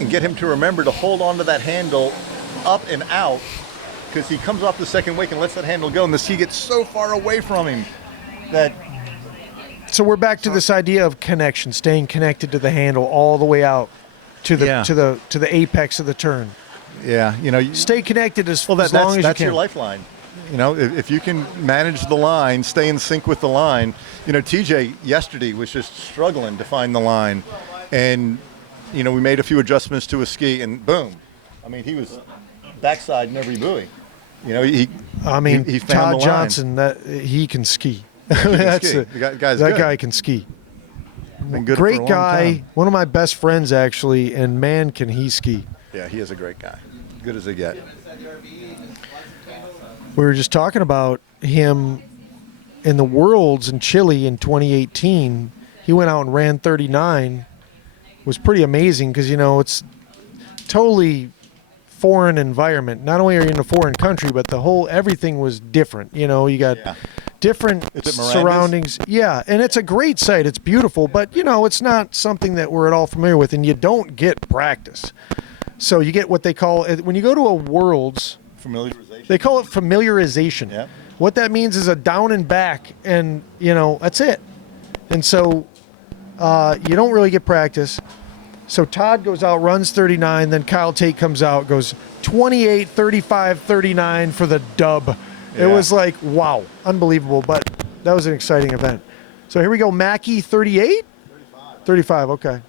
and get him to remember to hold on to that handle up and out, because he comes off the second wake and lets that handle go, and the ski gets so far away from him that. So we're back to this idea of connection, staying connected to the handle all the way out to the to the apex of the turn. Yeah, stay connected as long as that's you can. That's your lifeline. If you can manage the line, stay in sync with the line. TJ yesterday was just struggling to find the line, and we made a few adjustments to his ski, and boom, I mean, he was backside in every buoy. He found the Todd line. Johnson, he can ski. Guy's that good. guy can ski. Been good Great for a long guy, time. one of my best friends actually, and man, can he ski. Yeah, he is a great guy. Good as they get. We were just talking about him in the Worlds in Chile in 2018. He went out and ran 39. It was pretty amazing because, it's totally foreign environment. Not only are you in a foreign country, but everything was different. You got different surroundings. Yeah, and it's a great site. It's beautiful, but, it's not something that we're at all familiar with, and you don't get practice. So you get what they call, when you go to a Worlds, familiarization. They call it familiarization. Yeah. What that means is a down and back, and, that's it. And so you don't really get practice. So Todd goes out, runs 39, then Kyle Tate comes out, goes 28, 35, 39 for the dub. It was like, wow, unbelievable, but that was an exciting event. So here we go, Mackey, 38? 35, okay.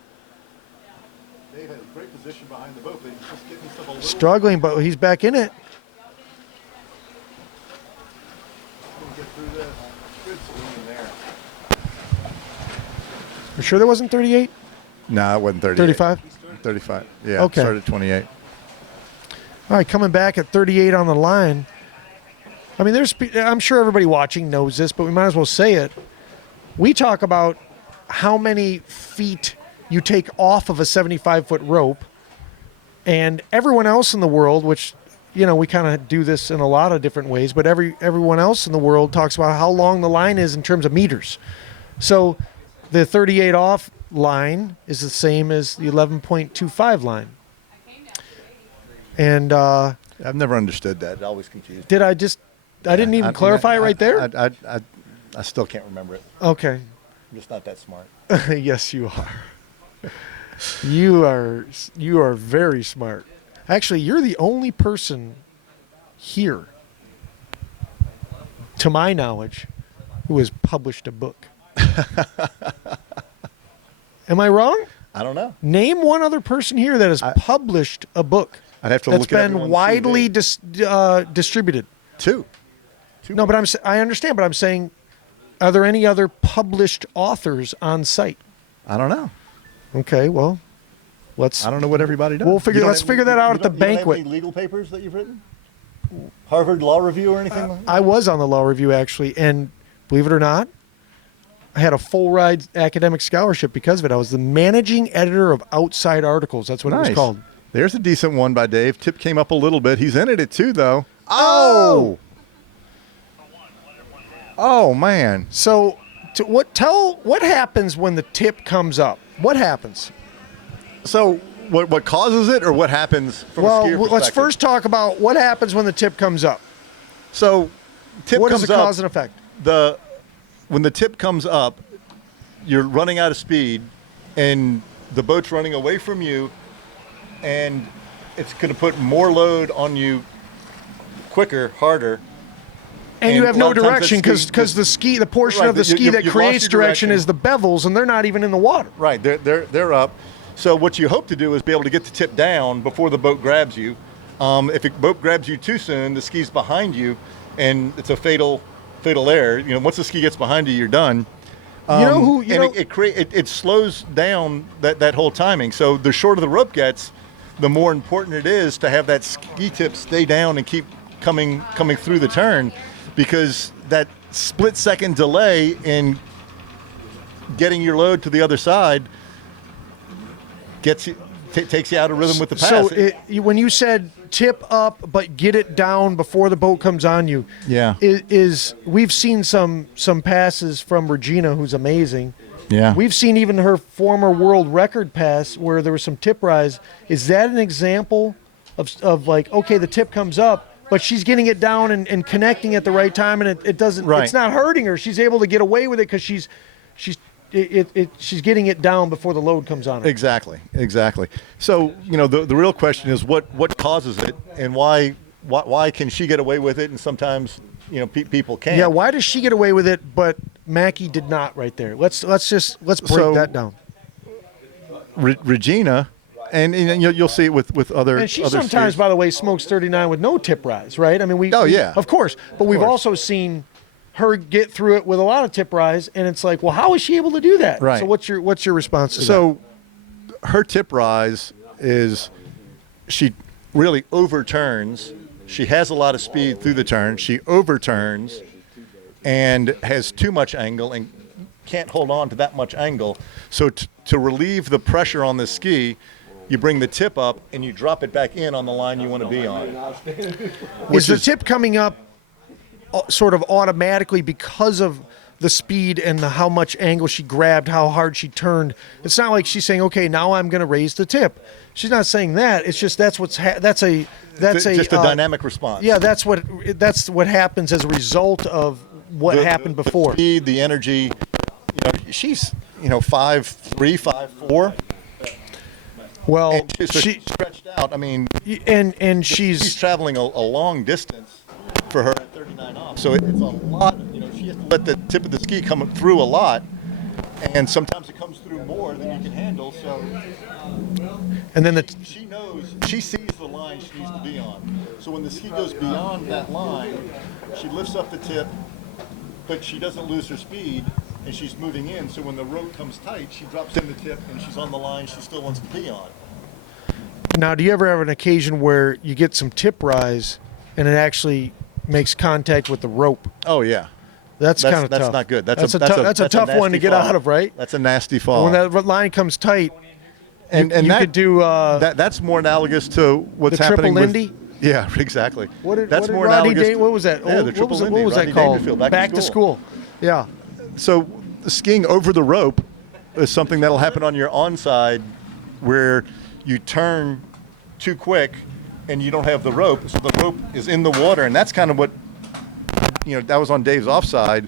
Dave had a great position behind the boat, but he's just getting himself a little Struggling, but he's back in it. get through this. Good swing in there. You sure there wasn't 38? No, it wasn't 38. 35? 35. Yeah, Okay. started at 28. All right, coming back at 38 on the line. I mean, I'm sure everybody watching knows this, but we might as well say it. We talk about how many feet you take off of a 75-foot rope, and everyone else in the world, which, we kind of do this in a lot of different ways, but everyone else in the world talks about how long the line is in terms of meters. So the 38 off line is the same as the 11.25 line. And I've never understood that. It always confused me. I didn't even clarify it right there? I still can't remember it. Okay. I'm just not that smart. Yes, you are. You are very smart. Actually, you're the only person here, to my knowledge, who has published a book. Am I wrong? I don't know. Name one other person here that has published a book. I'd have to that's look at been everyone's widely CV. Distributed. Two. No, but I understand, but I'm saying, are there any other published authors on site? I don't know. Okay, well, I don't know what everybody does. Let's figure that out at the You don't banquet. have any legal papers that you've written? Harvard Law Review or anything like that? I was on the law review actually, and believe it or not, I had a full ride academic scholarship because of it. I was the managing editor of Outside Articles. That's what it was called. There's a decent one by Dave. Tip came up a little bit. He's in it too, though. Oh! Oh man! So, what happens when the tip comes up? What happens? So, what causes it, or what happens from a skier perspective? Let's first talk about what happens when the tip comes up. So, tip what comes is the up, cause and effect? When the tip comes up, you're running out of speed, and the boat's running away from you, and it's going to put more load on you quicker, harder. And you have a no lot of times direction because the portion Right, of the ski you've that lost creates your direction is the bevels, and they're not even in the water. Right, they're up. So what you hope to do is be able to get the tip down before the boat grabs you. If the boat grabs you too soon, the ski's behind you, and it's a fatal error. Once the ski gets behind you, you're done. It slows down that whole timing. So the shorter the rope gets, the more important it is to have that ski tip stay down and keep coming through the turn, because that split second delay in getting your load to the other side gets you, takes you out of rhythm with the pass. So when you said tip up but get it down before the boat comes on you, Yeah. is we've seen some passes from Regina, who's amazing. Yeah. We've seen even her former world record pass where there was some tip rise. Is that an example of like, okay, the tip comes up, but she's getting it down and connecting at the right time, and it doesn't, Right. it's not hurting her. She's able to get away with it because she's getting it down before the load comes on her. Exactly. So, the real question is what causes it, and why can she get away with it and sometimes, people can't? Yeah, why does she get away with it, but Mackie did not right there? Let's break that down. Regina, and you'll see it with other. And she other sometimes, skiers. by the way, smokes 39 with no tip rise, right? I mean, yeah. of course. But we've course. also seen her get through it with a lot of tip rise, and it's like, well, how is she able to do that? Right. So what's your response to that? So her tip rise is she really overturns. She has a lot of speed through the turn. She overturns and has too much angle and can't hold on to that much angle. So to relieve the pressure on the ski, you bring the tip up and you drop it back in on the line you want to be on. Is the tip coming up sort of automatically because of the speed and how much angle she grabbed, how hard she turned? It's not like she's saying, okay, now I'm going to raise the tip. She's not saying that. It's just that's just a dynamic response. Yeah, that's what happens as a result of what happened before. The speed, the energy. She's 5'3", 5'4". Well, and she's stretched out. I mean, and she's traveling a long distance for her at 39 off. So it's a lot. She has to let the tip of the ski come through a lot, and sometimes it comes through more than you can handle. So, and then she knows, she sees the line she needs to be on. So when the ski goes beyond that line, she lifts up the tip, but she doesn't lose her speed, and she's moving in. So when the rope comes tight, she drops in the tip, and she's on the line she still wants to be on. Now, do you ever have an occasion where you get some tip rise and it actually makes contact with the rope? Oh yeah. That's kind of tough. That's not good. That's a tough one to get out of, right? That's a nasty fall. When that line comes tight, and you that, could do that's more analogous to what's the happening triple with. Lindy? Yeah, exactly. That's more Rodney analogous. What was that? Yeah, the what triple was, Lindy. what was Rodney that called? Dangerfield, Back to school. Yeah. So skiing over the rope is something that'll happen on your onside, where you turn too quick and you don't have the rope, so the rope is in the water, and that's kind of what that was on Dave's offside,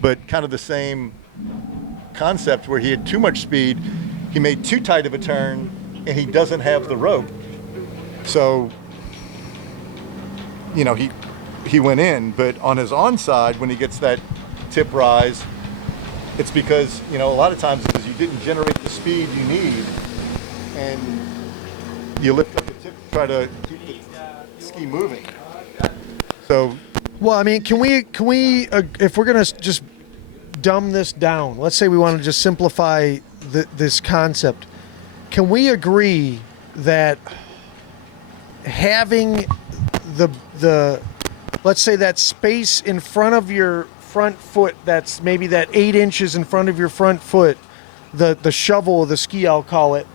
but kind of the same concept where he had too much speed, he made too tight of a turn, and he doesn't have the rope. So, he went in, but on his onside, when he gets that tip rise, it's because, a lot of times it is you didn't generate the speed you need, and you lift up the tip to try to keep the ski moving. So, well, I mean, can we if we're gonna just dumb this down, let's say we want to just simplify this concept, can we agree that having the let's say that space in front of your front foot, that's maybe that 8 inches in front of your front foot, the shovel of the ski, I'll call it,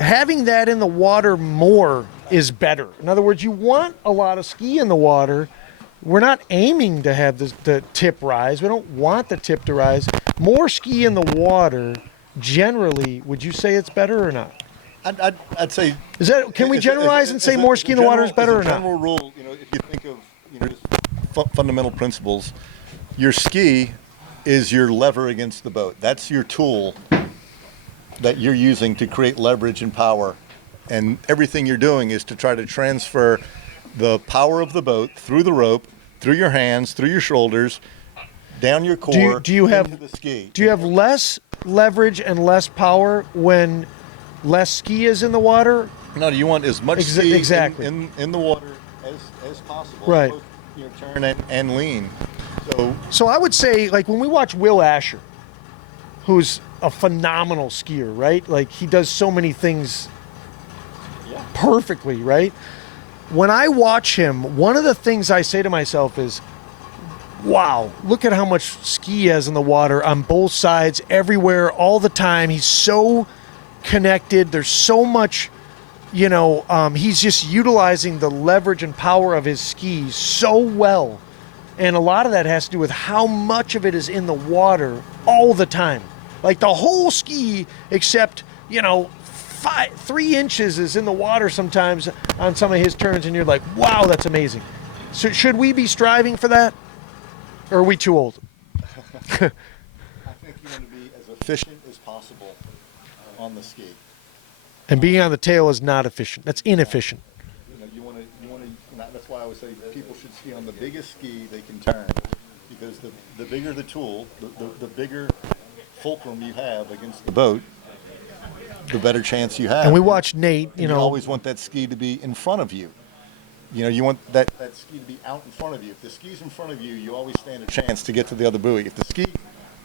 having that in the water more is better. In other words, you want a lot of ski in the water. We're not aiming to have the tip rise. We don't want the tip to rise. More ski in the water, generally, would you say it's better or not? I'd say. Is that? Can we generalize and say more ski in the water is better or not? General rule, if you think of just fundamental principles, your ski is your lever against the boat. That's your tool that you're using to create leverage and power, and everything you're doing is to try to transfer the power of the boat through the rope, through your hands, through your shoulders, down your core, do you have, into the ski. Do you have less leverage and less power when less ski is in the water? No, you want as much ski exactly. in the water as possible. Right. Both your turn and lean. So I would say, like, when we watch Will Asher, who's a phenomenal skier, right? Like, he does so many things perfectly, right? When I watch him, one of the things I say to myself is, wow, look at how much ski he has in the water on both sides, everywhere, all the time. He's so connected. There's so much, he's just utilizing the leverage and power of his skis so well. And a lot of that has to do with how much of it is in the water all the time. Like the whole ski, except, 3 inches is in the water sometimes on some of his turns, and you're like, wow, that's amazing. So should we be striving for that? Or are we too old? I think you want to be as efficient as possible on the ski. And being on the tail is not efficient. That's inefficient. You want to. That's why I always say people should ski on the biggest ski they can turn, because the bigger the tool, the bigger fulcrum you have against the boat, the better chance you have. And we watched Nate. You always want that ski to be in front of you. You want that ski to be out in front of you. If the ski's in front of you, you always stand a chance to get to the other buoy. If the ski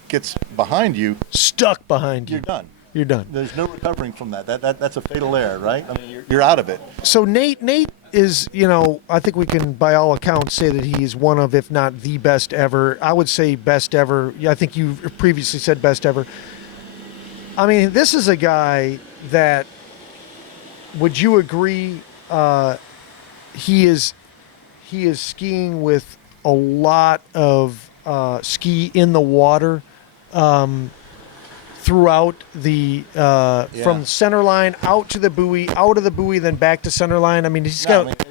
gets behind you, stuck behind you, you're done. You're done. There's no recovering from that. That's a fatal error, right? I mean, you're out of it. So Nate is, I think we can, by all accounts, say that he's one of, if not the best ever. I would say best ever. I think you previously said best ever. I mean, this is a guy that, would you agree, he is skiing with a lot of ski in the water throughout the from center line out to the buoy, out of the buoy, then back to center line. I mean,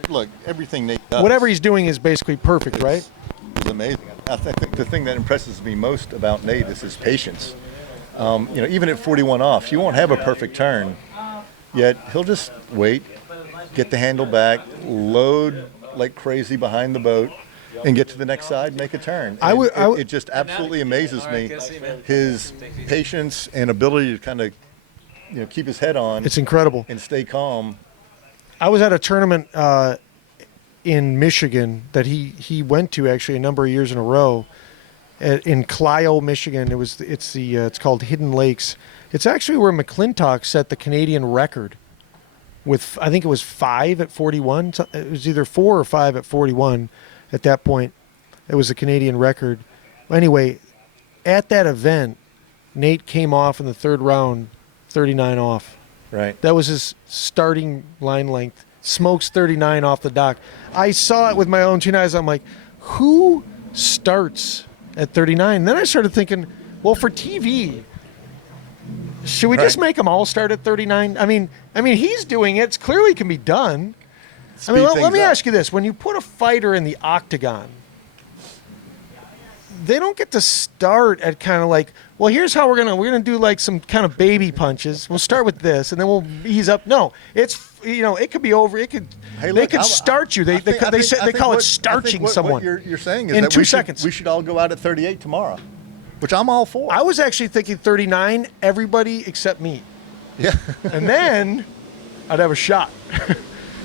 look, everything Nate does. Whatever he's doing is basically perfect, right? It's amazing. I think the thing that impresses me most about Nate is his patience. Even at 41 off, you won't have a perfect turn, yet he'll just wait, get the handle back, load like crazy behind the boat, and get to the next side, make a turn. It just absolutely amazes me, his patience and ability to kind of, keep his head on. It's incredible. And stay calm. I was at a tournament in Michigan that he went to actually a number of years in a row, in Clio, Michigan. It's called Hidden Lakes. It's actually where McClintock set the Canadian record with, I think it was 5 at 41. It was either 4 or 5 at 41 at that point. It was a Canadian record. Anyway, at that event, Nate came off in the third round, 39 off. Right. That was his starting line length. Smokes 39 off the dock. I saw it with my own 2 eyes. I'm like, who starts at 39? And then I started thinking, well, for TV, should we just make them all start at 39? I mean, he's doing it. It clearly can be done. Let me ask you this. When you put a fighter in the octagon, they don't get to start at kind of like, well, here's how we're gonna do like some kind of baby punches. We'll start with this, and then we'll ease up. No, it's it could be over. It could they could start you. They call it starching someone. What you're saying is in that 2 seconds. We should all go out at 38 tomorrow, which I'm all for. I was actually thinking 39. Everybody except me. Yeah, and then I'd have a shot.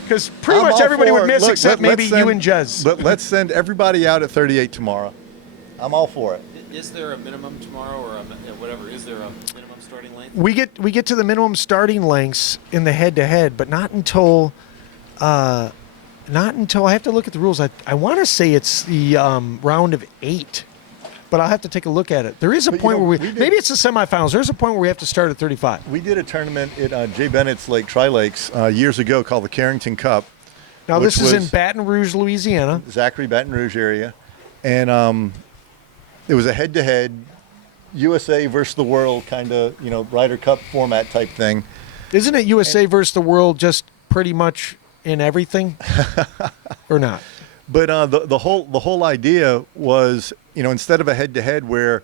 Because pretty much everybody would miss except maybe you and Jez. Let's send everybody out at 38 tomorrow. I'm all for it. Is there a minimum tomorrow, or whatever? Is there a minimum starting length? We get to the minimum starting lengths in the head-to-head, but not until I have to look at the rules. I want to say it's the round of 8, but I'll have to take a look at it. There is a point where maybe it's the semifinals. There's a point where we have to start at 35. We did a tournament at Jay Bennett's Lake Tri-Lakes years ago called the Carrington Cup. Now this is in Baton Rouge, Louisiana. Zachary, Baton Rouge area, and it was a head-to-head USA versus the world kind of Ryder Cup format type thing. Isn't it USA versus the world just pretty much in everything, or not? But the whole idea was, instead of a head-to-head where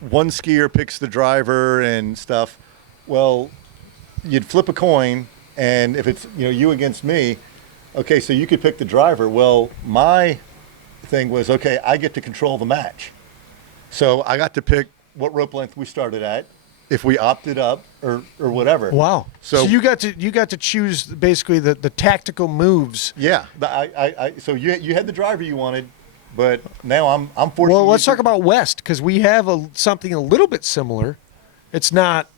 one skier picks the driver and stuff, well, you'd flip a coin, and if it's you against me, okay, so you could pick the driver. Well, my thing was, okay, I get to control the match, so I got to pick what rope length we started at, if we opted up or whatever. Wow! So you got to choose basically the tactical moves. Yeah, so you had the driver you wanted, but now I'm forcing. Well, let's talk about West, because we have something a little bit similar. It's not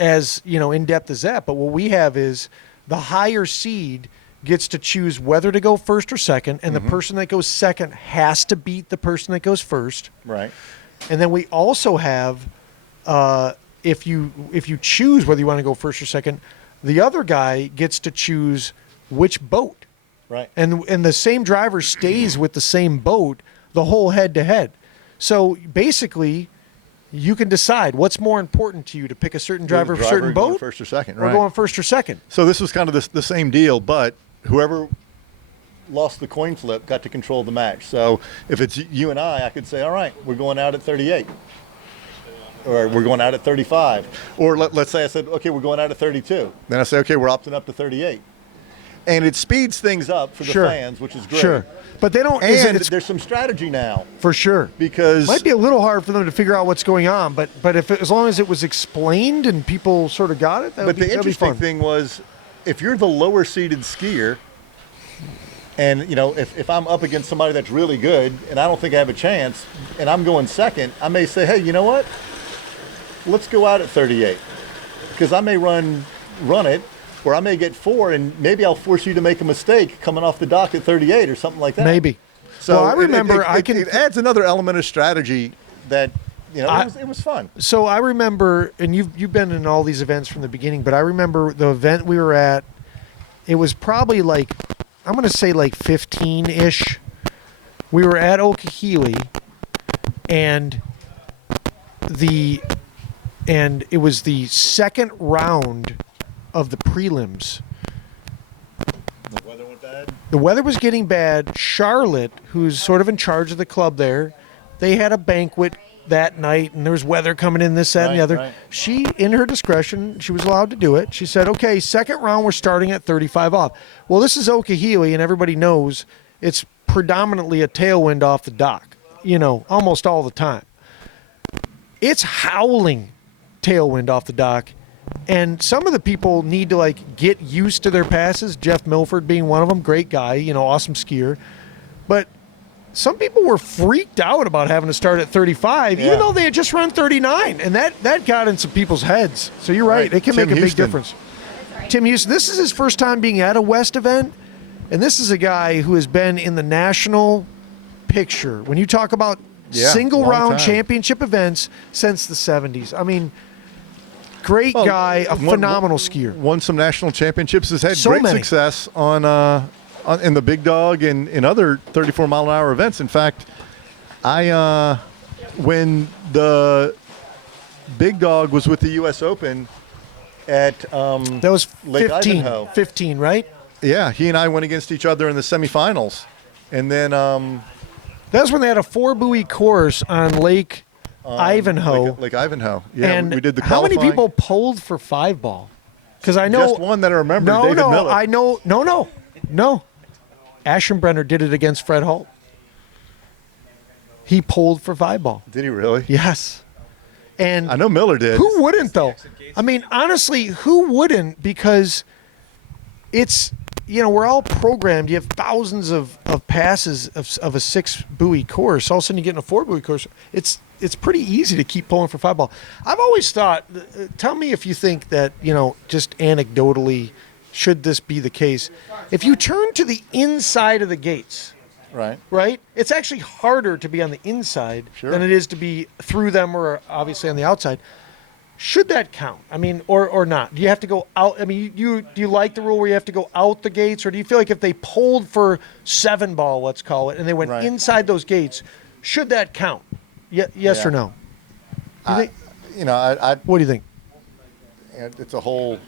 as in depth as that, but what we have is the higher seed gets to choose whether to go first or second, and the person that goes second has to beat the person that goes first. Right. And then we also have, if you choose whether you want to go first or second, the other guy gets to choose which boat. Right. And the same driver stays with the same boat the whole head-to-head. So basically, you can decide what's more important to you, to pick a certain driver for a certain going boat, first or second, or right? going first or second. So this was kind of the same deal, but whoever lost the coin flip got to control the match. So if it's you and I could say, all right, we're going out at 38. Or we're going out at 35. Or let's say I said, okay, we're going out at 32. Then I say, okay, we're opting up to 38. And it speeds things up for the fans, which is great. Sure. But they don't. And there's some strategy now. For sure. Because might be a little hard for them to figure out what's going on, but if as long as it was explained and people sort of got it, that'd the be interesting fun. thing was, if you're the lower seeded skier, and if I'm up against somebody that's really good and I don't think I have a chance, and I'm going second, I may say, hey, you know what? Let's go out at 38, because I may run it, or I may get 4, and maybe I'll force you to make a mistake coming off the dock at 38 or something like that. Maybe. So well, I remember it adds another element of strategy that it was fun. So I remember, and you've been in all these events from the beginning, but I remember the event we were at. It was probably like, I'm going to say like 15-ish. We were at Okehili, and it was the second round of the prelims. The weather went bad? The weather was getting bad. Charlotte, who's sort of in charge of the club there, they had a banquet that night, and there was weather coming in, this, that, and the other. Right. She, in her discretion, she was allowed to do it. She said, okay, second round, we're starting at 35 off. Well, this is Okehili, and everybody knows it's predominantly a tailwind off the dock, almost all the time. It's howling tailwind off the dock, and some of the people need to get used to their passes. Jeff Milford being one of them, great guy, awesome skier. But some people were freaked out about having to start at 35, even though they had just run 39, and that got in some people's heads. So you're right, it can Tim make a big Houston. difference. Tim Houston, this is his first time being at a West event, and this is a guy who has been in the national picture. When you talk about single round championship events since the 70s, I mean, great guy, a phenomenal skier. Won some national championships. Has had So great many. success on in the Big Dog and in other 34-mile-an-hour events. In fact, when the Big Dog was with the U.S. Open at that was Lake 15, Ivanhoe. 15, right? Yeah, he and I went against each other in the semifinals, and then that was when they had a 4-buoy course on Lake Ivanhoe. Lake Ivanhoe. Yeah, and we did the how many qualifying. people pulled for 5-ball? Because I know Just one that I remember, No, David no, Miller. I know. No. Aschenbrenner did it against Fred Holt. He pulled for 5-ball. Did he really? Yes. And I know Miller did. Who wouldn't, though? I mean, honestly, who wouldn't? Because it's, we're all programmed. You have thousands of passes of a 6-buoy course. All of a sudden you get in a 4-buoy course. It's pretty easy to keep pulling for 5-ball. I've always thought, tell me if you think that, just anecdotally, should this be the case? If you turn to the inside of the gates, right? It's actually harder to be on the inside than it is to be through them or obviously on the outside. Should that count? I mean, or not? Do you have to go out? I mean, do you like the rule where you have to go out the gates, or do you feel like if they pulled for 7-ball, let's call it, and they went inside those gates, should that count? Yes or no? I what do you think? It's a whole.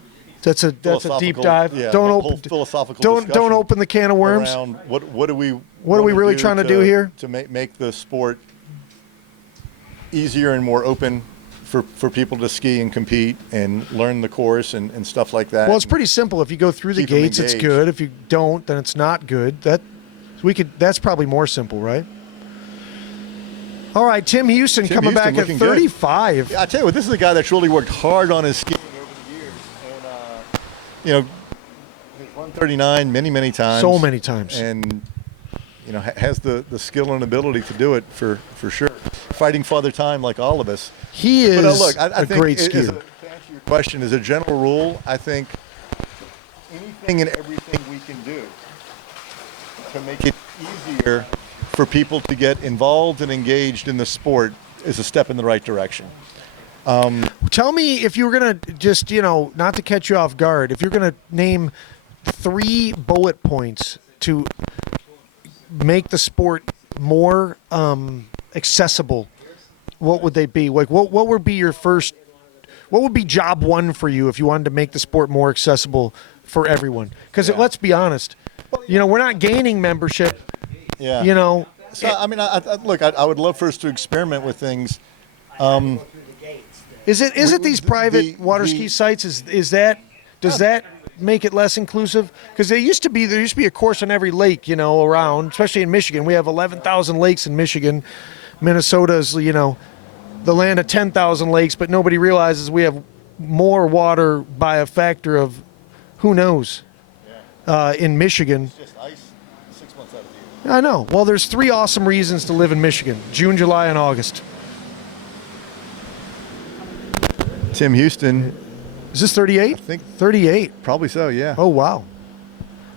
That's a deep dive. Yeah, Don't whole open. philosophical Don't discussion open the can of worms. around what are we really trying to do here to make the sport easier and more open for people to ski and compete and learn the course and stuff like that. Well, it's pretty simple. If you go through the Keep 'em gates, it's engaged. good. If you don't, then it's not good. That's probably more simple, right? All right, Tim Houston coming back at looking good. 35. I tell you what, this is a guy that's really worked hard on his skiing over the years, and he's run 39 many times. So many times. And has the skill and ability to do it for sure. Fighting Father Time like all of us. He is I a think great to skier. answer your question, as a general rule, I think anything and everything we can do to make it easier for people to get involved and engaged in the sport is a step in the right direction. Tell me, if you were going to just, not to catch you off guard, if you're going to name 3 bullet points to make the sport more accessible, what would they be? Like, what would be your first, what would be job one for you if you wanted to make the sport more accessible for everyone? Because let's be honest, we're not gaining membership. Yeah. So, I mean, look, I would love for us to experiment with things. Is it these private water ski sites? Does that make it less inclusive? Because there used to be a course on every lake, around, especially in Michigan. We have 11,000 lakes in Michigan. Minnesota is, the land of 10,000 lakes, but nobody realizes we have more water by a factor of who knows in Michigan. It's just ice 6 months out of the year. I know. Well, there's 3 awesome reasons to live in Michigan: June, July, and August. Tim Houston. Is this 38? I think 38. Probably so, yeah. Oh, wow.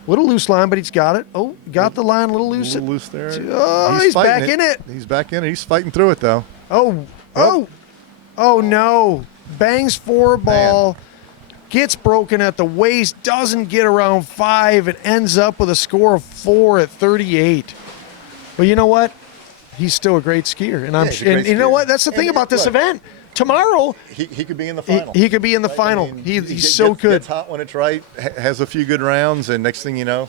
Little loose line, but he's got it. Oh, got the line a little loose. A little loose there. Oh, he's back in it. He's back in it. He's fighting through it, though. Oh no. Bangs 4 ball. Gets broken at the waist. Doesn't get around 5. It ends up with a score of 4 at 38. But you know what? He's still a great skier. And you know what? That's the thing about this event. Tomorrow, he could be in the final. He could be in the final. I mean, he's so good. Gets hot when it's right, has a few good rounds, and next thing you know.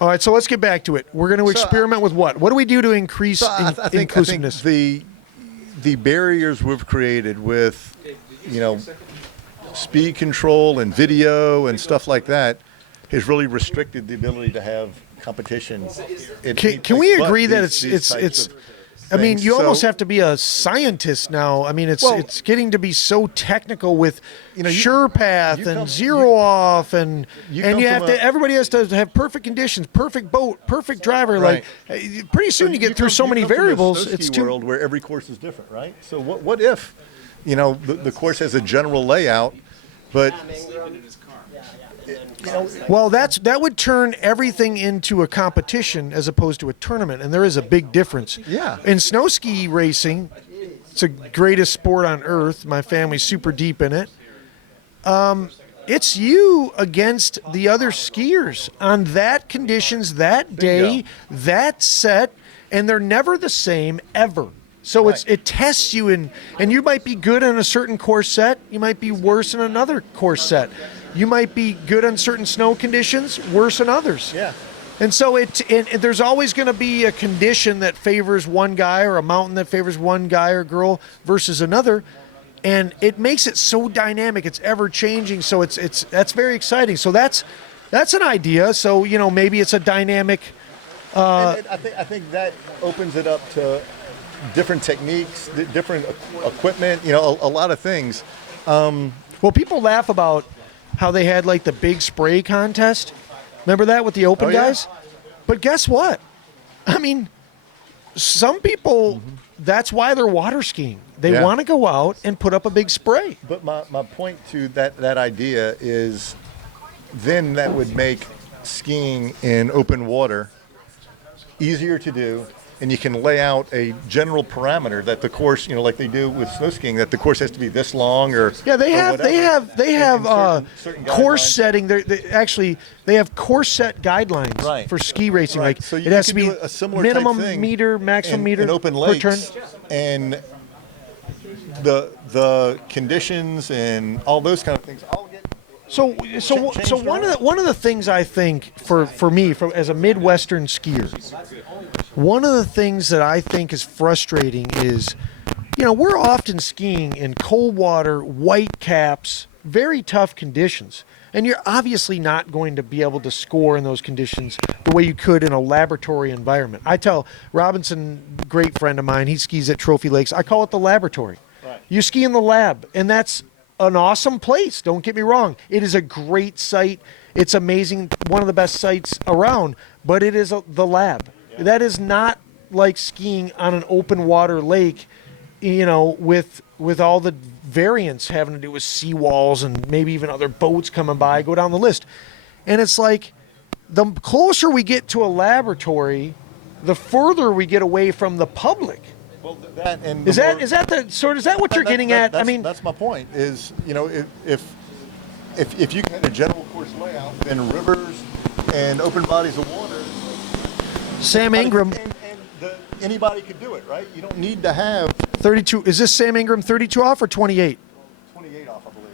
All right, so let's get back to it. We're going to experiment with what? What do we do to increase inclusiveness? I think the barriers we've created with, speed control and video and stuff like that has really restricted the ability to have competition. Can we agree that it's I mean, you almost have to be a scientist now. I mean, it's getting to be so technical with SurePath and Zero Off, and everybody has to have perfect conditions, perfect boat, perfect driver. Right. Like, pretty soon you get through so many variables. It's too world where every course is different, right? So what if, the course has a general layout, but well, that would turn everything into a competition as opposed to a tournament, and there is a big difference. Yeah. In snow ski racing, it's the greatest sport on earth. My family's super deep in it. It's you against the other skiers on that conditions, that day, that set, and they're never the same ever. So it tests you and you might be good in a certain course set, you might be worse in another course set. You might be good on certain snow conditions, worse than others. Yeah. And so there's always going to be a condition that favors one guy or a mountain that favors one guy or girl versus another, and it makes it so dynamic. It's ever changing. So that's very exciting. So that's an idea. So maybe it's a dynamic. I think that opens it up to different techniques, different equipment. A lot of things. Well, people laugh about how they had like the big spray contest. Remember that with the open guys? But guess what? I mean, some people, that's why they're water skiing. They want to go out and put up a big spray. But my point to that idea is then that would make skiing in open water easier to do, and you can lay out a general parameter that the course, like they do with snow skiing, that the course has to be this long or they have certain course guidelines. setting. They have course set guidelines for ski racing. Right. Like So it has to can be do a similar minimum type thing meter, maximum meter in open per lakes, turn. and the conditions and all those kind of things all get. So one of the things I think for me as a Midwestern skier, one of the things that I think is frustrating is, we're often skiing in cold water, white caps, very tough conditions, and you're obviously not going to be able to score in those conditions the way you could in a laboratory environment. I tell Robinson, great friend of mine, he skis at Trophy Lakes. I call it the laboratory. Right. You ski in the lab, and that's an awesome place. Don't get me wrong. It is a great site. It's amazing. One of the best sites around, but it is the lab. Yeah. That is not like skiing on an open water lake, with all the variants having to do with seawalls and maybe even other boats coming by, go down the list. And it's like, the closer we get to a laboratory, the further we get away from the public. Well, that and Is that what you're getting at? I mean, that's my point. Is if you had a general course layout, then rivers and open bodies of water. Sam Ingram. Anybody could do it, right? You don't need to have 32. Is this Sam Ingram 32 off or 28? 28 off, I believe.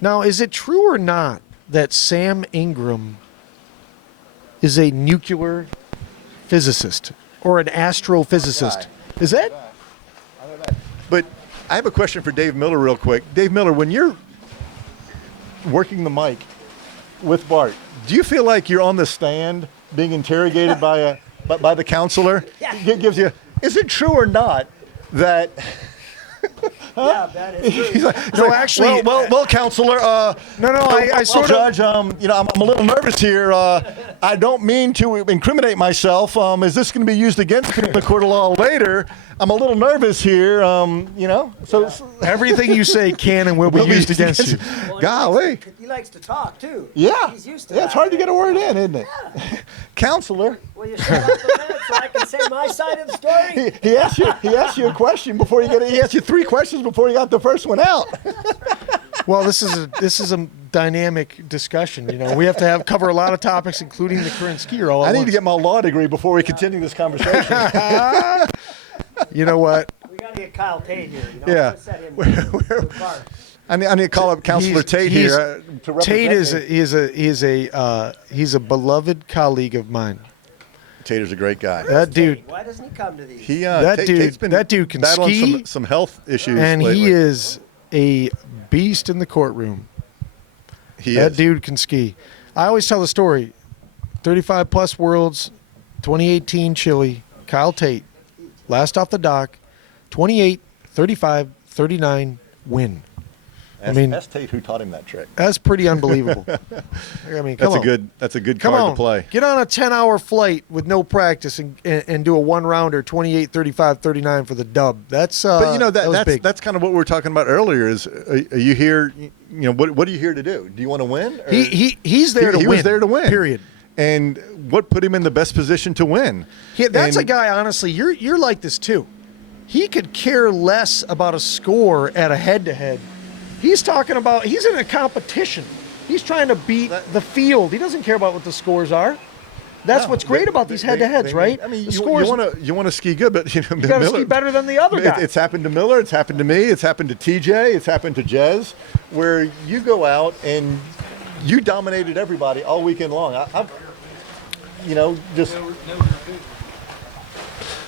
Now, is it true or not that Sam Ingram is a nuclear physicist or an astrophysicist? Is that? I know that. But I have a question for Dave Miller real quick. Dave Miller, when you're working the mic with Bart, do you feel like you're on the stand being interrogated by the counselor? It gives you, is it true or not that Yeah, that is true. he's like, actually, well, counselor. I sort of, Judge. I'm a little nervous here. I don't mean to incriminate myself. Is this going to be used against me in the court of law later? I'm a little nervous here. So everything you say can and will be used against you. Golly. He likes to talk too. Yeah. He's used to Yeah, that. it's hard to get a word in, isn't it? Counselor. Well, you shut up a minute so I can say my side of the story. He asked you a question before you get it. He asked you 3 questions before you got the first one out. Well, this is a dynamic discussion. You know, we have to cover a lot of topics, including the current skier. All I at need once. to get my law degree before we continue this conversation. You know what? We got to get Kyle Tate here. You know, Yeah. let's set him with Bart. I need to call up Counselor Tate here to represent Tate he's a beloved colleague of mine. Tater's a great guy. That dude. Why doesn't he come to these? That dude can battling ski. some health issues And lately. he is a beast in the courtroom. That dude can ski. I always tell the story. 35 plus worlds, 2018 Chile, Kyle Tate, last off the dock, 28, 35, 39 win. That's Tate who taught him that trick. That's pretty unbelievable. I mean, come on. That's a good Come card on. to play. Get on a 10-hour flight with no practice and do a one-rounder, 28, 35, 39 for the dub. That's But that was big. that's kind of what we were talking about earlier. Is are you here? What are you here to do? Do you want to win? Or- He's there to win. He was there to win. Period. And what put him in the best position to win? That's a guy. Honestly, you're like this too. He could care less about a score at a head-to-head. He's talking about he's in a competition. He's trying to beat the field. He doesn't care about what the scores are. That's what's great about these head-to-heads, right? I mean, the you scores, want to ski good, but you got to ski better than the other guy. It's happened to Miller. It's happened to me. It's happened to TJ. It's happened to Jez, where you go out and you dominated everybody all weekend long.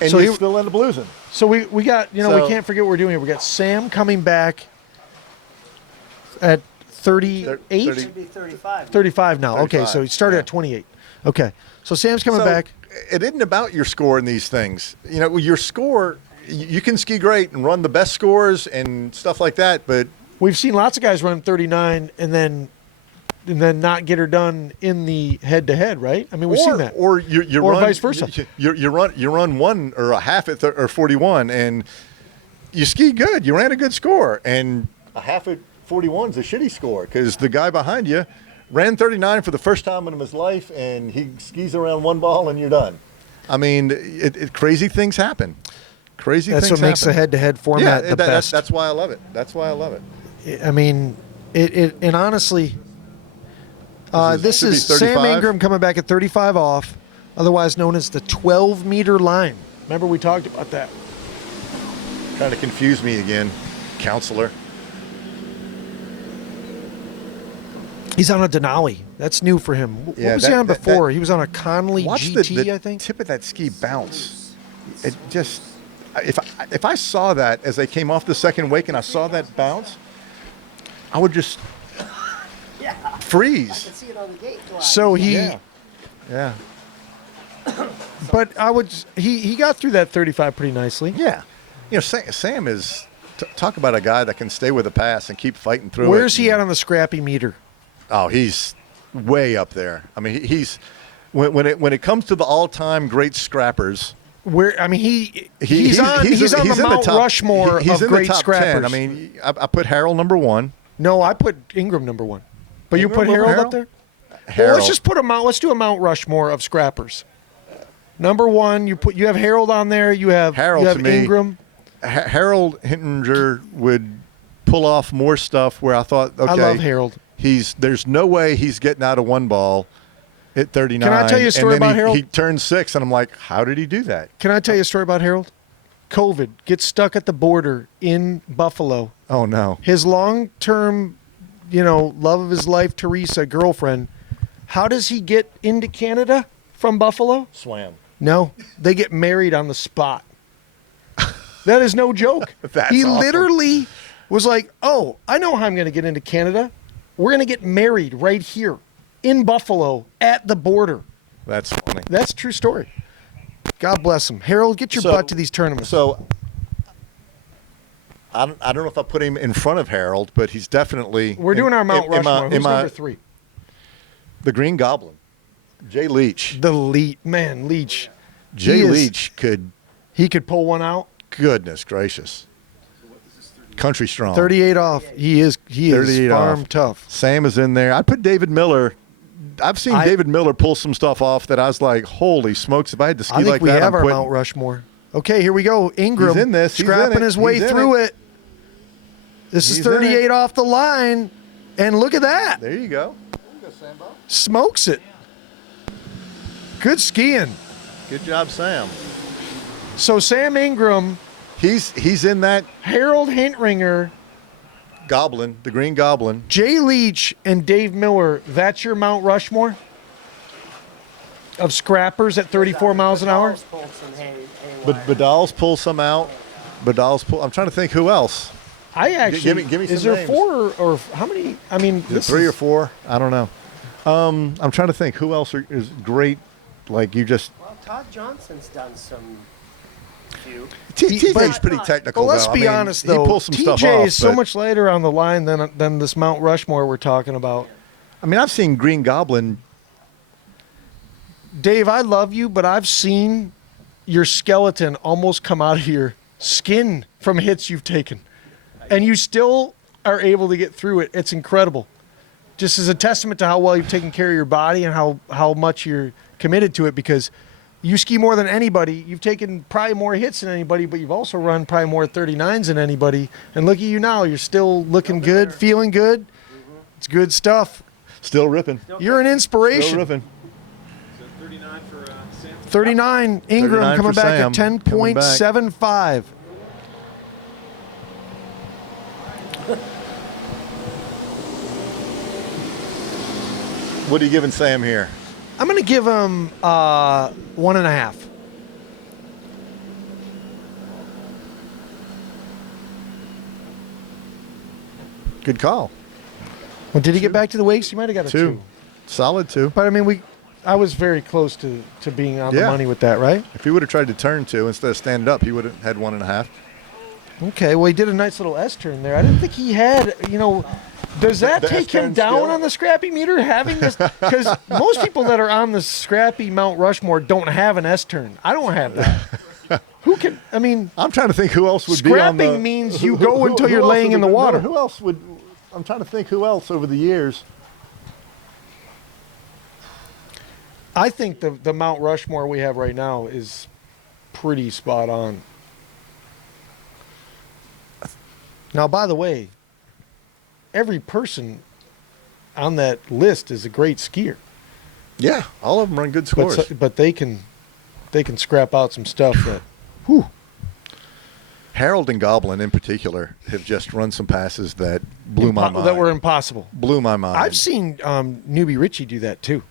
And So you he- still end up losing. So we got we So- can't forget what we're doing here. We got Sam coming back at 38, Should be 35. 35 now. Okay, 35, so he started yeah. at 28. Okay, so Sam's coming So, back. It isn't about your score in these things. Your score, you can ski great and run the best scores and stuff like that, but We've seen lots of guys run 39 and then not get her done in the head-to-head, right? I mean, we've seen that. Or you Or run, vice versa. You run one or a half at or 41, and you ski good. You ran a good score, and a half at 41 is a shitty score because the guy behind you ran 39 for the first time in his life, and he skis around one ball, and you're done. I mean, crazy things happen. Crazy That's things what makes happen. the head-to-head format the best. That's why I love it. That's why I love it. I mean, and honestly, this should be is Sam 35. Ingram coming back at 35 off, otherwise known as the 12-meter line. Remember we talked about that. Trying to confuse me again, counselor. He's on a Denali. That's new for him. What was he on before? He was on a Conley Watch GT, the I think. tip of that ski bounce. It just, if I saw that as they came off the second wake and I saw that bounce, I would just freeze. I can see it on the gate. So he, Yeah. but he got through that 35 pretty nicely. Yeah. Sam is, talk about a guy that can stay with a pass and keep fighting through it. Where's he at on the scrappy meter? Oh, he's way up there. I mean, he's when it comes to the all-time great scrappers. Where I mean, he's on the in Mount top, Rushmore he's of in great the top scrappers. 10. I mean, I put Harold number 1. No, I put Ingram number 1. But you Ingram put over Harold up there? Well, let's just put a mount. Let's do a Mount Rushmore of scrappers. Number one, you have Harold on there. You have Harold to me, Ingram. Harold Hintinger would pull off more stuff where I thought, okay, I love Harold. There's no way he's getting out of one ball at 39. Can I tell you a story and then about Harold? He turned 6, and I'm like, how did he do that? Can I tell you a story about Harold? COVID, gets stuck at the border in Buffalo. Oh, no. His long-term, love of his life, Teresa, girlfriend. How does he get into Canada from Buffalo? Swam. No, they get married on the spot. That is no joke. That's he awesome. literally was like, oh, I know how I'm going to get into Canada. We're going to get married right here in Buffalo at the border. That's funny. That's a true story. God bless him. Harold, get your butt to these tournaments. So I don't know if I put him in front of Harold, but he's definitely. We're doing our Mount Rushmore. Who's number 3? The Green Goblin. Jay Leach. Leach. Jay Leach He could pull one out. Goodness gracious. Country strong. 38 off. He is farm tough. Sam is in there. I'd put David Miller. I've seen David Miller pull some stuff off that I was like, holy smokes, if I had to ski I think like we that, have I'm our quitting. Mount Rushmore. Okay, here we go. Ingram He's in this. He's scrapping in it. his way He's in through it. This is He's in 38 it. off the line. And look at that. There you go. Smokes it. Good skiing. Good job, Sam. So Sam Ingram. He's in that. Harold Hintringer. Goblin, the Green Goblin. Jay Leach and Dave Miller. That's your Mount Rushmore of scrappers at 34 miles an hour? But Badal's pull some out. I'm trying to think who else. I actually. Give me some is there names. 4 or how many? I mean, Is it 3 or 4? I don't know. I'm trying to think who else is great. Like you just. Well, Todd Johnson's done some few. TJ's pretty technical. Well, let's though. be I mean, honest, though. He pulls some stuff TJ off, is so but- much later on the line than this Mount Rushmore we're talking about. I mean, I've seen Green Goblin. Dave, I love you, but I've seen your skeleton almost come out of your skin from hits you've taken. And you still are able to get through it. It's incredible. Just as a testament to how well you've taken care of your body and how much you're committed to it, because you ski more than anybody. You've taken probably more hits than anybody, but you've also run probably more 39s than anybody. And look at you now. You're still looking good, feeling good. It's good stuff. Still ripping. You're an inspiration. Still ripping. 39, Ingram 39 coming for back Sam, at coming back. 10.75. What are you giving Sam here? I'm going to give him 1.5. Good call. Well, did he get back to the wakes? He might have got a 2. Solid 2. But I mean, I was very close to being on the money with that, right? If he would have tried to turn 2 instead of standing up, he would have had 1.5. Okay, well, he did a nice little S turn there. I didn't think he had, does that The take him S-turn down skill? on the scrappy meter, having this? Because most people that are on the scrappy Mount Rushmore don't have an S turn. I don't have that. Who can, I mean. I'm trying to think who else would be on the. Scrapping means you go until you're else laying would in the be- no, water. Who else would. I'm trying to think who else over the years. I think the Mount Rushmore we have right now is pretty spot on. Now, by the way, every person on that list is a great skier. Yeah, all of them run good scores. But they can scrap out some stuff that. Whew. Harold and Goblin in particular have just run some passes that blew my mind. That were impossible. Blew my mind. I've seen newbie Richie do that too.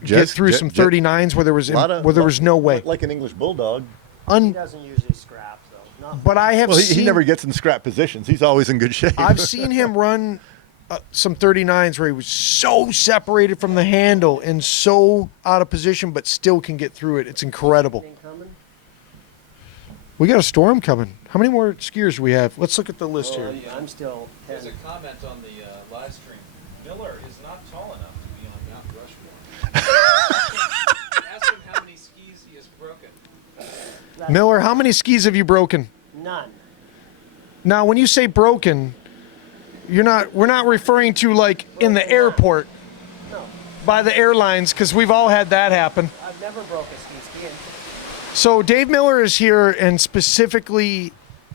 Get Just- through ju- some ju- 39s where there was no way. Like an English bulldog. He doesn't usually scrap, though. Not But I have Well, seen. he never gets in scrap positions. He's always in good shape. I've seen him run some 39s where he was so separated from the handle and so out of position, but still can get through it. It's incredible. We got a storm coming. How many more skiers do we have? Let's look at the list here. I'm still. There's a comment on the live stream. Miller is not tall enough to be on Mount Rushmore. Ask him how many skis he has broken. Miller, how many skis have you broken? None. Now, when you say broken, we're not referring to like in the airport. No. by the airlines, because we've all had that happen. I've never broke a skiing. So Dave Miller is here and specifically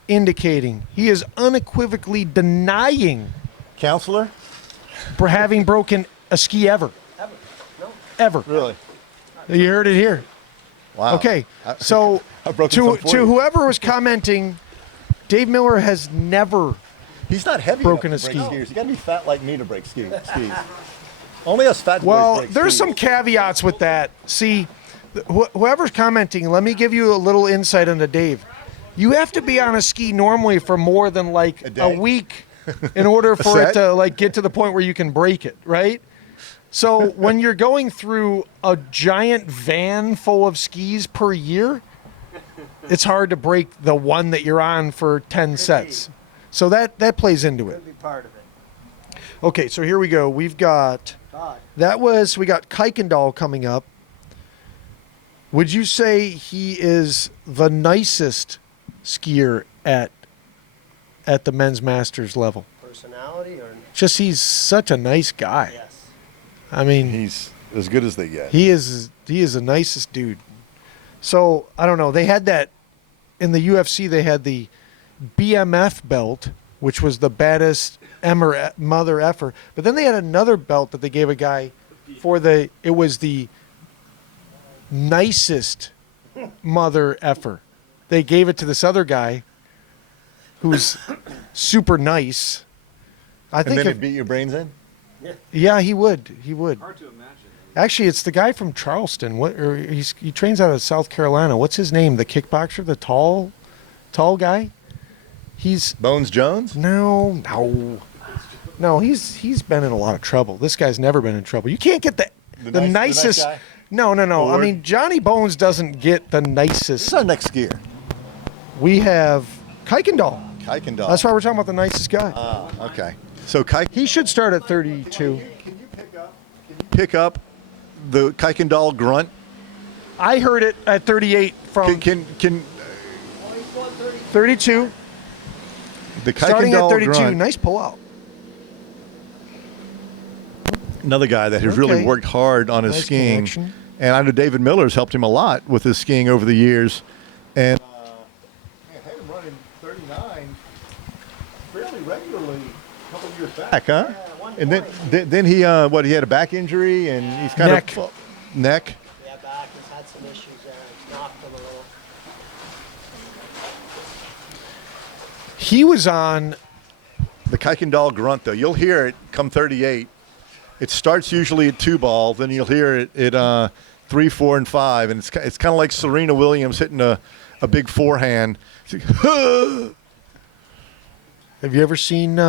indicating, he is unequivocally denying Counselor? for having broken a ski ever. Ever. Really? You heard it here. Wow. Okay, so to whoever was commenting, Dave Miller has never He's not heavy broken enough a to break ski. skiers. You got to be fat like me to break skis. Only us fat boys Well, break there's skis. some caveats with that. See, whoever's commenting, let me give you a little insight into Dave. You have to be on a ski normally for more than like a week in order for it set? to like get to the point where you can break it, right? So when you're going through a giant van full of skis per year, it's hard to break the one that you're on for 10 sets. So that plays into it. Could be part of it. Okay, so here we go. We've got we got Kuykendall coming up. Would you say he is the nicest skier at the men's masters level? Personality or Just he's such a nice guy. yes. I mean, He's as good as they get. he is the nicest dude. So I don't know. They had that in the UFC. They had the BMF belt, which was the baddest mother effer. But then they had another belt that they gave a guy for it was the nicest mother effer. They gave it to this other guy who's super nice. I And think then if, he beat your brains in? yeah, he would. He would. Hard to imagine. Actually, it's the guy from Charleston. He trains out of South Carolina. What's his name? The kickboxer, the tall guy. He's Bones Jones? No. He's been in a lot of trouble. This guy's never been in trouble. You can't get the nice nicest. guy? No. I Award? mean, Johnny Bones doesn't get the nicest. Who's our next skier? We have Kuykendall. Kuykendall. That's why we're talking about the nicest guy. Okay. So He should start at 32. Can you pick up the Kuykendall grunt? I heard it at 38 from Can 32. the Starting at Kuykendall 32. grunt? Nice pull out. Another guy that has really Okay. worked hard on his Nice skiing, connection. and I know David Miller's helped him a lot with his skiing over the years. And I had him running 39 fairly regularly a couple years back, huh? And then he he had a back injury and he's kind Neck. of neck. Yeah, back. He's had some issues there. It's knocked him a little. He was on. The Kuykendall grunt, though, you'll hear it come 38. It starts usually at 2-ball, then you'll hear it at 3, 4, and 5, and it's kind of like Serena Williams hitting a big forehand. It's like, Have you ever seen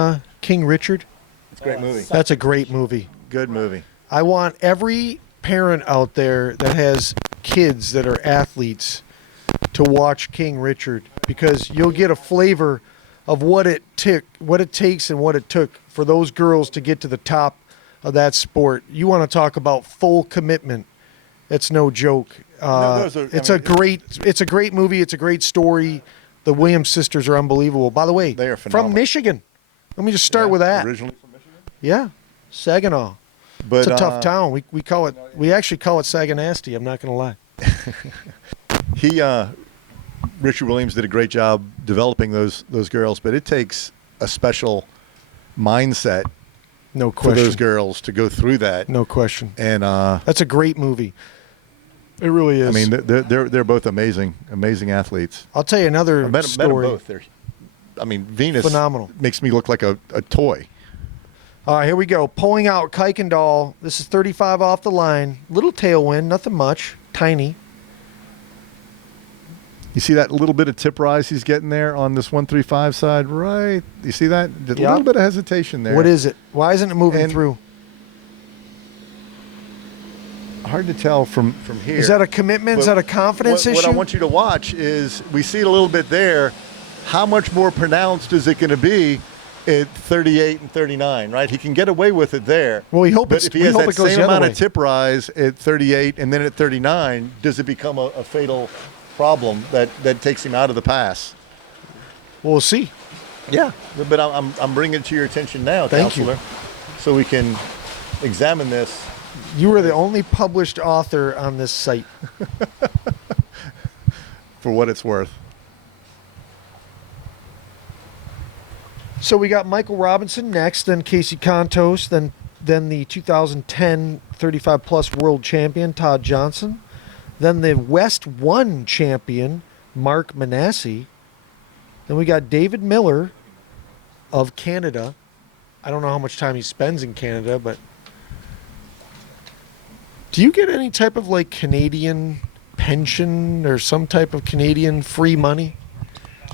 King Richard? it's a great movie. That's a great movie. Good movie. I want every parent out there that has kids that are athletes to watch King Richard, because you'll get a flavor of what it takes and what it took for those girls to get to the top of that sport. You want to talk about full commitment? It's no joke. It's a great movie. It's a great story. The Williams sisters are unbelievable. By the way, They are from phenomenal. Michigan. Let me just start with that. Originally from Michigan? Yeah, Saginaw. But, It's a tough town. We actually call it Saganasty. I'm not going to lie. Richard Williams did a great job developing those girls, but it takes a special mindset No for those question. girls to go through that. No question. And That's a great movie. It really is. I mean, they're both amazing athletes. I'll tell you another I met them story. both. Venus Phenomenal. makes me look like a toy. All right, here we go. Pulling out Kuykendall. This is 35 off the line. Little tailwind, nothing much. Tiny. You see that little bit of tip rise he's getting there on this 135 side, right? You see that? A Yeah. little bit of hesitation there. What is it? Why isn't it moving through? Hard to tell from here. Is that a commitment? Is But that a confidence what issue? I want you to watch is we see it a little bit there. How much more pronounced is it going to be at 38 and 39, right? He can get away with it there. Well, we hope But if he we has hope that it goes same the other amount way. of tip rise at 38 and then at 39, does it become a fatal problem that takes him out of the pass? We'll see. Yeah, but I'm bringing it to your attention now, Thank you. Counselor, so we can examine this You are the only published author on this site. For what it's worth. So we got Michael Robinson next, then Casey Contos, then the 2010 35 plus world champion Todd Johnson, then the West 1 champion Mark Manassi. Then we got David Miller of Canada. I don't know how much time he spends in Canada, but do you get any type of like Canadian pension or some type of Canadian free money?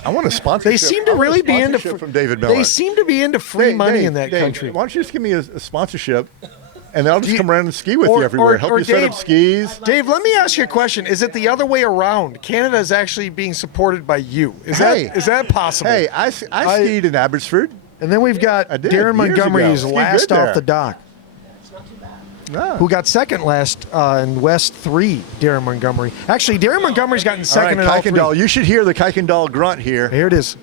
I want a sponsorship. They seem to really be into from David Miller. They seem to be into free money in that Dave, country. Why don't you just give me a sponsorship, and then I'll just come around and ski with you everywhere. Help you set up skis. Dave, let me ask you a question. Is it the other way around? Canada is actually being supported by you. Is that possible? Hey, I skied in Abbotsford. And then we've got did, Darren years Montgomery ago. is Skied last good off there. the dock. Who got second last in West 3, Darren Montgomery. Actually, Darren Montgomery's gotten second in all all right, three. Kuykendall. You should hear the Kuykendall grunt here. Here it is.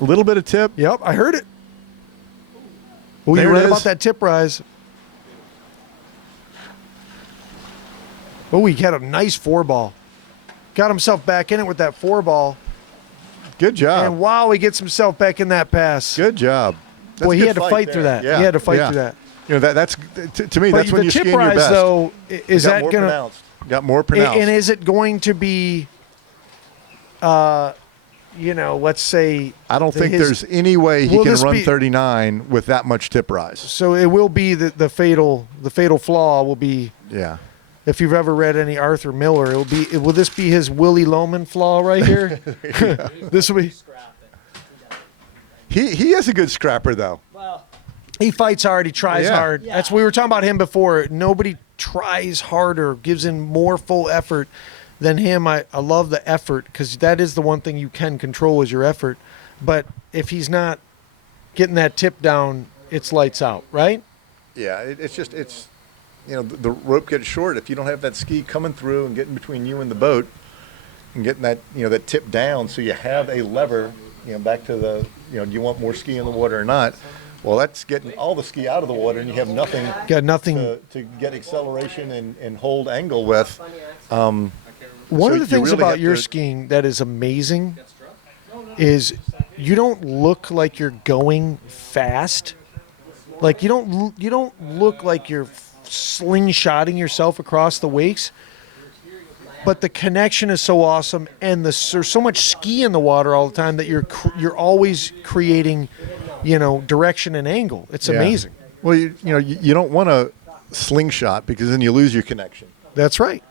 A little bit of tip. Yep, I heard it. Oh, There you it read is. about that tip rise. Oh, he had a nice 4-ball. Got himself back in it with that 4-ball. Good job. And wow, he gets himself back in that pass. Good job. That's Boy, a he good had to fight through that. Yeah. He had to fight Yeah. through that. You know that's to me. But That's when the you're tip skiing your rise, best. though, is Got that more gonna pronounced. Got more pronounced. And is it going to be, let's say? I don't think there's any way he can run 39 with that much tip rise. So it will be the fatal flaw will be. Yeah. If you've ever read any Arthur Miller, will this be his Willie Loman flaw right here? This will be. He is a good scrapper though. He fights hard. He tries Yeah. hard. That's we were talking about him before. Nobody tries harder, gives in more full effort than him. I love the effort because that is the one thing you can control is your effort. But if he's not getting that tip down, it's lights out, right? Yeah, it's the rope gets short if you don't have that ski coming through and getting between you and the boat and getting that that tip down so you have a lever. Back to the do you want more ski in the water or not? Well, that's getting all the ski out of the water, and you have nothing. Got nothing to get acceleration and hold angle with. One of the things about your skiing that is amazing is you don't look like you're going fast. Like you don't look like you're slingshotting yourself across the wakes. But the connection is so awesome, and there's so much ski in the water all the time that you're always creating, direction and angle. It's amazing. Well, you don't want to slingshot because then you lose your connection. That's right.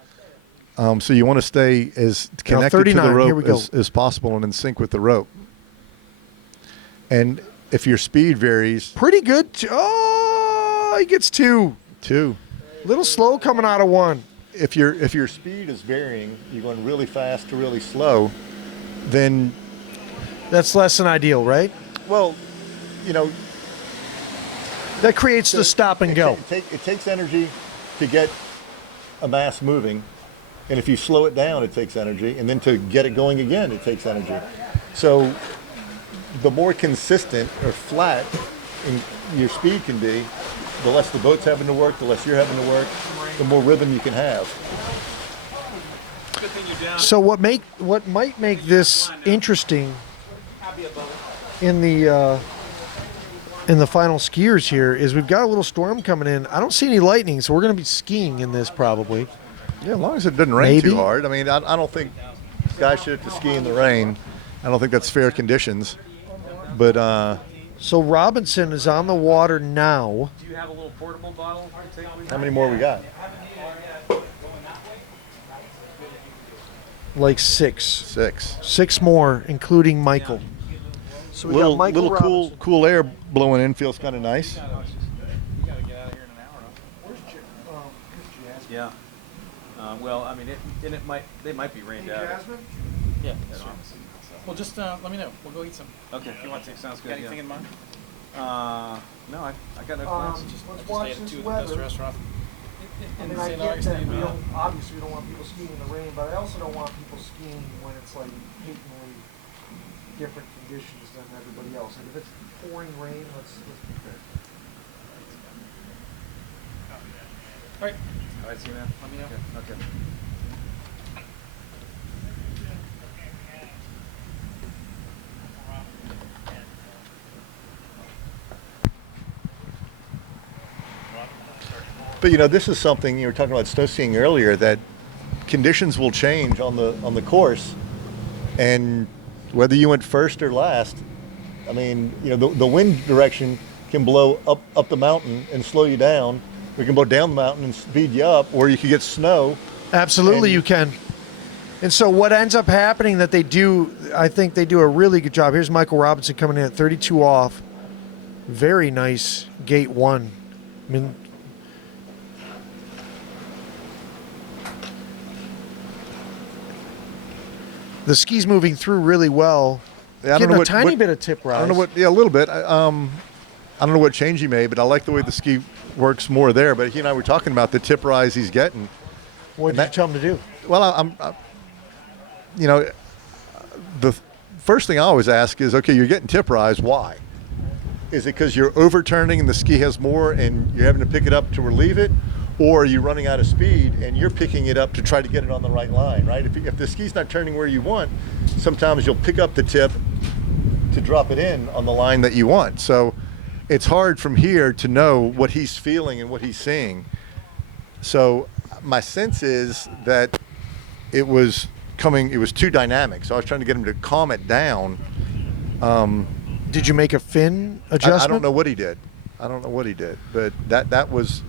So you want to stay as connected to the rope as possible and in sync with the rope. And if your speed varies, pretty good. Oh, he gets 2. Little slow coming out of 1. If your speed is varying, you're going really fast to really slow, then that's less than ideal, right? Well, that creates the stop and go. It takes energy to get a mass moving, and if you slow it down, it takes energy, and then to get it going again, it takes energy. So the more consistent or flat your speed can be, the less the boat's having to work, the less you're having to work, the more rhythm you can have. So what might make this interesting in the final skiers here is we've got a little storm coming in. I don't see any lightning, so we're going to be skiing in this probably. Yeah, as long as it doesn't rain too hard. I mean, I don't think guys should have to ski in the rain. I don't think that's fair conditions. But so Robinson is on the water now. Do you have a little portable bottle to take with you? How many more we got? Like 6. 6 more, including Michael. So we got Michael little Robinson. cool air blowing in feels kind of nice. You gotta get out of here in an hour. Yeah. Well, I mean, they might be rained out. Yeah. That's right. Well, just let me know. We'll go eat some. Okay. If you want to, sounds good. Got anything in mind? No, I got no plans. Let's I watch just ate at this 2 at the best weather. restaurant. I mean, I get that obviously we don't want people skiing in the rain, but I also don't want people skiing when it's like patently different conditions than everybody else. And if it's pouring rain, let's be fair. All right. All right, see you, man. Let me know. Okay. But this is something you were talking about snow skiing earlier, that conditions will change on the course, and whether you went first or last, I mean, the wind direction can blow up the mountain and slow you down. We can blow down the mountain and speed you up, or you could get snow. Absolutely, you can. And so what ends up happening that they do, I think they do a really good job. Here's Michael Robinson coming in at 32 off. Very nice gate one. I mean, the ski's moving through really well. Yeah, I don't Getting know a tiny bit of tip rise. I don't know what. Yeah, a little bit. I don't know what change he made, but I like the way the ski works more there. But he and I were talking about the tip rise he's getting. What did you tell him to do? Well, the first thing I always ask is, okay, you're getting tip rise. Why? Is it because you're overturning and the ski has more and you're having to pick it up to relieve it? Or are you running out of speed and you're picking it up to try to get it on the right line, right? If the ski's not turning where you want, sometimes you'll pick up the tip to drop it in on the line that you want. So it's hard from here to know what he's feeling and what he's seeing. So my sense is that it was too dynamic. So I was trying to get him to calm it down. Did you make a fin adjustment? I don't know what he did. But that was,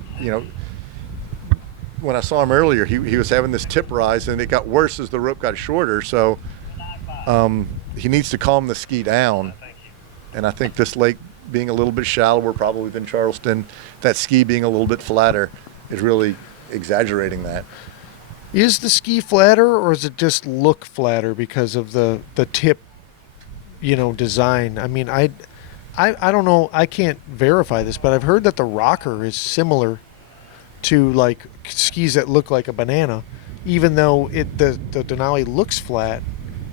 when I saw him earlier, he was having this tip rise, and it got worse as the rope got shorter. So he needs to calm the ski down. And I think this lake being a little bit shallower probably than Charleston, that ski being a little bit flatter is really exaggerating that. Is the ski flatter, or does it just look flatter because of the tip, design? I mean, I don't know. I can't verify this, but I've heard that the rocker is similar to like skis that look like a banana, even though the Denali looks flat.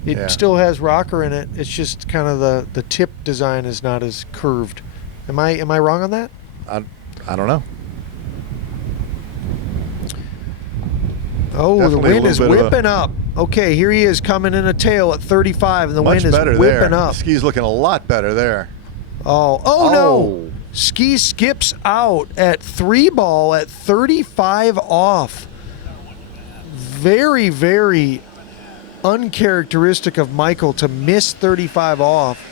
It still has rocker in it. It's just kind of the tip design is not as curved. Am I wrong on that? I don't know. Oh, Definitely the wind is whipping up. Okay, here he is coming in a tail at 35, and the wind is whipping up. The ski's looking a lot better there. Oh no! Ski skips out at 3 ball at 35 off. Very, very uncharacteristic of Michael to miss 35 off.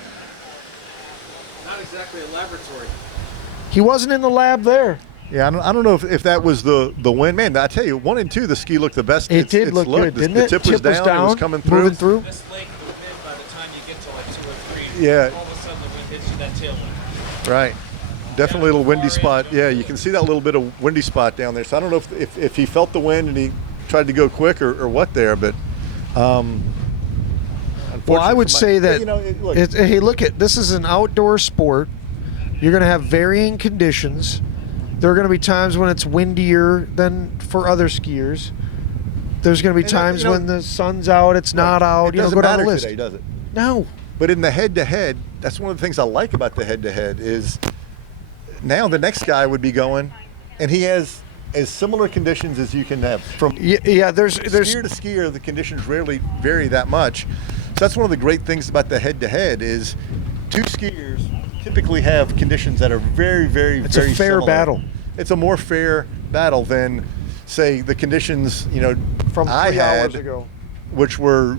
Not exactly a laboratory. He wasn't in the lab there. Yeah, I don't know if that was the wind. Man, I tell you, 1 and 2, the ski looked the best. It did look good, didn't it? The tip was down, it was coming through. Moving through. This lake, the wind, by the time you get to like 2 or 3, Yeah. all of a sudden the wind hits you that tailwind. Right. Definitely a little windy spot. Yeah, you can see that little bit of windy spot down there. So I don't know if he felt the wind and he tried to go quick or what there, but well, I would say that, hey, look, this is an outdoor sport. You're going to have varying conditions. There are going to be times when it's windier than for other skiers. There's going to be times when the sun's out, it's not out. It doesn't go down matter the list. today, does it? No. But in the head-to-head, that's one of the things I like about the head-to-head is now the next guy would be going, and he has as similar conditions as you can have. From there's skier to skier, the conditions rarely vary that much. So that's one of the great things about the head-to-head is 2 skiers typically have conditions that are very, very, it's very a fair similar. battle. It's a more fair battle than, say, the conditions from 3 hours ago, which were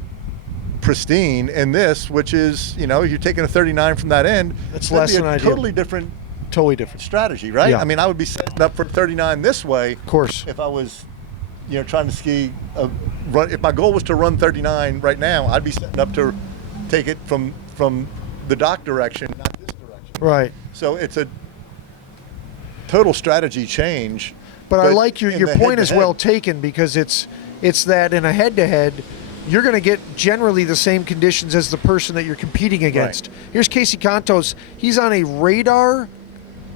pristine, and this, which is you're taking a 39 from that end. It's that'd less be than a ideal. totally different strategy, right? Yeah. I mean, I would be setting up for 39 this way. Of course. If I was, trying to ski run. If my goal was to run 39 right now, I'd be setting up to take it from the dock direction, not this direction. Right. So it's a total strategy change. But I like your in the point is head-to-head- well taken, because it's that in a head-to-head, you're going to get generally the same conditions as the person that you're competing against. Here's Casey Contos. He's on a Radar,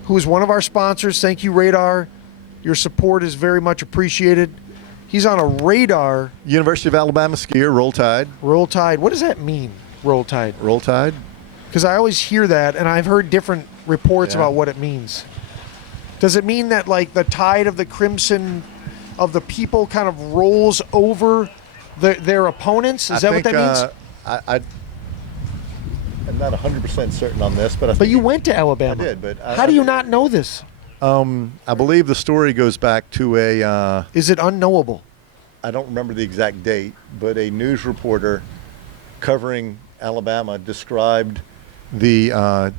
who is one of our sponsors. Thank you, Radar. Your support is very much appreciated. He's on a Radar. University of Alabama skier, Roll Tide. Roll Tide. What does that mean, Roll Tide? Roll Tide? Because I always hear that, and I've heard different reports Yeah. about what it means. Does it mean that like the tide of the crimson of the people kind of rolls over their opponents? Is that what that means? I'm not 100% certain on this, but But you went to Alabama. I did, but how do you not know this? I believe the story goes back to a. Is it unknowable? I don't remember the exact date, but a news reporter covering Alabama described the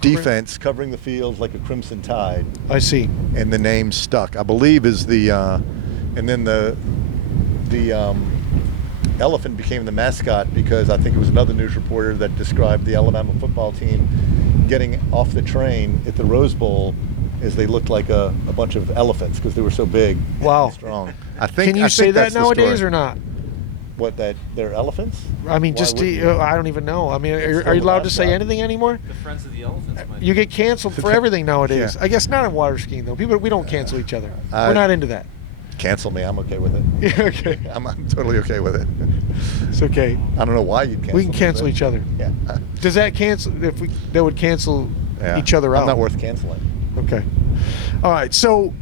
defense covering the field like a crimson tide. I see. And the name stuck. I believe is the, and then the elephant became the mascot because I think it was another news reporter that described the Alabama football team getting off the train at the Rose Bowl as they looked like a bunch of elephants because they were so big and strong. Can you say that nowadays or not? What, that they're elephants? I mean, I don't even know. I mean, are you allowed to say anything anymore? The Friends of the Elephants might. You get canceled for everything nowadays. Yeah. I guess not in water skiing though. We don't cancel each other. We're not into that. Cancel me. I'm okay with it. Yeah, okay. I'm totally okay with it. It's okay. I don't know why you'd cancel. We can cancel each other. Yeah. Does that cancel? That would cancel each other out. I'm not worth canceling. Okay. All right. So,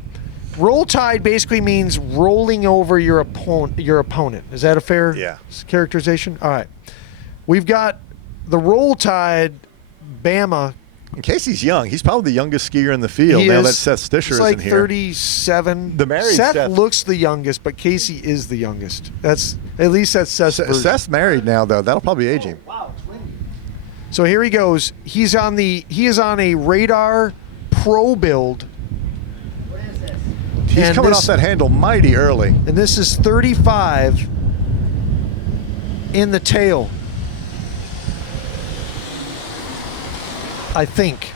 roll tide basically means rolling over your opponent. Is that a fair characterization? All right. We've got the roll tide, Bama. In case he's young, he's probably the youngest skier in the field now that Seth Stischer like isn't here. 37. The married Seth looks the youngest, but Casey is the youngest. That's at least that's Seth's version. Seth's married now, though. That'll probably age him. So here he goes. He is on a Radar Pro build. He's coming off that handle mighty early. And this is 35 in the tail. I think.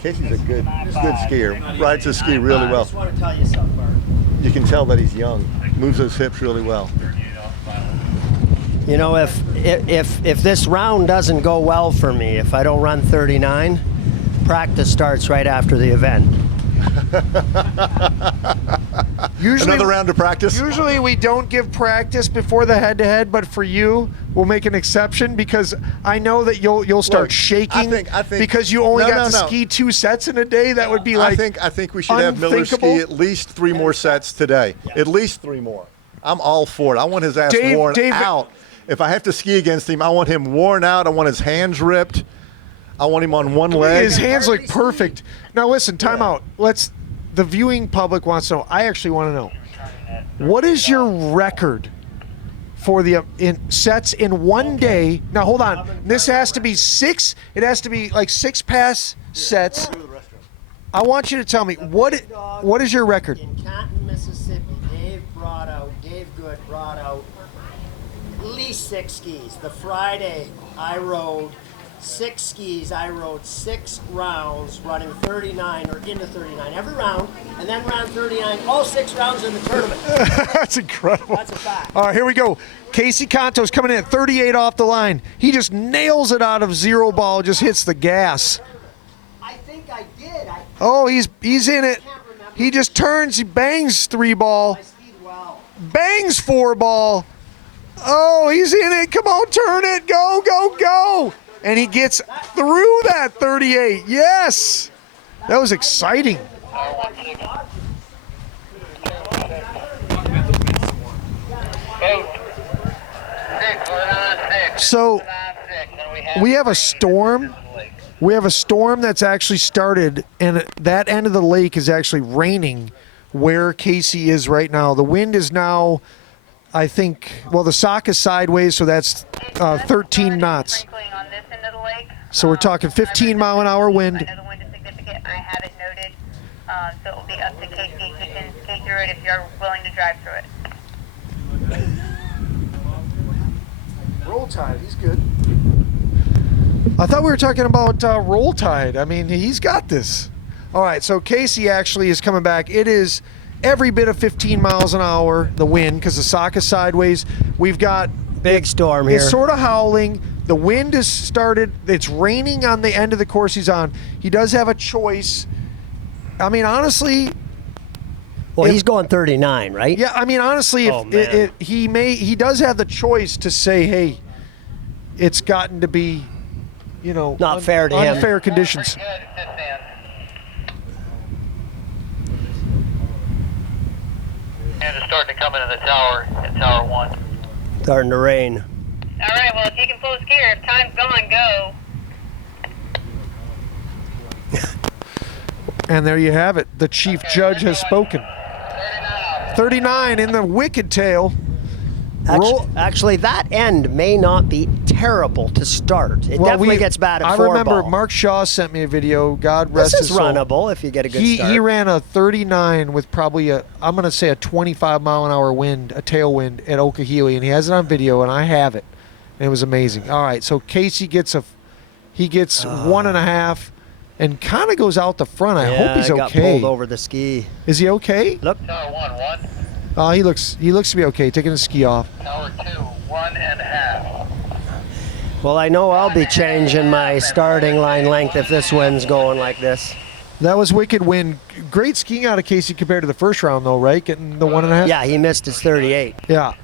Casey's a good skier. Rides his ski really I well. just want to tell you something, Bart. You can tell that he's young. Moves those hips really well. You know, if this round doesn't go well for me, if I don't run 39, practice starts right after the event. Another round of practice. Usually we don't give practice before the head-to-head, but for you, we'll make an exception because I know that you'll start shaking. I think because you only got to ski 2 sets in a day. That would be like I think we should have Miller ski at least 3 more sets today. At least 3 more. I'm all for it. I want his ass worn out. If I have to ski against him, I want him worn out. I want his hands ripped. I want him on one leg. His hands look perfect. Now listen, time out. The viewing public wants to know. I actually want to know. What is your record for the sets in one day? Now hold on. This has to be 6. It has to be like 6 pass sets. I want you to tell me what is your record? In Canton, Mississippi, Dave Good brought out at least 6 skis. The Friday, I rode 6 skis. I rode 6 rounds, running 39 or into 39 every round, and then ran 39 all 6 rounds in the tournament. That's incredible. That's a fact. All right, here we go. Casey Conto's coming in at 38 off the line. He just nails it out of 0 ball, just hits the gas. I think I did. Oh, he's in it. He just turns, he bangs 3 ball. Bangs 4 ball. Oh, he's in it. Come on, turn it. Go, go, go. And he gets through that 38. Yes. That was exciting. So we have a storm. We have a storm that's actually started, and that end of the lake is actually raining where Casey is right now. The wind is now, I think, well, the sock is sideways, so that's 13 knots. So we're talking 15-mile-an-hour wind. I know the wind is significant. I have it noted, so it will be up to Casey. He can skate through it if you're willing to drive through it. Roll tide, he's good. I thought we were talking about roll tide. I mean, he's got this. All right, so Casey actually is coming back. It is every bit of 15 miles an hour, the wind, because the sock is sideways. We've got big storm here. It's sort of howling. The wind has started. It's raining on the end of the course he's on. He does have a choice. I mean, honestly. Well, he's going 39, right? Yeah, I mean, honestly, he does have the choice to say, hey, it's gotten to be Not fair to him. unfair conditions. And it's starting to come into the tower at Tower 1. Starting to rain. All right, well, if you can pull his gear, if time's gone, go. And there you have it. The chief judge has spoken. 39 in the wicked tail. Actually, that end may not be terrible to start. It definitely gets bad at I 4 remember ball. Mark Shaw sent me a video. God rest This his is soul. runnable if you get a good start. He ran a 39 with probably I'm going to say a 25 mile an hour wind, a tailwind at Okahili, and he has it on video, and I have it. And it was amazing. All right, so Casey gets 1.5 and kind of goes out the front. I hope he's got okay. pulled over the ski. Is he okay? Look. Tower 1, Oh, 1. he looks to be okay, taking his ski off. Tower 2, 1.5. Well, I know I'll be changing my starting line length if this wind's going like this. That was wicked wind. Great skiing out of Casey compared to the first round, though, right? Getting the 1.5. Yeah, he missed his 38. Yeah.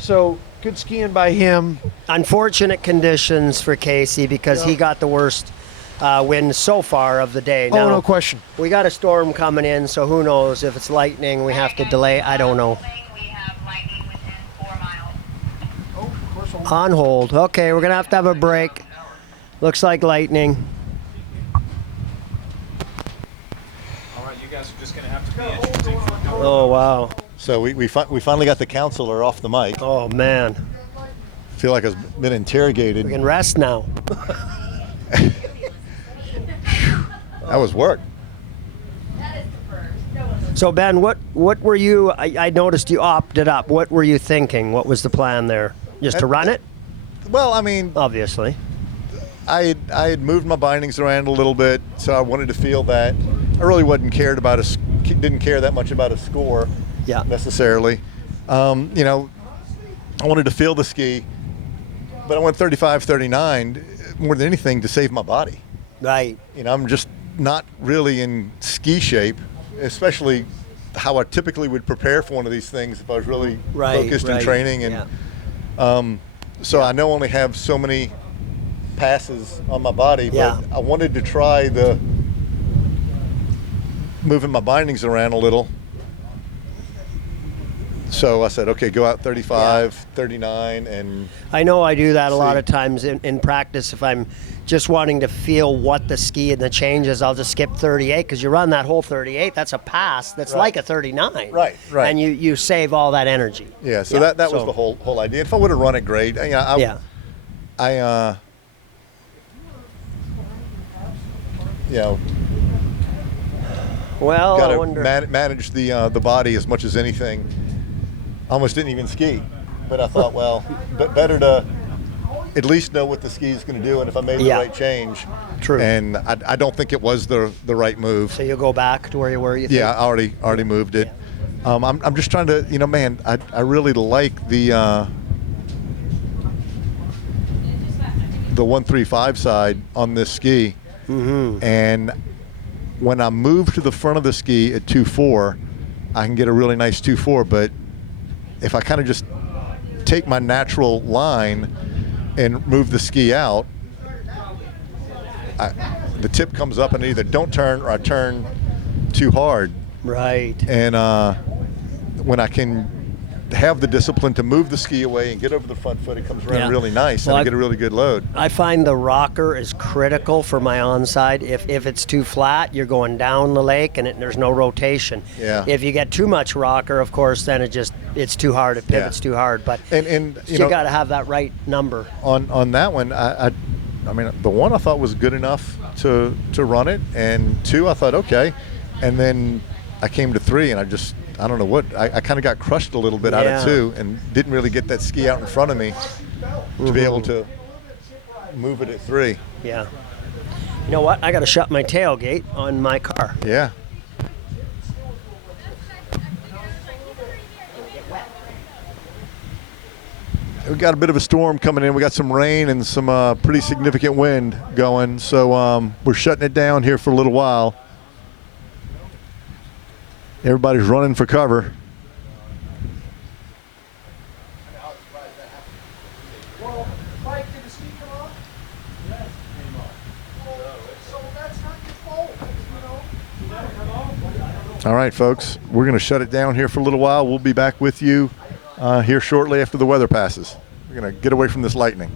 So good skiing by him. Unfortunate conditions for Casey because he got the worst wind so far of the day. Oh, Now, no question. We got a storm coming in, so who knows if it's lightning, we have to delay. I don't know. On hold. Okay, we're gonna have to have a break. Looks like lightning. All right, you guys are just going to have to be interesting. Oh wow. So we finally got the counselor off the mic. Oh man. Feel like I've been interrogated. We can rest now. That was work. So Ben, what were you? I noticed you opted up. What were you thinking? What was the plan there? Just to run it? Well, I mean, obviously. I had moved my bindings around a little bit, so I wanted to feel that. I really didn't care that much about a score, necessarily. You know, I wanted to feel the ski, but I went 35, 39 more than anything to save my body. Right. You know, I'm just not really in ski shape, especially how I typically would prepare for one of these things if I was really focused in training. And so I know I only have so many passes on my body, but I wanted to try the moving my bindings around a little. So I said, okay, go out 35, 39, and I know I do that a lot of times in practice. If I'm just wanting to feel what the ski and the changes, I'll just skip 38 because you run that whole 38. That's a pass. That's like a 39. Right. And you save all that energy. Yeah. So that was the whole idea. If I would have run it great, I you know, well, got I to wonder. manage the body as much as anything. Almost didn't even ski, but I thought, well, better to at least know what the ski is going to do, and if I made the right change. True. And I don't think it was the right move. So you'll go back to where you were. You think? Yeah, I already moved it. I'm just trying to, man, I really like the 135 side on this ski. Mm-hmm. And when I move to the front of the ski at 2.4, I can get a really nice 2.4. But if I kind of just take my natural line and move the ski out, the tip comes up and I either don't turn or I turn too hard. Right. And when I can have the discipline to move the ski away and get over the front foot, it comes around really nice, and I get a really good load. I find the rocker is critical for my onside. If it's too flat, you're going down the lake and there's no rotation. Yeah. If you get too much rocker, of course, then it's too hard. It pivots too hard. But and you got to have that right number. On that one, I mean, the one I thought was good enough to run it, and 2 I thought okay, and then I came to 3 and I don't know what, I kind of got crushed a little bit out of 2 and didn't really get that ski out in front of me to be able to move it at 3. Yeah. You know what? I got to shut my tailgate on my car. Yeah. We got a bit of a storm coming in. We got some rain and some pretty significant wind going. So we're shutting it down here for a little while. Everybody's running for cover. All right, folks, we're going to shut it down here for a little while. We'll be back with you here shortly after the weather passes. We're going to get away from this lightning.